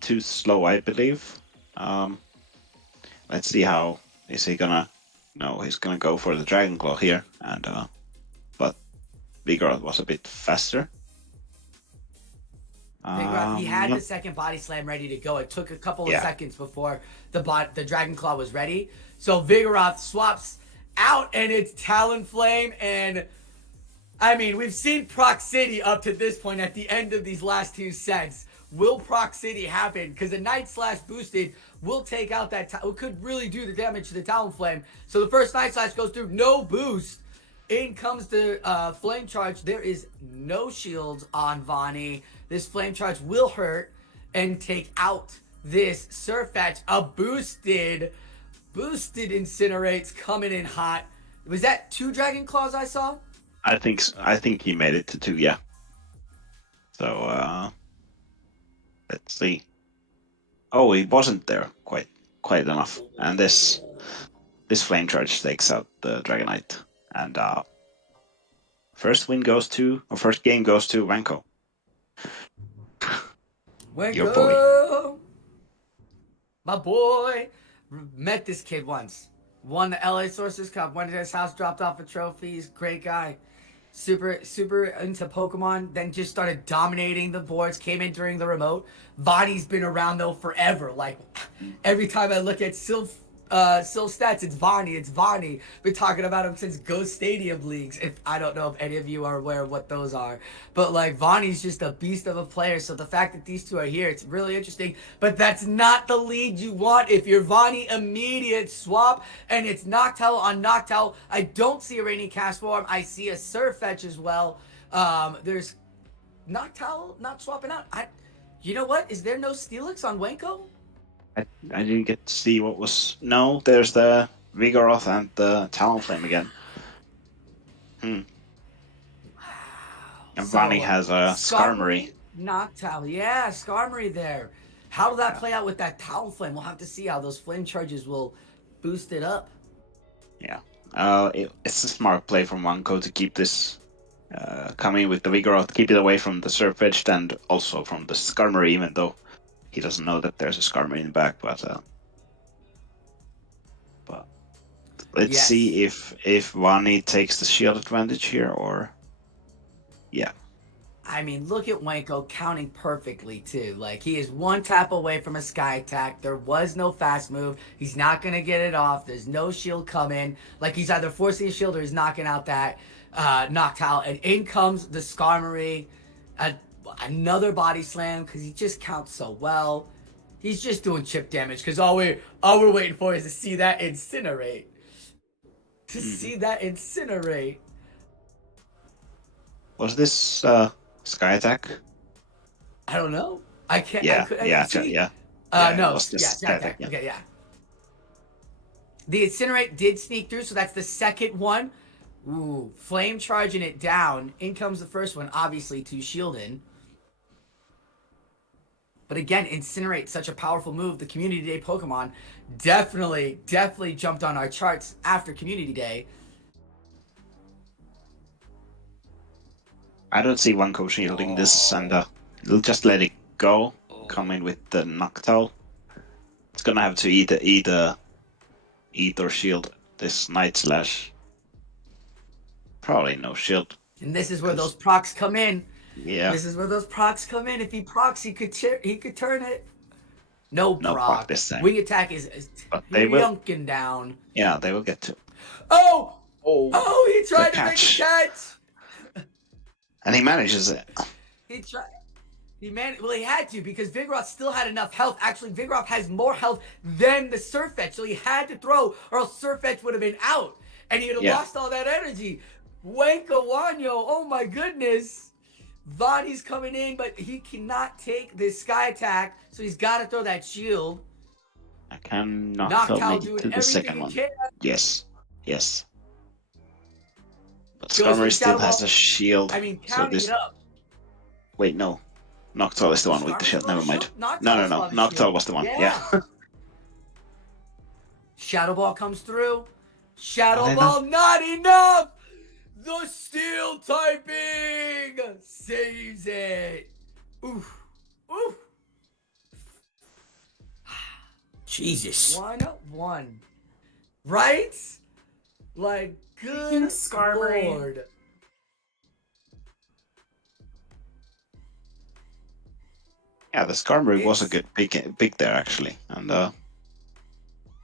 too slow, I believe. Let's see how is he gonna. No, he's gonna go for the Dragon Claw here, and but Vigoroth was a bit faster. Vigoroth, he had the second Body Slam ready to go. It took a couple of seconds before the Dragon Claw was ready. So Vigoroth swaps out, and it's Talonflame, and I mean, we've seen Proc City up to this point at the end of these last 2 sets. Will Proc City happen? Because the Night Slash boosted will take out that, it could really do the damage to the Talonflame. So the first Night Slash goes through, no boost. In comes the Flame Charge. There is no shields on Vani. This Flame Charge will hurt and take out this Surfetch. A boosted Incinerate's coming in hot. Was that 2 Dragon Claws I saw? I think he made it to 2, yeah. So let's see. Oh, he wasn't there quite enough. And this Flame Charge takes out the Dragonite. And first game goes to Wanko. Your boy. My boy. Met this kid once. Won the LA Sources Cup. Went to his house, dropped off a trophies. Great guy. Super into Pokemon. Then just started dominating the boards. Came in during the remote. Vani's been around though forever. Like every time I look at Sylph stats, it's Vani. Been talking about him since Ghost Stadium leagues. If I don't know if any of you are aware of what those are, but like Vani's just a beast of a player. So the fact that these two are here, it's really interesting. But that's not the lead you want if you're Vani. Immediate swap, and it's Noctowl on Noctowl. I don't see a Rainy Cast form. I see a Surfetch as well. There's Noctowl not swapping out. You know what? Is there no Steelix on Wanko? I didn't get to see what was... No, there's the Vigoroth and the Talonflame again. Wow. And Vani has a Skarmory. Noctowl, yeah, Skarmory there. How will that play out with that Talonflame? We'll have to see how those flame charges will boost it up. Yeah. It's a smart play from Wanko to keep this coming with the Vigoroth, keep it away from the Surfetch and also from the Skarmory, even though he doesn't know that there's a Skarmory in the back, but let's see if Vani takes the shield advantage here, or... Yeah. I mean, look at Wanko counting perfectly, too. Like, he is 1 tap away from a Sky Attack. There was no fast move. He's not going to get it off. There's no shield coming. Like, he's either forcing a shield or he's knocking out that Noctowl. And in comes the Skarmory. Another body slam because he just counts so well. He's just doing chip damage because all we're waiting for is to see that incinerate. See that incinerate. Was this Sky Attack? I don't know. I can't. Yeah, I see. yeah. No. Sky Attack. Yeah. Okay, yeah. The incinerate did sneak through, so that's the second one. Ooh, flame charging it down. In comes the first one, obviously to Shieldin. But again, Incinerate, such a powerful move. The Community Day Pokemon definitely jumped on our charts after Community Day. I don't see Wanko shielding this, and he'll just let it go. Come in with the Noctowl. It's gonna have to eat or shield this Night Slash. Probably no shield. And this is where those procs come in. Yeah. This is where those procs come in. If he procs, he could turn it. No proc. This time. Wing attack is yunking down. Yeah, they will get to. Oh, he tried to make a catch. And he manages it. He had to because Vigoroth still had enough health. Actually, Vigoroth has more health than the Surfetch, so he had to throw, or else Surfetch would have been out, and he would have lost all that energy. Wanko Wanyo, oh my goodness. Vani's coming in, but he cannot take this Sky Attack, so he's got to throw that shield. I can Noctowl make it to the second one. Can. Yes. But Skarmory still has a shield. I mean, counting it up. Wait, no. Noctowl is the one with the shield. Never mind. No. Noctowl was the one. Yeah. Shadow Ball comes through. Shadow Ball, not enough! The Steel typing saves it. Oof. Jesus. 1-1. Right? Like, good Lord. Yeah, the Skarmory was a good pick there, actually. And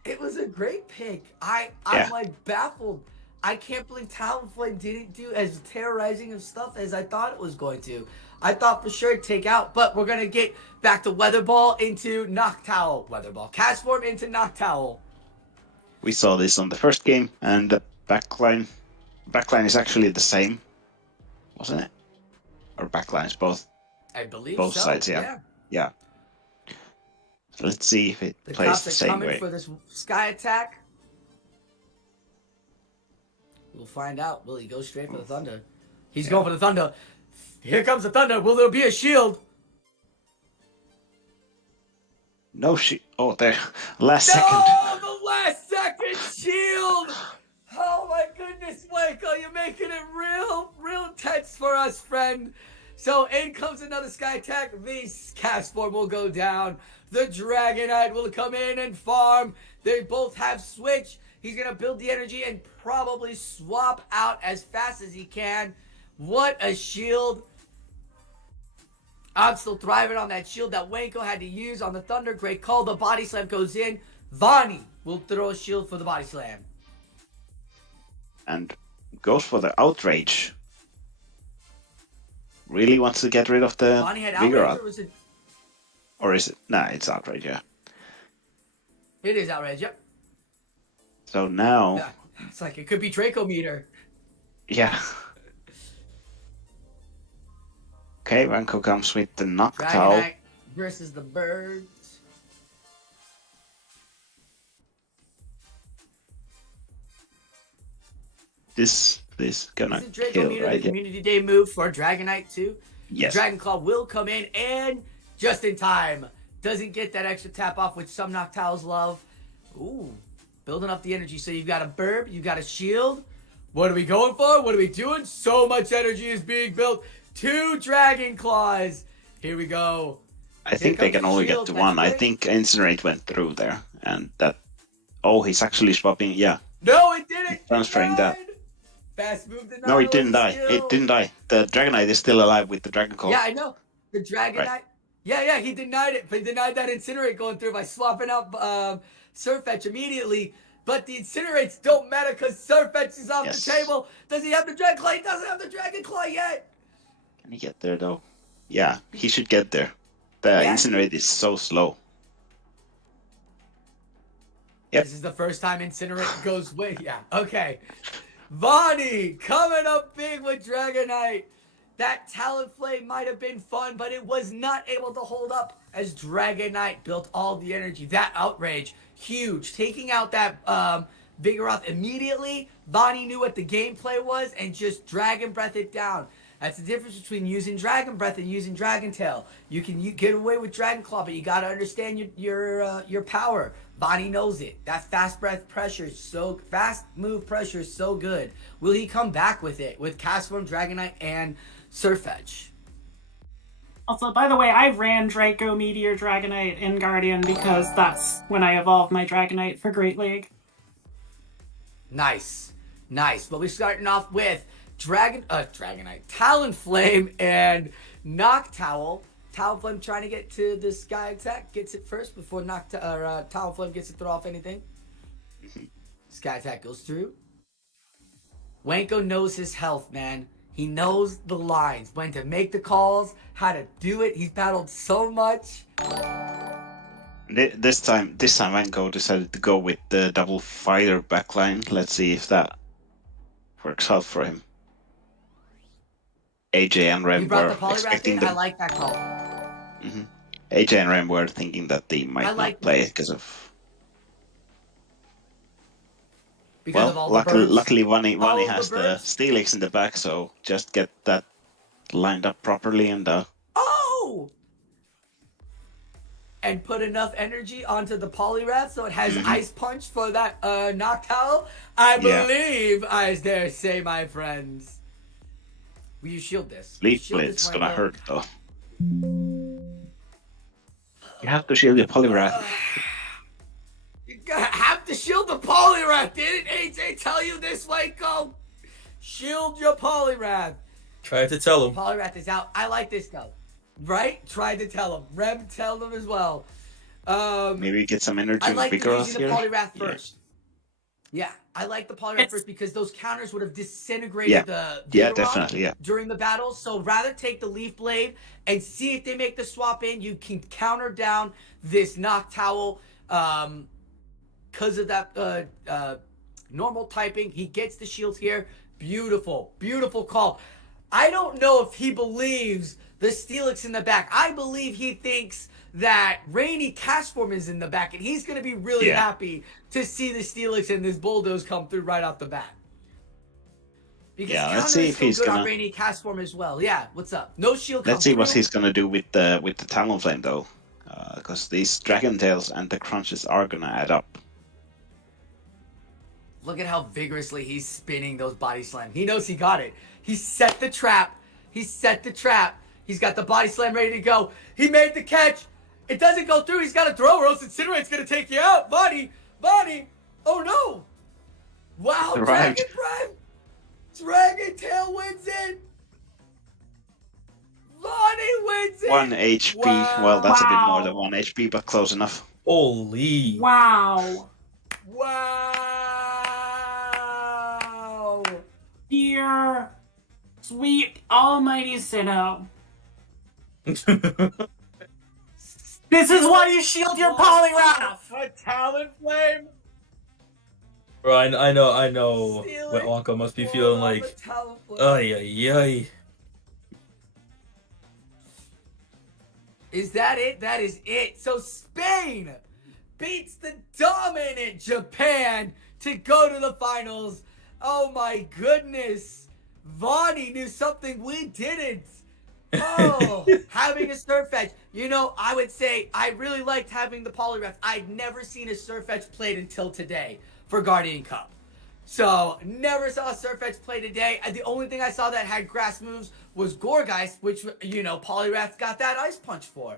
it was a great pick. I'm like baffled. I can't believe Talonflame didn't do as terrorizing of stuff as I thought it was going to. I thought for sure it'd take out, but we're going to get back to Weather Ball into Noctowl. Weather Ball. Cast Form into Noctowl. We saw this on the first game, and the backline backline is actually the same, wasn't it? Or backlines, both I believe both so. sides, yeah. Yeah. So let's see if it The plays cops the are same coming way. for this sky attack. We'll find out. Will he go straight for the thunder? He's going for the thunder. Here comes the thunder. Will there be a shield? No, oh, there. Last second. No, the last second shield. Oh my goodness, Waco, you're making it real tense for us, friend. So in comes another sky attack. The cast form will go down. The Dragonite will come in and farm. They both have switch. He's gonna build the energy and probably swap out as fast as he can. What a shield. I'm still thriving on that shield that Waco had to use on the Thunder. Great call. The body slam goes in. Vonnie will throw a shield for the body slam. And goes for the outrage. Really wants to get rid of the Vonnie had bigger outrage, or was it? Or is it? Nah, it's outrage, yeah. It is outrage, yep. So now... Yeah. It's like, it could be Draco meter. Yeah. Okay, Vanko comes with the knockdown. Dragonite versus the birds. This gonna Isn't Draco kill, meter right? the community day move for Dragonite too? Yes. The Dragon Claw will come in and just in time. Doesn't get that extra tap off, which some Noctowls love. Ooh, building up the energy. So you've got a burb, you've got a shield. What are we going for? What are we doing? So much energy is being built. 2 Dragon Claws. Here we go. I think they can only get to one. I think Incinerate went through there. And that... Oh, he's actually swapping... Yeah. No, it didn't. Transferring that. Fast move denied. No, it didn't die. It didn't die. The Dragonite is still alive with the Dragon Claw. Yeah, I know. The Dragonite. Right. Yeah, he denied it. But he denied that Incinerate going through by swapping out Surfetch immediately. But the Incinerates don't matter because Surfetch is off the table. Does he have the Dragon Claw? He doesn't have the Dragon Claw yet. Can he get there, though? Yeah, he should get there. The Incinerate is so slow. Yep. This is the first time Incinerate goes with. Yeah, okay. Vonnie coming up big with Dragonite. That Talonflame might have been fun, but it was not able to hold up as Dragonite built all the energy. That outrage, huge. Taking out that Vigoroth immediately, Vonnie knew what the gameplay was and just Dragon Breath it down. That's the difference between using Dragon Breath and using Dragon Tail. You can get away with Dragon Claw, but you got to understand your power. Vonnie knows it. That fast breath pressure is so fast move pressure is so good. Will he come back with it with Castform, Dragonite, and Surfetch? Also, by the way, I ran Draco, Meteor, Dragonite, and Guardian because that's when I evolved my Dragonite for Great League. Nice. But we're starting off with Dragonite, Talonflame, and Noctowl. Talonflame trying to get to the Sky Attack, gets it first before Talonflame gets to throw off anything. Sky Attack goes through. Wanko knows his health, man. He knows the lines, when to make the calls, how to do it. He's battled so much. This time Vanko decided to go with the double fighter backline. Let's see if that works out for him. AJ and Rem were expecting them. I like that call. AJ and Rem were thinking that they might not play it because of... Luckily Vonnie has the Steelix in the back, so just get that lined up properly and... Oh! And put enough energy onto the Poliwrath so it has Ice Punch for that Noctowl. I believe I dare say, my friends. Will you shield this? Leaf Blitz gonna hurt though. You have to shield your Poliwrath. You have to shield the Poliwrath. Didn't AJ tell you this, Waco? Shield your Poliwrath. Tried to tell him. Poliwrath is out. I like this though. Right? Tried to tell him. Rem tell them as well. Maybe get some energy. I like using the here. Poliwrath first. Yeah, I like the Poliwrath first because those counters would have disintegrated the definitely, during the battle. So rather take the Leaf Blade and see if they make the swap in. You can counter down this Noctowl because of that normal typing. He gets the shield here. Beautiful, beautiful call. I don't know if he believes the Steelix in the back. I believe he thinks that Rainy Cashform is in the back, and he's going to be really happy to see the Steelix and this Bulldoze come through right off the bat. Because let's see if he's gonna. on Rainy Cashform as well. Yeah, what's up? No shield. Let's see what he's gonna do with the Talonflame though, because these Dragon Tails and the crunches are gonna add up. Look at how vigorously he's spinning those body slam. He knows he got it. He set the trap. He set the trap. He's got the body slam ready to go. He made the catch. It doesn't go through. He's got to throw or else Incinerate's going to take you out. Body. Oh, no. Wow, Right. Dragon Prime. Dragon Tail wins it. Vonnie wins it. 1 HP. Wow. Well, that's a bit more than 1 HP, but close enough. Holy. Wow. Wow. Dear sweet almighty Sinnoh. This is why you shield your Poliwrath! A Talonflame. Bro, I know Steal what it. Wonka must be feeling like. Ay, ay, ay. Is that it? That is it. So Spain beats the dominant Japan to go to the finals. Oh my goodness. Vonnie knew something we didn't. Oh, having a Surfetch. You know, I would say I really liked having the Poliwrath. I'd never seen a Surfetch played until today for Guardian Cup. So, never saw a Surfetch play today. The only thing I saw that had grass moves was Gourgeist, which, you know, Poliwrath got that Ice Punch for.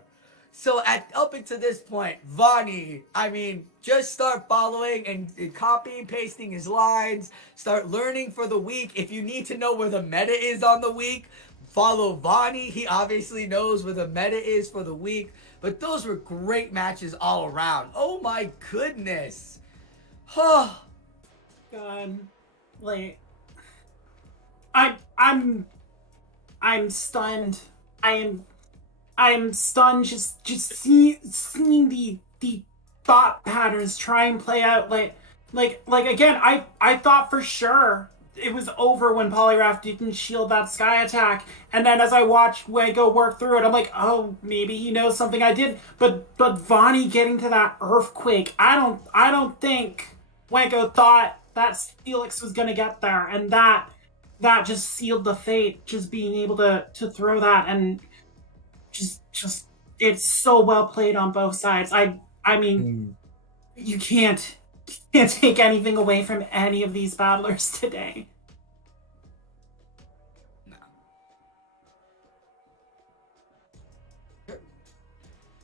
So, up until this point, Vonnie, I mean, just start following and copying, pasting his lines. Start learning for the week. If you need to know where the meta is on the week, follow Vonnie. He obviously knows where the meta is for the week. But those were great matches all around. Oh my goodness. Oh. God, like, I'm stunned. I am stunned. Just seeing the thought patterns try and play out. Like again. I thought for sure it was over when Poliwrath didn't shield that sky attack, and then as I watched Wago work through it, I'm like, oh, maybe he knows something I did. But Vonnie getting to that earthquake, I don't think Wago thought that Steelix was gonna get there, and that just sealed the fate. Just being able to throw that, and just it's so well played on both sides. I mean, you can't take anything away from any of these battlers today. No.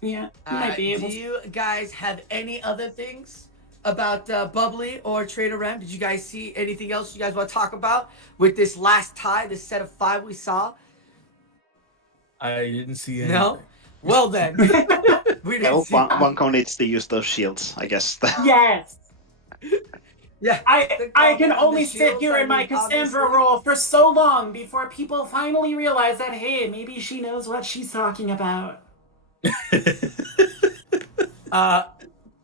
Yeah, you might be able Do to. you guys have any other things about Bubbly or Trader Rem? Did you guys see anything else you guys want to talk about with this last tie, this set of 5 we saw? I didn't see anything. No? Well then. We didn't see Wonko needs to use those shields, I guess. Yes. Yeah. I can only the sit shields, here I in my mean, Cassandra obviously. role for so long before people finally realize that, hey, maybe she knows what she's talking about.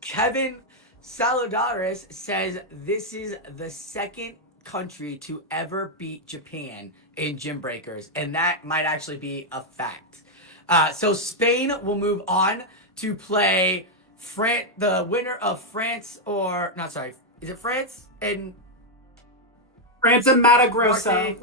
Kevin Saladares says this is the second country to ever beat Japan in Gymbreakers, and that might actually be a fact. So Spain will move on to play the winner of France is it France and France and Mato Grosso.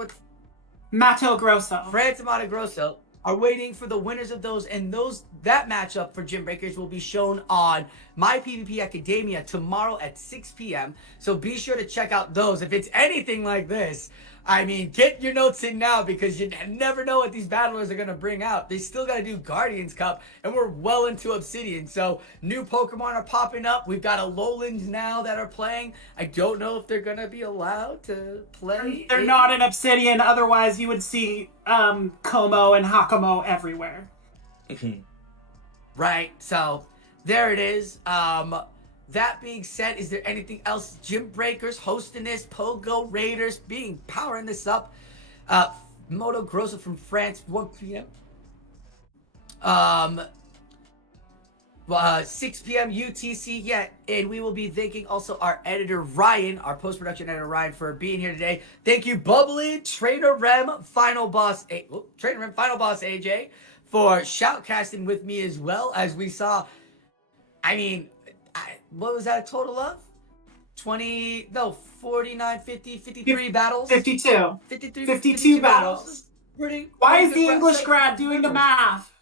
Mato Grosso. France and Mato Grosso are waiting for the winners of those, and that matchup for Gymbreakers will be shown on My PvP Academia tomorrow at 6 p.m. So be sure to check out those. If it's anything like this, I mean, get your notes in now, because you never know what these battlers are going to bring out. They still got to do Guardians Cup, and we're well into Obsidian. So new Pokemon are popping up. We've got Alolands now that are playing. I don't know if they're going to be allowed to play. They're not in Obsidian, otherwise you would see Como and Hakamo everywhere. Right, so there it is. That being said, is there anything else? Gymbreakers hosting this, Pogo Raiders powering this up. Moto Grosso from France, 1 p.m. 6 p.m. UTC. Yeah, and we will be thanking also our editor Ryan, our post-production editor Ryan, for being here today. Thank you, Bubbly, Trainer Rem, Final Boss AJ, for shoutcasting with me as well, as we saw. I mean, what was that a total of? 49, 50, 53 battles? 52. 52 battles. Why is the English grad doing the math?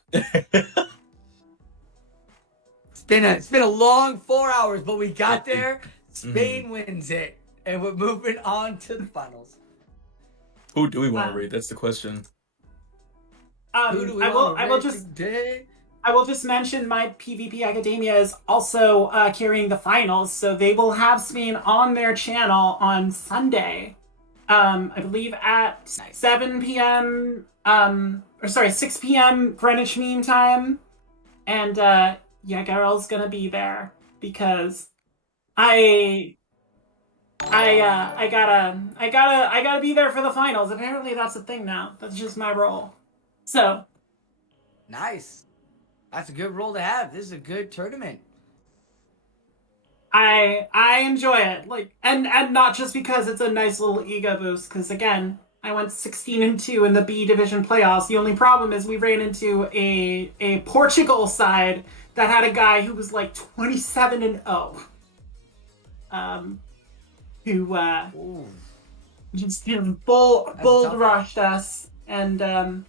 It's been a long 4 hours, but we got there. Spain wins it, and we're moving on to the finals. Who do we want to rate? That's the question. I will just mention my PvP Academia is also carrying the finals, so they will have Spain on their channel on Sunday. I believe at 7 p.m. 6 p.m. Greenwich Mean Time, and yeah, Garel's gonna be there because I gotta be there for the finals. Apparently that's a thing now. That's just my role. So nice. That's a good role to have. This is a good tournament. I enjoy it. Like and not just because it's a nice little ego boost, because again, I went 16-2 in the B division playoffs. The only problem is we ran into a Portugal side that had a guy who was like 27-0. Who just bull rushed us, and then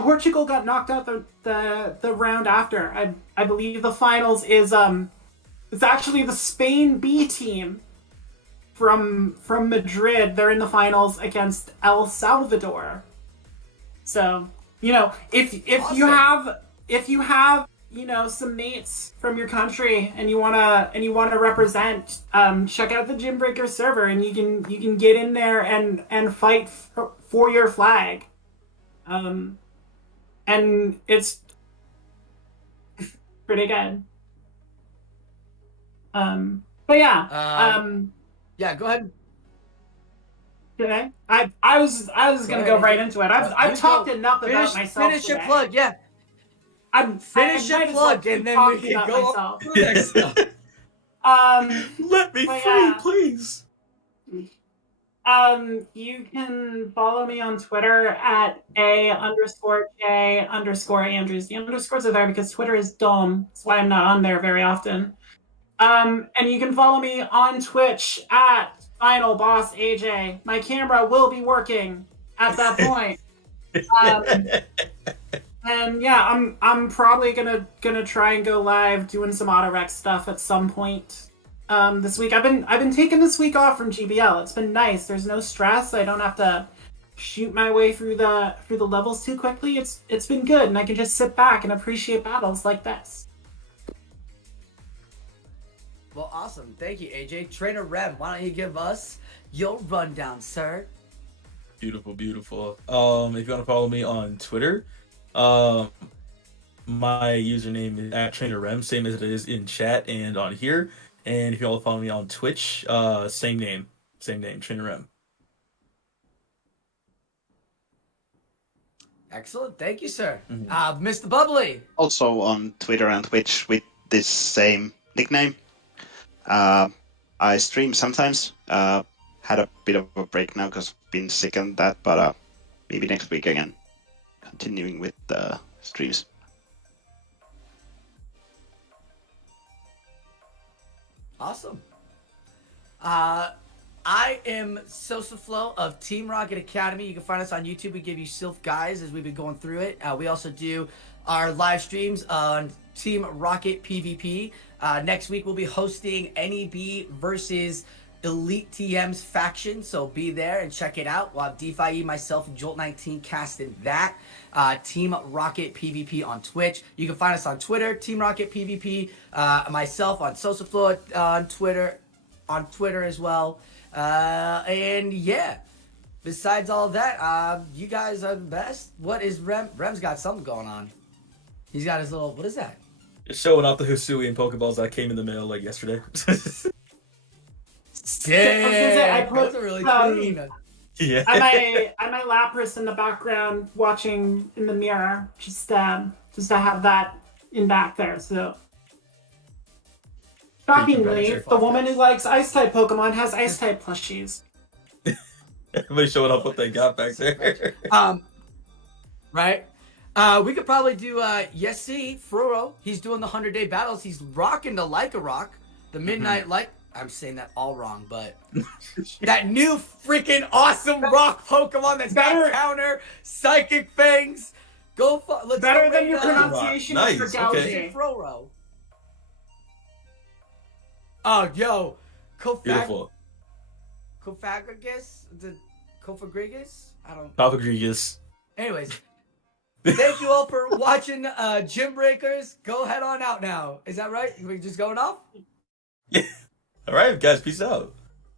Portugal got knocked out the round after. I believe the finals is it's actually the Spain B team from Madrid. They're in the finals against El Salvador. So, you know, if awesome. you have you know some mates from your country and you wanna represent, check out the Gymbreakers server, and you can get in there and fight for your flag. And it's pretty good. But yeah. Yeah, go ahead. Okay. I was gonna go right into it. I've talked enough about myself. Finish today. your plug, yeah. Finish your plug, and then we can go on to the next stuff. Let me free, please. You can follow me on Twitter at @A_J_Andrews. The underscores are there because Twitter is dumb. That's why I'm not on there very often. And you can follow me on Twitch at Final Boss AJ. My camera will be working at that point. And yeah, I'm probably gonna try and go live doing some auto-rec stuff at some point this week. I've been taking this week off from GBL. It's been nice. There's no stress. I don't have to shoot my way through the levels too quickly. It's been good, and I can just sit back and appreciate battles like this. Well, awesome. Thank you, AJ. Trainer Rem, why don't you give us your rundown, sir? Beautiful. If you want to follow me on Twitter, my username is @TrainerRem, same as it is in chat and on here. And if you want to follow me on Twitch, same name, Trainer Rem. Excellent. Thank you, sir. Mr. Bubbly. Also on Twitter and Twitch with this same nickname. I stream sometimes. Had a bit of a break now because I've been sick and that, but maybe next week again. Continuing with the streams. Awesome. I am SosaFlow of Team Rocket Academy. You can find us on YouTube. We give you Sylph guides as we've been going through it. We also do our live streams on Team Rocket PvP. Next week we'll be hosting NEB versus Elite TM's faction, so be there and check it out. We'll have DeFi, myself, and Jolt19 casting that. Team Rocket PvP on Twitch. You can find us on Twitter, Team Rocket PvP. Myself on SosaFlow on Twitter as well. And yeah, besides all that, you guys are the best. What is Rem? Rem's got something going on. He's got his little, what is that? Just showing off the Hisui and Pokeballs that came in the mail like yesterday. Yeah, those are really clean. Yeah. I my Lapras in the background watching in the mirror, just to have that in back there. So Predator shockingly, the woman who likes ice type Pokemon has ice type plushies. Everybody showing up what they got back there. Right? We could probably do Yessi Furoro. He's doing the 100-day battles. He's rocking the Like-a Rock, the Midnight Like. I'm saying that all wrong, but that new freaking awesome rock Pokemon that's got counter, psychic fangs. Let's Better go than your right now. pronunciation Nice, of your okay. Galaxy. Furoro. Oh, yo, Beautiful. Kofagrigus? The Kofagrigus? I don't. Rodriguez. Anyways, thank you all for watching Gymbreakers. Go head on out now. Is that right? We just going off? All right, guys. Peace out.